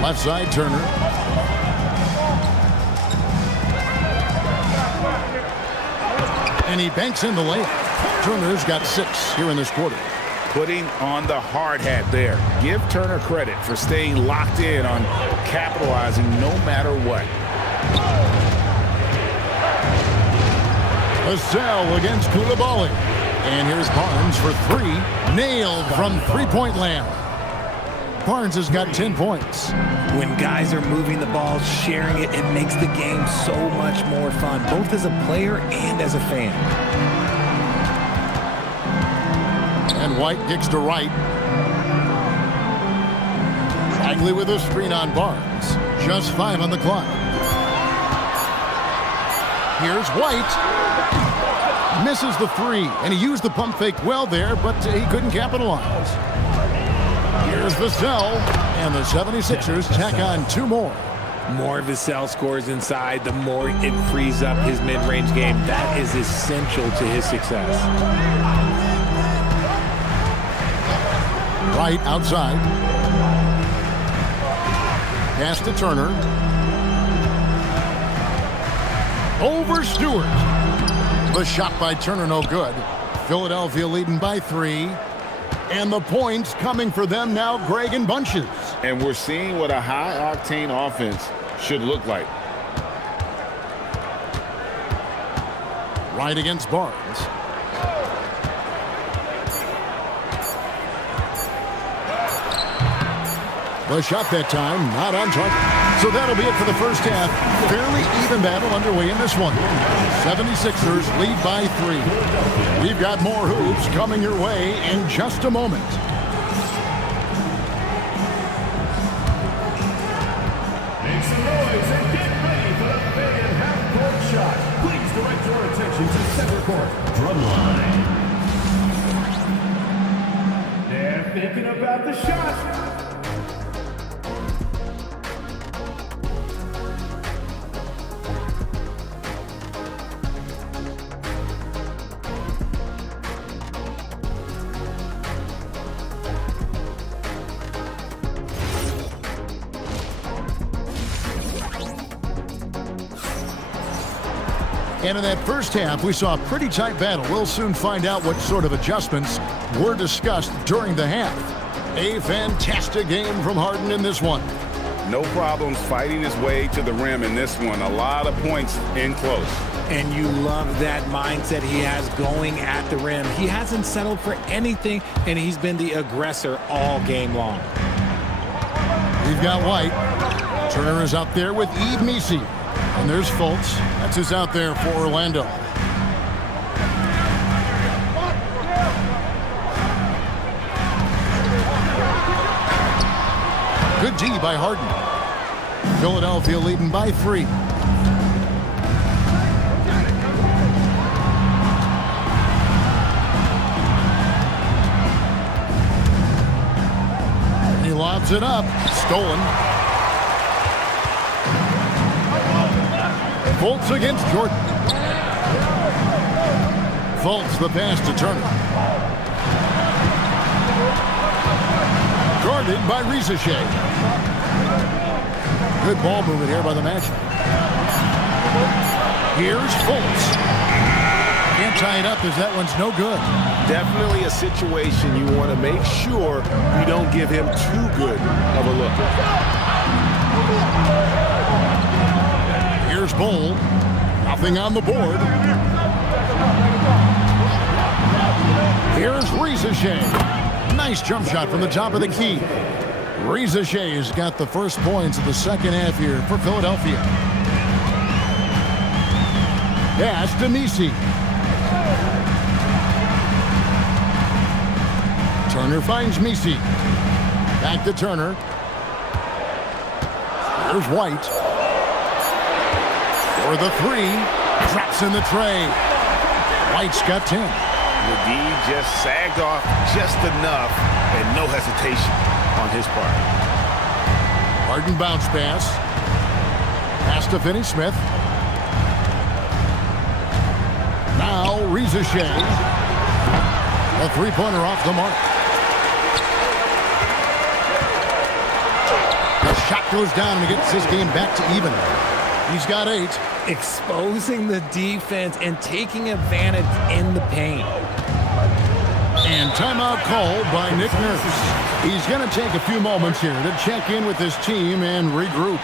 Left side, Turner. And he banks in the layup. Turner's got 6 here in this quarter. Putting on the hard hat there. Give Turner credit for staying locked in on capitalizing no matter what. Vassell against Koulibaly. And here's Barnes for 3. Nailed from three-point land. Barnes has got 10 points. When guys are moving the ball, sharing it, it makes the game so much more fun, both as a player and as a fan. And White kicks to right. Bagley with a screen on Barnes. Just 5 on the clock. Here's White. Misses the 3, and he used the pump fake well there, but he couldn't capitalize. Here's Vassell, and the 76ers tack on 2 more. More Vassell scores inside, the more it frees up his mid-range game. That is essential to his success. Right outside. Pass to Turner. Over Stewart. The shot by Turner no good. Philadelphia leading by 3. And the points coming for them now, Greg, in bunches. And we're seeing what a high-octane offense should look like. Right against Barnes. The shot that time, not on target. So that'll be it for the first half. Fairly even battle underway in this one. 76ers lead by 3. We've got more hoops coming your way in just a moment. Make some noise and get ready for the big and half-court shot. Please direct your attention to center court. Drumline. They're thinking about the shot. And in that first half, we saw a pretty tight battle. We'll soon find out what sort of adjustments were discussed during the half. A fantastic game from Harden in this one. No problems fighting his way to the rim in this one. A lot of points in close. And you love that mindset he has going at the rim. He hasn't settled for anything, and he's been the aggressor all game long. We've got White. Turner is out there with Yves Missi. And there's Fultz. That's who's out there for Orlando. Good D by Harden. Philadelphia leading by 3. He lobs it up. Stolen. Fultz against Jordan. Fultz the pass to Turner. Guarded by Rizachet. Good ball movement here by the Magic. Here's Fultz. Can't tie it up as that one's no good. Definitely a situation you want to make sure you don't give him too good of a look. Here's Bull. Nothing on the board. Here's Rizachet. Nice jump shot from the top of the key. Rizachet has got the first points of the second half here for Philadelphia. Pass to Missi. Turner finds Missi. Back to Turner. Here's White. For the 3. Drops in the tray. White's got 10. The D just sagged off just enough and no hesitation on his part. Harden bounce pass. Pass to Finney-Smith. Now Rizachet. A three-pointer off the mark. The shot goes down and he gets his game back to even. He's got 8. Exposing the defense and taking advantage in the paint. And timeout called by Nick Nurse. He's going to take a few moments here to check in with his team and regroup.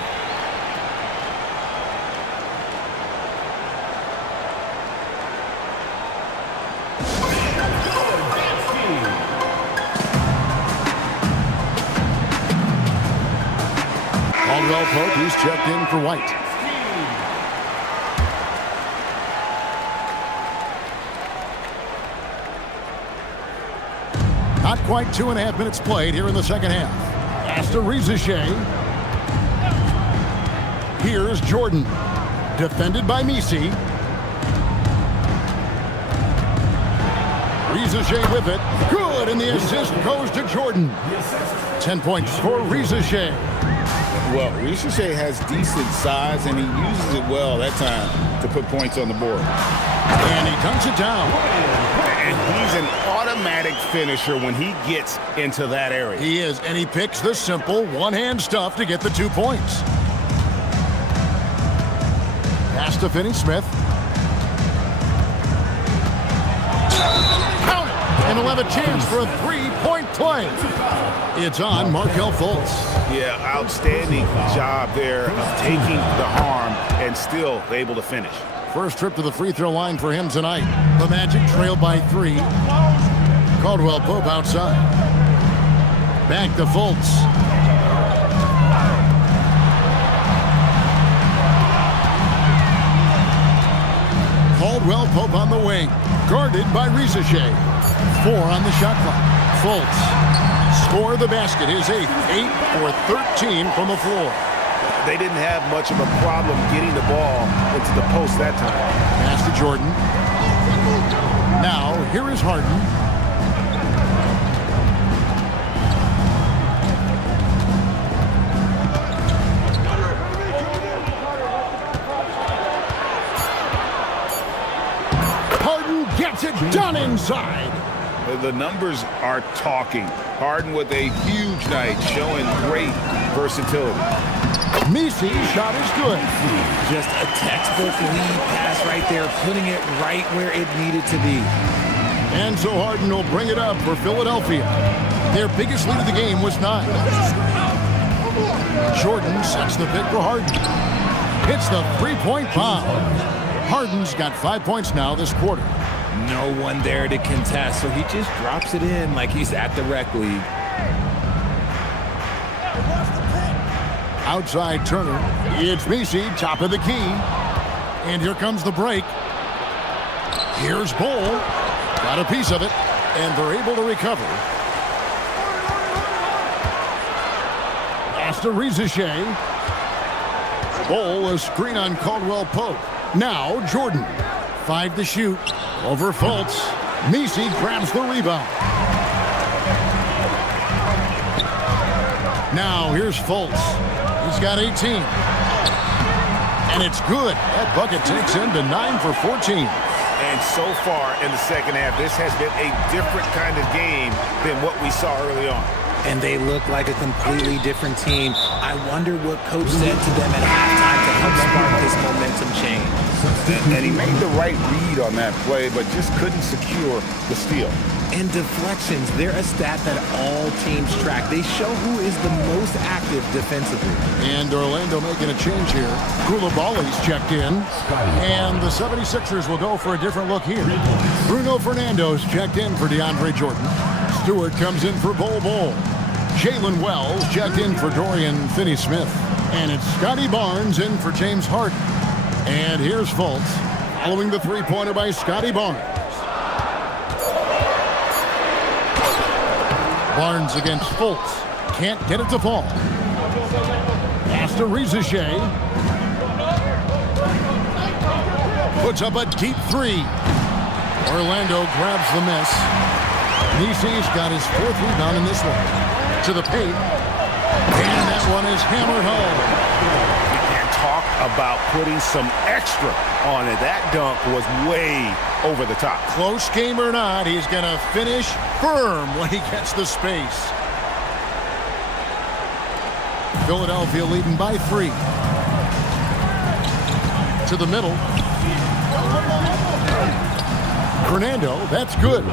Caldwell Pope, he's checked in for White. Not quite 2.5 minutes played here in the second half. Pass to Rizachet. Here's Jordan. Defended by Misi. Rizachet with it. Good, and the assist goes to Jordan. 10 points for Rizachet. Well, Rizachet has decent size, and he uses it well that time to put points on the board. And he dunks it down. And he's an automatic finisher when he gets into that area. He is, and he picks the simple one-hand stuff to get the 2 points. Pass to Finney-Smith. Count it! And he'll have a chance for a 3-point play. It's on Markelle Fultz. Yeah, outstanding job there of taking the harm and still able to finish. First trip to the free throw line for him tonight. The Magic trail by 3. Caldwell Pope outside. Back to Fultz. Caldwell Pope on the wing. Guarded by Rizachet. 4 on the shot clock. Fultz. Score the basket. His 8th. 8 for 13 from the floor. They didn't have much of a problem getting the ball into the post that time. Pass to Jordan. Now, here is Harden. Harden gets it done inside. The numbers are talking. Harden with a huge night, showing great versatility. Misi's shot is good. Just a textbook lead pass right there, putting it right where it needed to be. And so Harden will bring it up for Philadelphia. Their biggest lead of the game was 9. Jordan sets the pick for Harden. Hits the 3-point bomb. Harden's got 5 points now this quarter. No one there to contest, so he just drops it in like he's at the rec league. Outside Turner. It's Misi, top of the key. And here comes the break. Here's Bull. Got a piece of it, and they're able to recover. Pass to Rizachet. Bull, a screen on Caldwell Pope. Now Jordan. 5 to shoot. Over Fultz. Misi grabs the rebound. Now here's Fultz. He's got 18. And it's good. That bucket takes him to 9 for 14. And so far in the second half, this has been a different kind of game than what we saw early on. And they look like a completely different team. I wonder what coach said to them at halftime to help spark this momentum change. And he made the right read on that play, but just couldn't secure the steal. And deflections, they're a stat that all teams track. They show who is the most active defensively. And Orlando making a change here. Koulibaly's checked in. And the 76ers will go for a different look here. Bruno Fernando's checked in for DeAndre Jordan. Stewart comes in for Bol Bol. Jalen Wells checked in for Dorian Finney-Smith. And it's Scotty Barnes in for James Harden. And here's Fultz, following the three-pointer by Scotty Barnes. Barnes against Fultz. Can't get it to fall. Pass to Rizachet. Puts up a deep 3. Orlando grabs the miss. Misi's got his 4th rebound in this one. To the paint. And that one is hammered home. Talk about putting some extra on it. That dunk was way over the top. Close game or not, he's going to finish firm when he gets the space. Philadelphia leading by 3. To the middle. Fernando, that's good.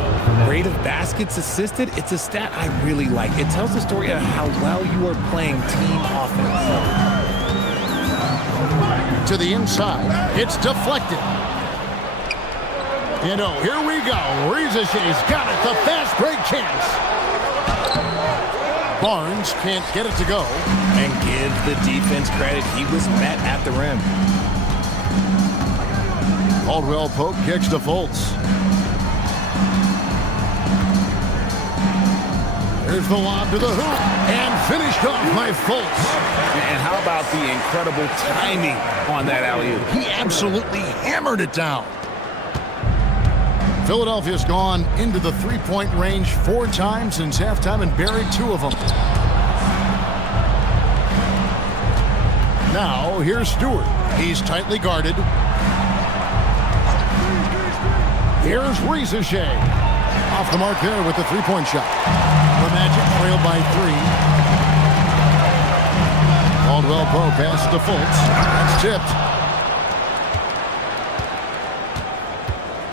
Rate of baskets assisted, it's a stat I really like. It tells the story of how well you are playing team offense. To the inside. It's deflected. And oh, here we go. Rizashay's got it. The fast break chance. Barnes can't get it to go. And give the defense credit. He was met at the rim. Caldwell Pope kicks to Fultz. Here's the lob to the hoop, and finished off by Fultz. And how about the incredible timing on that alley-oop? He absolutely hammered it down. Philadelphia's gone into the three-point range 4 times since halftime and buried 2 of them. Now, here's Stewart. He's tightly guarded. Here's Rizachet. Off the mark there with the three-point shot. The Magic trailed by 3. Caldwell Pope pass to Fultz. That's tipped.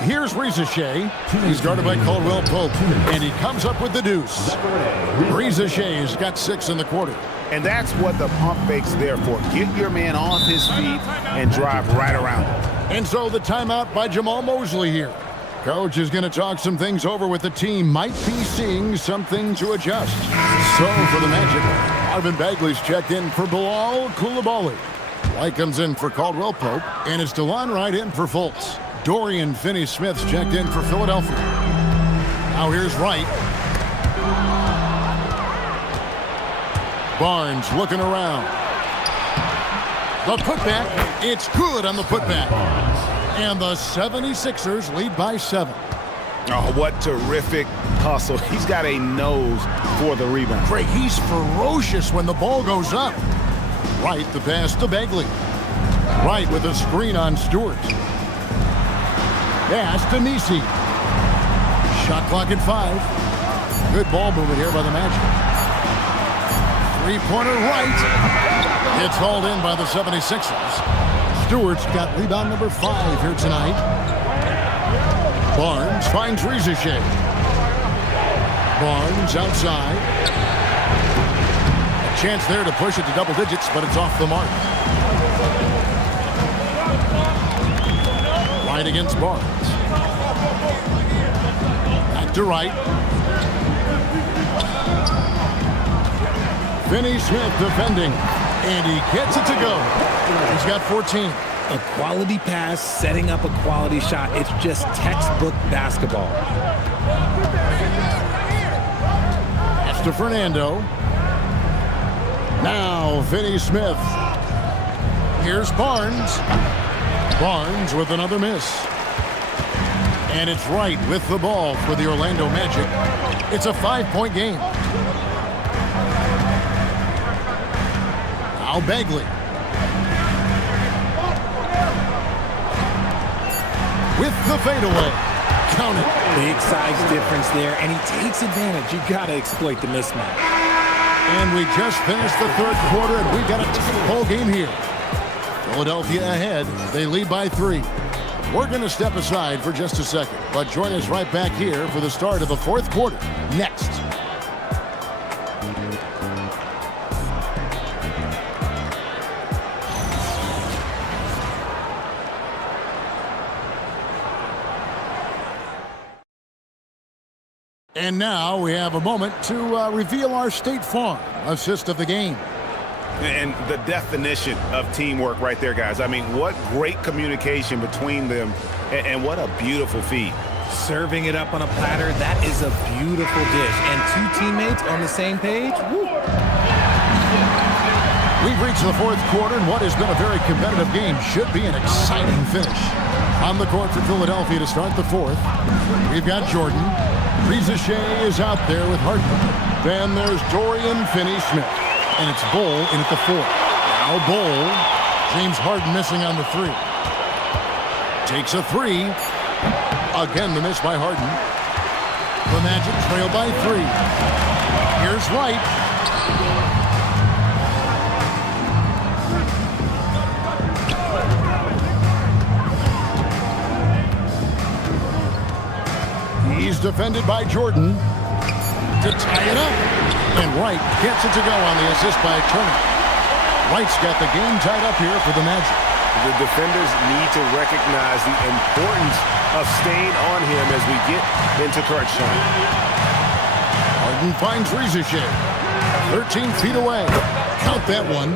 Here's Rizachet. He's guarded by Caldwell Pope, and he comes up with the deuce. Rizachet's got 6 in the quarter. And that's what the pump fake's there for. Get your man off his feet and drive right around him. And so the timeout by Jamal Mosley here. Coach is going to talk some things over with the team. Might be seeing something to adjust. So for the Magic, Marvin Bagley's checked in for Bilal Coulibaly. White comes in for Caldwell Pope, and it's DeLon Wright in for Fultz. Dorian Finney-Smith's checked in for Philadelphia. Now here's Wright. Barnes looking around. The putback. It's good on the putback. And the 76ers lead by 7. Oh, what terrific hustle. He's got a nose for the rebound. Craig, he's ferocious when the ball goes up. Wright, the pass to Bagley. Wright with a screen on Stewart. Pass to Nisi. Shot clock at 5. Good ball movement here by the Magic. Three-pointer Wright. It's hauled in by the 76ers. Stewart's got rebound number 5 here tonight. Barnes finds Rizachet. Barnes outside. A chance there to push it to double digits, but it's off the mark. Wright against Barnes. Back to Wright. Finney-Smith defending. And he gets it to go. He's got 14. A quality pass, setting up a quality shot. It's just textbook basketball. That's to Fernando. Now Finney-Smith. Here's Barnes. Barnes with another miss. And it's Wright with the ball for the Orlando Magic. It's a 5-point game. Now Bagley. With the fadeaway. Count it. Big size difference there, and he takes advantage. You got to exploit the mismatch. And we just finished the 3rd quarter, and we've got a tight ball game here. Philadelphia ahead. They lead by 3. We're going to step aside for just a second, but join us right back here for the start of the 4th quarter next. And now we have a moment to reveal our State Farm assist of the game. And the definition of teamwork right there, guys. I mean, what great communication between them, and what a beautiful feed. Serving it up on a platter, that is a beautiful dish. And 2 teammates on the same page, woo. We've reached the 4th quarter, and what has been a very competitive game should be an exciting finish. On the court for Philadelphia to start the 4th, we've got Jordan. Rizachet is out there with Harden. Then there's Dorian Finney-Smith. And it's Bull in at the 4th. Now Bull. James Harden missing on the 3. Takes a 3. Again, the miss by Harden. The Magic trail by 3. Here's Wright. He's defended by Jordan to tie it up. And Wright gets it to go on the assist by Turner. Wright's got the game tied up here for the Magic. The defenders need to recognize the importance of staying on him as we get into crunch time. Harden finds Rizachet. 13 feet away. Count that one.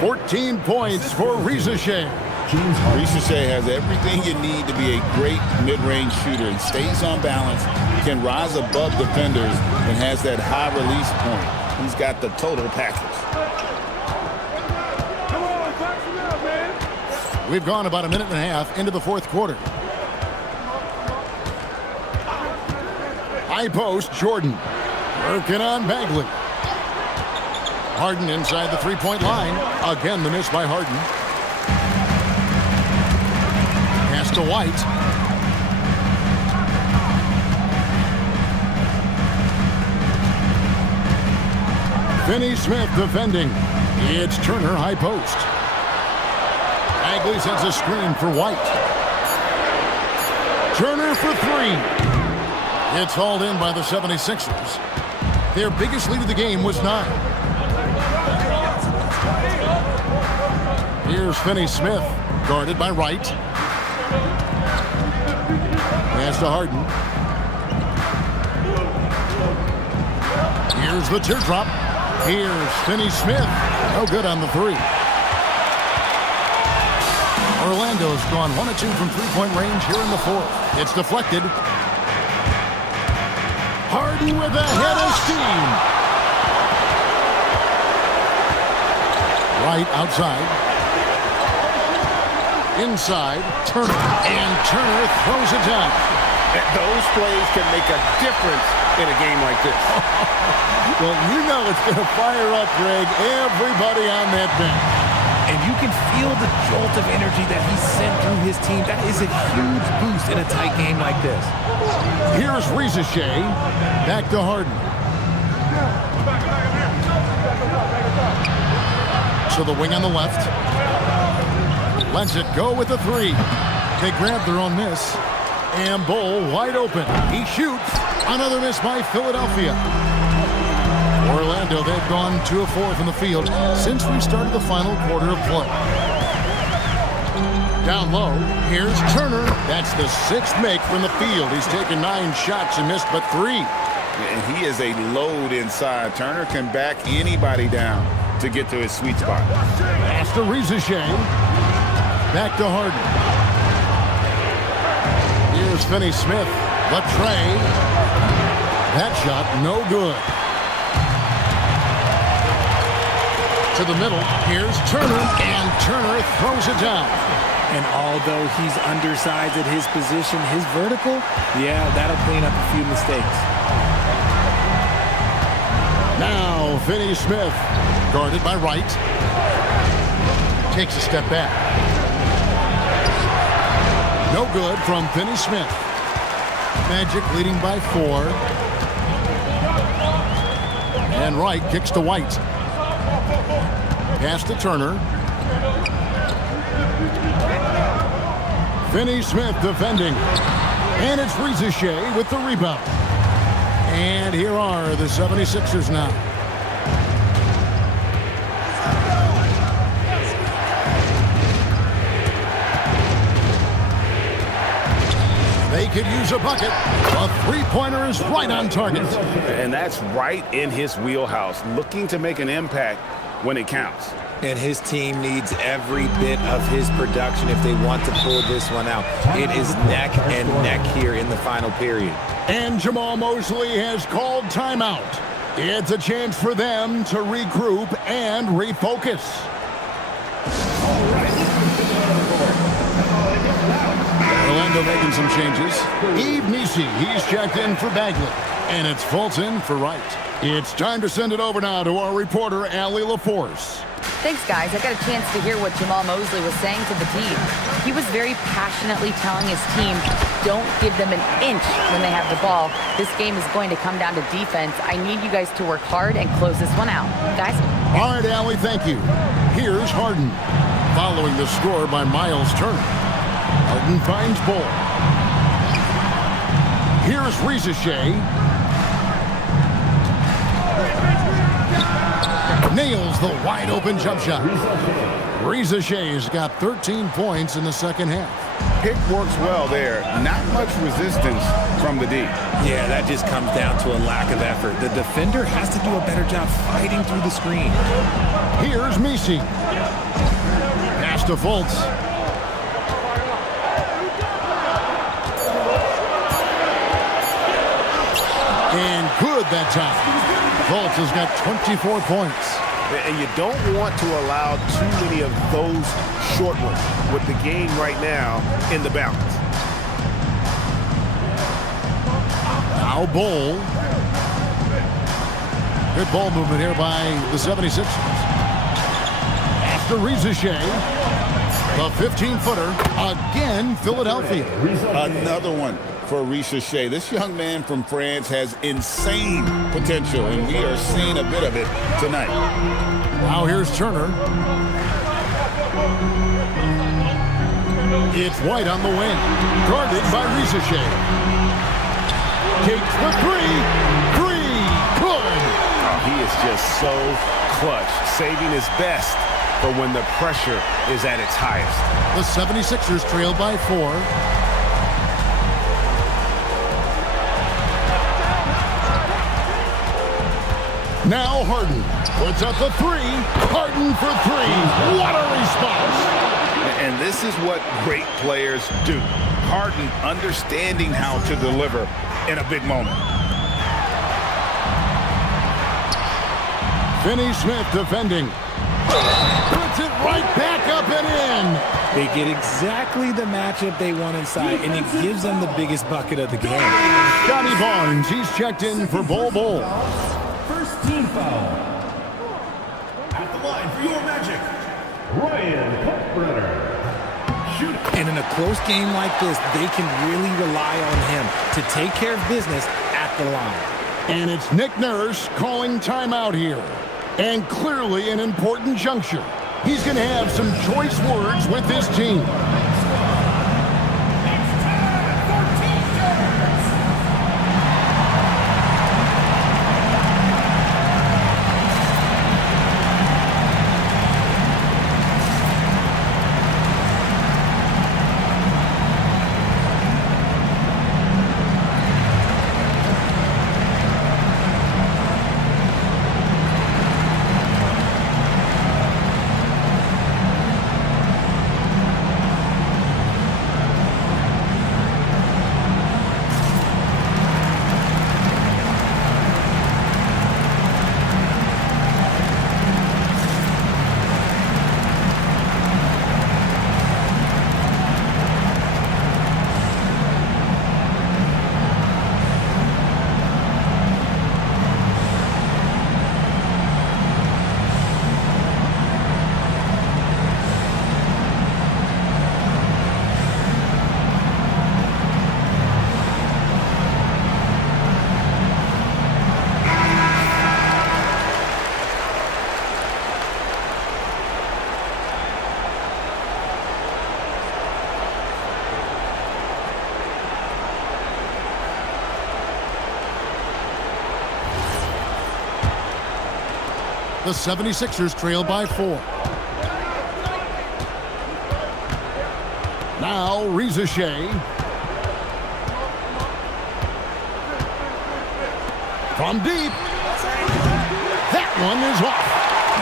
14 points for Rizachet. Rizachet has everything you need to be a great mid-range shooter. He stays on balance, can rise above defenders, and has that high release point. He's got the total package. We've gone about a minute and a half into the fourth quarter. High post, Jordan. Working on Bagley. Harden inside the three-point line. Again, the miss by Harden. Pass to White. Finney-Smith defending. It's Turner, high post. Bagley sends a screen for White. Turner for three. It's hauled in by the 76ers. Their biggest lead of the game was 9. Here's Finney-Smith, guarded by Wright. Pass to Harden. Here's the teardrop. Here's Finney-Smith. No good on the three. Orlando's gone 1 of 2 from three-point range here in the fourth. It's deflected. Harden with a head of steam. Right outside. Inside, Turner. And Turner throws it down. Those plays can make a difference in a game like this. Well, you know it's going to fire up, Greg, everybody on that bench. And you can feel the jolt of energy that he sent through his team. That is a huge boost in a tight game like this. Here's Rizachet. Back to Harden. To the wing on the left. Lets it go with the three. They grab their own miss. And Bull wide open. He shoots. Another miss by Philadelphia. Orlando, they've gone 2 of 4 from the field since we started the final quarter of play. Down low, here's Turner. That's the 6th make from the field. He's taken 9 shots and missed but 3. And he is a load inside. Turner can back anybody down to get to his sweet spot. Pass to Rizachet. Back to Harden. Here's Finney-Smith. The tray. That shot no good. To the middle, here's Turner, and Turner throws it down. And although he's undersized at his position, his vertical, yeah, that'll clean up a few mistakes. Now, Finney-Smith, guarded by Wright, takes a step back. No good from Finney-Smith. Magic leading by 4. And Wright kicks to White. Pass to Turner. Finney-Smith defending. And it's Rizachet with the rebound. And here are the 76ers now. They could use a bucket. A three-pointer is right on target. And that's right in his wheelhouse, looking to make an impact when it counts. And his team needs every bit of his production if they want to pull this one out. It is neck and neck here in the final period. And Jamal Mosley has called timeout. It's a chance for them to regroup and refocus. Orlando making some changes. Yves Missi, he's checked in for Bagley. And it's Fulton for Wright. It's time to send it over now to our reporter, Allie LaForce. Thanks, guys. I got a chance to hear what Jamal Mosley was saying to the team. He was very passionately telling his team, don't give them an inch when they have the ball. This game is going to come down to defense. I need you guys to work hard and close this one out. Guys? All right, Allie, thank you. Here's Harden, following the score by Miles Turner. Harden finds Bull. Here's Rizachet. Nails the wide open jump shot. Rizachet's got 13 points in the second half. Pick works well there. Not much resistance from the D. Yeah, that just comes down to a lack of effort. The defender has to do a better job fighting through the screen. Here's Misi. Pass to Fultz. And good that time. Fultz has got 24 points. And you don't want to allow too many of those short ones with the game right now in the balance. Now Bull. Good ball movement here by the 76ers. After Rizachet. The 15-footer. Again, Philadelphia. Another one for Rizachet. This young man from France has insane potential, and we are seeing a bit of it tonight. Now here's Turner. It's White on the wing. Guarded by Rizachet. Takes the three. Good. Oh, he is just so clutch, saving his best for when the pressure is at its highest. The 76ers trail by 4. Now Harden puts up the 3. Harden for 3. What a response. And this is what great players do. Harden understanding how to deliver in a big moment. Finney-Smith defending. Puts it right back up and in. They get exactly the matchup they want inside, and it gives them the biggest bucket of the game. Scotty Barnes, he's checked in for Bol Bol. First team foul. At the line for your Magic, Ryan Kalkbrenner. And in a close game like this, they can really rely on him to take care of business at the line. And it's Nick Nurse calling timeout here. And clearly an important juncture. He's going to have some choice words with this team. The 76ers trail by 4. Now Rizachet. From deep. That one is off.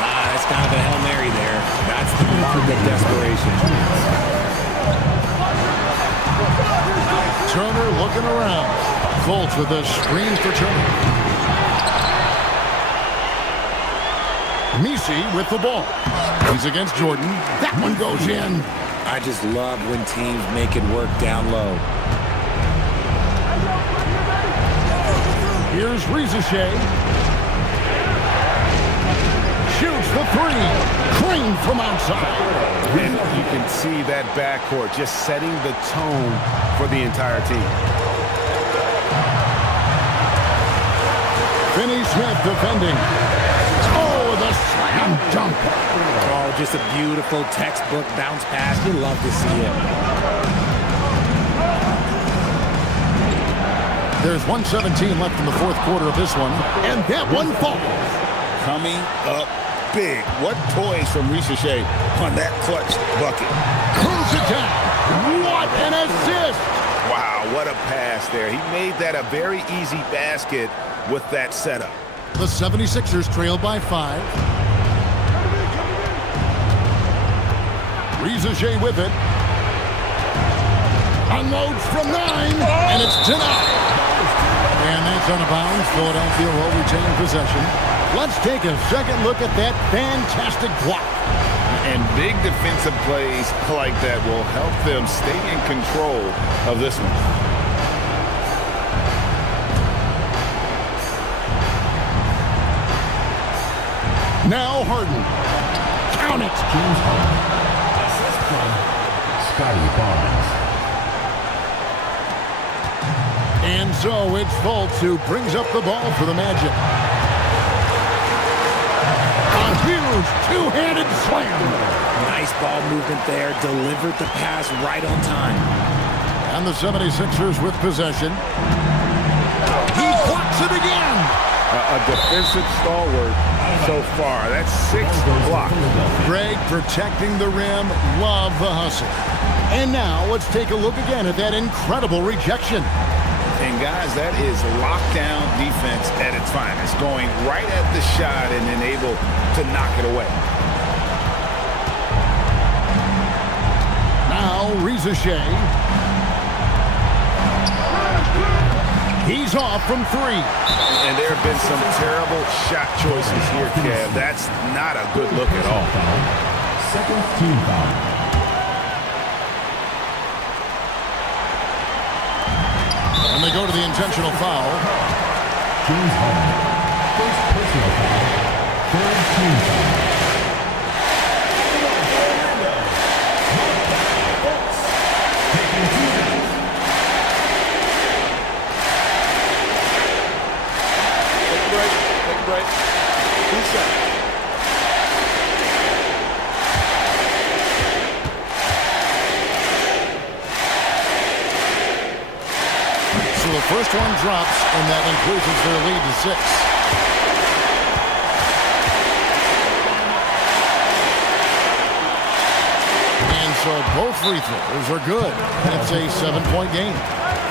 That's kind of a Hail Mary there. That's the mark of desperation. Turner looking around. Fultz with a screen for Turner. Misi with the ball. He's against Jordan. That one goes in. I just love when teams make it work down low. Here's Rizachet. Shoots the 3. Clean from outside. And you can see that backcourt just setting the tone for the entire team. Finney-Smith defending. The slam dunk. Oh, just a beautiful textbook bounce pass. You love to see it. There's 1:17 left in the fourth quarter of this one, and that one falls. Coming up big. What poise from Risache on that clutch bucket. Close it down. What an assist. Wow, what a pass there. He made that a very easy basket with that setup. The 76ers trail by 5. Risache with it. Unloads from 9, and it's denied. And that's out of bounds. Philadelphia will retain possession. Let's take a second look at that fantastic block. And big defensive plays like that will help them stay in control of this one. Now Harden. Count it. James Harden. Assist from Scotty Barnes. And so it's Fultz who brings up the ball for the Magic. A huge two-handed slam. Nice ball movement there. Delivered the pass right on time. And the 76ers with possession. He blocks it again. A defensive stalwart so far. That's 6 blocks. Greg protecting the rim. Love the hustle. And now let's take a look again at that incredible rejection. And guys, that is lockdown defense at its finest. Going right at the shot and then able to knock it away. Now Risache. He's off from 3. And there have been some terrible shot choices here, Kev. That's not a good look at all. Second team foul. And they go to the intentional foul. James Harden. First personal foul. Third team foul. Take a break. 2 seconds. So the first one drops, and that increases their lead to 6. And so both free throws are good. And it's a 7-point game.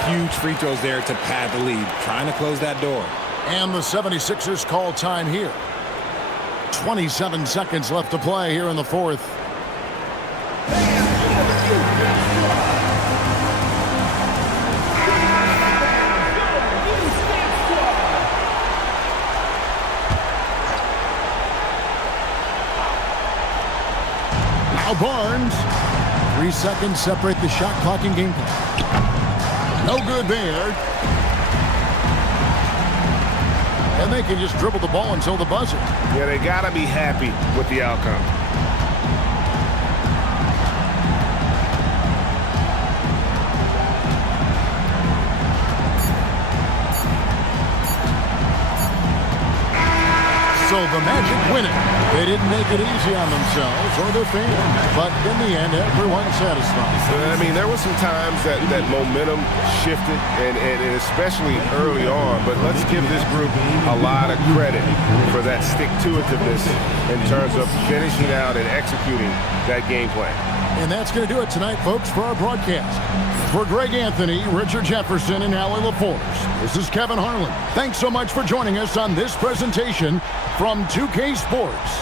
Huge free throws there to pad the lead. Trying to close that door. And the 76ers call time here. 27 seconds left to play here in the 4th. Now Barnes. 3 seconds separate the shot clock and game clock. No good there. And they can just dribble the ball until the buzzer. Yeah, they got to be happy with the outcome. So the Magic win it. They didn't make it easy on themselves or their fans, but in the end, everyone's satisfied. I mean, there were some times that momentum shifted, and especially early on, but let's give this group a lot of credit for that stick-to-itiveness in terms of finishing out and executing that game plan. And that's going to do it tonight, folks, for our broadcast. For Greg Anthony, Richard Jefferson, and Allie LaForce, this is Kevin Harlan. Thanks so much for joining us on this presentation from 2K Sports.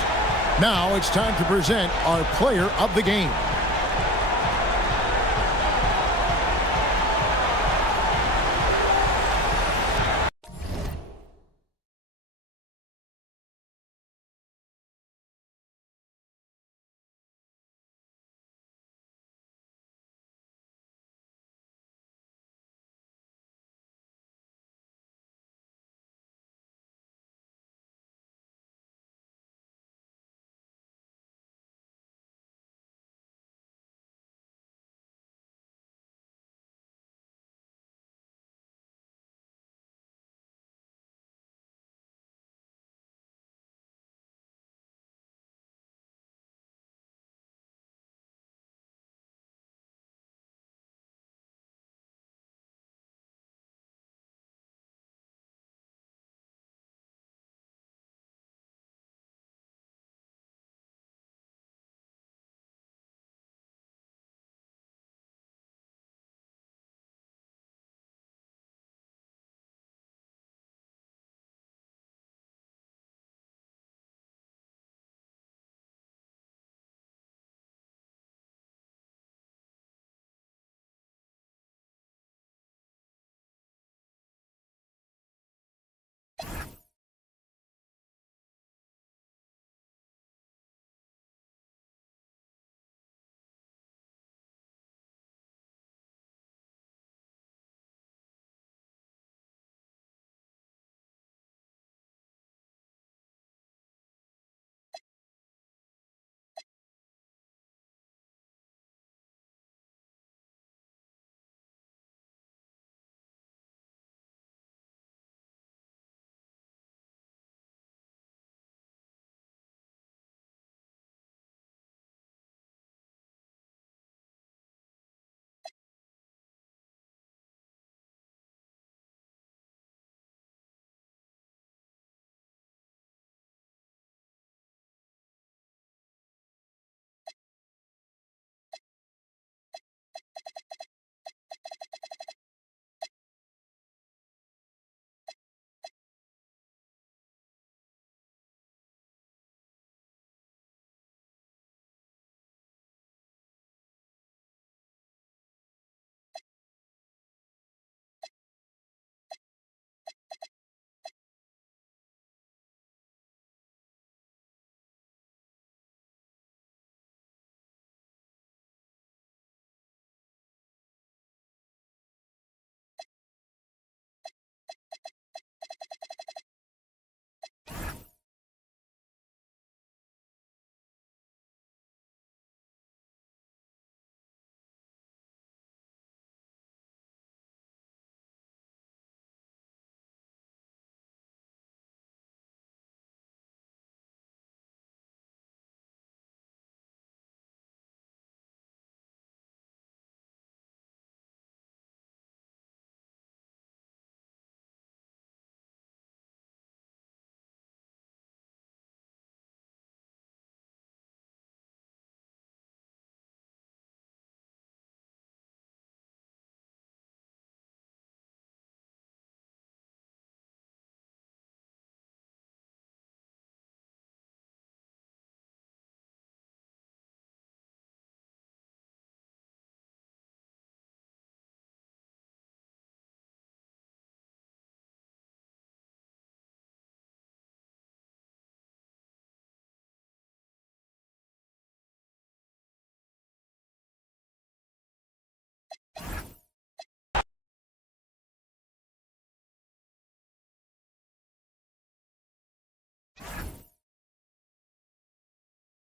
Now it's time to present our player of the game.